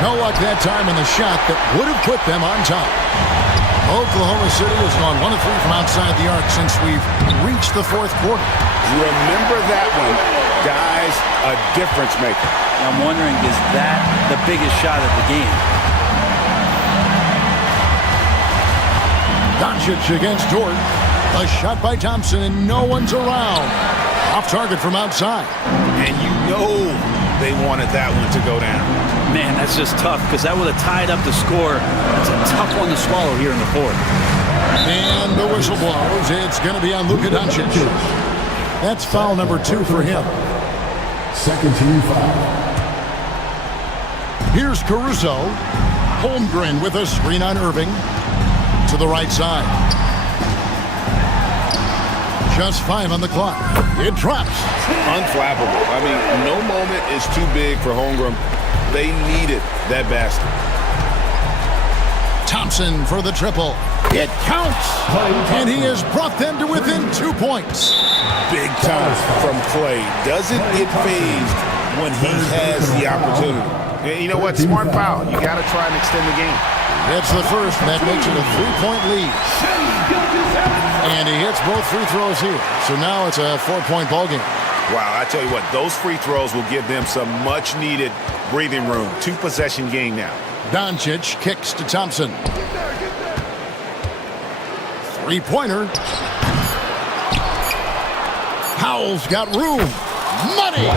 No luck that time in the shot that would have put them on top. Oklahoma City has gone 1 of 3 from outside the arc since we've reached the fourth quarter. Remember that one, guys, a difference maker. I'm wondering, is that the biggest shot of the game? Doncic against Dort. A shot by Thompson, and no one's around. Off target from outside. And you know they wanted that one to go down. Man, that's just tough because that would have tied up the score. That's a tough one to swallow here in the fourth. And the whistle blows. It's going to be on Luka Doncic. That's foul number 2 for him. Second team foul. Here's Caruso. Holmgren with a screen on Irving. To the right side. Just 5 on the clock. It drops. Unflappable. I mean, no moment is too big for Holmgren. They needed that basket. Thompson for the triple. It counts. And he has brought them to within 2 points. Big time from Clay. Doesn't get phased when he has the opportunity. And you know what? Smart foul. You got to try and extend the game. That's the first, and that makes it a 3-point lead. And he hits both free throws here. So now it's a 4-point ball game. Wow, I tell you what, those free throws will give them some much-needed breathing room. 2-possession game now. Doncic kicks to Thompson. 3-pointer. Howell's got room. Money!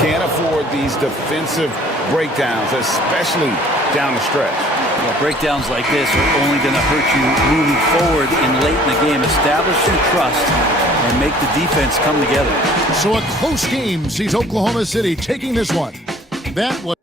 Can't afford these defensive breakdowns, especially down the stretch. Yeah, breakdowns like this are only going to hurt you moving forward and late in the game. Establish some trust and make the defense come together. So a close game sees Oklahoma City taking this one. That was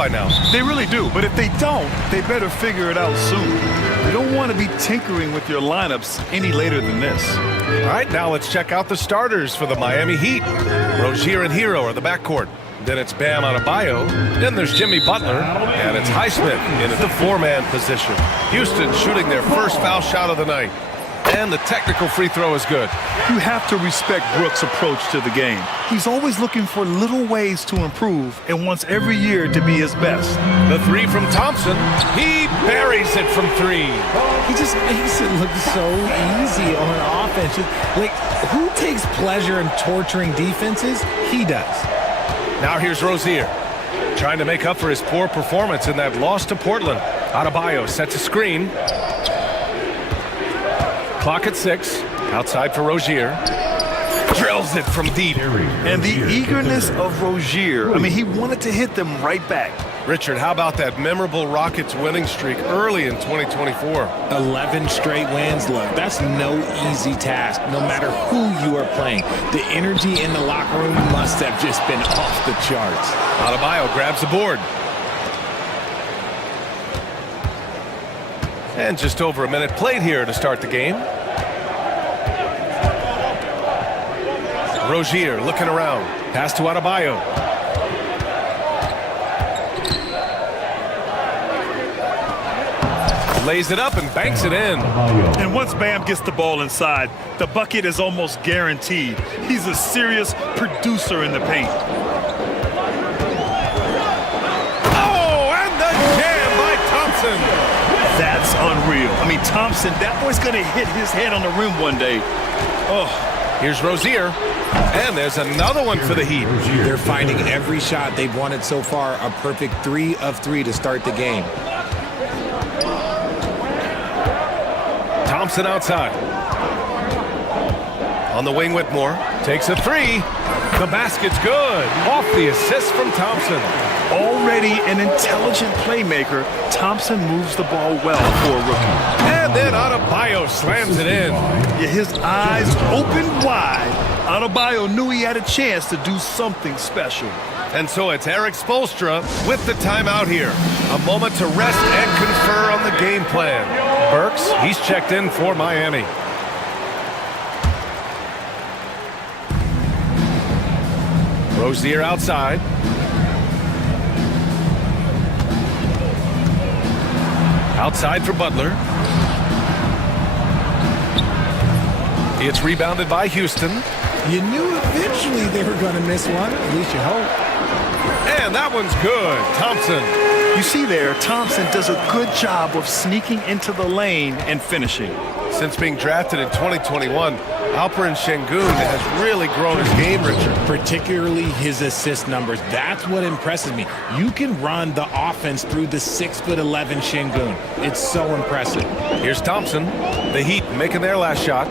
by now. They really do, but if they don't, they better figure it out soon. You don't want to be tinkering with your lineups any later than this. All right, now let's check out the starters for the Miami Heat. Rozier and Hero are the backcourt. Then it's Bam Adebayo. Then there's Jimmy Butler. And it's Highsmith in the four-man position. Houston shooting their first foul shot of the night. And the technical free throw is good. You have to respect Brooks' approach to the game. He's always looking for little ways to improve and wants every year to be his best. The three from Thompson. He buries it from three. He just makes it look so easy on offense. Like, who takes pleasure in torturing defenses? He does. Now here's Rozier, trying to make up for his poor performance in that loss to Portland. Adebayo sets a screen. Clock at 6. Outside for Rozier. Drills it from deep. And the eagerness of Rozier, I mean, he wanted to hit them right back. Richard, how about that memorable Rockets winning streak early in 2024? 11 straight wins, look. That's no easy task, no matter who you are playing. The energy in the locker room must have just been off the charts. Adebayo grabs the board. And just over a minute played here to start the game. Rozier looking around. Pass to Adebayo. Lays it up and banks it in. And once Bam gets the ball inside, the bucket is almost guaranteed. He's a serious producer in the paint. Oh, and the jam by Thompson. That's unreal. I mean, Thompson, that boy's going to hit his head on the rim one day. Oh. Here's Rozier. And there's another one for the Heat. They're finding every shot they've wanted so far a perfect 3 of 3 to start the game. Thompson outside. On the wing, Whitmore takes a three. The basket's good. Off the assist from Thompson. Already an intelligent playmaker, Thompson moves the ball well for a rookie. And then Adebayo slams it in. Yeah, his eyes open wide. Adebayo knew he had a chance to do something special. And so it's Eric Spoelstra with the timeout here. A moment to rest and confer on the game plan. Burks, he's checked in for Miami. Rozier outside. Outside for Butler. It's rebounded by Houston. You knew eventually they were going to miss one, at least you hope. And that one's good. Thompson. You see there, Thompson does a good job of sneaking into the lane and finishing. Since being drafted in 2021, Alperen Şengün has really grown his game, Richard. Particularly his assist numbers. That's what impresses me. You can run the offense through the 6'11" Şengün. It's so impressive. Here's Thompson. The Heat making their last shot.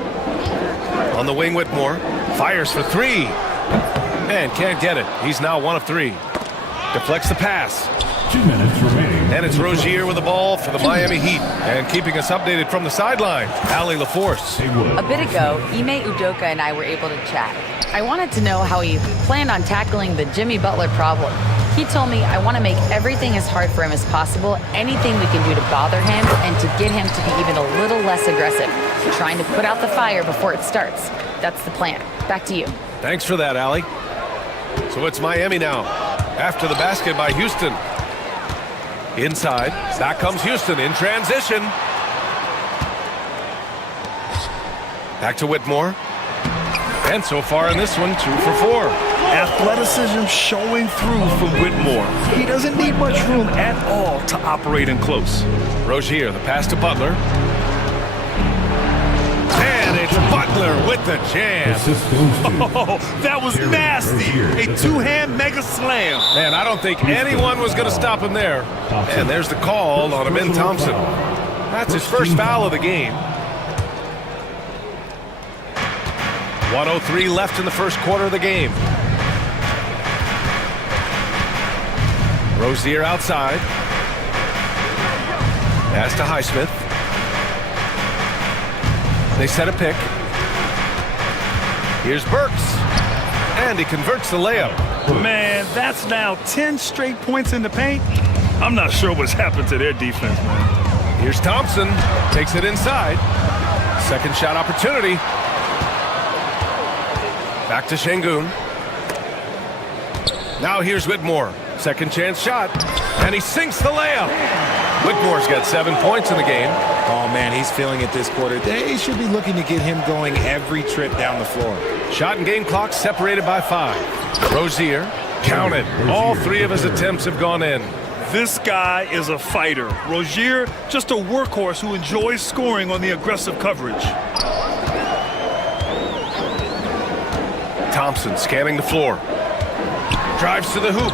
On the wing, Whitmore. Fires for three. And can't get it. He's now 1 of 3. Deflects the pass. 2 minutes remaining. And it's Rozier with the ball for the Miami Heat. And keeping us updated from the sideline, Allie LaForce. A bit ago, Ime Udoka and I were able to chat. I wanted to know how he planned on tackling the Jimmy Butler problem. He told me I want to make everything as hard for him as possible, anything we can do to bother him and to get him to be even a little less aggressive, trying to put out the fire before it starts. That's the plan. Back to you. Thanks for that, Allie. So it's Miami now, after the basket by Houston. Inside, back comes Houston in transition. Back to Whitmore. And so far in this one, 2 for 4. Athleticism showing through from Whitmore. He doesn't need much room at all to operate in close. Rozier, the pass to Butler. And it's Butler with the jam. Oh, that was nasty. A two-hand mega slam. Man, I don't think anyone was going to stop him there. And there's the call on Amin Thompson. That's his first foul of the game. 1:03 left in the first quarter of the game. Rozier outside. Pass to Highsmith. They set a pick. Here's Burks. And he converts the layup. Man, that's now 10 straight points in the paint. I'm not sure what's happened to their defense, man. Here's Thompson. Takes it inside. Second shot opportunity. Back to Şengün. Now here's Whitmore. Second chance shot. And he sinks the layup. Whitmore's got 7 points in the game. Oh, man, he's feeling it this quarter. They should be looking to get him going every trip down the floor. Shot and game clock separated by 5. Rozier counted. All 3 of his attempts have gone in. This guy is a fighter. Rozier, just a workhorse who enjoys scoring on the aggressive coverage. Thompson scanning the floor. Drives to the hoop.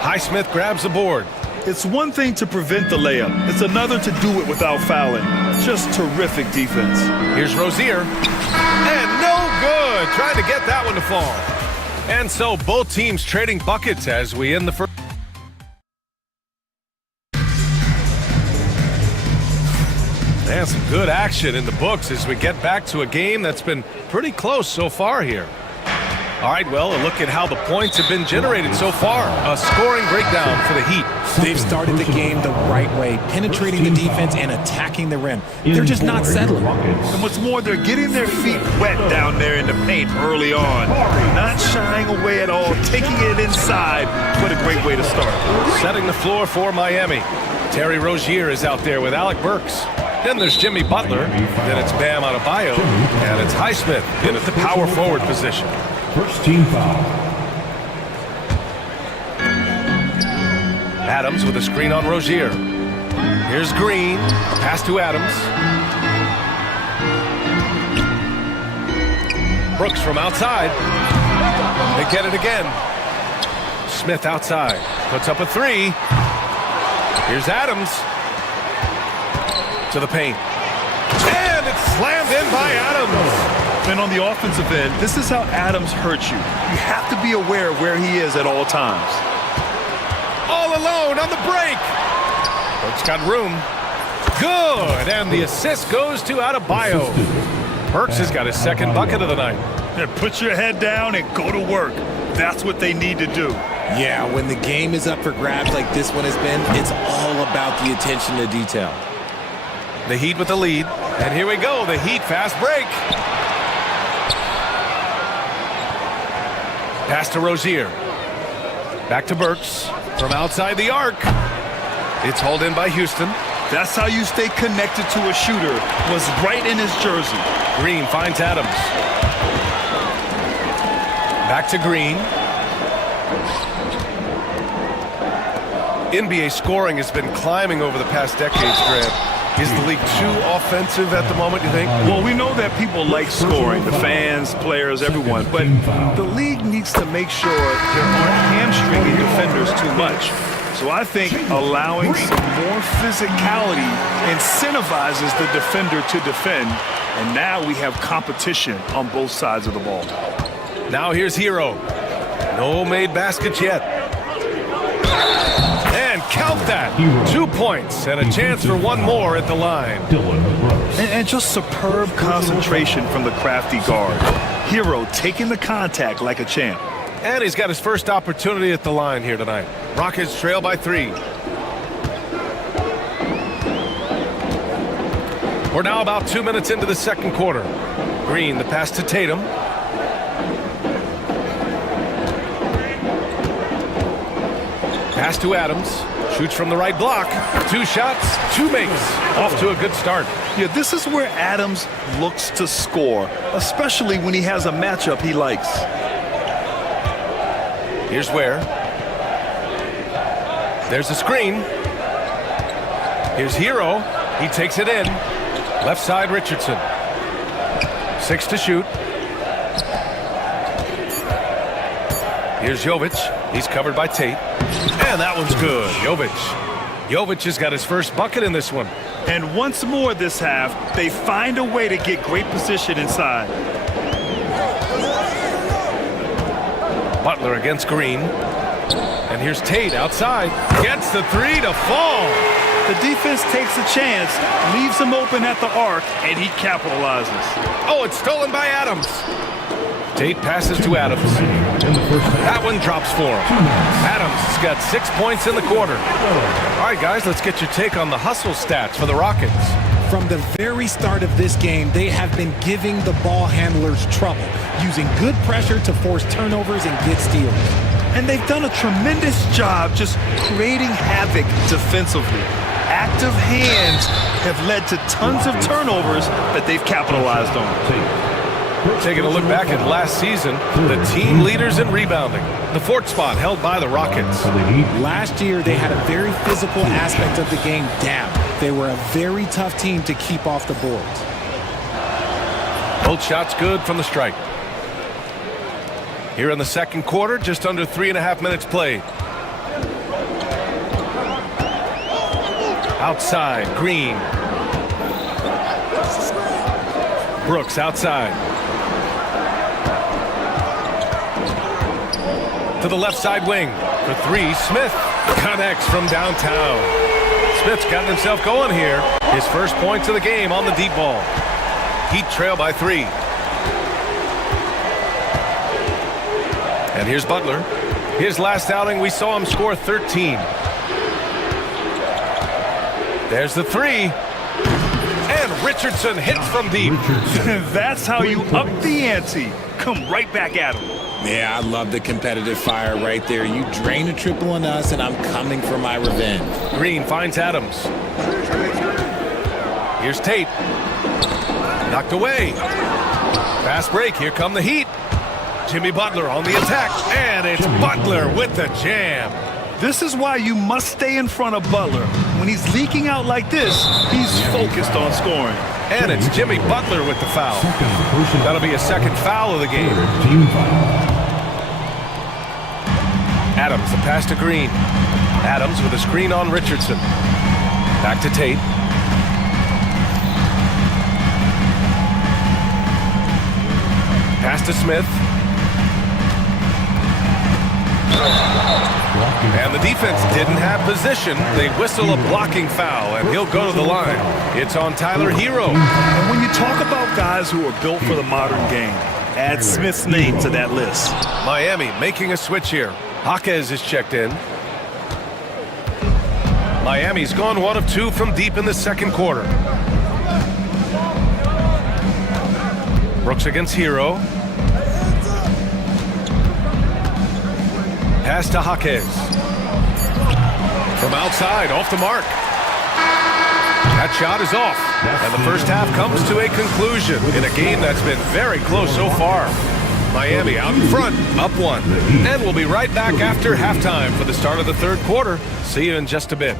Highsmith grabs the board. It's one thing to prevent the layup. It's another to do it without fouling. Just terrific defense. Here's Rozier. And no good. Trying to get that one to fall. And so both teams trading buckets as we end the first. And some good action in the books as we get back to a game that's been pretty close so far here. All right, well, a look at how the points have been generated so far. A scoring breakdown for the Heat. They've started the game the right way, penetrating the defense and attacking the rim. They're just not settling. And what's more, they're getting their feet wet down there in the paint early on. Not shying away at all, taking it inside. What a great way to start. Setting the floor for Miami. Terry Rozier is out there with Alec Burks. Then there's Jimmy Butler. Then it's Bam Adebayo. And it's Highsmith in at the power forward position. First team foul. Adams with a screen on Rozier. Here's Green. Pass to Adams. Brooks from outside. They get it again. Smith outside. Puts up a 3. Here's Adams. To the paint. And it's slammed in by Adams. And on the offensive end, this is how Adams hurts you. You have to be aware of where he is at all times. All alone on the break. Burks got room. Good. And the assist goes to Adebayo. Burks has got his second bucket of the night. Yeah, put your head down and go to work. That's what they need to do. Yeah, when the game is up for grabs like this one has been, it's all about the attention to detail. The Heat with the lead. And here we go. The Heat fast break. Pass to Rozier. Back to Burks. From outside the arc. It's hauled in by Houston. That's how you stay connected to a shooter. Was right in his jersey. Green finds Adams. Back to Green. NBA scoring has been climbing over the past decades, Grant. Is the league too offensive at the moment, you think? Well, we know that people like scoring, the fans, players, everyone, but the league needs to make sure they aren't hamstringing defenders too much. So I think allowing some more physicality incentivizes the defender to defend, and now we have competition on both sides of the ball. Now here's Hero. No made baskets yet. And count that. 2 points and a chance for one more at the line. And just superb concentration from the crafty guard. Hero taking the contact like a champ. And he's got his first opportunity at the line here tonight. Rockets trail by 3. We're now about 2 minutes into the second quarter. Green, the pass to Tatum. Pass to Adams. Shoots from the right block. 2 shots, 2 makes. Off to a good start. Yeah, this is where Adams looks to score, especially when he has a matchup he likes. Here's where. There's a screen. Here's Hero. He takes it in. Left side, Richardson. 6 to shoot. Here's Jovic. He's covered by Tate. And that one's good. Jovic has got his first bucket in this one. And once more this half, they find a way to get great position inside. Butler against Green. And here's Tate outside. Gets the 3 to fall. The defense takes a chance, leaves him open at the arc, and he capitalizes. Oh, it's stolen by Adams. Tate passes to Adams. That one drops for him. Adams has got 6 points in the quarter. All right, guys, let's get your take on the hustle stats for the Rockets. From the very start of this game, they have been giving the ball handlers trouble, using good pressure to force turnovers and get steals. And they've done a tremendous job just creating havoc defensively. Active hands have led to tons of turnovers that they've capitalized on. Taking a look back at last season, the team leaders in rebounding. The fourth spot held by the Rockets. Last year, they had a very physical aspect of the game down. They were a very tough team to keep off the boards. Both shots good from the stripe. Here in the second quarter, just under 3.5 minutes played. Outside, Green. Brooks outside. To the left side wing. For three, Smith connects from downtown. Smith's gotten himself going here. His first points of the game on the deep ball. Heat trail by 3. And here's Butler. His last outing, we saw him score 13. There's the 3. And Richardson hits from deep. That's how you up the ante. Come right back at him. Yeah, I love the competitive fire right there. You drain a triple on us, and I'm coming for my revenge. Green finds Adams. Here's Tate. Knocked away. Fast break. Here come the Heat. Jimmy Butler on the attack. And it's Butler with the jam. This is why you must stay in front of Butler. When he's leaking out like this, he's focused on scoring. And it's Jimmy Butler with the foul. That'll be a second foul of the game. Adams, the pass to Green. Adams with a screen on Richardson. Back to Tate. Pass to Smith. And the defense didn't have position. They whistle a blocking foul, and he'll go to the line. It's on Tyler Hero. And when you talk about guys who are built for the modern game, add Smith's name to that list. Miami making a switch here. Jaquez is checked in. Miami's gone 1 of 2 from deep in the second quarter. Brooks against Hero. Pass to Jaquez. From outside, off the mark. That shot is off. And the first half comes to a conclusion in a game that's been very close so far. Miami out in front, up 1. And we'll be right back after halftime for the start of the third quarter. See you in just a bit.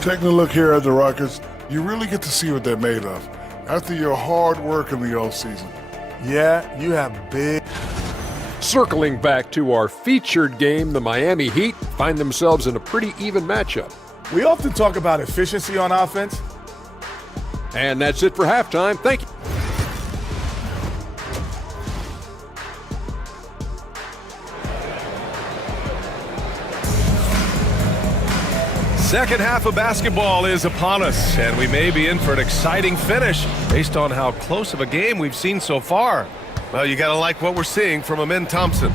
Taking a look here at the Rockets, you really get to see what they're made of after your hard work in the offseason. Yeah, you have big. Circling back to our featured game, the Miami Heat find themselves in a pretty even matchup. We often talk about efficiency on offense. And that's it for halftime. Thank you. Second half of basketball is upon us, and we may be in for an exciting finish based on how close of a game we've seen so far. Well, you got to like what we're seeing from Amin Thompson.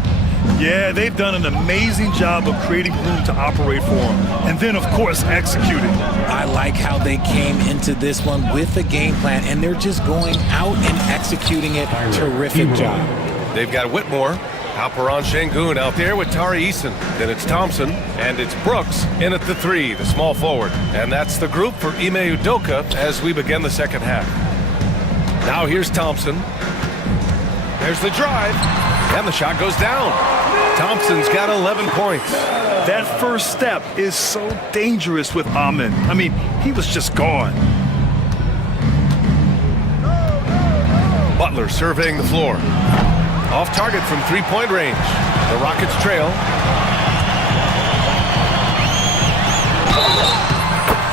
Yeah, they've done an amazing job of creating room to operate for him. And then, of course, executing. I like how they came into this one with a game plan, and they're just going out and executing it. Terrific job. They've got Whitmore, Alperon Şengün out there with Tari Eason. Then it's Thompson, and it's Brooks in at the 3, the small forward. And that's the group for Ime Udoka as we begin the second half. Now here's Thompson. There's the drive, and the shot goes down. Thompson's got 11 points. That first step is so dangerous with Amin. I mean, he was just gone. Butler surveying the floor. Off target from three-point range. The Rockets trail.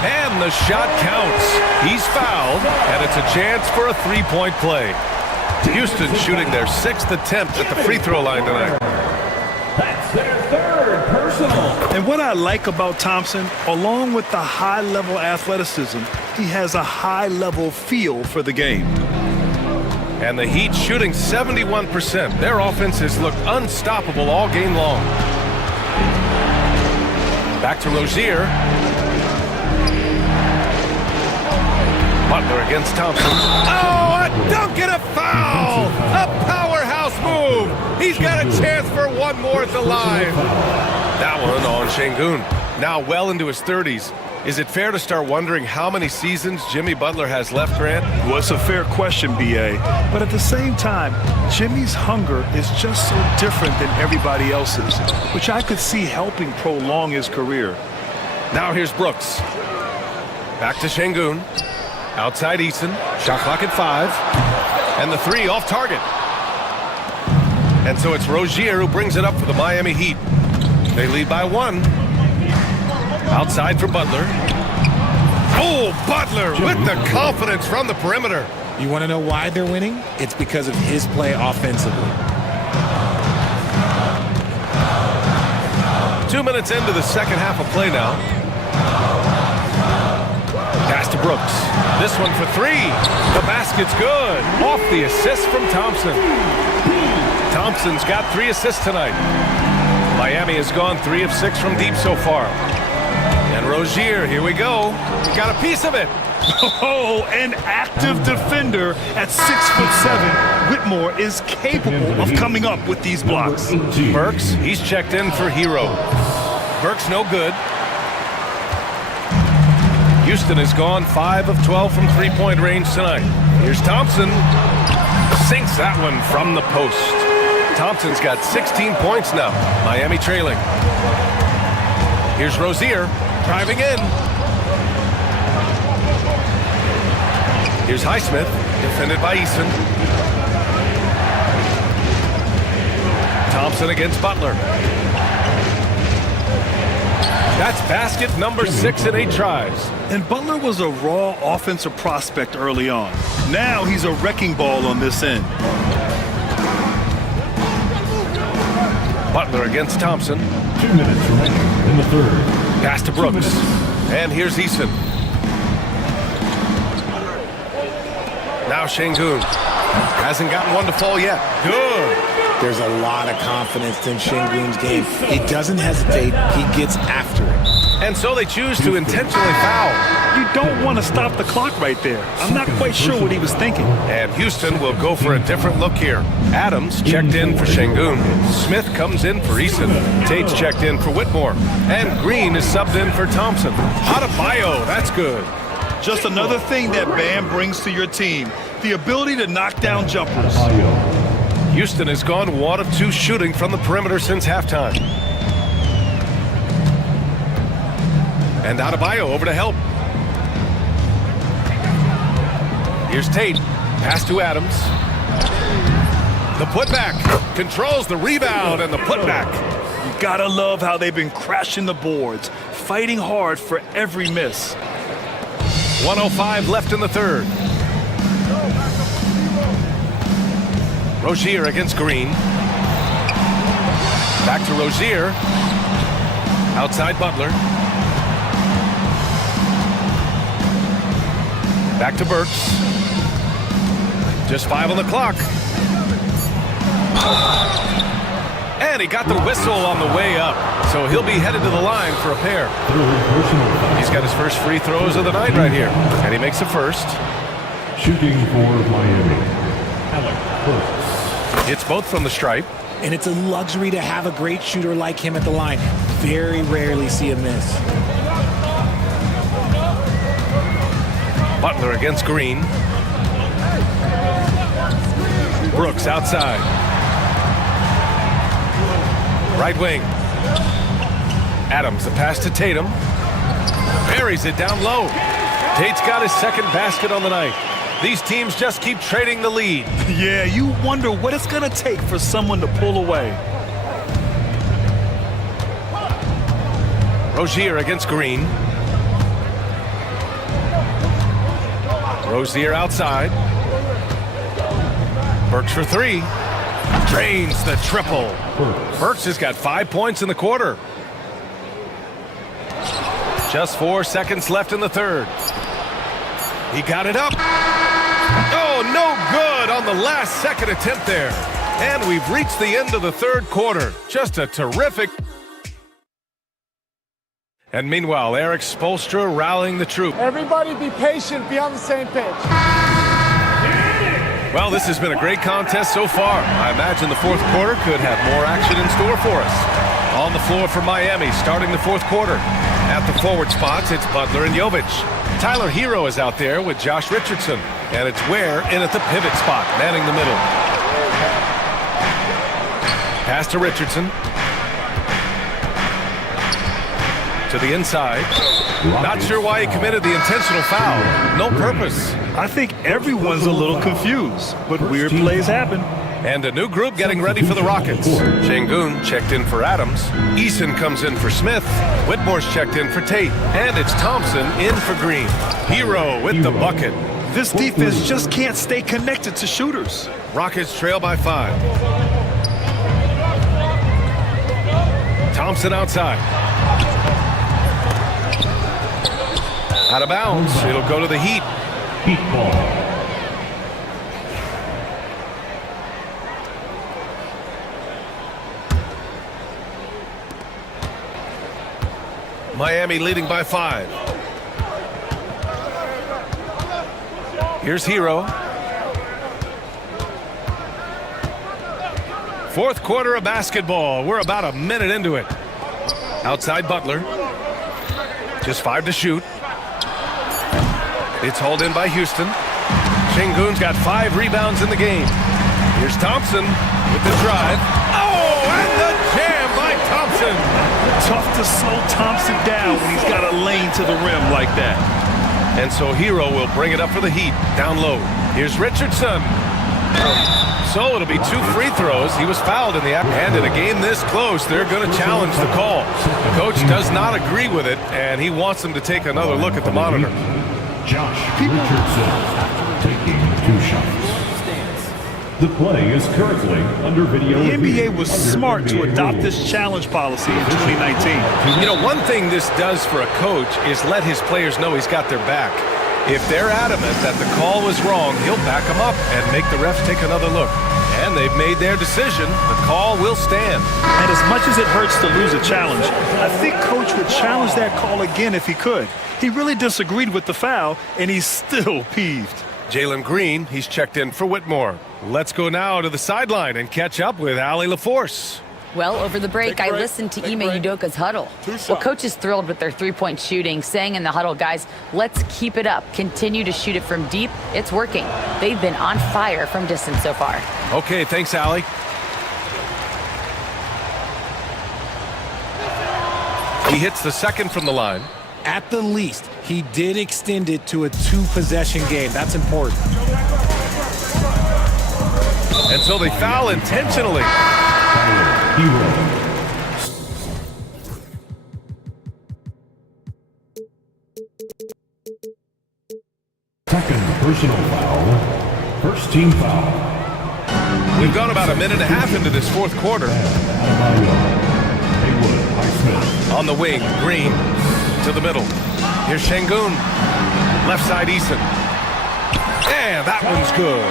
And the shot counts. He's fouled, and it's a chance for a three-point play. Houston shooting their 6th attempt at the free throw line tonight. That's their 3rd personal. And what I like about Thompson, along with the high-level athleticism, He has a high-level feel for the game. And the Heat shooting 71%. Their offense has looked unstoppable all game long. Back to Rozier. Butler against Thompson. Oh, a dunk and a foul! A powerhouse move! He's got a chance for one more at the line. That one on Şengün. Now well into his 30s. Is it fair to start wondering how many seasons Jimmy Butler has left, Grant? Well, it's a fair question, B.A. But at the same time, Jimmy's hunger is just so different than everybody else's, which I could see helping prolong his career. Now here's Brooks. Back to Şengün. Outside Eason. Shot clock at 5. And the three off target. And so it's Rozier who brings it up for the Miami Heat. They lead by 1. Outside for Butler. Oh, Butler with the confidence from the perimeter. You want to know why they're winning? It's because of his play offensively. 2 minutes into the second half of play now. Pass to Brooks. This one for 3. The basket's good. Off the assist from Thompson. Thompson's got 3 assists tonight. Miami has gone 3 of 6 from deep so far. And Rozier, here we go. Got a piece of it. Oh, an active defender at 6'7". Whitmore is capable of coming up with these blocks. Burks, he's checked in for Hero. Burks no good. Houston has gone 5 of 12 from three-point range tonight. Here's Thompson. Sinks that one from the post. Thompson's got 16 points now. Miami trailing. Here's Rozier driving in. Here's Highsmith, defended by Eason. Thompson against Butler. That's basket number 6 in 8 tries. And Butler was a raw offensive prospect early on. Now he's a wrecking ball on this end. Butler against Thompson. 2 minutes remaining in the third. Pass to Brooks. And here's Eason. Now Şengün. Hasn't gotten one to fall yet. Good. There's a lot of confidence in Şengün's game. He doesn't hesitate. He gets after it. And so they choose to intentionally foul. You don't want to stop the clock right there. I'm not quite sure what he was thinking. And Houston will go for a different look here. Adams checked in for Şengün. Smith comes in for Eason. Tate's checked in for Whitmore. And Green is subbed in for Thompson. Adebayo, that's good. Just another thing that Bam brings to your team. The ability to knock down jumpers. Houston has gone 1 of 2 shooting from the perimeter since halftime. And Adebayo over to help. Here's Tate. Pass to Adams. The putback. Controls the rebound and the putback. You gotta love how they've been crashing the boards, fighting hard for every miss. 1:05 left in the third. Rozier against Green. Back to Rozier. Outside Butler. Back to Burks. Just 5 on the clock. And he got the whistle on the way up. So he'll be headed to the line for a pair. He's got his first free throws of the night right here. And he makes the first. Shooting for Miami, Alec Burks. It's both from the stripe. And it's a luxury to have a great shooter like him at the line. Very rarely see a miss. Butler against Green. Brooks outside. Right wing. Adams, the pass to Tatum. Buries it down low. Tate's got his second basket on the night. These teams just keep trading the lead. Yeah, you wonder what it's going to take for someone to pull away. Rozier against Green. Rozier outside. Burks for 3. Drains the triple. Burks has got 5 points in the quarter. Just 4 seconds left in the third. He got it up. Oh, no good on the last second attempt there. And we've reached the end of the third quarter. Just a terrific... And meanwhile, Eric Spoelstra rallying the troop. Everybody be patient, be on the same page. Well, this has been a great contest so far. I imagine the fourth quarter could have more action in store for us. On the floor for Miami, starting the fourth quarter. At the forward spots, it's Butler and Jovic. Tyler Hero is out there with Josh Richardson. And it's Ware in at the pivot spot, manning the middle. Pass to Richardson. To the inside. Not sure why he committed the intentional foul. No purpose. I think everyone's a little confused, but weird plays happen. And a new group getting ready for the Rockets. Şengün checked in for Adams. Eason comes in for Smith. Whitmore's checked in for Tate. And it's Thompson in for Green. Hero with the bucket. This defense just can't stay connected to shooters. Rockets trail by 5. Thompson outside. Out of bounds. It'll go to the Heat. Heat ball. Miami leading by 5. Here's Hero. Fourth quarter of basketball. We're about a minute into it. Outside Butler. Just 5 to shoot. It's hauled in by Houston. Şengün's got 5 rebounds in the game. Here's Thompson with the drive. Oh, and the jam by Thompson. Tough to slow Thompson down when he's got a lane to the rim like that. And so Hero will bring it up for the Heat. Down low. Here's Richardson. So it'll be 2 free throws. He was fouled in the act. And in a game this close, they're going to challenge the call. The coach does not agree with it, and he wants them to take another look at the monitor. Josh Richardson taking 2 shots. The play is currently under video. The NBA was smart to adopt this challenge policy in 2019. You know, one thing this does for a coach is let his players know he's got their back. If they're adamant that the call was wrong, he'll back them up and make the refs take another look. And they've made their decision. The call will stand. And as much as it hurts to lose a challenge, I think Coach would challenge that call again if he could. He really disagreed with the foul, and he's still peeved. Jalen Green, he's checked in for Whitmore. Let's go now to the sideline and catch up with Allie LaForce. Well, over the break, I listened to Ime Udoka's huddle. Well, Coach is thrilled with their three-point shooting, saying in the huddle, guys, let's keep it up. Continue to shoot it from deep. It's working. They've been on fire from distance so far. Okay, thanks, Allie. He hits the second from the line. At the least, he did extend it to a 2-possession game. That's important. And so they foul intentionally. Second personal foul. First team foul. We've gone about a minute and a half into this fourth quarter. On the wing, Green to the middle. Here's Şengün. Left side, Eason. And that one's good.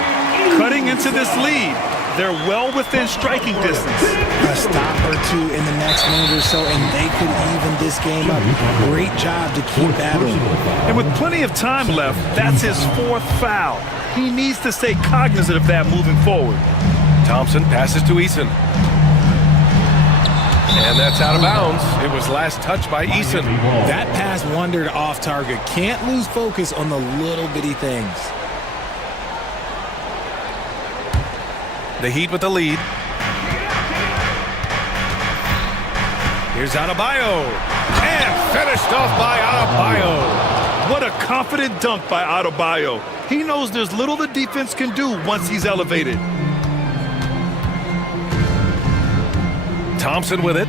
Cutting into this lead. They're well within striking distance. A stop or 2 in the next minute or so, and they could even this game up. Great job to keep battling. And with plenty of time left, that's his 4th foul. He needs to stay cognizant of that moving forward. Thompson passes to Eason. And that's out of bounds. It was last touched by Eason. That pass wandered off target. Can't lose focus on the little bitty things. The Heat with the lead. Here's Adebayo. And finished off by Adebayo. What a confident dunk by Adebayo. He knows there's little the defense can do once he's elevated. Thompson with it.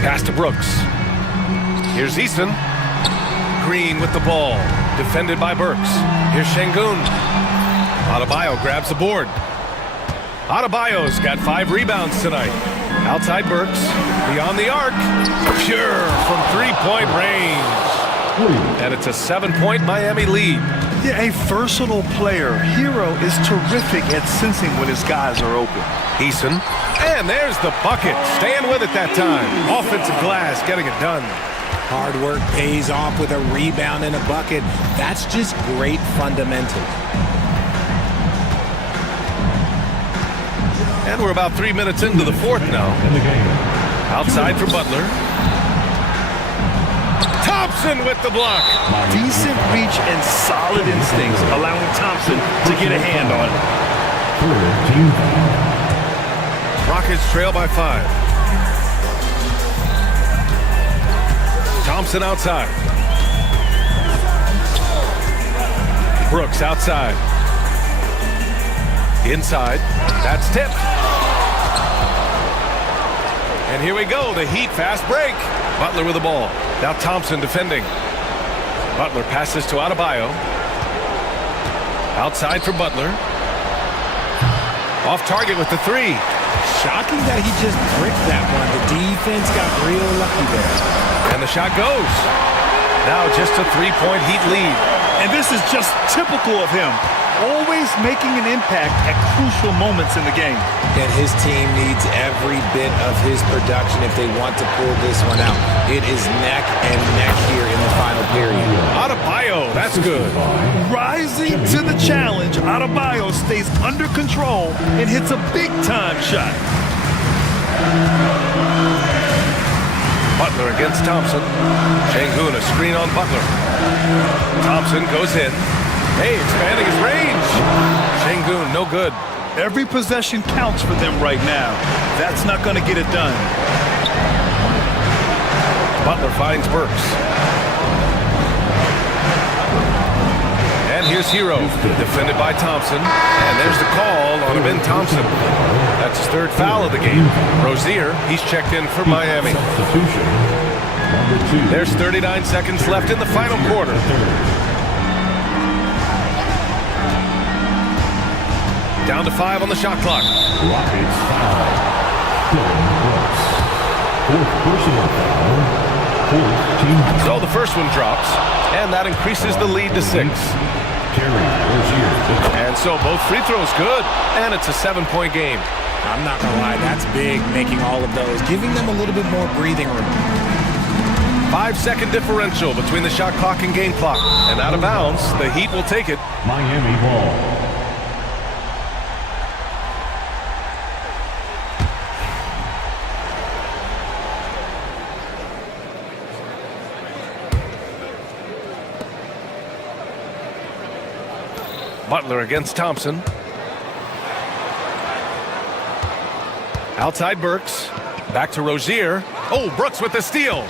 Pass to Brooks. Here's Eason. Green with the ball. Defended by Burks. Here's Şengün. Adebayo grabs the board. Adebayo's got 5 rebounds tonight. Outside Burks, beyond the arc, pure from three-point range. And it's a 7-point Miami lead. Yeah, a versatile player. Hero is terrific at sensing when his guys are open. Eason, and there's the bucket. Staying with it that time. Offensive glass, getting it done. Hard work pays off with a rebound and a bucket. That's just great fundamentals. And we're about 3 minutes into the fourth now. Outside for Butler. Thompson with the block. Decent reach and solid instincts, allowing Thompson to get a hand on it. Rockets trail by 5. Thompson outside. Brooks outside. Inside. That's tipped. And here we go, the Heat fast break. Butler with the ball. Now Thompson defending. Butler passes to Adebayo. Outside for Butler. Off target with the three. Shocking that he just bricked that one. The defense got real lucky there. And the shot goes. Now just a 3-point Heat lead. And this is just typical of him. Always making an impact at crucial moments in the game. And his team needs every bit of his production if they want to pull this one out. It is neck and neck here in the final period. Adebayo, that's good. Rising to the challenge, Adebayo stays under control and hits a big-time shot. Butler against Thompson. Şengün, a screen on Butler. Thompson goes in. Hey, expanding his range. Şengün, no good. Every possession counts for them right now. That's not going to get it done. Butler finds Burks. And here's Hero, defended by Thompson. And there's the call on Ben Thompson. That's his third foul of the game. Rozier, he's checked in for Miami. There's 39 seconds left in the final quarter. Down to 5 on the shot clock. Rockets foul. Brooks. Fourth personal foul. Fourth team foul. So the first one drops, and that increases the lead to 6. And so both free throws good, and it's a 7-point game. I'm not going to lie, that's big, making all of those, giving them a little bit more breathing room. 5-second differential between the shot clock and game clock. And out of bounds, the Heat will take it. Miami ball. Butler against Thompson. Outside Burks. Back to Rozier. Oh, Brooks with the steal.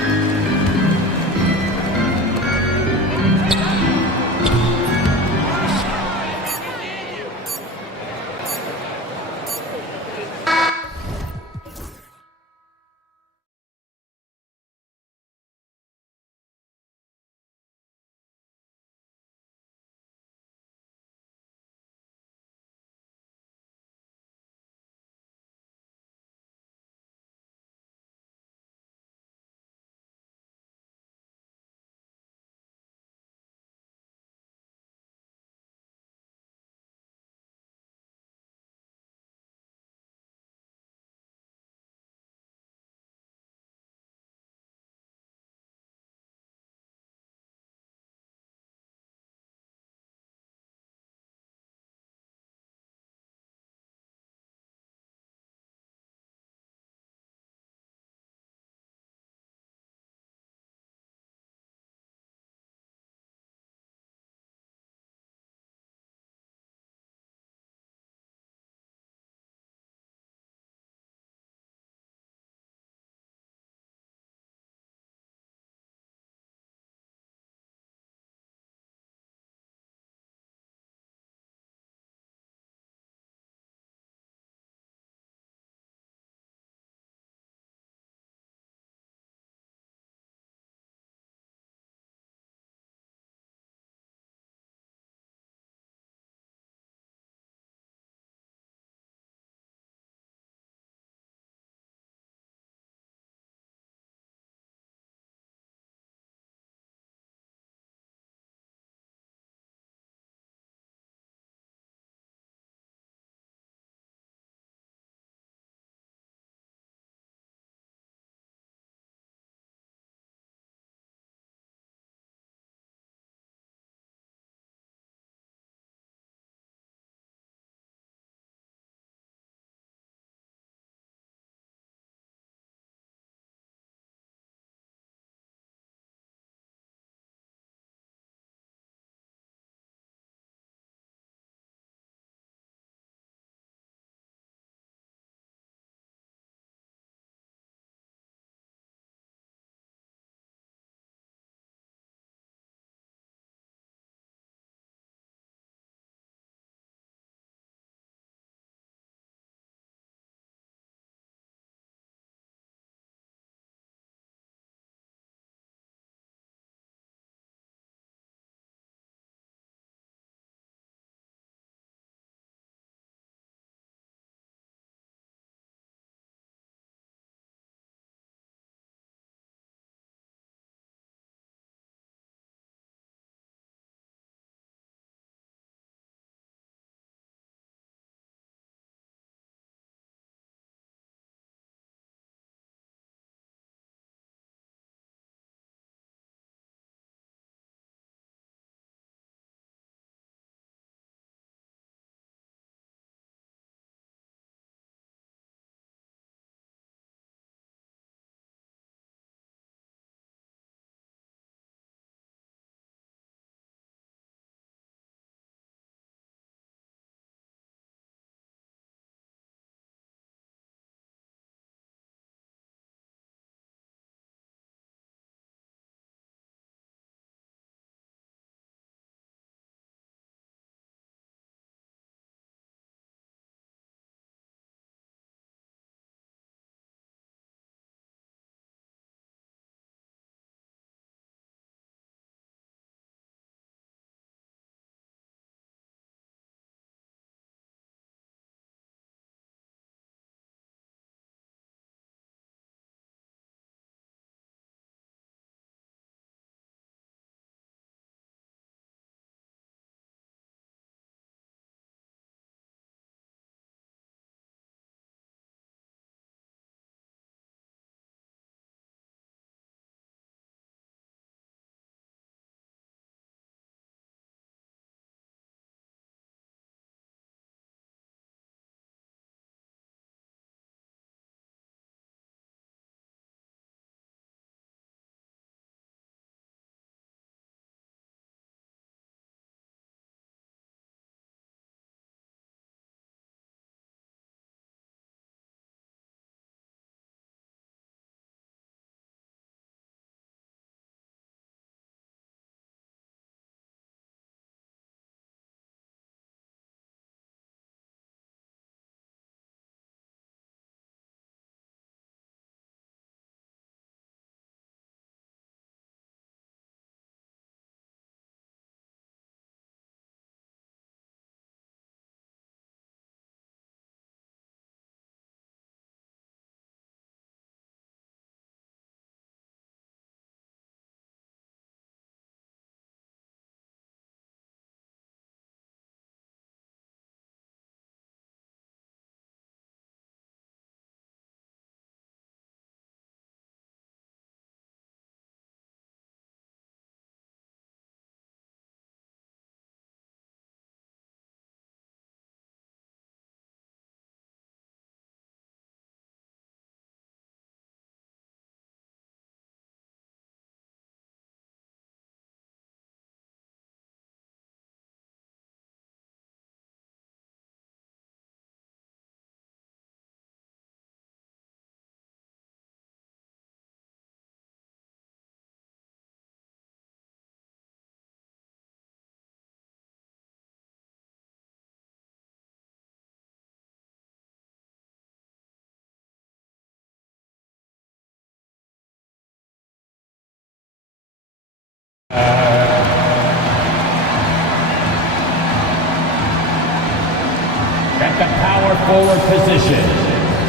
forward position.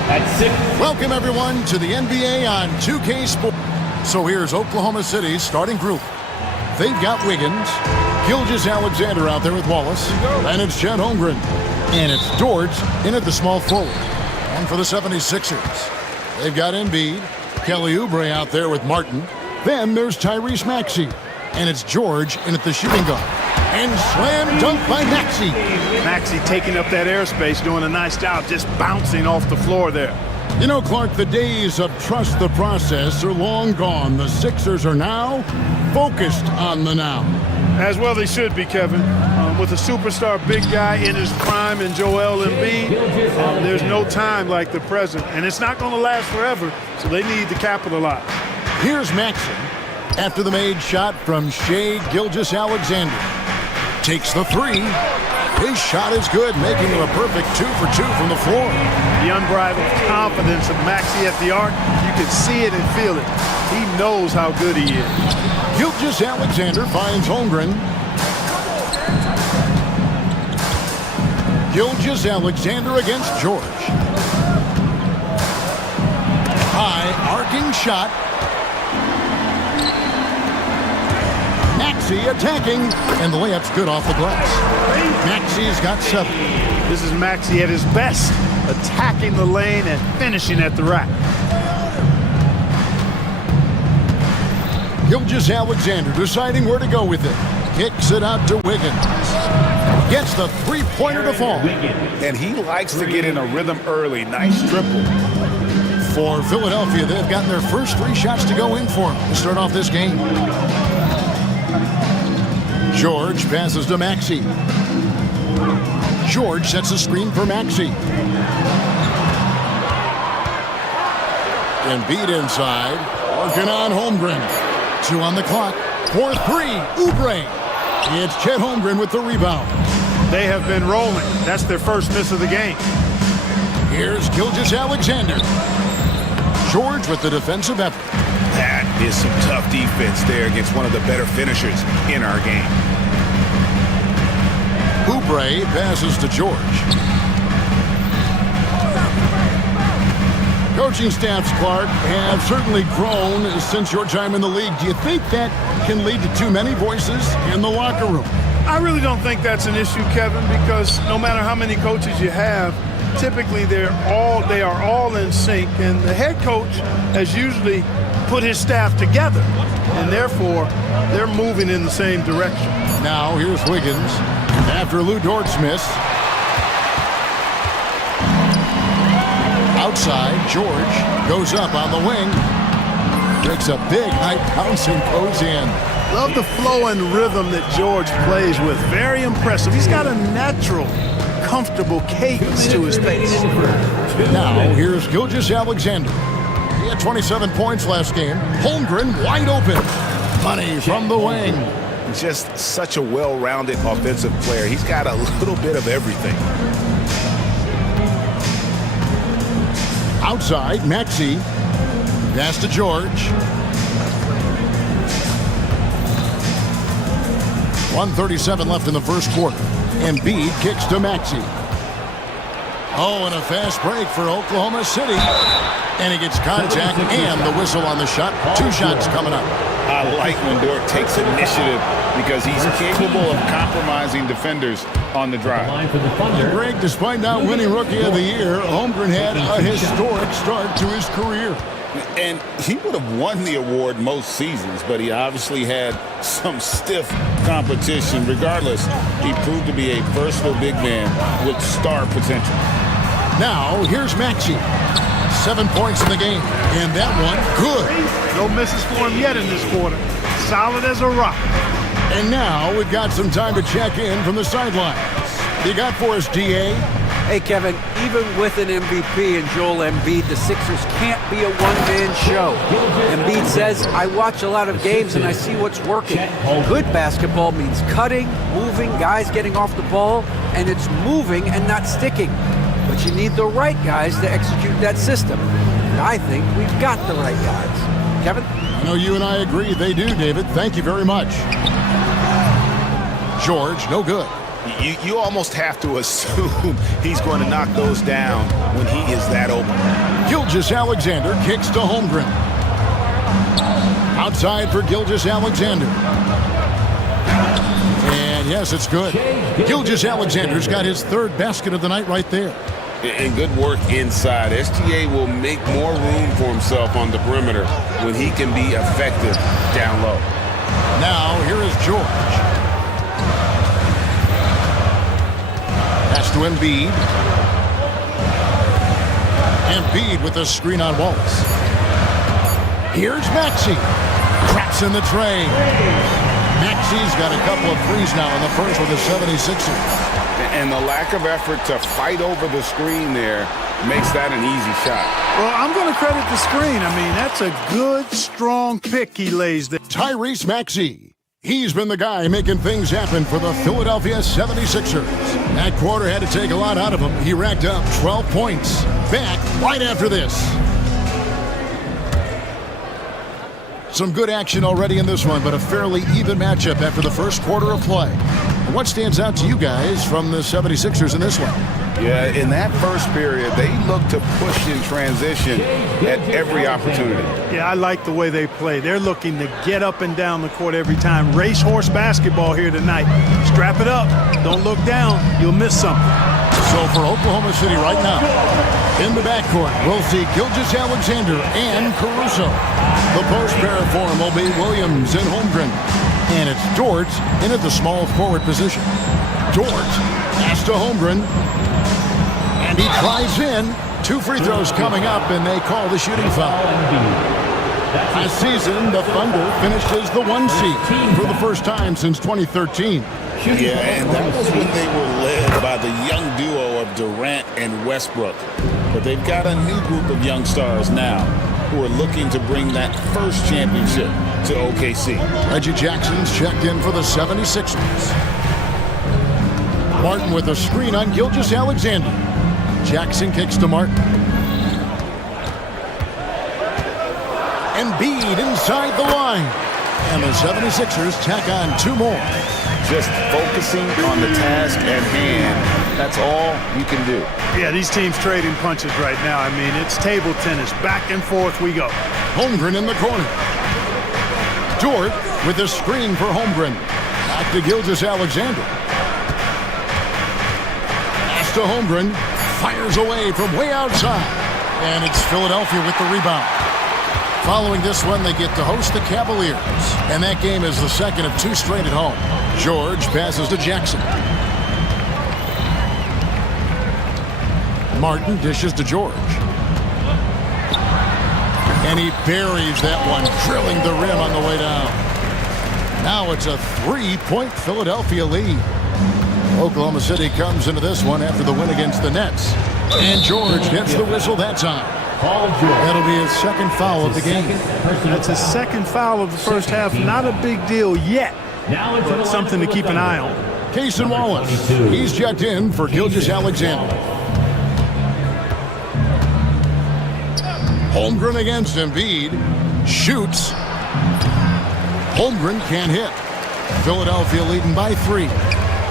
At 6. Welcome, everyone, to the NBA on 2K Sports. So here's Oklahoma City's starting group. They've got Wiggins, Gilgeous-Alexander out there with Wallace, and it's Chet Holmgren. And it's George in at the small forward. And for the 76ers, they've got Embiid, Kelly Oubre out there with Martin. Then there's Tyrese Maxey. And it's George in at the shooting guard. And slam dunk by Maxey. Maxey taking up that airspace, doing a nice job just bouncing off the floor there. You know, Clark, the days of trust the process are long gone. The Sixers are now focused on the now. As well they should be, Kevin. With a superstar big guy in his prime and Joel Embiid, there's no time like the present. And it's not going to last forever, so they need to capitalize. Here's Maxey after the made shot from Shai Gilgeous-Alexander. Takes the three. His shot is good, making it a perfect 2 for 2 from the floor. The unbridled confidence of Maxey at the arc, you can see it and feel it. He knows how good he is. Gilgeous-Alexander finds Holmgren. Gilgeous-Alexander against George. High arcing shot. Maxey attacking, and the layup's good off the glass. Maxey's got 7. This is Maxey at his best, attacking the lane and finishing at the rack. Gilgeous-Alexander deciding where to go with it. Kicks it out to Wiggins. Gets the three-pointer to fall. And he likes to get in a rhythm early. Nice triple. For Philadelphia, they've gotten their first 3 shots to go in for him to start off this game. George passes to Maxey. George sets a screen for Maxey. Embiid inside. Working on Holmgren. 2 on the clock. For 3, Oubre. It's Chet Holmgren with the rebound. They have been rolling. That's their first miss of the game. Here's Gilgeous-Alexander. George with the defensive effort. That is some tough defense there against one of the better finishers in our game. Oubre passes to George. Coaching staffs, Clark, have certainly grown since your time in the league. Do you think that can lead to too many voices in the locker room? I really don't think that's an issue, Kevin, because no matter how many coaches you have, typically they are all in sync, and the head coach has usually put his staff together, and therefore they're moving in the same direction. Now here's Wiggins after Lou Dort's miss. Outside, George goes up on the wing. Takes a big high bounce and goes in. Love the flow and rhythm that George plays with. Very impressive. He's got a natural, comfortable cadence to his pace. Now here's Gilgeous-Alexander. He had 27 points last game. Holmgren wide open. Money from the wing. Just such a well-rounded offensive player. He's got a little bit of everything. Outside, Maxey. Pass to George. 1:37 left in the first quarter. Embiid kicks to Maxey. Oh, and a fast break for Oklahoma City. And he gets contact and the whistle on the shot. 2 shots coming up. I like when Dort takes initiative because he's capable of compromising defenders on the drive. Greg, despite not winning Rookie of the Year, Holmgren had a historic start to his career. And he would have won the award most seasons, but he obviously had some stiff competition. Regardless, he proved to be a versatile big man with star potential. Now, here's Maxey. 7 points in the game, and that one good. No misses for him yet in this quarter. Solid as a rock. And now we've got some time to check in from the sidelines. You got for us, DA? Hey, Kevin, even with an MVP and Joel Embiid, the Sixers can't be a one-man show. Embiid says, I watch a lot of games and I see what's working. Good basketball means cutting, moving, guys getting off the ball, and it's moving and not sticking. But you need the right guys to execute that system. And I think we've got the right guys. Kevin? I know you and I agree they do, David. Thank you very much. George, no good. You almost have to assume he's going to knock those down when he is that open. Gilgeous-Alexander kicks to Holmgren. Outside for Gilgeous-Alexander. And yes, it's good. Gilgeous-Alexander's got his third basket of the night right there. And good work inside. SGA will make more room for himself on the perimeter when he can be effective down low. Now, here is George. Pass to Embiid. Embiid with a screen on Wallace. Here's Maxey. Traps in the tray. Maxey's got a couple of threes now in the first with the 76ers. And the lack of effort to fight over the screen there makes that an easy shot. Well, I'm going to credit the screen. I mean, that's a good, strong pick he lays there. Tyrese Maxey. He's been the guy making things happen for the Philadelphia 76ers. That quarter had to take a lot out of him. He racked up 12 points. Back right after this. Some good action already in this one, but a fairly even matchup after the first quarter of play. What stands out to you guys from the 76ers in this one? Yeah, in that first period, they looked to push in transition at every opportunity. Yeah, I like the way they play. They're looking to get up and down the court every time. Racehorse basketball here tonight. Strap it up. Don't look down. You'll miss something. So for Oklahoma City right now, in the backcourt, we'll see Gilgeous-Alexander and Caruso. The post pair for him will be Williams and Holmgren. And it's Dort in at the small forward position. Dort pass to Holmgren. And he drives in. 2 free throws coming up, and they call the shooting foul. Last season, the Thunder finished as the 1 seed for the first time since 2013. Yeah, and that was when they were led by the young duo of Durant and Westbrook. But they've got a new group of young stars now who are looking to bring that first championship to OKC. Reggie Jackson's checked in for the 76ers. Martin with a screen on Gilgeous-Alexander. Jackson kicks to Martin. Embiid inside the line. And the 76ers tack on 2 more. Just focusing on the task at hand. That's all you can do. Yeah, these teams trading punches right now. I mean, it's table tennis. Back and forth we go. Holmgren in the corner. Dort with a screen for Holmgren. Back to Gilgeous-Alexander. Pass to Holmgren. Fires away from way outside. And it's Philadelphia with the rebound. Following this one, they get to host the Cavaliers. And that game is the second of 2 straight at home. George passes to Jackson. Martin dishes to George. And he buries that one, drilling the rim on the way down. Now it's a 3-point Philadelphia lead. Oklahoma City comes into this one after the win against the Nets. And George gets the whistle that time. That'll be his second foul of the game. That's his second foul of the first half. Not a big deal yet, but something to keep an eye on. Cason Wallace, he's checked in for Gilgeous-Alexander. Holmgren against Embiid. Shoots. Holmgren can't hit. Philadelphia leading by 3.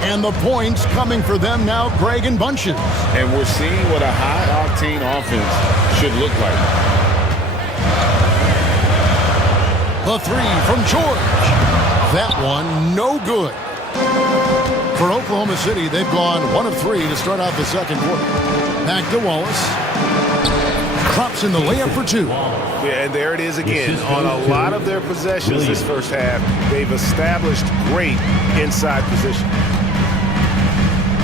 And the points coming for them now, Greg and Bunches. And we're seeing what a high-octane offense should look like. The 3 from George. That one, no good. For Oklahoma City, they've gone 1 of 3 to start out the second quarter. Back to Wallace. Drops in the layup for 2. Yeah, and there it is again. On a lot of their possessions this first half, they've established great inside position.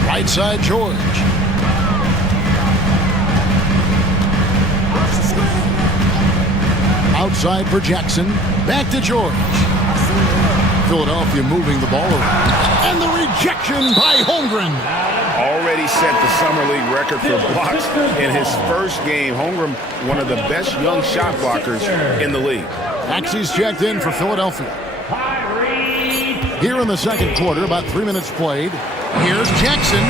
Right side, George. Outside for Jackson. Back to George. Philadelphia moving the ball around. And the rejection by Holmgren. Already set the Summer League record for blocks in his first game. Holmgren, one of the best young shot blockers in the league. Maxey's checked in for Philadelphia. Here in the second quarter, about 3 minutes played. Here's Jackson.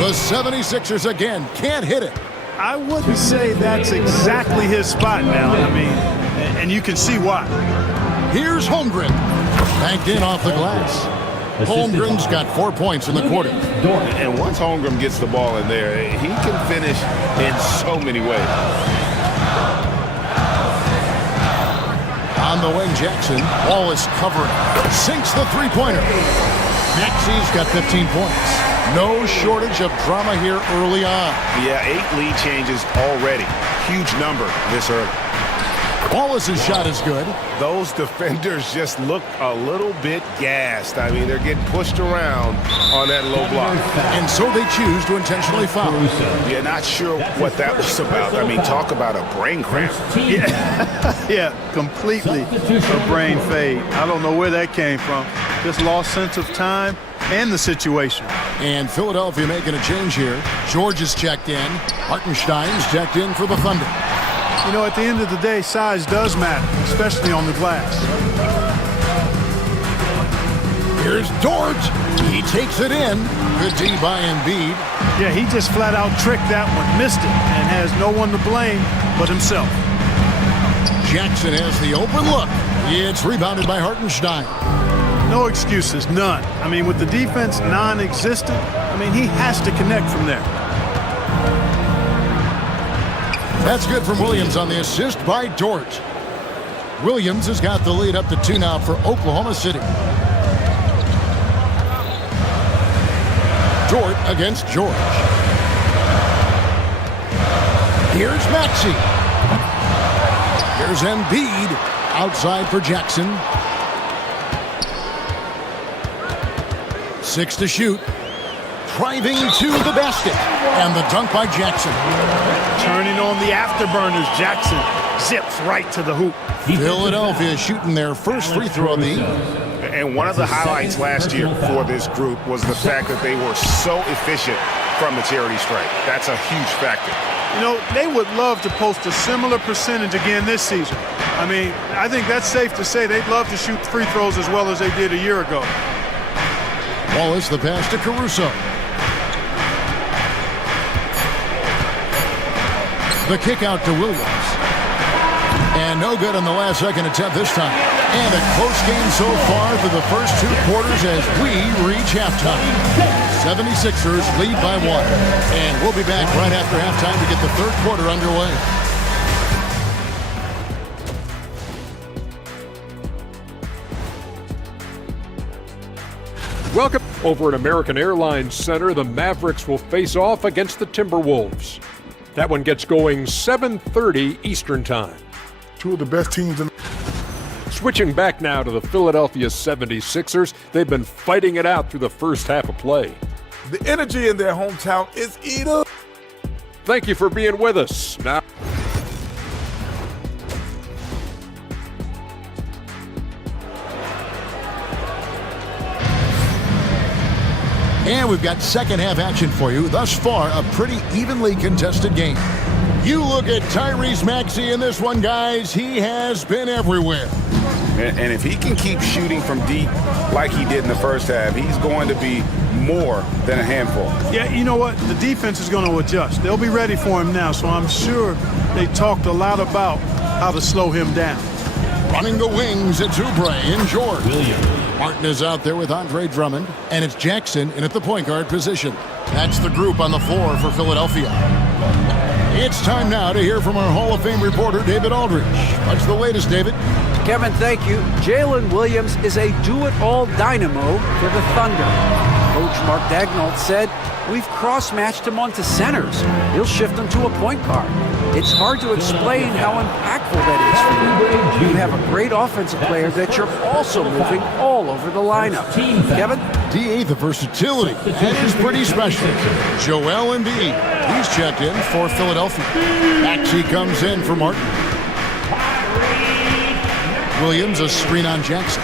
The 76ers again can't hit it. I wouldn't say that's exactly his spot now. I mean, and you can see why. Here's Holmgren. Banked in off the glass. Holmgren's got 4 points in the quarter. And once Holmgren gets the ball in there, he can finish in so many ways. On the wing, Jackson. Ball is covered. Sinks the three-pointer. Maxey's got 15 points. No shortage of drama here early on. Yeah, 8 lead changes already. Huge number this early. Wallace's shot is good. Those defenders just look a little bit gassed. I mean, they're getting pushed around on that low block. And so they choose to intentionally foul. Yeah, not sure what that was about. I mean, talk about a brain cramp. Yeah, completely a brain fade. I don't know where that came from. Just lost sense of time and the situation. And Philadelphia making a change here. George is checked in. Hartenstein's checked in for the Thunder. You know, at the end of the day, size does matter, especially on the glass. Here's George. He takes it in. Good D by Embiid. Yeah, he just flat out tricked that one, missed it, and has no one to blame but himself. Jackson has the open look. It's rebounded by Hartenstein. No excuses, none. I mean, with the defense non-existent, I mean, he has to connect from there. That's good from Williams on the assist by George. Williams has got the lead up to 2 now for Oklahoma City. Dort against George. Here's Maxey. Here's Embiid. Outside for Jackson. 6 to shoot. Driving to the basket. And the dunk by Jackson. Turning on the afterburners, Jackson zips right to the hoop. Philadelphia shooting their first free throw of the evening. And one of the highlights last year for this group was the fact that they were so efficient from the charity stripe. That's a huge factor. You know, they would love to post a similar percentage again this season. I mean, I think that's safe to say they'd love to shoot free throws as well as they did a year ago. Wallace the pass to Caruso. The kick out to Williams. And no good on the last second attempt this time. And a close game so far through the first 2 quarters as we reach halftime. 76ers lead by 1. And we'll be back right after halftime to get the 3rd quarter underway. Welcome. Over at American Airlines Center, the Mavericks will face off against the Timberwolves. That one gets going 7:30 Eastern Time. 2 of the best teams in. Switching back now to the Philadelphia 76ers, they've been fighting it out through the first half of play. The energy in their hometown is eating. Thank you for being with us. Now, And we've got second half action for you. Thus far, a pretty evenly contested game. You look at Tyrese Maxey in this one, guys. He has been everywhere. And if he can keep shooting from deep like he did in the first half, he's going to be more than a handful. Yeah, you know what? The defense is going to adjust. They'll be ready for him now, so I'm sure they talked a lot about how to slow him down. Running the wings, it's Oubre and George. Martin is out there with Andre Drummond, and it's Jackson in at the point guard position. That's the group on the floor for Philadelphia. It's time now to hear from our Hall of Fame reporter, David Aldridge. What's the latest, David? Kevin, thank you. Jalen Williams is a do-it-all dynamo for the Thunder. Coach Mark Daigneault said, "We've cross-matched him onto centers. He'll shift him to a point guard. It's hard to explain how impactful that is for you. You have a great offensive player that you're also moving all over the lineup." Kevin? DA, the versatility. That is pretty special. Joel Embiid. He's checked in for Philadelphia. Maxey comes in for Martin. Williams, a screen on Jackson.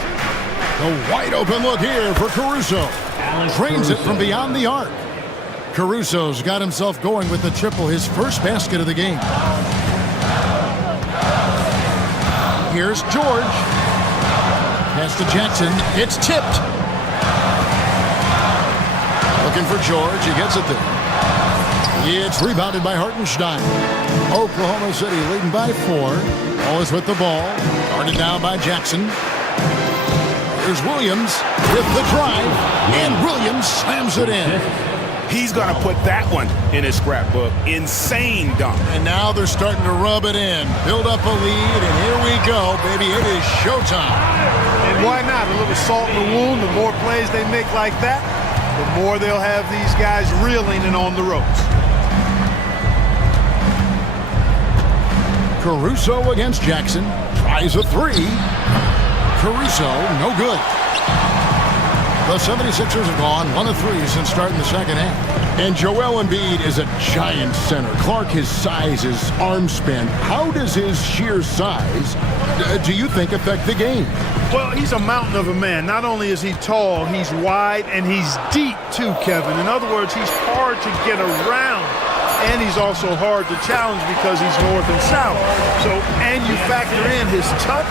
The wide open look here for Caruso. Drains it from beyond the arc. Caruso's got himself going with the triple, his first basket of the game. Here's George. Pass to Jackson. It's tipped. Looking for George. He gets it there. It's rebounded by Hartenstein. Oklahoma City leading by 4. Wallace with the ball. Guarded down by Jackson. Here's Williams with the drive, and Williams slams it in. He's going to put that one in his scrapbook. Insane dunk. And now they're starting to rub it in, build up a lead, and here we go, baby. It is showtime. And why not? A little salt in the wound. The more plays they make like that, the more they'll have these guys reeling and on the ropes. Caruso against Jackson. Tries a three. Caruso, no good. The 76ers have gone 1 of 3 since starting the second half. And Joel Embiid is a giant center. Clark, his size, his arm span. How does his sheer size, do you think, affect the game? Well, he's a mountain of a man. Not only is he tall, he's wide, and he's deep too, Kevin. In other words, he's hard to get around. And he's also hard to challenge because he's north and south. So, and you factor in his touch,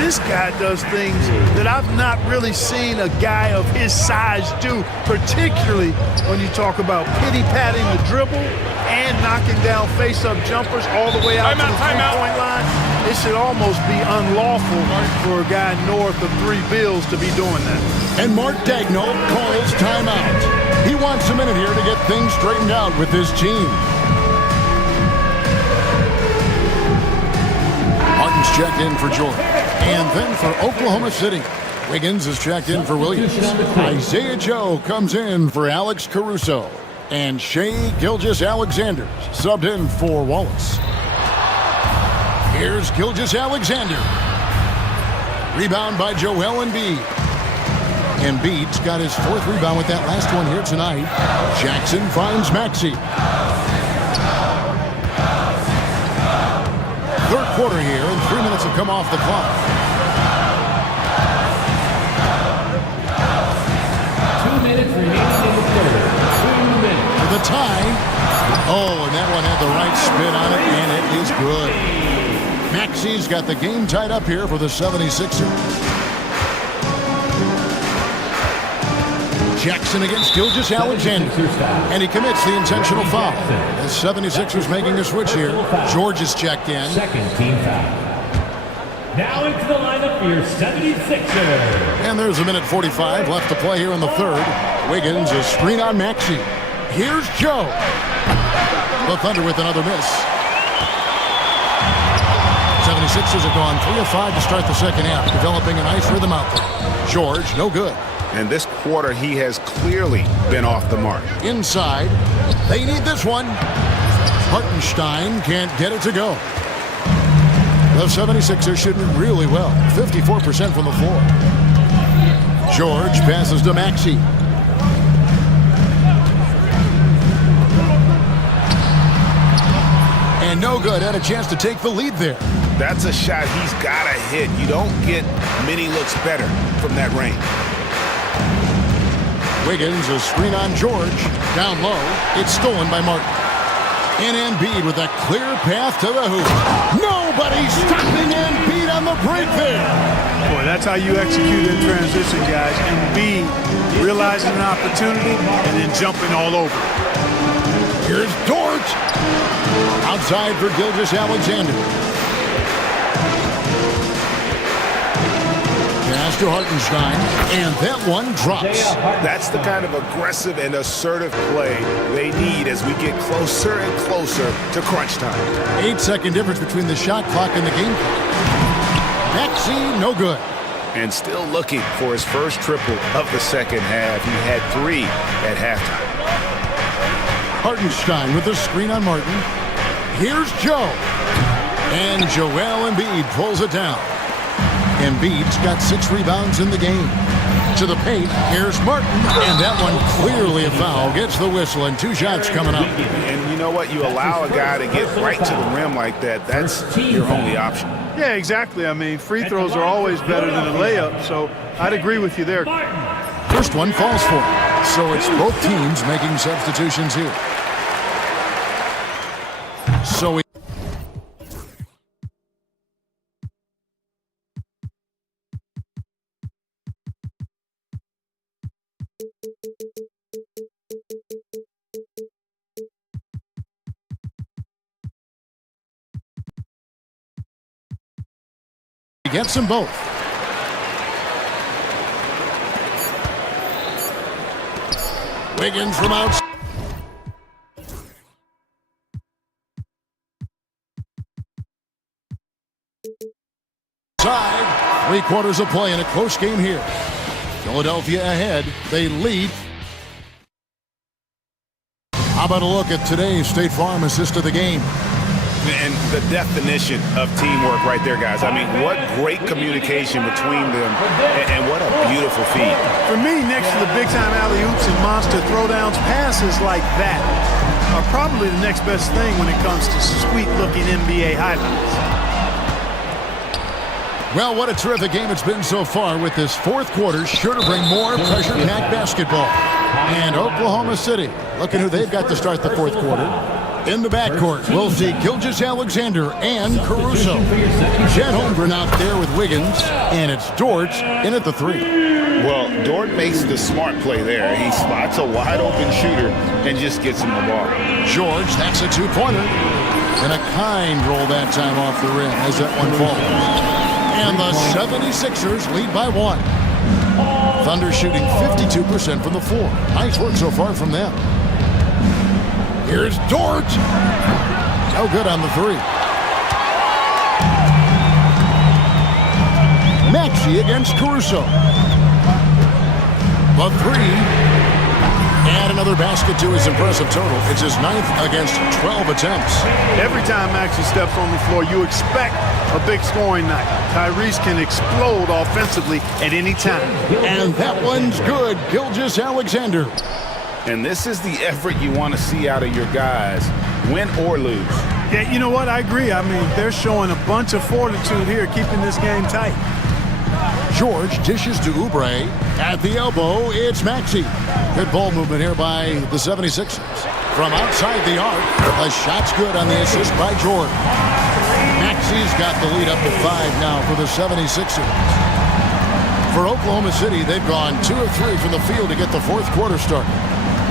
this guy does things that I've not really seen a guy of his size do, particularly when you talk about pity-patting the dribble and knocking down face-up jumpers all the way out to the three-point line. It should almost be unlawful for a guy north of 3 bills to be doing that. And Mark Daigneault calls timeout. He wants a minute here to get things straightened out with his team. Martin's checked in for Jordan. And then for Oklahoma City, Wiggins is checked in for Williams. Isaiah Joe comes in for Alex Caruso. And Shai Gilgeous-Alexander subbed in for Wallace. Here's Gilgeous-Alexander. Rebound by Joel Embiid. Embiid's got his 4th rebound with that last one here tonight. Jackson finds Maxey. 3rd quarter here, and 3 minutes have come off the clock. 2 minutes remaining in the third. 2 minutes. For the tie. Oh, and that one had the right spin on it, and it is good. Maxey's got the game tied up here for the 76ers. Jackson against Gilgeous-Alexander. And he commits the intentional foul. The 76ers making a switch here. George is checked in. Second team foul. Now into the lineup for your 76ers. And there's 1:45 left to play here in the third. Wiggins, a screen on Maxey. Here's Joe. The Thunder with another miss. 76ers have gone 3 of 5 to start the second half, developing a nice rhythm out there. George, no good. And this quarter, he has clearly been off the mark. Inside. They need this one. Hartenstein can't get it to go. The 76ers shooting really well. 54% from the floor. George passes to Maxey. And no good. Had a chance to take the lead there. That's a shot he's got to hit. You don't get many looks better from that range. Wiggins, a screen on George. Down low. It's stolen by Martin. And Embiid with a clear path to the hoop. Nobody stopping Embiid on the break there. Boy, that's how you execute in transition, guys. Embiid realizing an opportunity and then jumping all over. Here's Dort. Outside for Gilgeous-Alexander. Pass to Hartenstein, and that one drops. That's the kind of aggressive and assertive play they need as we get closer and closer to crunch time. 8-second difference between the shot clock and the game clock. Maxey, no good. And still looking for his first triple of the second half. He had 3 at halftime. Hartenstein with the screen on Martin. Here's Joe. And Joel Embiid pulls it down. Embiid's got 6 rebounds in the game. To the paint, here's Martin. And that one clearly a foul. Gets the whistle, and 2 shots coming up. And you know what? You allow a guy to get right to the rim like that. That's your only option. Yeah, exactly. I mean, free throws are always better than a layup, so I'd agree with you there. First one falls for him. So it's both teams making substitutions here. So we gets them both. Wiggins from outside. Three quarters of play in a close game here. Philadelphia ahead. They lead. How about a look at today's State Farm assist of the game? And the definition of teamwork right there, guys. I mean, what great communication between them, and what a beautiful feed. For me, next to the big-time alley-oops and monster throwdowns, passes like that are probably the next best thing when it comes to sweet-looking NBA highlights. Well, what a terrific game it's been so far, with this fourth quarter sure to bring more pressure-packed basketball. And Oklahoma City, looking who they've got to start the fourth quarter. In the backcourt, we'll see Gilgeous-Alexander and Caruso. Chet Holmgren out there with Wiggins, and it's Dort in at the three. Well, Dort makes the smart play there. He spots a wide-open shooter and just gets him the ball. George, that's a two-pointer. And a kind roll that time off the rim as that one falls. And the 76ers lead by one. Thunder shooting 52% from the floor. Nice work so far from them. Here's Dort. No good on the three. Maxey against Caruso. The three. And another basket to his impressive total. It's his 9th against 12 attempts. Every time Maxey steps on the floor, you expect a big scoring night. Tyrese can explode offensively at any time. And that one's good. Gilgeous-Alexander. And this is the effort you want to see out of your guys, win or lose. Yeah, you know what? I agree. I mean, they're showing a bunch of fortitude here, keeping this game tight. George dishes to Oubre. At the elbow, it's Maxey. Good ball movement here by the 76ers. From outside the arc, the shot's good on the assist by George. Maxey's got the lead up to 5 now for the 76ers. For Oklahoma City, they've gone 2 of 3 from the field to get the fourth quarter started.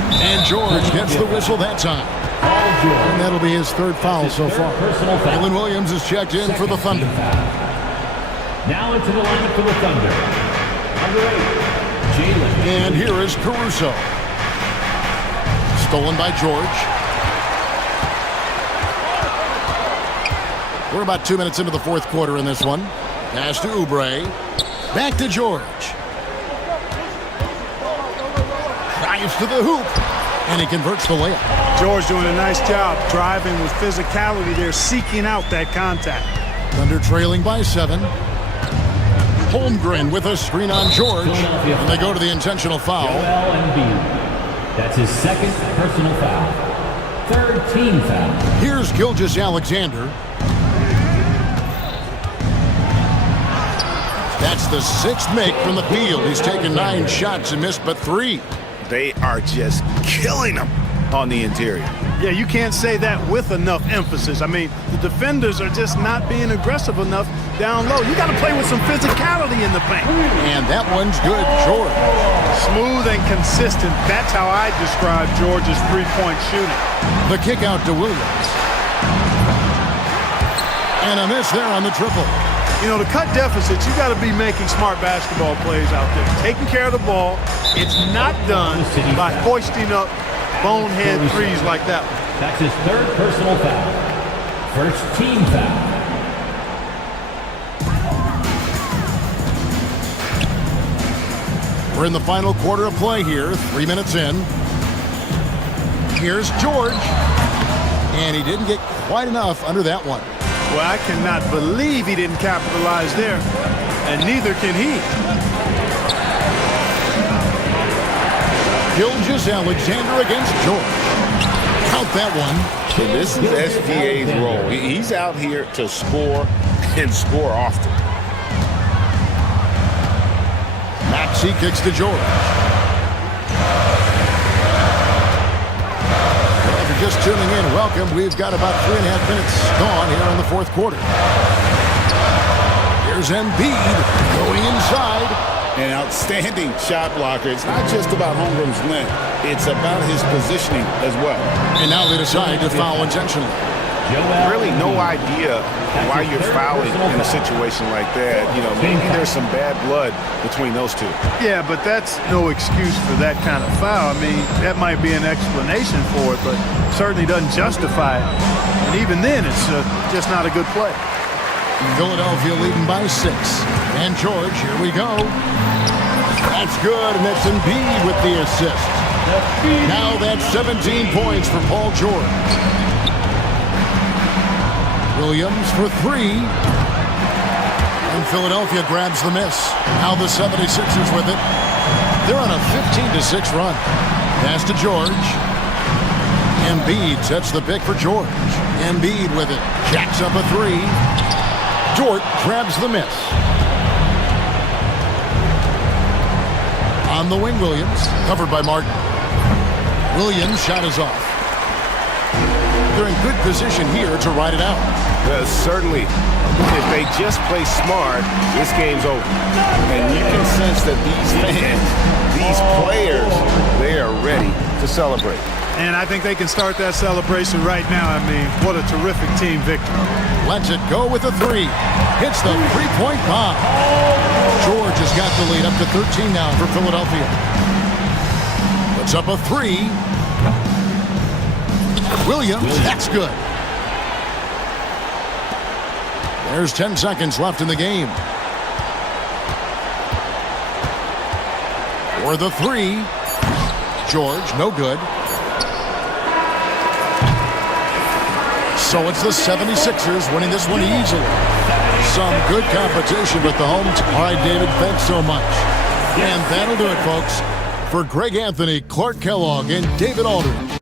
And George gets the whistle that time. And that'll be his 3rd foul so far. Jalen Williams is checked in for the Thunder. Now into the lineup for the Thunder. Number 8, Jalen. And here is Caruso. Stolen by George. We're about 2 minutes into the fourth quarter in this one. Pass to Oubre. Back to George. Drives to the hoop. And he converts the layup. George doing a nice job driving with physicality there, seeking out that contact. Thunder trailing by 7. Holmgren with a screen on George. And they go to the intentional foul. That's his 2nd personal foul. 3rd team foul. Here's Gilgeous-Alexander. That's the 6th make from the field. He's taken 9 shots and missed but 3. They are just killing them on the interior. Yeah, you can't say that with enough emphasis. I mean, the defenders are just not being aggressive enough down low. You got to play with some physicality in the paint. And that one's good, George. Smooth and consistent. That's how I describe George's three-point shooting. The kick out to Williams. And a miss there on the triple. You know, to cut deficits, you got to be making smart basketball plays out there. Taking care of the ball. It's not done by hoisting up bonehead threes like that one. That's his 3rd personal foul. 1st team foul. We're in the final quarter of play here. 3 minutes in. Here's George. And he didn't get quite enough under that one. Well, I cannot believe he didn't capitalize there. And neither can he. Gilgeous-Alexander against George. Count that one. So this is SGA's role. He's out here to score and score often. Maxey kicks to George. Well, if you're just tuning in, welcome. We've got about 3.5 minutes gone here in the fourth quarter. Here's Embiid going inside. An outstanding shot blocker. It's not just about Holmgren's length. It's about his positioning as well. And now they decide to foul intentionally. really no idea why you're fouling in a situation like that. You know, maybe there's some bad blood between those two. Yeah, but that's no excuse for that kind of foul. I mean, that might be an explanation for it, but certainly doesn't justify it. And even then, it's just not a good play. Philadelphia leading by 6. And George, here we go. That's good, and that's Embiid with the assist. Now that's 17 points for Paul George. Williams for 3. And Philadelphia grabs the miss. Now the 76ers with it. They're on a 15-6 run. Pass to George. Embiid sets the pick for George. Embiid with it. Jacks up a 3. Dort grabs the miss. On the wing, Williams. Covered by Martin. Williams' shot is off. They're in good position here to ride it out. Certainly, if they just play smart, this game's over. And you can sense that these fans, these players, they are ready to celebrate. And I think they can start that celebration right now. I mean, what a terrific team victory. Lets it go with a 3. Hits the three-point bomb. George has got the lead up to 13 now for Philadelphia. Puts up a 3. Williams, that's good. There's 10 seconds left in the game. For the 3. George, no good. So it's the 76ers winning this one easily. Some good competition with the home team. All right, David, thanks so much. And that'll do it, folks. For Greg Anthony, Clark Kellogg, and David Aldridge.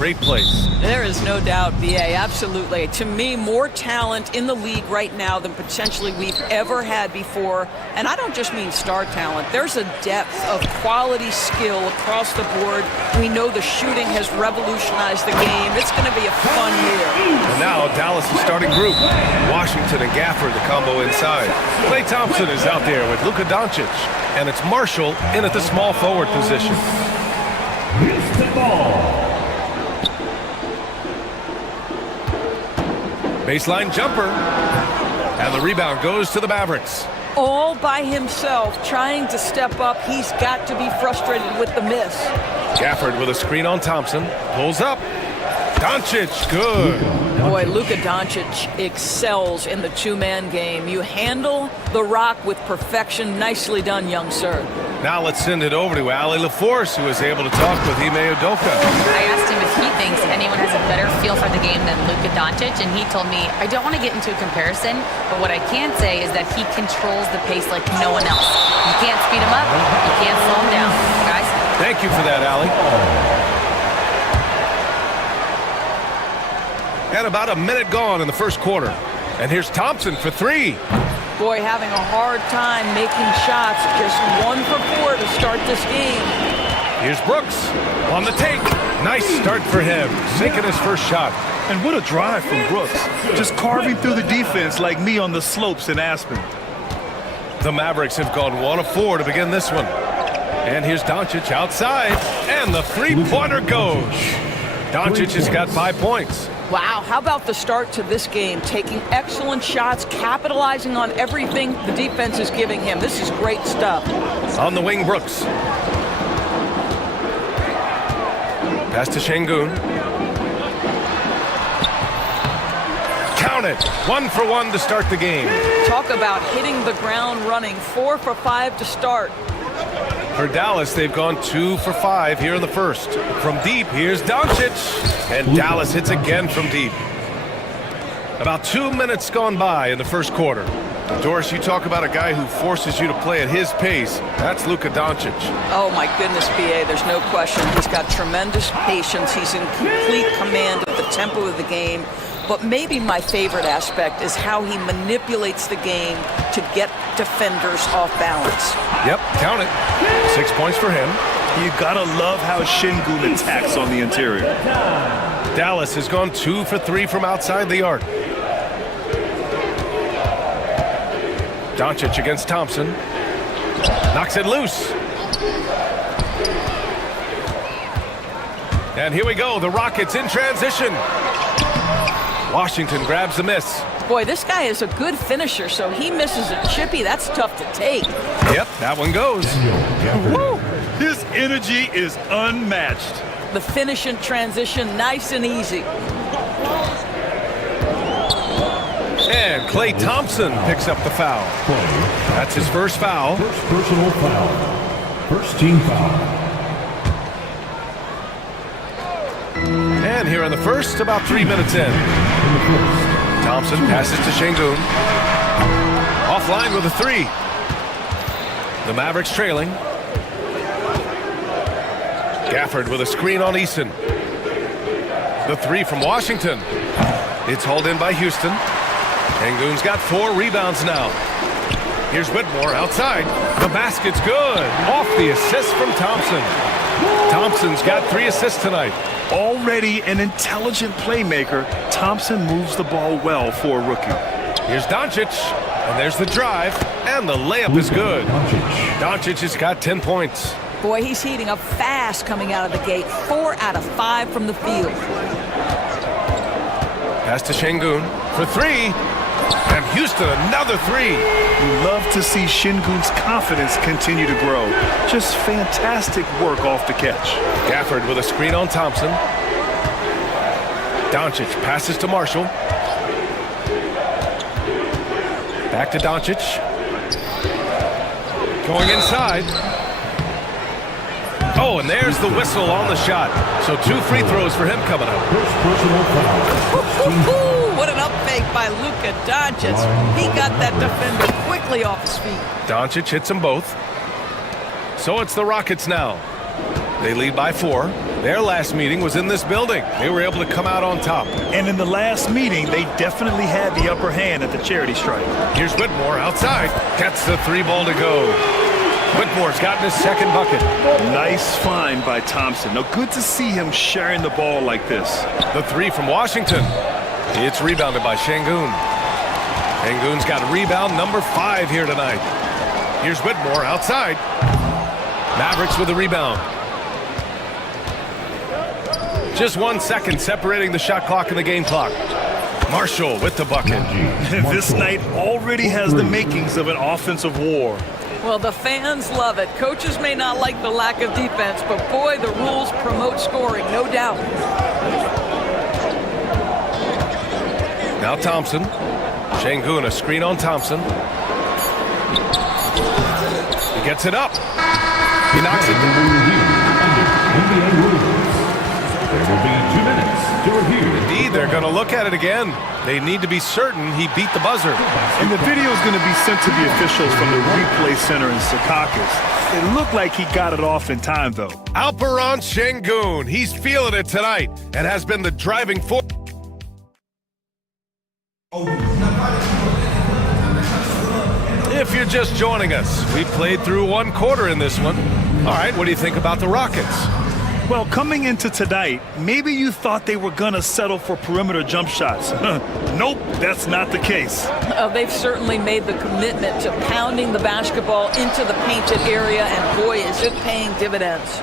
Great place. There is no doubt, BA, absolutely. To me, more talent in the league right now than potentially we've ever had before. And I don't just mean star talent. There's a depth of quality skill across the board. We know the shooting has revolutionized the game. It's going to be a fun year. And now Dallas' starting group. Washington and Gafford, the combo inside. Klay Thompson is out there with Luka Doncic. And it's Marshall in at the small forward position. Baseline jumper. And the rebound goes to the Mavericks. All by himself, trying to step up. He's got to be frustrated with the miss. Gafford with a screen on Thompson. Pulls up. Doncic, good. Boy, Luka Doncic excels in the two-man game. You handle the rock with perfection. Nicely done, young sir. Now let's send it over to Ali LaForce, who was able to talk with Ime Udoka. I asked him if he thinks anyone has a better feel for the game than Luka Doncic, and he told me, I don't want to get into a comparison, but what I can say is that he controls the pace like no one else. You can't speed him up, you can't slow him down. Guys? Thank you for that, Ali. And about a minute gone in the first quarter. And here's Thompson for three. Boy, having a hard time making shots. Just 1 for 4 to start this game. Here's Brooks on the take. Nice start for him, sinking his first shot. And what a drive from Brooks. Just carving through the defense like me on the slopes in Aspen. The Mavericks have gone 1 of 4 to begin this one. And here's Doncic outside. And the three-pointer goes. Doncic has got 5 points. Wow, how about the start to this game? Taking excellent shots, capitalizing on everything the defense is giving him. This is great stuff. On the wing, Brooks. Pass to Şengün. Count it. 1 for 1 to start the game. Talk about hitting the ground running. 4 for 5 to start. For Dallas, they've gone 2 for 5 here in the first. From deep, here's Doncic. And Dallas hits again from deep. About 2 minutes gone by in the first quarter. Doris, you talk about a guy who forces you to play at his pace. That's Luka Doncic. Oh, my goodness, BA, there's no question. He's got tremendous patience. He's in complete command of the tempo of the game. But maybe my favorite aspect is how he manipulates the game to get defenders off balance. Yep, count it. 6 points for him. You gotta love how Şengün attacks on the interior. Dallas has gone 2 for 3 from outside the arc. Doncic against Thompson. Knocks it loose. And here we go, the Rockets in transition. Washington grabs the miss. Boy, this guy is a good finisher, so he misses a chippy. That's tough to take. Yep, that one goes. Woo! His energy is unmatched. The finish in transition, nice and easy. And Klay Thompson picks up the foul. That's his first foul. First personal foul. First team foul. And here in the first, about 3 minutes in. Thompson passes to Şengün. Offline with a three. The Mavericks trailing. Gafford with a screen on Eason. The three from Washington. It's hauled in by Houston. Şengün's got 4 rebounds now. Here's Whitmore outside. The basket's good. Off the assist from Thompson. Thompson's got 3 assists tonight. Already an intelligent playmaker, Thompson moves the ball well for a rookie. Here's Doncic, and there's the drive, and the layup is good. Doncic has got 10 points. Boy, he's heating up fast coming out of the gate. 4 out of 5 from the field. Pass to Şengün for 3, and Houston another 3. You love to see Şengün's confidence continue to grow. Just fantastic work off the catch. Gafford with a screen on Thompson. Doncic passes to Marshall. Back to Doncic. Going inside. Oh, and there's the whistle on the shot. So 2 free throws for him coming up. First personal foul. What an up fake by Luka Doncic. He got that defender quickly off his feet. Doncic hits them both. So it's the Rockets now. They lead by 4. Their last meeting was in this building. They were able to come out on top. And in the last meeting, they definitely had the upper hand at the charity stripe. Here's Whitmore outside. Gets the 3 ball to go. Whitmore's gotten his second bucket. Nice find by Thompson. Now, good to see him sharing the ball like this. The 3 from Washington. It's rebounded by Şengün. Şengün's got rebound number 5 here tonight. Here's Whitmore outside. Mavericks with the rebound. Just 1 second separating the shot clock and the game clock. Marshall with the bucket. This night already has the makings of an offensive war. Well, the fans love it. Coaches may not like the lack of defense, but boy, the rules promote scoring, no doubt. Now Thompson. Şengün, a screen on Thompson. He gets it up. He knocks it down. There will be 2 minutes to review. Indeed, they're going to look at it again. They need to be certain he beat the buzzer. And the video is going to be sent to the officials from the replay center in Secaucus. It looked like he got it off in time, though. Alperen Şengün, he's feeling it tonight and has been the driving force. If you're just joining us, we played through 1 quarter in this one. All right, what do you think about the Rockets? Well, coming into tonight, maybe you thought they were going to settle for perimeter jump shots. Nope, that's not the case. They've certainly made the commitment to pounding the basketball into the painted area, and boy, is it paying dividends.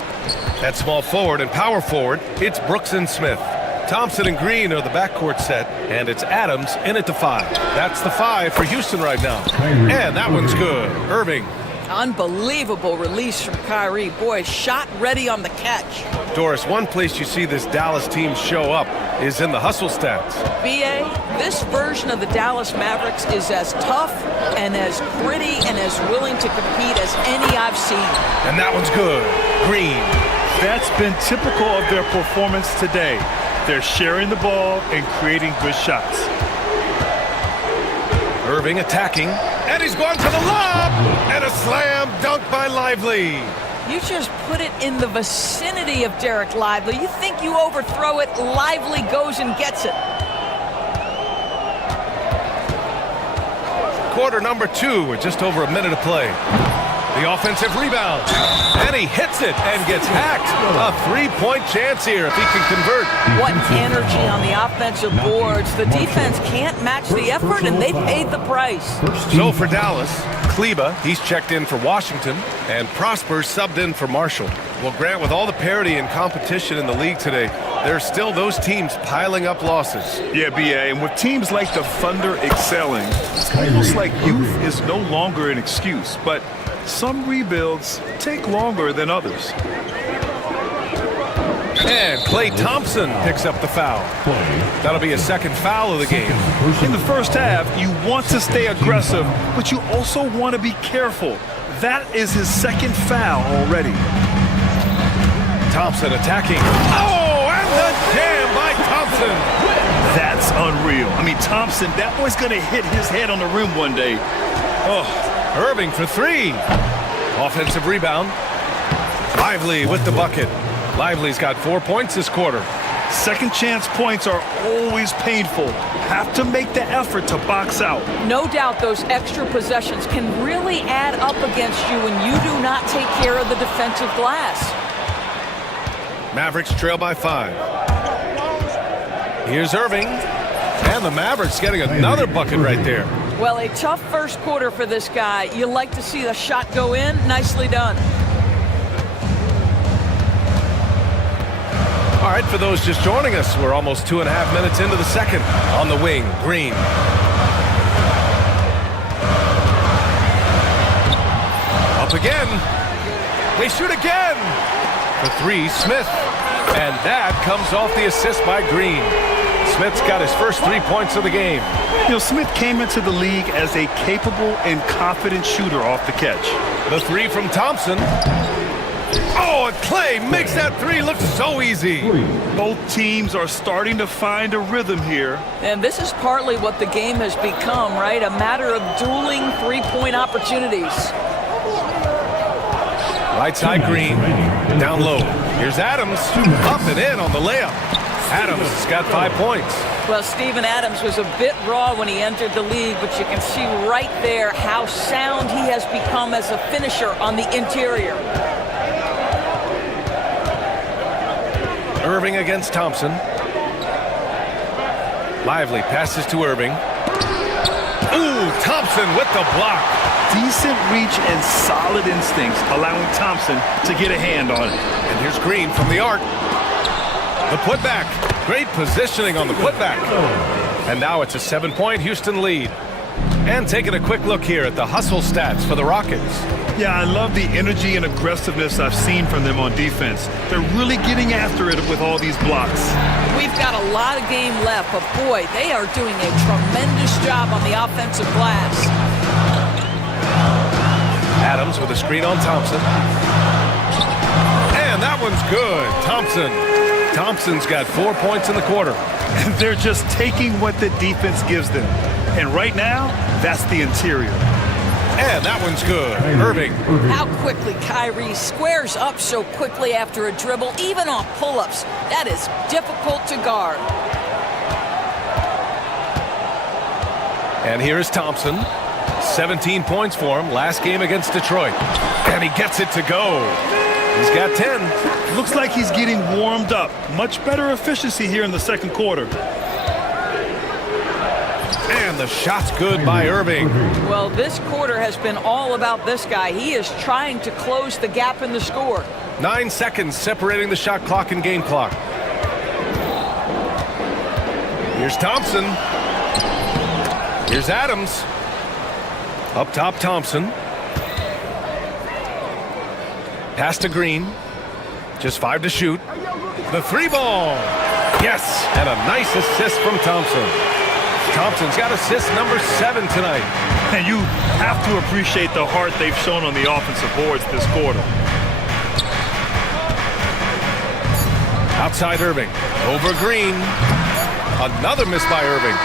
At small forward and power forward, it's Brooks and Smith. Thompson and Green are the backcourt set, and it's Adams in at the 5. That's the 5 for Houston right now. And that one's good. Irving. Unbelievable release from Kyrie. Boy, shot ready on the catch. Doris, one place you see this Dallas team show up is in the hustle stats. BA, this version of the Dallas Mavericks is as tough and as gritty and as willing to compete as any I've seen. And that one's good. Green. That's been typical of their performance today. They're sharing the ball and creating good shots. Irving attacking, and he's going to the lob, and a slam dunk by Lively. You just put it in the vicinity of Derek Lively. You think you overthrow it, Lively goes and gets it. Quarter number 2 with just over a minute to play. The offensive rebound, and he hits it and gets hacked. A 3-point chance here if he can convert. What energy on the offensive boards. The defense can't match the effort, and they paid the price. So for Dallas, Kleba, he's checked in for Washington, and Prosper subbed in for Marshall. Well, Grant, with all the parity and competition in the league today, there's still those teams piling up losses. Yeah, BA, and with teams like the Thunder excelling, it's almost like youth is no longer an excuse, but some rebuilds take longer than others. And Klay Thompson picks up the foul. That'll be his second foul of the game. In the first half, you want to stay aggressive, but you also want to be careful. That is his second foul already. Thompson attacking. Oh, and the jam by Thompson. That's unreal. I mean, Thompson, that boy's going to hit his head on the rim one day. Oh. Irving for 3. Offensive rebound. Lively with the bucket. Lively's got 4 points this quarter. Second chance points are always painful. Have to make the effort to box out. No doubt those extra possessions can really add up against you when you do not take care of the defensive glass. Mavericks trail by 5. Here's Irving. And the Mavericks getting another bucket right there. Well, a tough first quarter for this guy. You like to see the shot go in. Nicely done. All right, for those just joining us, we're almost 2.5 minutes into the second. On the wing, Green. Up again. They shoot again. For 3, Smith. And that comes off the assist by Green. Smith's got his first 3 points of the game. You know, Smith came into the league as a capable and confident shooter off the catch. The 3 from Thompson. Oh, and Klay makes that 3 look so easy. Both teams are starting to find a rhythm here. And this is partly what the game has become, right? A matter of dueling 3-point opportunities. Right side Green, down low. Here's Adams, up and in on the layup. Adams has got 5 points. Well, Steven Adams was a bit raw when he entered the league, but you can see right there how sound he has become as a finisher on the interior. Irving against Thompson. Lively passes to Irving. Ooh, Thompson with the block. Decent reach and solid instincts, allowing Thompson to get a hand on it. And here's Green from the arc. The putback. Great positioning on the putback. And now it's a 7-point Houston lead. And taking a quick look here at the hustle stats for the Rockets. Yeah, I love the energy and aggressiveness I've seen from them on defense. They're really getting after it with all these blocks. We've got a lot of game left, but boy, they are doing a tremendous job on the offensive glass. Adams with a screen on Thompson. And that one's good. Thompson's got 4 points in the quarter. And they're just taking what the defense gives them. And right now, that's the interior. And that one's good. Irving. How quickly Kyrie squares up so quickly after a dribble, even on pull-ups. That is difficult to guard. And here's Thompson. 17 points for him last game against Detroit. And he gets it to go. He's got 10. Looks like he's getting warmed up. Much better efficiency here in the second quarter. And the shot's good by Irving. Well, this quarter has been all about this guy. He is trying to close the gap in the score. 9 seconds separating the shot clock and game clock. Here's Thompson. Here's Adams. Up top, Thompson. Pass to Green. Just 5 to shoot. The 3-ball. Yes, and a nice assist from Thompson. Thompson's got assist number 7 tonight. And you have to appreciate the heart they've shown on the offensive boards this quarter. Outside Irving. Over Green. Another miss by Irving.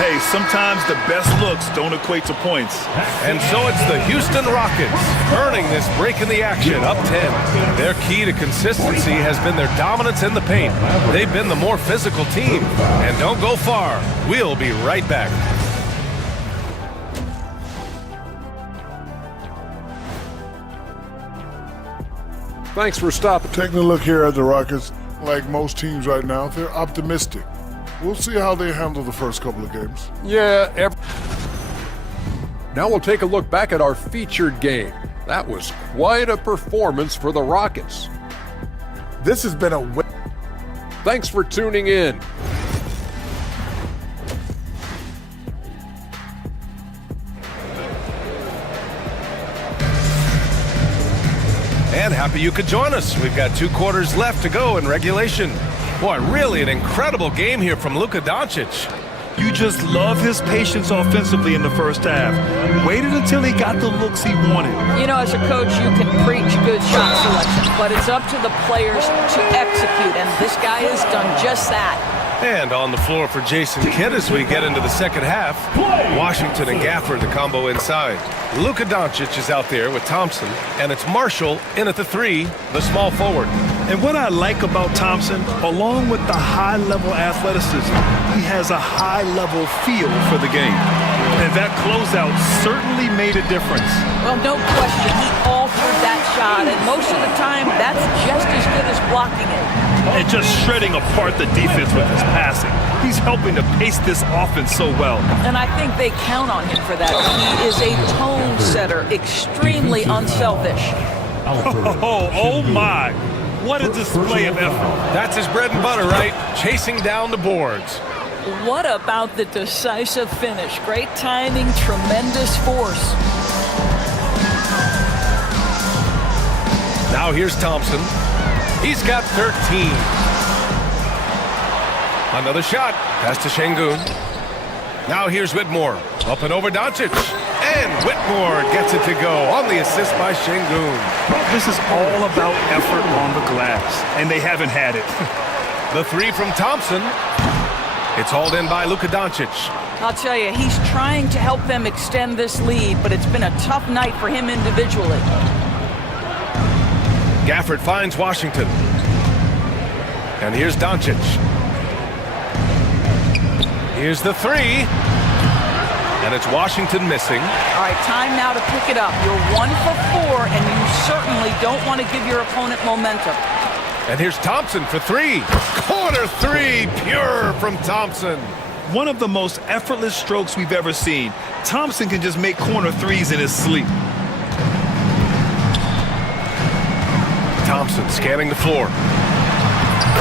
Hey, sometimes the best looks don't equate to points. And so it's the Houston Rockets earning this break in the action, up 10. Their key to consistency has been their dominance in the paint. They've been the more physical team. And don't go far. We'll be right back. Thanks for stopping. Taking a look here at the Rockets, like most teams right now, they're optimistic. We'll see how they handle the first couple of games. Yeah. Now we'll take a look back at our featured game. That was quite a performance for the Rockets. This has been a win. Thanks for tuning in. And happy you could join us. We've got 2 quarters left to go in regulation. Boy, really an incredible game here from Luka Doncic. You just love his patience offensively in the first half. Waited until he got the looks he wanted. You know, as a coach, you can preach good shot selection, but it's up to the players to execute, and this guy has done just that. And on the floor for Jason Kidd as we get into the second half. Washington and Gafford, the combo inside. Luka Doncic is out there with Thompson, and it's Marshall in at the 3, the small forward. And what I like about Thompson, along with the high-level athleticism, he has a high-level feel for the game. And that closeout certainly made a difference. Well, no question, he altered that shot, and most of the time, that's just as good as blocking it. And just shredding apart the defense with his passing. He's helping to pace this offense so well. And I think they count on him for that. He is a tone setter, extremely unselfish. Oh my. What a display of effort. That's his bread and butter, right? Chasing down the boards. What about the decisive finish? Great timing, tremendous force. Now here's Thompson. He's got 13. Another shot. Pass to Şengün. Now here's Whitmore. Up and over Doncic. And Whitmore gets it to go on the assist by Şengün. This is all about effort on the glass, and they haven't had it. The 3 from Thompson. It's hauled in by Luka Doncic. I'll tell you, he's trying to help them extend this lead, but it's been a tough night for him individually. Gafford finds Washington. And here's Doncic. Here's the three. And it's Washington missing. All right, time now to pick it up. You're 1 for 4, and you certainly don't want to give your opponent momentum. And here's Thompson for three. Corner three, pure from Thompson. One of the most effortless strokes we've ever seen. Thompson can just make corner threes in his sleep. Thompson scanning the floor.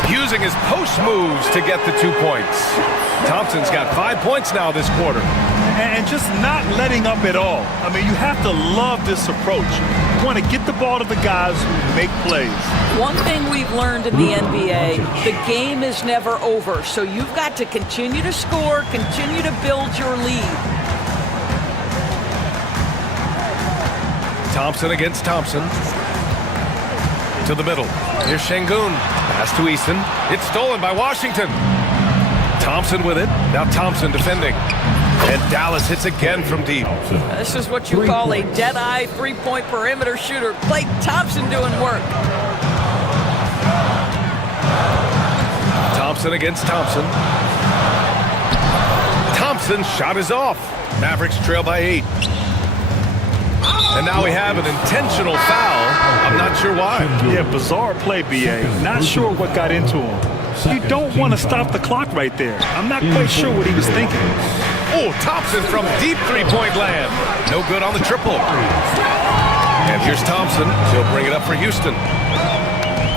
Using his post moves to get the 2 points. Thompson's got 5 points now this quarter. And just not letting up at all. I mean, you have to love this approach. You want to get the ball to the guys who make plays. One thing we've learned in the NBA, the game is never over. So you've got to continue to score, continue to build your lead. Thompson against Thompson. To the middle. Here's Şengün. Pass to Easton. It's stolen by Washington. Thompson with it. Now Thompson defending. And Dallas hits again from deep. This is what you call a dead-eye three-point perimeter shooter. Klay Thompson doing work. Thompson against Thompson. Thompson's shot is off. Mavericks trail by 8. And now we have an intentional foul. I'm not sure why. Yeah, bizarre play, BA. Not sure what got into him. You don't want to stop the clock right there. I'm not quite sure what he was thinking. Oh, Thompson from deep three-point land. No good on the triple. And here's Thompson. He'll bring it up for Houston.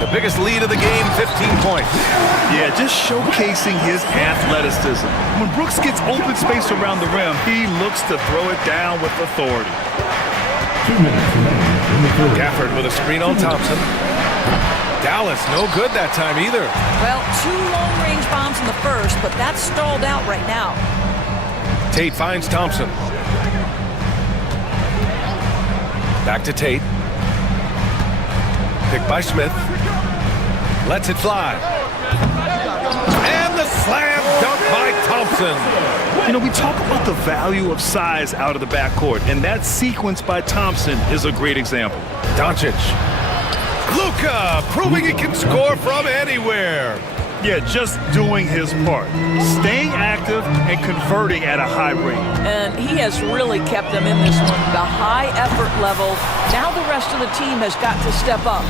The biggest lead of the game, 15 points. Yeah, just showcasing his athleticism. When Brooks gets open space around the rim, he looks to throw it down with authority. 2 minutes remaining in the third. Gafford with a screen on Thompson. Dallas, no good that time either. Well, 2 long-range bombs in the first, but that's stalled out right now. Tate finds Thompson. Back to Tate. Picked by Smith. Lets it fly. And the slam dunk by Thompson. You know, we talk about the value of size out of the backcourt, and that sequence by Thompson is a great example. Doncic. Luka proving he can score from anywhere. Yeah, just doing his part. Staying active and converting at a high rate. And he has really kept them in this one. The high effort level. Now the rest of the team has got to step up.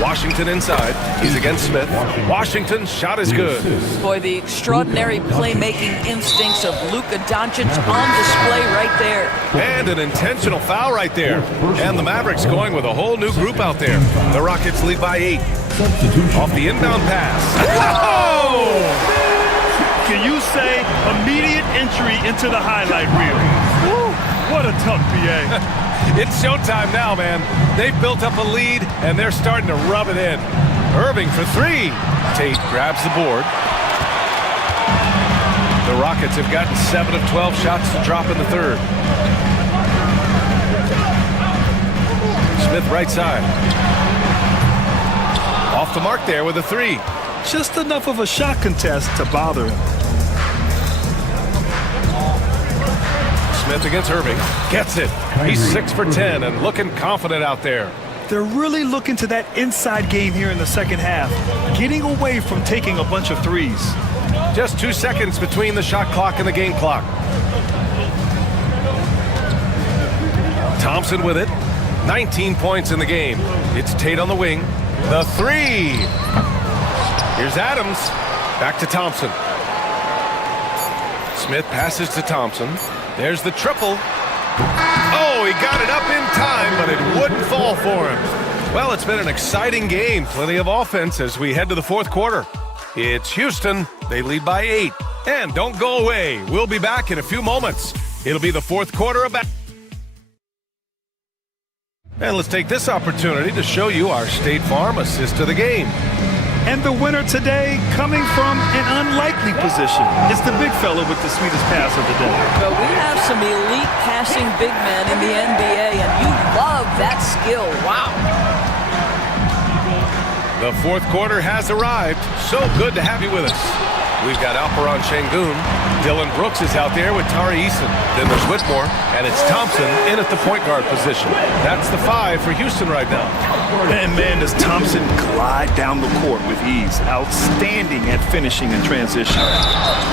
Washington inside. He's against Smith. Washington's shot is good. Boy, the extraordinary playmaking instincts of Luka Doncic on display right there. And an intentional foul right there. And the Mavericks going with a whole new group out there. The Rockets lead by 8. Off the inbound pass. Whoa! Can you say immediate entry into the highlight reel? Woo! What a tough BA. It's showtime now, man. They've built up a lead, and they're starting to rub it in. Irving for 3. Tate grabs the board. The Rockets have gotten 7 of 12 shots to drop in the third. Smith right side. Off the mark there with a 3. Just enough of a shot contest to bother him. Smith against Irving. Gets it. He's 6 for 10 and looking confident out there. They're really looking to that inside game here in the second half, getting away from taking a bunch of threes. Just 2 seconds between the shot clock and the game clock. Thompson with it. 19 points in the game. It's Tate on the wing. The 3. Here's Adams. Back to Thompson. Smith passes to Thompson. There's the triple. Oh, he got it up in time, but it wouldn't fall for him. Well, it's been an exciting game. Plenty of offense as we head to the fourth quarter. It's Houston. They lead by 8. And don't go away. We'll be back in a few moments. It'll be the fourth quarter of And let's take this opportunity to show you our State Farm assist to the game. And the winner today coming from an unlikely position. It's the big fella with the sweetest pass of the day. But we have some elite passing big men in the NBA, and you love that skill. Wow. The fourth quarter has arrived. So good to have you with us. We've got Alperon Şengün. Dylan Brooks is out there with Tari Eason. Then there's Whitmore, and it's Thompson in at the point guard position. That's the 5 for Houston right now. And man, does Thompson glide down the court with ease. Outstanding at finishing in transition.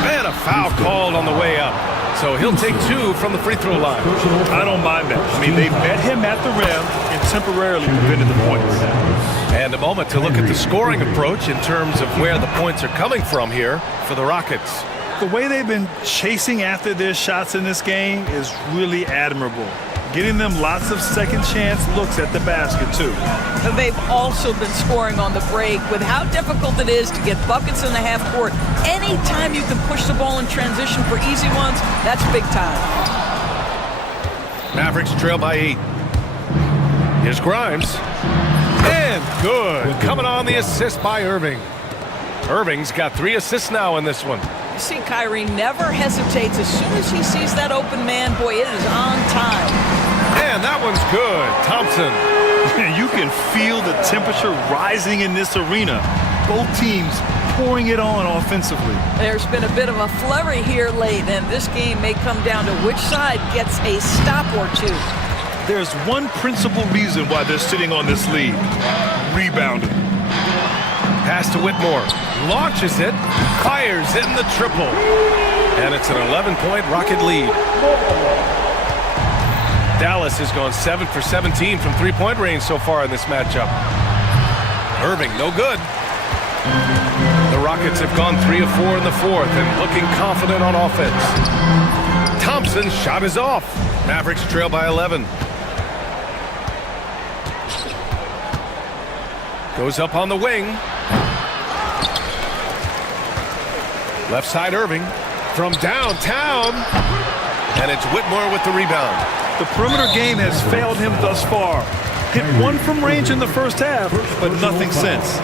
And a foul called on the way up. So he'll take 2 from the free throw line. I don't mind that. I mean, they met him at the rim and temporarily prevented the points. And a moment to look at the scoring approach in terms of where the points are coming from here for the Rockets. The way they've been chasing after their shots in this game is really admirable. Getting them lots of second chance looks at the basket, too. They've also been scoring on the break. With how difficult it is to get buckets in the half court, anytime you can push the ball in transition for easy ones, that's big time. Mavericks trail by 8. Here's Grimes. And good. Coming on the assist by Irving. Irving's got 3 assists now in this one. You see, Kyrie never hesitates. As soon as he sees that open man, boy, it is on time. And that one's good. Thompson. You can feel the temperature rising in this arena. Both teams pouring it on offensively. There's been a bit of a flurry here late, and this game may come down to which side gets a stop or 2. There's one principal reason why they're sitting on this lead. Rebounding. Pass to Whitmore. Launches it. Fires in the triple. And it's an 11-point Rocket lead. Dallas has gone 7 for 17 from three-point range so far in this matchup. Irving, no good. The Rockets have gone 3 of 4 in the fourth and looking confident on offense. Thompson's shot is off. Mavericks trail by 11. Goes up on the wing. Left side Irving from downtown. And it's Whitmore with the rebound. The perimeter game has failed him thus far. Hit 1 from range in the first half, but nothing since.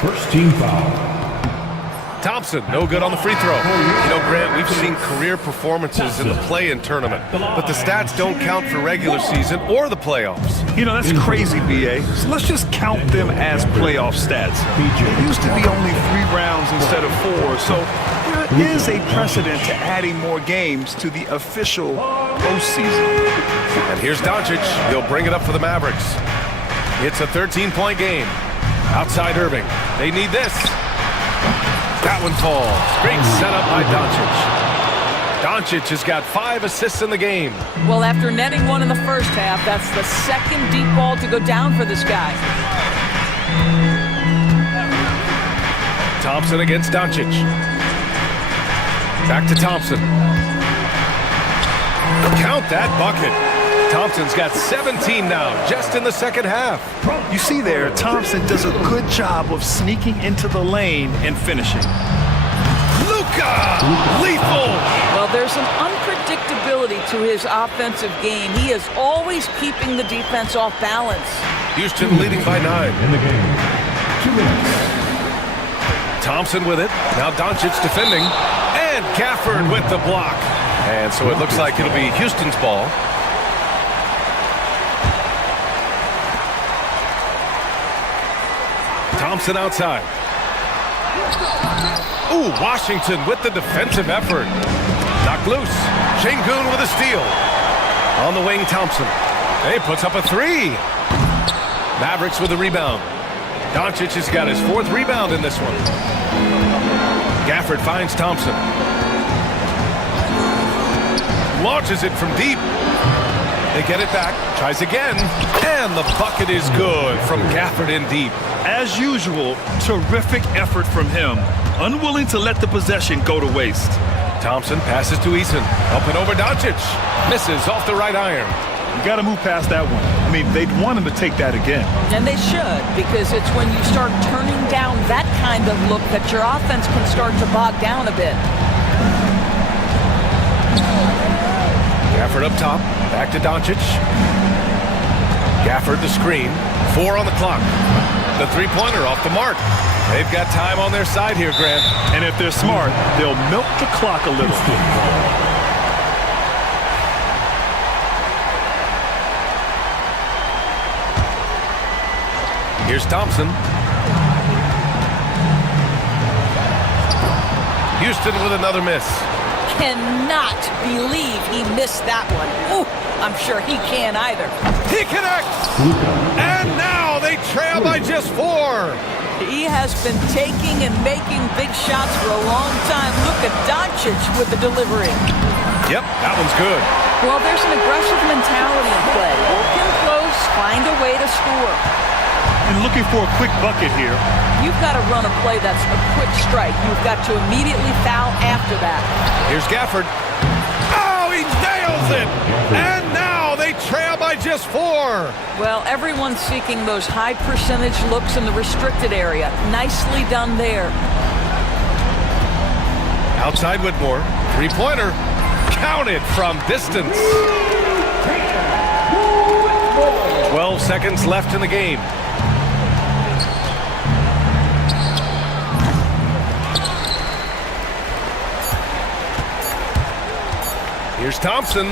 First team foul. Thompson, no good on the free throw. You know, Grant, we've seen career performances in the play-in tournament, but the stats don't count for regular season or the playoffs. You know, that's crazy, B.A. So let's just count them as playoff stats. It used to be only 3 rounds instead of 4, so there is a precedent to adding more games to the official postseason. And here's Doncic. He'll bring it up for the Mavericks. It's a 13-point game. Outside Irving. They need this. That one falls. Great setup by Doncic. Doncic has got 5 assists in the game. Well, after netting 1 in the first half, that's the second deep ball to go down for this guy. Thompson against Doncic. Back to Thompson. Count that bucket. Thompson's got 17 now, just in the second half. You see there, Thompson does a good job of sneaking into the lane and finishing. Luka! Lethal! Well, there's an unpredictability to his offensive game. He is always keeping the defense off balance. Houston leading by 9. In the game. 2 minutes. Thompson with it. Now Doncic defending. And Gafford with the block. And so it looks like it'll be Houston's ball. Thompson outside. Ooh, Washington with the defensive effort. Knocked loose. Şengün with a steal. On the wing, Thompson. He puts up a 3. Mavericks with a rebound. Doncic has got his 4th rebound in this one. Gafford finds Thompson. Launches it from deep. They get it back. Tries again. And the bucket is good from Gafford in deep. As usual, terrific effort from him. Unwilling to let the possession go to waste. Thompson passes to Eason. Up and over Doncic. Misses off the right iron. You got to move past that one. I mean, they'd want him to take that again. And they should, because it's when you start turning down that kind of look that your offense can start to bog down a bit. Gafford up top. Back to Doncic. Gafford the screen. 4 on the clock. The three-pointer off the mark. They've got time on their side here, Grant. And if they're smart, they'll milk the clock a little. Here's Thompson. Houston with another miss. Cannot believe he missed that one. Ooh, I'm sure he can't either. He connects! And now they trail by just 4. He has been taking and making big shots for a long time. Luka Doncic with the delivery. Yep, that one's good. Well, there's an aggressive mentality in play. Work in close, find a way to score. And looking for a quick bucket here. You've got to run a play that's a quick strike. You've got to immediately foul after that. Here's Gafford. Oh, he nails it! And now they trail by just 4. Well, everyone's seeking those high percentage looks in the restricted area. Nicely done there. Outside Whitmore. Three-pointer. Counted from distance. 12 seconds left in the game. Here's Thompson.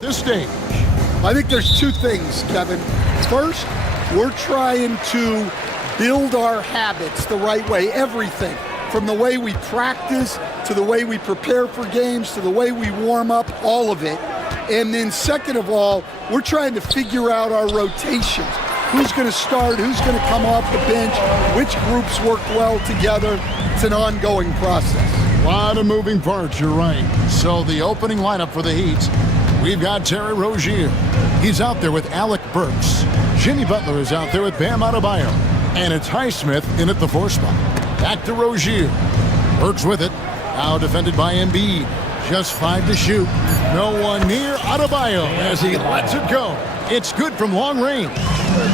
This stage. I think there's two things, Kevin. First, we're trying to build our habits the right way, everything. From the way we practice, to the way we prepare for games, to the way we warm up, all of it. And then second of all, we're trying to figure out our rotations. Who's going to start, who's going to come off the bench, which groups work well together. It's an ongoing process. A lot of moving parts, you're right. So the opening lineup for the Heat, we've got Terry Rozier. He's out there with Alec Burks. Jimmy Butler is out there with Bam Adebayo. And it's Highsmith in at the 4 spot. Back to Rozier. Burks with it. Now defended by Embiid. Just 5 to shoot. No one near Adebayo as he lets it go. It's good from long range.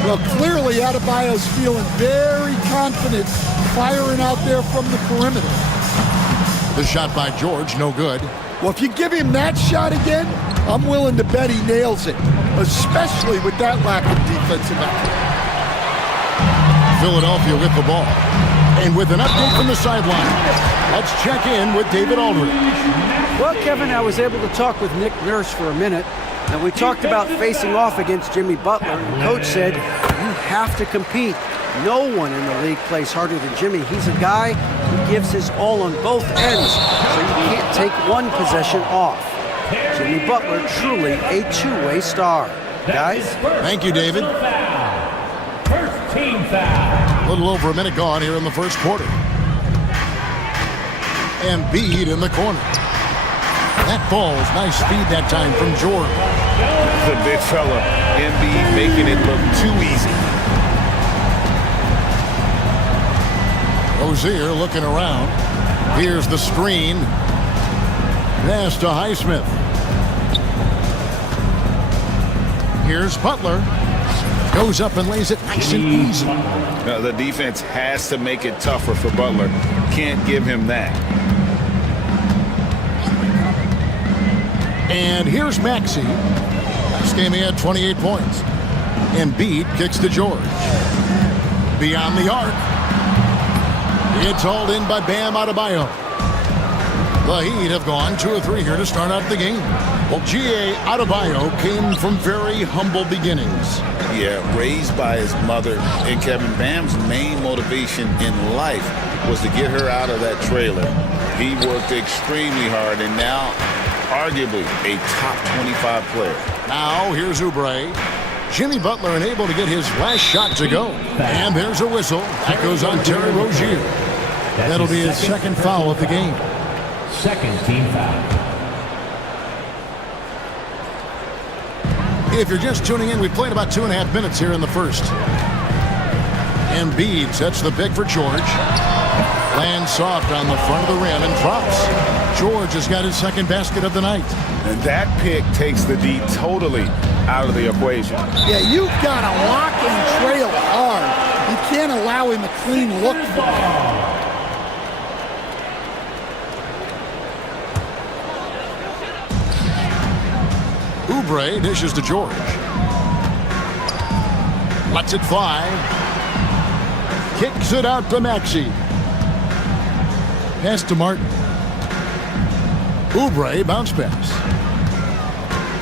Well, clearly Adebayo's feeling very confident firing out there from the perimeter. The shot by George, no good. Well, if you give him that shot again, I'm willing to bet he nails it, especially with that lack of defensive effort. Philadelphia with the ball. And with an update from the sideline, let's check in with David Aldridge. Well, Kevin, I was able to talk with Nick Nurse for a minute, and we talked about facing off against Jimmy Butler. The coach said, you have to compete. No one in the league plays harder than Jimmy. He's a guy who gives his all on both ends, so you can't take one possession off. Jimmy Butler, truly a two-way star. Guys? Thank you, David. First team foul. A little over a minute gone here in the first quarter. Embiid in the corner. That ball's nice speed that time from George. The big fella, Embiid, making it look too easy. Rozier looking around. Here's the screen. Pass to Highsmith. Here's Butler. Goes up and lays it nice and easy. The defense has to make it tougher for Butler. Can't give him that. And here's Maxey. Last game he had 28 points. Embiid kicks to George. Beyond the arc. It's hauled in by Bam Adebayo. The Heat have gone 2 of 3 here to start out the game. Well, G.A. Adebayo came from very humble beginnings. Yeah, raised by his mother. And Kevin, Bam's main motivation in life was to get her out of that trailer. He worked extremely hard and now arguably a top 25 player. Now here's Oubre. Jimmy Butler unable to get his last shot to go. And there's a whistle. That goes on Terry Rozier. That'll be his second foul of the game. Second team foul. If you're just tuning in, we played about 2.5 minutes here in the first. Embiid sets the pick for George. Lands soft on the front of the rim and drops. George has got his second basket of the night. And that pick takes the D totally out of the equation. Yeah, you've got to lock and trail hard. You can't allow him a clean look for that. Oubre dishes to George. Lets it fly. Kicks it out to Maxey. Pass to Martin. Oubre bounce pass.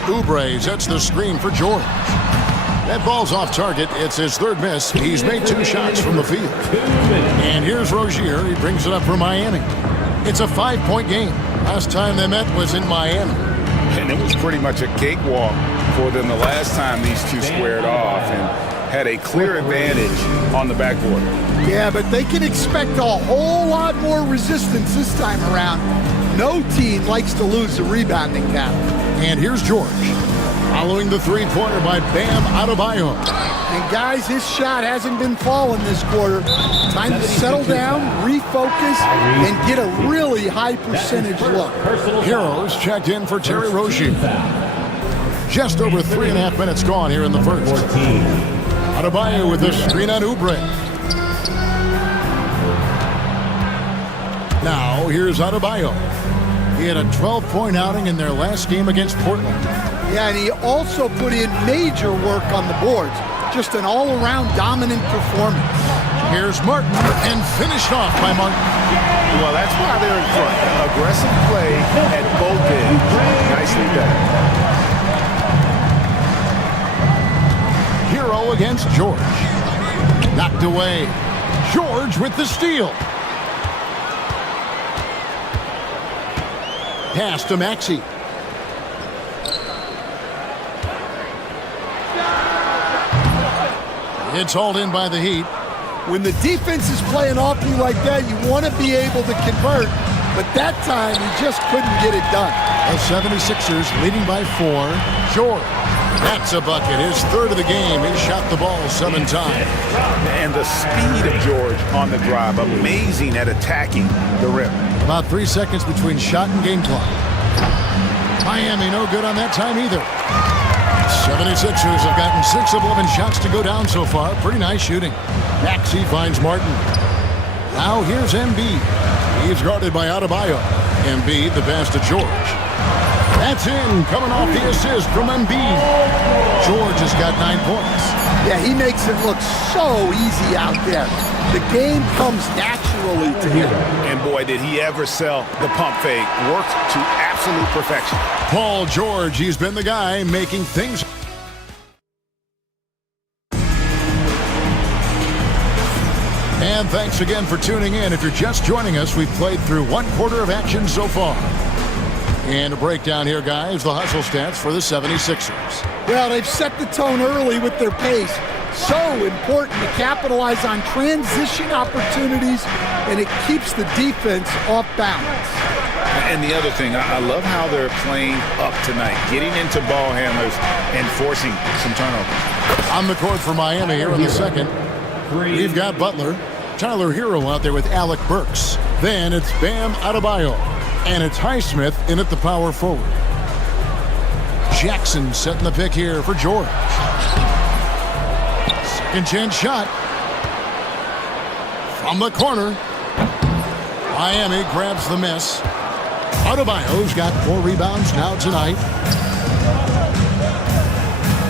Oubre sets the screen for George. That ball's off target. It's his third miss. He's made 2 shots from the field. And here's Rozier. He brings it up for Miami. It's a 5-point game. Last time they met was in Miami. And it was pretty much a cakewalk for them the last time these two squared off and had a clear advantage on the backboard. Yeah, but they can expect a whole lot more resistance this time around. No team likes to lose a rebounding battle. And here's George. Following the three-pointer by Bam Adebayo. And guys, his shot hasn't been falling this quarter. Time to settle down, refocus, and get a really high percentage look. Heroes checked in for Terry Rozier. Just over 3.5 minutes gone here in the first. Adebayo with the screen on Oubre. Now here's Adebayo. He had a 12-point outing in their last game against Portland. Yeah, and he also put in major work on the boards. Just an all-around dominant performance. Here's Martin, and finished off by Martin. Well, that's why they're in front. Aggressive play at both ends. Nicely done. Hero against George. Knocked away. George with the steal. Pass to Maxey. It's hauled in by the Heat. When the defense is playing off you like that, you want to be able to convert. But that time, he just couldn't get it done. The 76ers leading by 4. George. That's a bucket. His third of the game. He shot the ball 7 times. And the speed of George on the drive, amazing at attacking the rim. About 3 seconds between shot and game clock. Miami no good on that time either. 76ers have gotten 6 of 11 shots to go down so far. Pretty nice shooting. Maxey finds Martin. Now here's Embiid. He's guarded by Adebayo. Embiid, the pass to George. That's in, coming off the assist from Embiid. George has got 9 points. Yeah, he makes it look so easy out there. The game comes naturally to him. And boy, did he ever sell the pump fake. Worked to absolute perfection. Paul George, he's been the guy making things. And thanks again for tuning in. If you're just joining us, we've played through 1 quarter of action so far. And a breakdown here, guys, the hustle stats for the 76ers. Well, they've set the tone early with their pace. So important to capitalize on transition opportunities, and it keeps the defense off balance. And the other thing, I love how they're playing up tonight, getting into ball handlers and forcing some turnovers. On the court for Miami here in the second, we've got Butler, Tyler Hero out there with Alec Burks. Then it's Bam Adebayo, and it's Highsmith in at the power forward. Jackson setting the pick here for George. Second chance shot. From the corner. Miami grabs the miss. Adebayo's got 4 rebounds now tonight.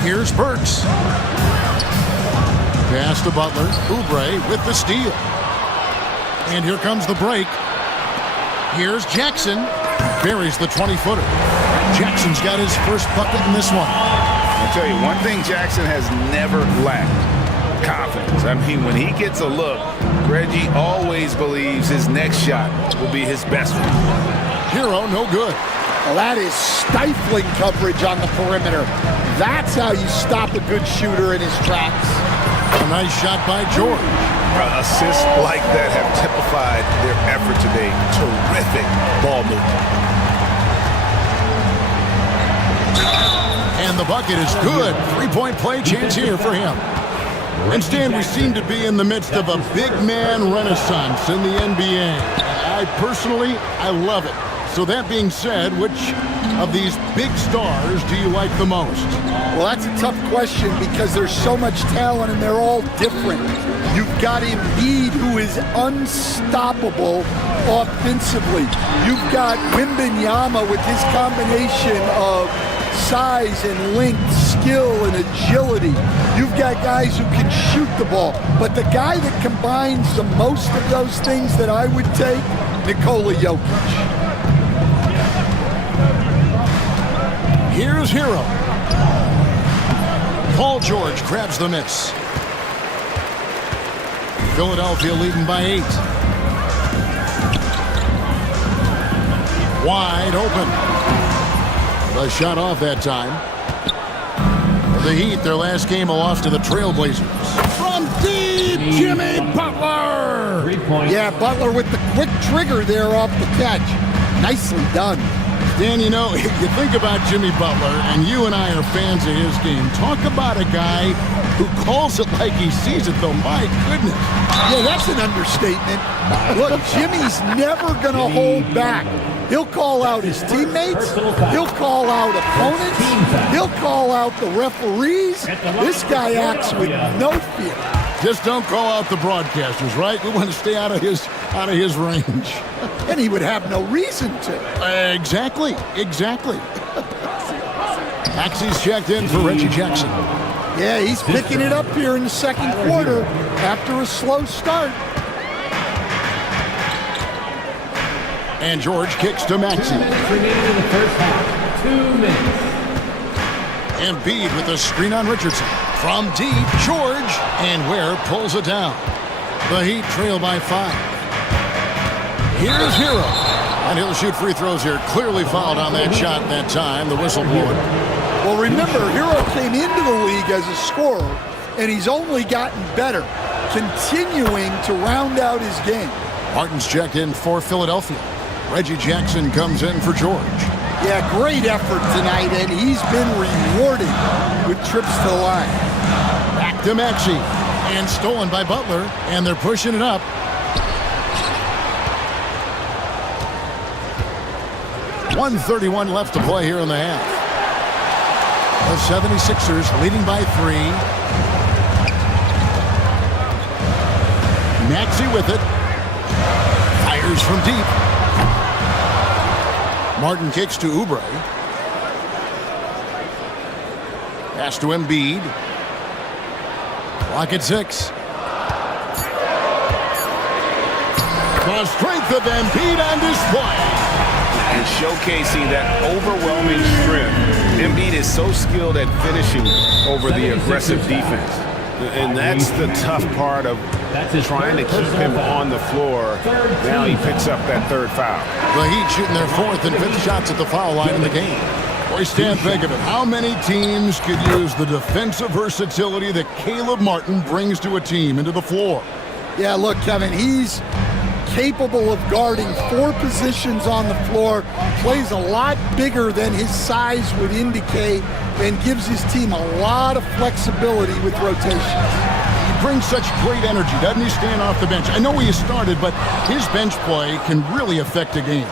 Here's Burks. Pass to Butler. Oubre with the steal. And here comes the break. Here's Jackson. Buries the 20-footer. Jackson's got his first bucket in this one. I'll tell you, one thing Jackson has never lacked. Confidence. I mean, when he gets a look, Reggie always believes his next shot will be his best one. Hero, no good. Well, that is stifling coverage on the perimeter. That's how you stop a good shooter in his tracks. A nice shot by George. Assists like that have typified their effort today. Terrific ball movement. And the bucket is good. 3-point play chance here for him. And Stan, we seem to be in the midst of a big man renaissance in the NBA. I love it. So that being said, which of these big stars do you like the most? Well, that's a tough question because there's so much talent and they're all different. You've got Embiid, who is unstoppable offensively. You've got Wembanyama with his combination of size and length, skill and agility. You've got guys who can shoot the ball. But the guy that combines the most of those things that I would take, Nikola Jokic. Here's Hero. Paul George grabs the miss. Philadelphia leading by 8. Wide open. The shot off that time. The Heat, their last game, a loss to the Trailblazers. From deep, Jimmy Butler. 3 points. Yeah, Butler with the quick trigger there off the catch. Nicely done. Dan, you know, you think about Jimmy Butler, and you and I are fans of his game. Talk about a guy who calls it like he sees it, though. My goodness. Yeah, that's an understatement. Look, Jimmy's never going to hold back. He'll call out his teammates. He'll call out opponents. He'll call out the referees. This guy acts with no fear. Just don't call out the broadcasters, right? We want to stay out of his range. And he would have no reason to. Exactly. Maxey's checked in for Reggie Jackson. Yeah, he's picking it up here in the second quarter after a slow start. And George kicks to Maxey. 2 minutes remaining in the first half. 2 minutes. Embiid with a screen on Richardson. From deep, George, and Ware pulls it down. The Heat trail by 5. Here's Hero, and he'll shoot free throws here. Clearly fouled on that shot that time. The whistle blowing. Well, remember, Hero came into the league as a scorer, and he's only gotten better, continuing to round out his game. Martin's checked in for Philadelphia. Reggie Jackson comes in for George. Yeah, great effort tonight, and he's been rewarded with trips to the line. Back to Maxey, and stolen by Butler, and they're pushing it up. .131 left to play here in the half. The 76ers leading by 3. Maxey with it. Fires from deep. Martin kicks to Oubre. Pass to Embiid. Clock at 6. The strength of Embiid on display. And showcasing that overwhelming strength. Embiid is so skilled at finishing over the aggressive defense. And that's the tough part of trying to keep him on the floor. Now he picks up that third foul. The Heat shooting their 4th and 5th shots at the foul line in the game. Boy, Stan, think of it. How many teams could use the defensive versatility that Caleb Martin brings to a team into the floor? Yeah, look, Kevin, he's capable of guarding 4 positions on the floor, plays a lot bigger than his size would indicate, and gives his team a lot of flexibility with rotation. He brings such great energy, doesn't he, stand off the bench? I know he has started, but his bench play can really affect a game.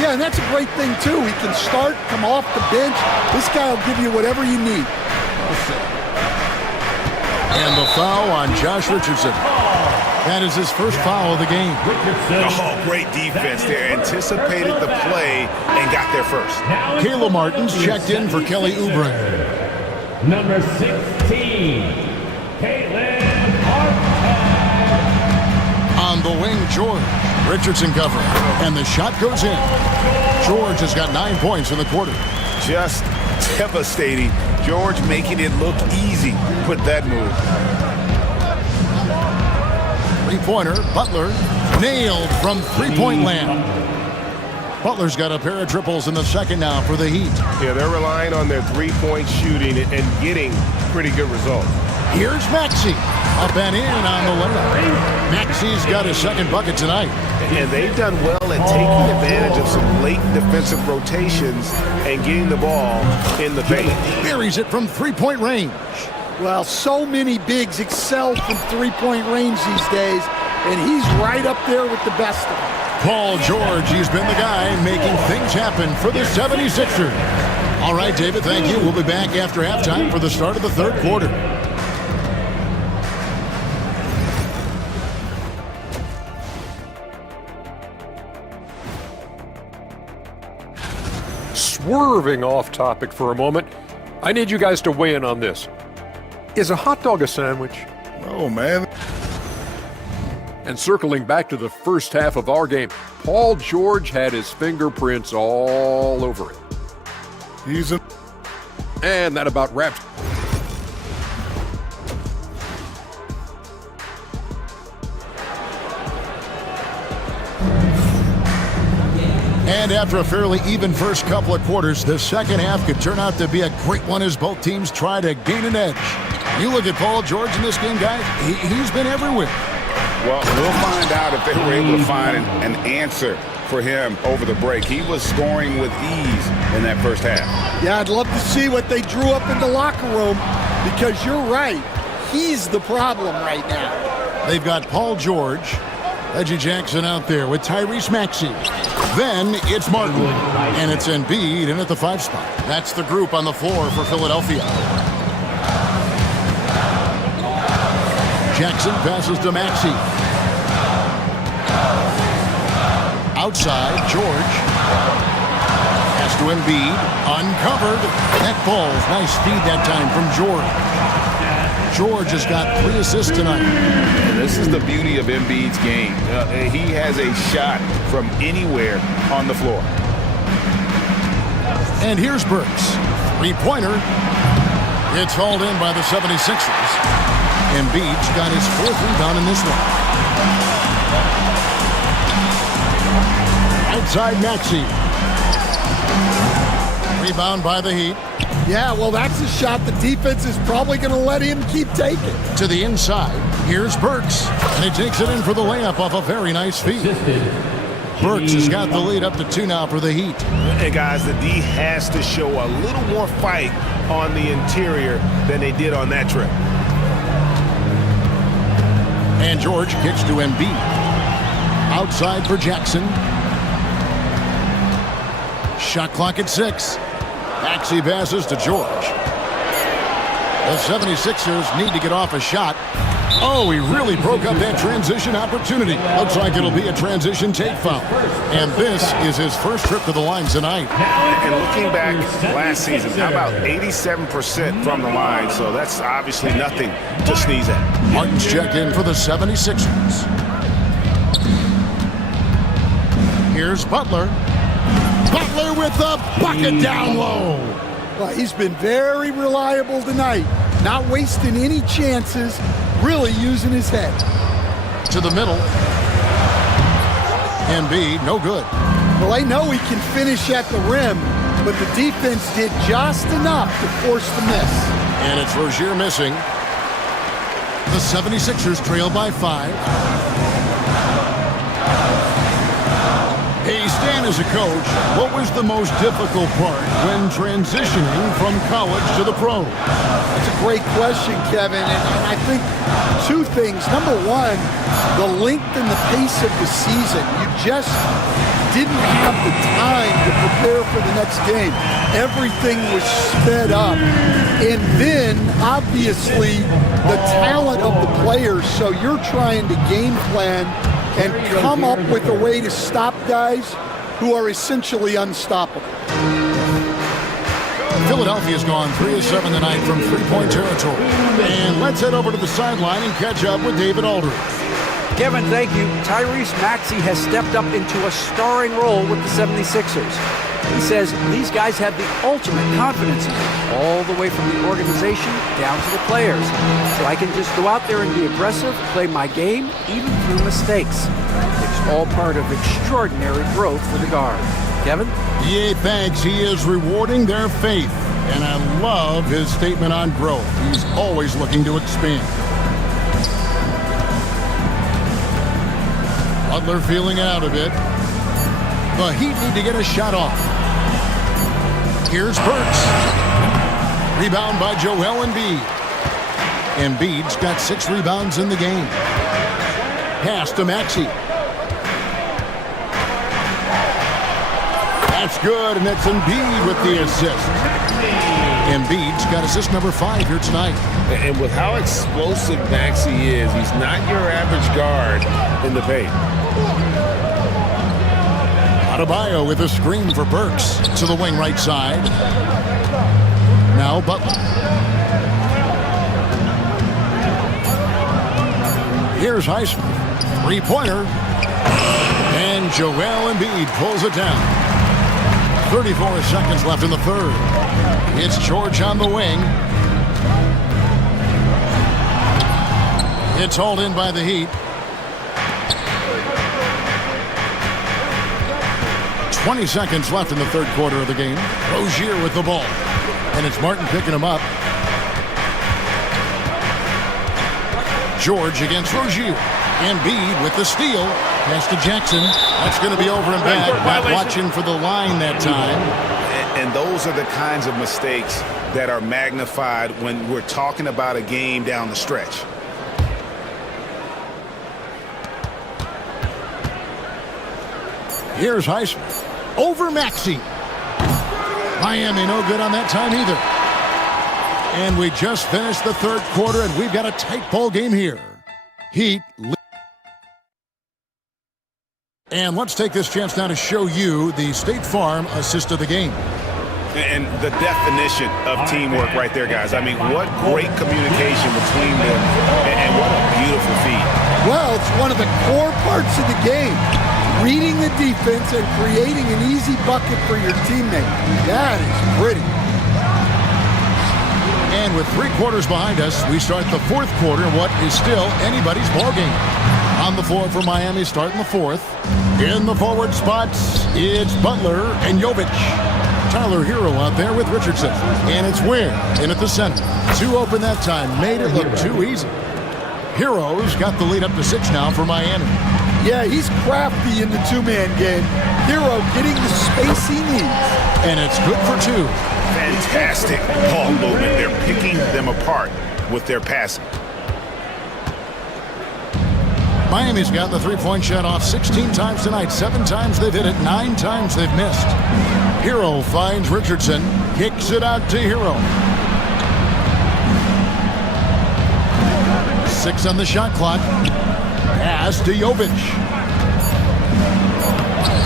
Yeah, and that's a great thing, too. He can start, come off the bench. This guy will give you whatever you need. And the foul on Josh Richardson. That is his first foul of the game. Oh, great defense there. Anticipated the play and got there first. Caleb Martin's checked in for Kelly Oubre. Number 16, Caleb Martin. On the wing, George. Richardson covering. And the shot goes in. George has got 9 points in the quarter. Just devastating. George making it look easy with that move. Three-pointer, Butler, nailed from three-point land. Butler's got a pair of triples in the second now for the Heat. Yeah, they're relying on their three-point shooting and getting pretty good results. Here's Maxey, up and in on the layup. Maxey's got his second bucket tonight. And they've done well at taking advantage of some late defensive rotations and getting the ball in the paint. Buries it from three-point range. Well, so many bigs excel from three-point range these days, and he's right up there with the best of them. Paul George, he's been the guy making things happen for the 76ers. All right, David, thank you. We'll be back after halftime for the start of the third quarter. Swerving off topic for a moment, I need you guys to weigh in on this. Is a hot dog a sandwich? Oh, man. And circling back to the first half of our game, Paul George had his fingerprints all over it. And that about wraps. And after a fairly even first couple of quarters, the second half could turn out to be a great one as both teams try to gain an edge. You look at Paul George in this game, guys, he's been everywhere. Well, we'll find out if they were able to find an answer for him over the break. He was scoring with ease in that first half. Yeah, I'd love to see what they drew up in the locker room, because you're right. He's the problem right now. They've got Paul George, Reggie Jackson out there with Tyrese Maxey. Then it's Martin, and it's Embiid in at the 5 spot. That's the group on the floor for Philadelphia. Jackson passes to Maxey. Outside, George. Pass to Embiid. Uncovered. That ball's nice speed that time from George. George has got 3 assists tonight. And this is the beauty of Embiid's game. He has a shot from anywhere on the floor. And here's Burks. 3-pointer. It's hauled in by the 76ers. Embiid's got his 4th rebound in this one. Outside Maxey. Rebound by the Heat. Yeah, well, that's a shot the defense is probably going to let him keep taking. To the inside. Here's Burks. And he takes it in for the layup off a very nice feed. Burks has got the lead up to 2 now for the Heat. Hey, guys, the D has to show a little more fight on the interior than they did on that trip. And George kicks to Embiid. Outside for Jackson. Shot clock at 6. Maxey passes to George. The 76ers need to get off a shot. Oh, he really broke up that transition opportunity. Looks like it'll be a transition take foul. And this is his first trip to the line tonight. And looking back last season, how about 87% from the line? So that's obviously nothing to sneeze at. Martin's checked in for the 76ers. Here's Butler. Butler with the bucket down low. Well, he's been very reliable tonight. Not wasting any chances, really using his head. To the middle. Embiid, no good. Well, they know he can finish at the rim, but the defense did just enough to force the miss. And it's Rozier missing. The 76ers trail by 5. Hey, Stan, as a coach, what was the most difficult part when transitioning from college to the pros? That's a great question, Kevin, and I think 2 things. Number 1, the length and the pace of the season. You just didn't have the time to prepare for the next game. Everything was sped up. And then, obviously, the talent of the players, so you're trying to game plan and come up with a way to stop guys who are essentially unstoppable. Philadelphia's gone 3 of 7 tonight from 3-point territory. And let's head over to the sideline and catch up with David Aldridge. Kevin, thank you. Tyrese Maxey has stepped up into a starring role with the 76ers. He says these guys have the ultimate confidence in him, all the way from the organization down to the players. So I can just go out there and be aggressive, play my game, even through mistakes. It's all part of extraordinary growth for the guard. Kevin? Yeah, thanks. He is rewarding their faith. And I love his statement on growth. He's always looking to expand. Butler feeling it out a bit. The Heat need to get a shot off. Here's Burks. Rebound by Joel Embiid. Embiid's got 6 rebounds in the game. Pass to Maxey. That's good, and that's Embiid with the assist. Embiid's got assist number 5 here tonight. And with how explosive Maxey is, he's not your average guard in the paint. Adebayo with a screen for Burks to the wing right side. Now Butler. Here's Highsmith. 3-pointer. And Joel Embiid pulls it down. 34 seconds left in the third. It's George on the wing. It's hauled in by the Heat. 20 seconds left in the third quarter of the game. Rozier with the ball. And it's Martin picking him up. George against Rozier. Embiid with the steal. Pass to Jackson. That's going to be over and back. Not watching for the line that time. And those are the kinds of mistakes that are magnified when we're talking about a game down the stretch. Here's Highsmith. Over Maxey. Miami no good on that time either. And we just finished the third quarter, and we've got a tight ball game here. Heat. And let's take this chance now to show you the State Farm assist of the game. And the definition of teamwork right there, guys. I mean, what great communication between them, and what a beautiful feed. Well, it's one of the core parts of the game. Reading the defense and creating an easy bucket for your teammate. That is pretty. And with 3 quarters behind us, we start the 4th quarter, what is still anybody's ballgame. On the floor for Miami, starting the 4th. In the forward spots, it's Butler and Jovic. Tyler Hero out there with Richardson. And it's Ware in at the center. 2 open that time, made it look too easy. Hero's got the lead up to 6 now for Miami. Yeah, he's crafty in the 2-man game. Hero getting the space he needs. And it's good for 2. Fantastic ball movement. They're picking them apart with their passing. Miami's got the 3-point shot off 16 times tonight. 7 times they've hit it, 9 times they've missed. Hero finds Richardson, kicks it out to Hero. 6 on the shot clock. Pass to Jovic.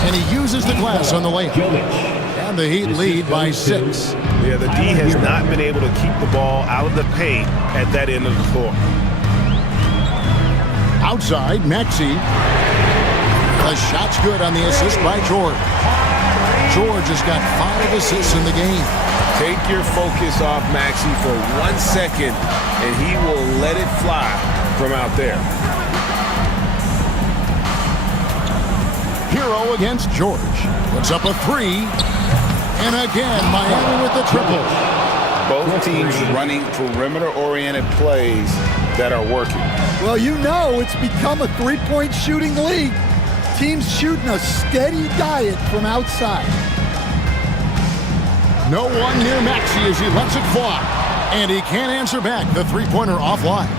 And he uses the glass on the layup. And the Heat lead by 6. Yeah, the D has not been able to keep the ball out of the paint at that end of the floor. Outside, Maxey. The shot's good on the assist by George. George has got 5 assists in the game. Take your focus off Maxey for 1 second, and he will let it fly from out there. Hero against George. Puts up a 3. And again, Miami with the triple. Both teams running perimeter-oriented plays that are working. Well, you know it's become a 3-point shooting league. Teams shooting a steady diet from outside. No one near Maxey as he lets it fly. And he can't answer back the 3-pointer offline.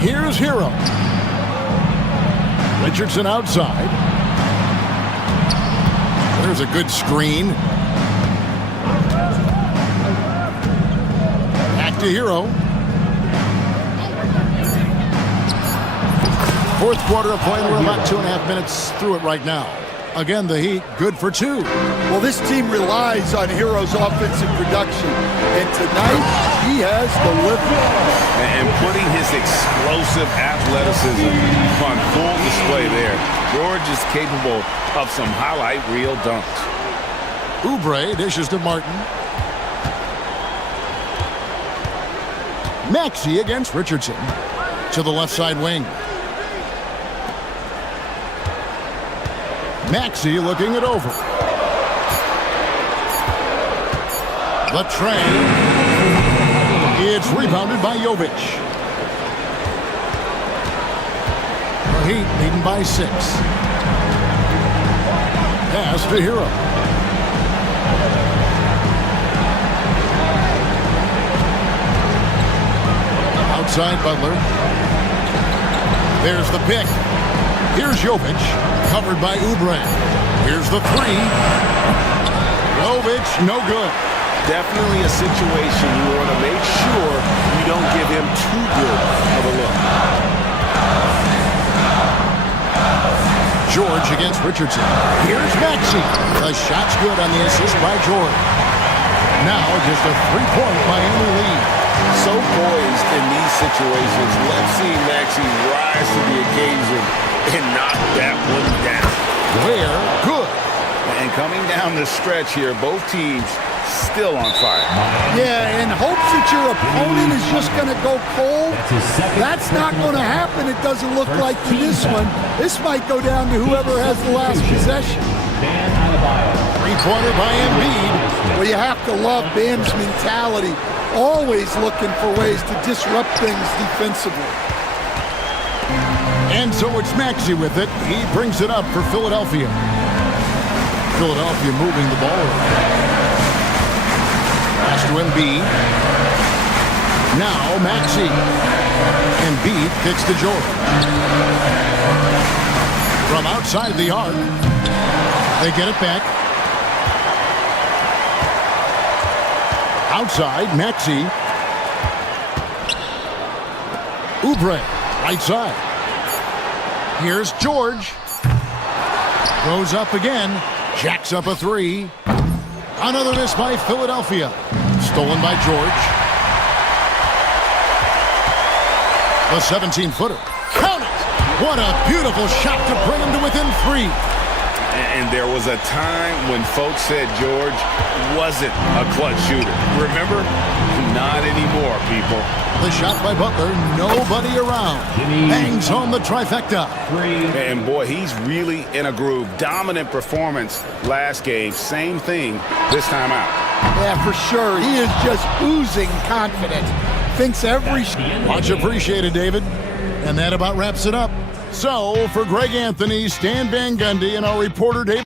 Here's Hero. Richardson outside. There's a good screen. Back to Hero. 4th quarter of play. We're about 2.5 minutes through it right now. Again, the Heat good for 2. Well, this team relies on Hero's offensive production. And tonight, he has delivered. And putting his explosive athleticism on full display there. George is capable of some highlight reel dunks. Oubre dishes to Martin. Maxey against Richardson. To the left side wing. Maxey looking it over. The tray. It's rebounded by Jovic. The Heat leading by 6. Pass to Hero. Outside Butler. There's the pick. Here's Jovic, covered by Oubre. Here's the 3. Jovic, no good. Definitely a situation you want to make sure you don't give him too good of a look. George against Richardson. Here's Maxey. The shot's good on the assist by George. Now just a 3-point Miami lead. So poised in these situations. Let's see Maxey rise to the occasion and knock that one down. Ware, good. And coming down the stretch here, both teams still on fire. Yeah, in hopes that your opponent is just going to go cold. That's not going to happen. It doesn't look like in this one. This might go down to whoever has the last possession. 3-pointer by Embiid. Well, you have to love Bam's mentality. Always looking for ways to disrupt things defensively. And so it's Maxey with it. He brings it up for Philadelphia. Philadelphia moving the ball around. Pass to Embiid. Now Maxey. Embiid kicks to George. From outside the arc. They get it back. Outside, Maxey. Oubre, right side. Here's George. Goes up again. Jacks up a 3. Another miss by Philadelphia. Stolen by George. The 17-footer. Count it! What a beautiful shot to bring him to within 3. And there was a time when folks said George wasn't a clutch shooter. Remember? Not anymore, people. The shot by Butler, nobody around. Bangs home the trifecta. And boy, he's really in a groove. Dominant performance last game. Same thing this time out. Yeah, for sure. He is just oozing confidence. Thinks every... Much appreciated, David. And that about wraps it up. So, for Greg Anthony, Stan Van Gundy, and our reporter, Dave...